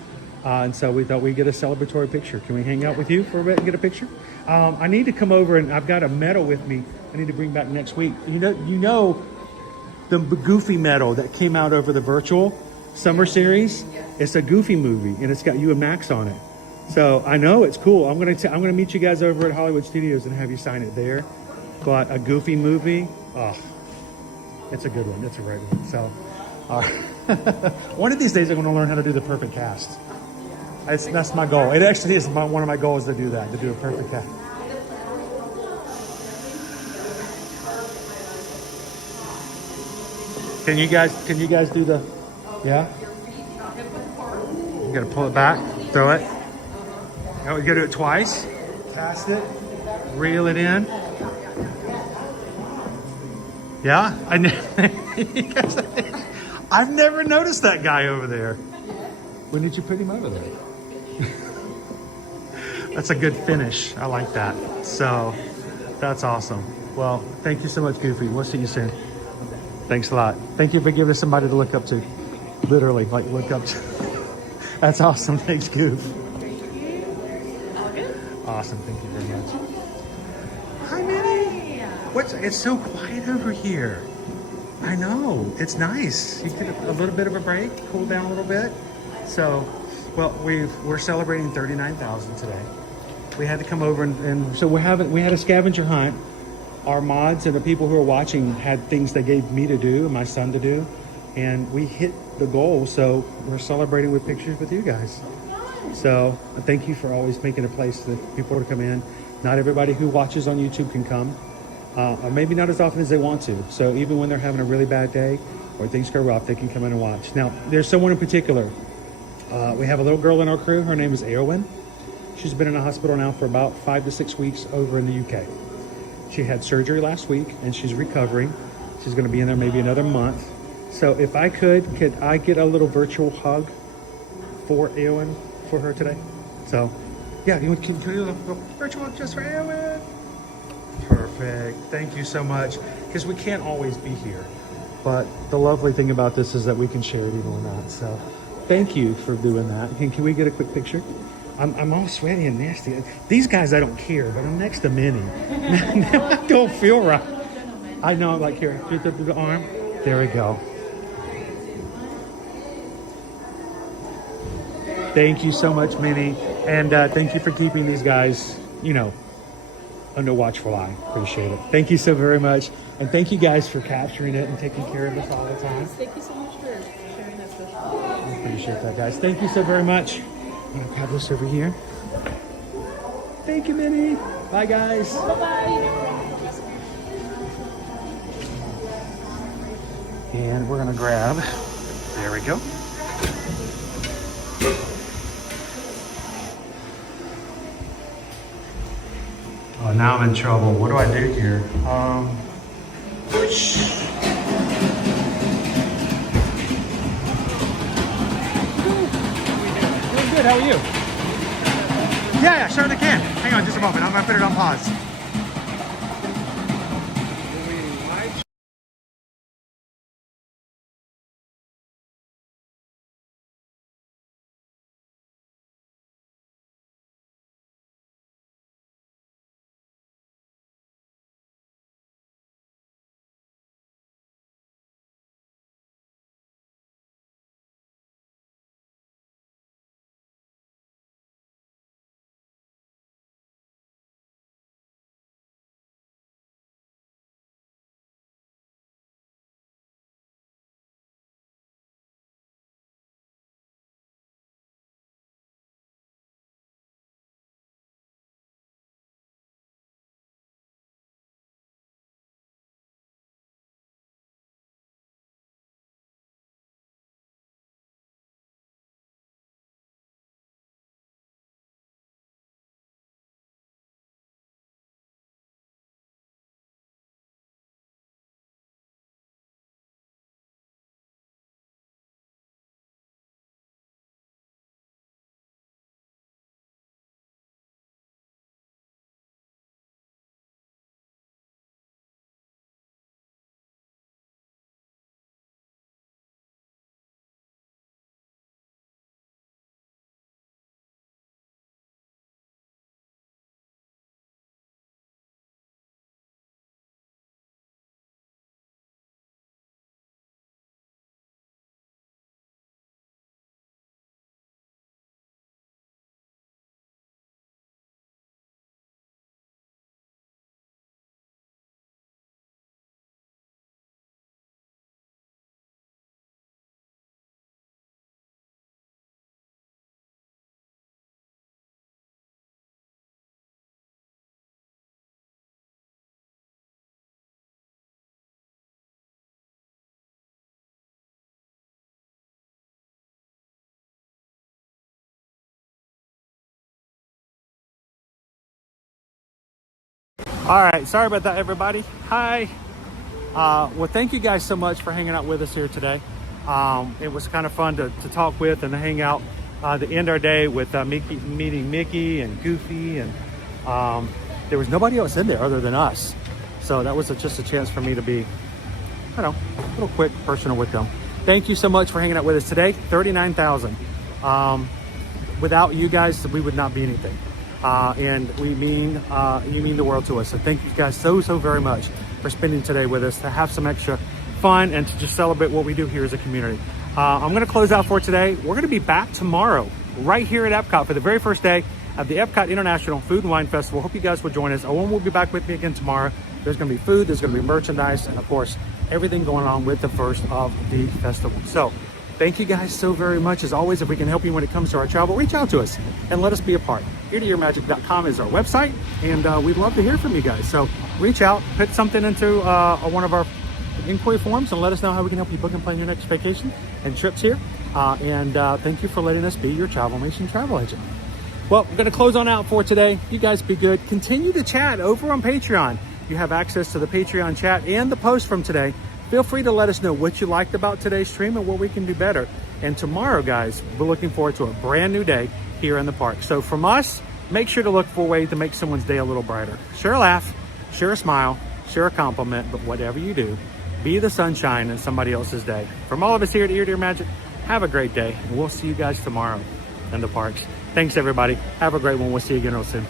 And so we thought we'd get a celebratory picture. Can we hang out with you for a bit and get a picture? I need to come over, and I've got a medal with me I need to bring back next week. You know the Goofy medal that came out over the virtual summer series? It's a Goofy movie, and it's got you and Max on it. So I know it's cool. I'm gonna meet you guys over at Hollywood Studios and have you sign it there. But a Goofy movie, oh, it's a good one. It's a great one. So All right. One of these days, I'm going to learn how to do the perfect cast. That's my goal. It actually is one of my goals to do that, to do a perfect cast. Can you guys do the, yeah? You got to pull it back, throw it. Oh, you got to do it twice. Cast it, reel it in. Yeah, I've never noticed that guy over there. When did you put him over there? That's a good finish. I like that. So that's awesome. Well, thank you so much, Goofy. We'll see you soon. Thanks a lot. Thank you for giving us somebody to look up to. Literally, like look up to. That's awesome. Thanks, Goof. Awesome. Thank you very much. Hi, Minnie. It's so quiet over here. I know. It's nice. You get a little bit of a break, cool down a little bit. So, well, we're celebrating 39,000 today. We had to come over and so we had a scavenger hunt. Our mods and the people who are watching had things they gave me to do and my son to do, and we hit the goal. So we're celebrating with pictures with you guys. So thank you for always making a place that people to come in. Not everybody who watches on YouTube can come, or maybe not as often as they want to. So even when they're having a really bad day or things go rough, they can come in and watch. Now, there's someone in particular. We have a little girl in our crew. Her name is Eowyn. She's been in a hospital now for about 5 to 6 weeks over in the UK. She had surgery last week and she's recovering. She's going to be in there maybe another month. So if I could I get a little virtual hug for Eowyn for her today? So yeah, can you do a virtual hug just for Eowyn? Perfect. Thank you so much. Because we can't always be here. But the lovely thing about this is that we can share it even when not. So thank you for doing that. Can we get a quick picture? I'm all sweaty and nasty. These guys, I don't care, but I'm next to Minnie. I don't feel right. I know, like here, the arm. There we go. Thank you so much, Minnie. And thank you for keeping these guys, under watchful eye. Appreciate it. Thank you so very much. And thank you guys for capturing it and taking care of us all the time. Thank you so much for sharing this with us. I appreciate that, guys. Thank you so very much. I'm gonna grab this over here. Thank you, Minnie. Bye, guys. Bye-bye. And we're gonna grab, there we go. Oh, now I'm in trouble. What do I do here? Good, how are you? Yeah, certainly can. Hang on just a moment. I'm gonna put it on pause. All right, sorry about that, everybody. Hi. Well, thank you guys so much for hanging out with us here today. It was kind of fun to talk with and to hang out, to end our day with meeting Mickey and Goofy, and there was nobody else in there other than us. So that was just a chance for me to be, I don't know, a little quick personal with them. Thank you so much for hanging out with us today. 39,000. Without you guys, we would not be anything. And you mean the world to us. So thank you guys so very much for spending today with us, to have some extra fun and to just celebrate what we do here as a community. I'm going to close out for today. We're going to be back tomorrow right here at Epcot for the very first day of the Epcot International Food and Wine Festival. Hope you guys will join us. Owen will be back with me again tomorrow. There's going to be food, there's going to be merchandise, and of course, everything going on with the first of the festival. So thank you guys so very much. As always, if we can help you when it comes to our travel, reach out to us and let us be a part. eartoearmagic.com is our website, and we'd love to hear from you guys. So reach out, put something into one of our inquiry forms and let us know how we can help you book and plan your next vacation and trips here. Thank you for letting us be your Travelmation travel agent. Well, we're going to close on out for today. You guys be good. Continue to chat over on Patreon. You have access to the Patreon chat and the post from today. Feel free to let us know what you liked about today's stream and what we can do better. And tomorrow, guys, we're looking forward to a brand new day here in the park. So from us, make sure to look for a way to make someone's day a little brighter. Share a laugh, share a smile, share a compliment, but whatever you do, be the sunshine in somebody else's day. From all of us here at Ear to Ear Magic, have a great day, and we'll see you guys tomorrow in the parks. Thanks, everybody. Have a great one. We'll see you again real soon.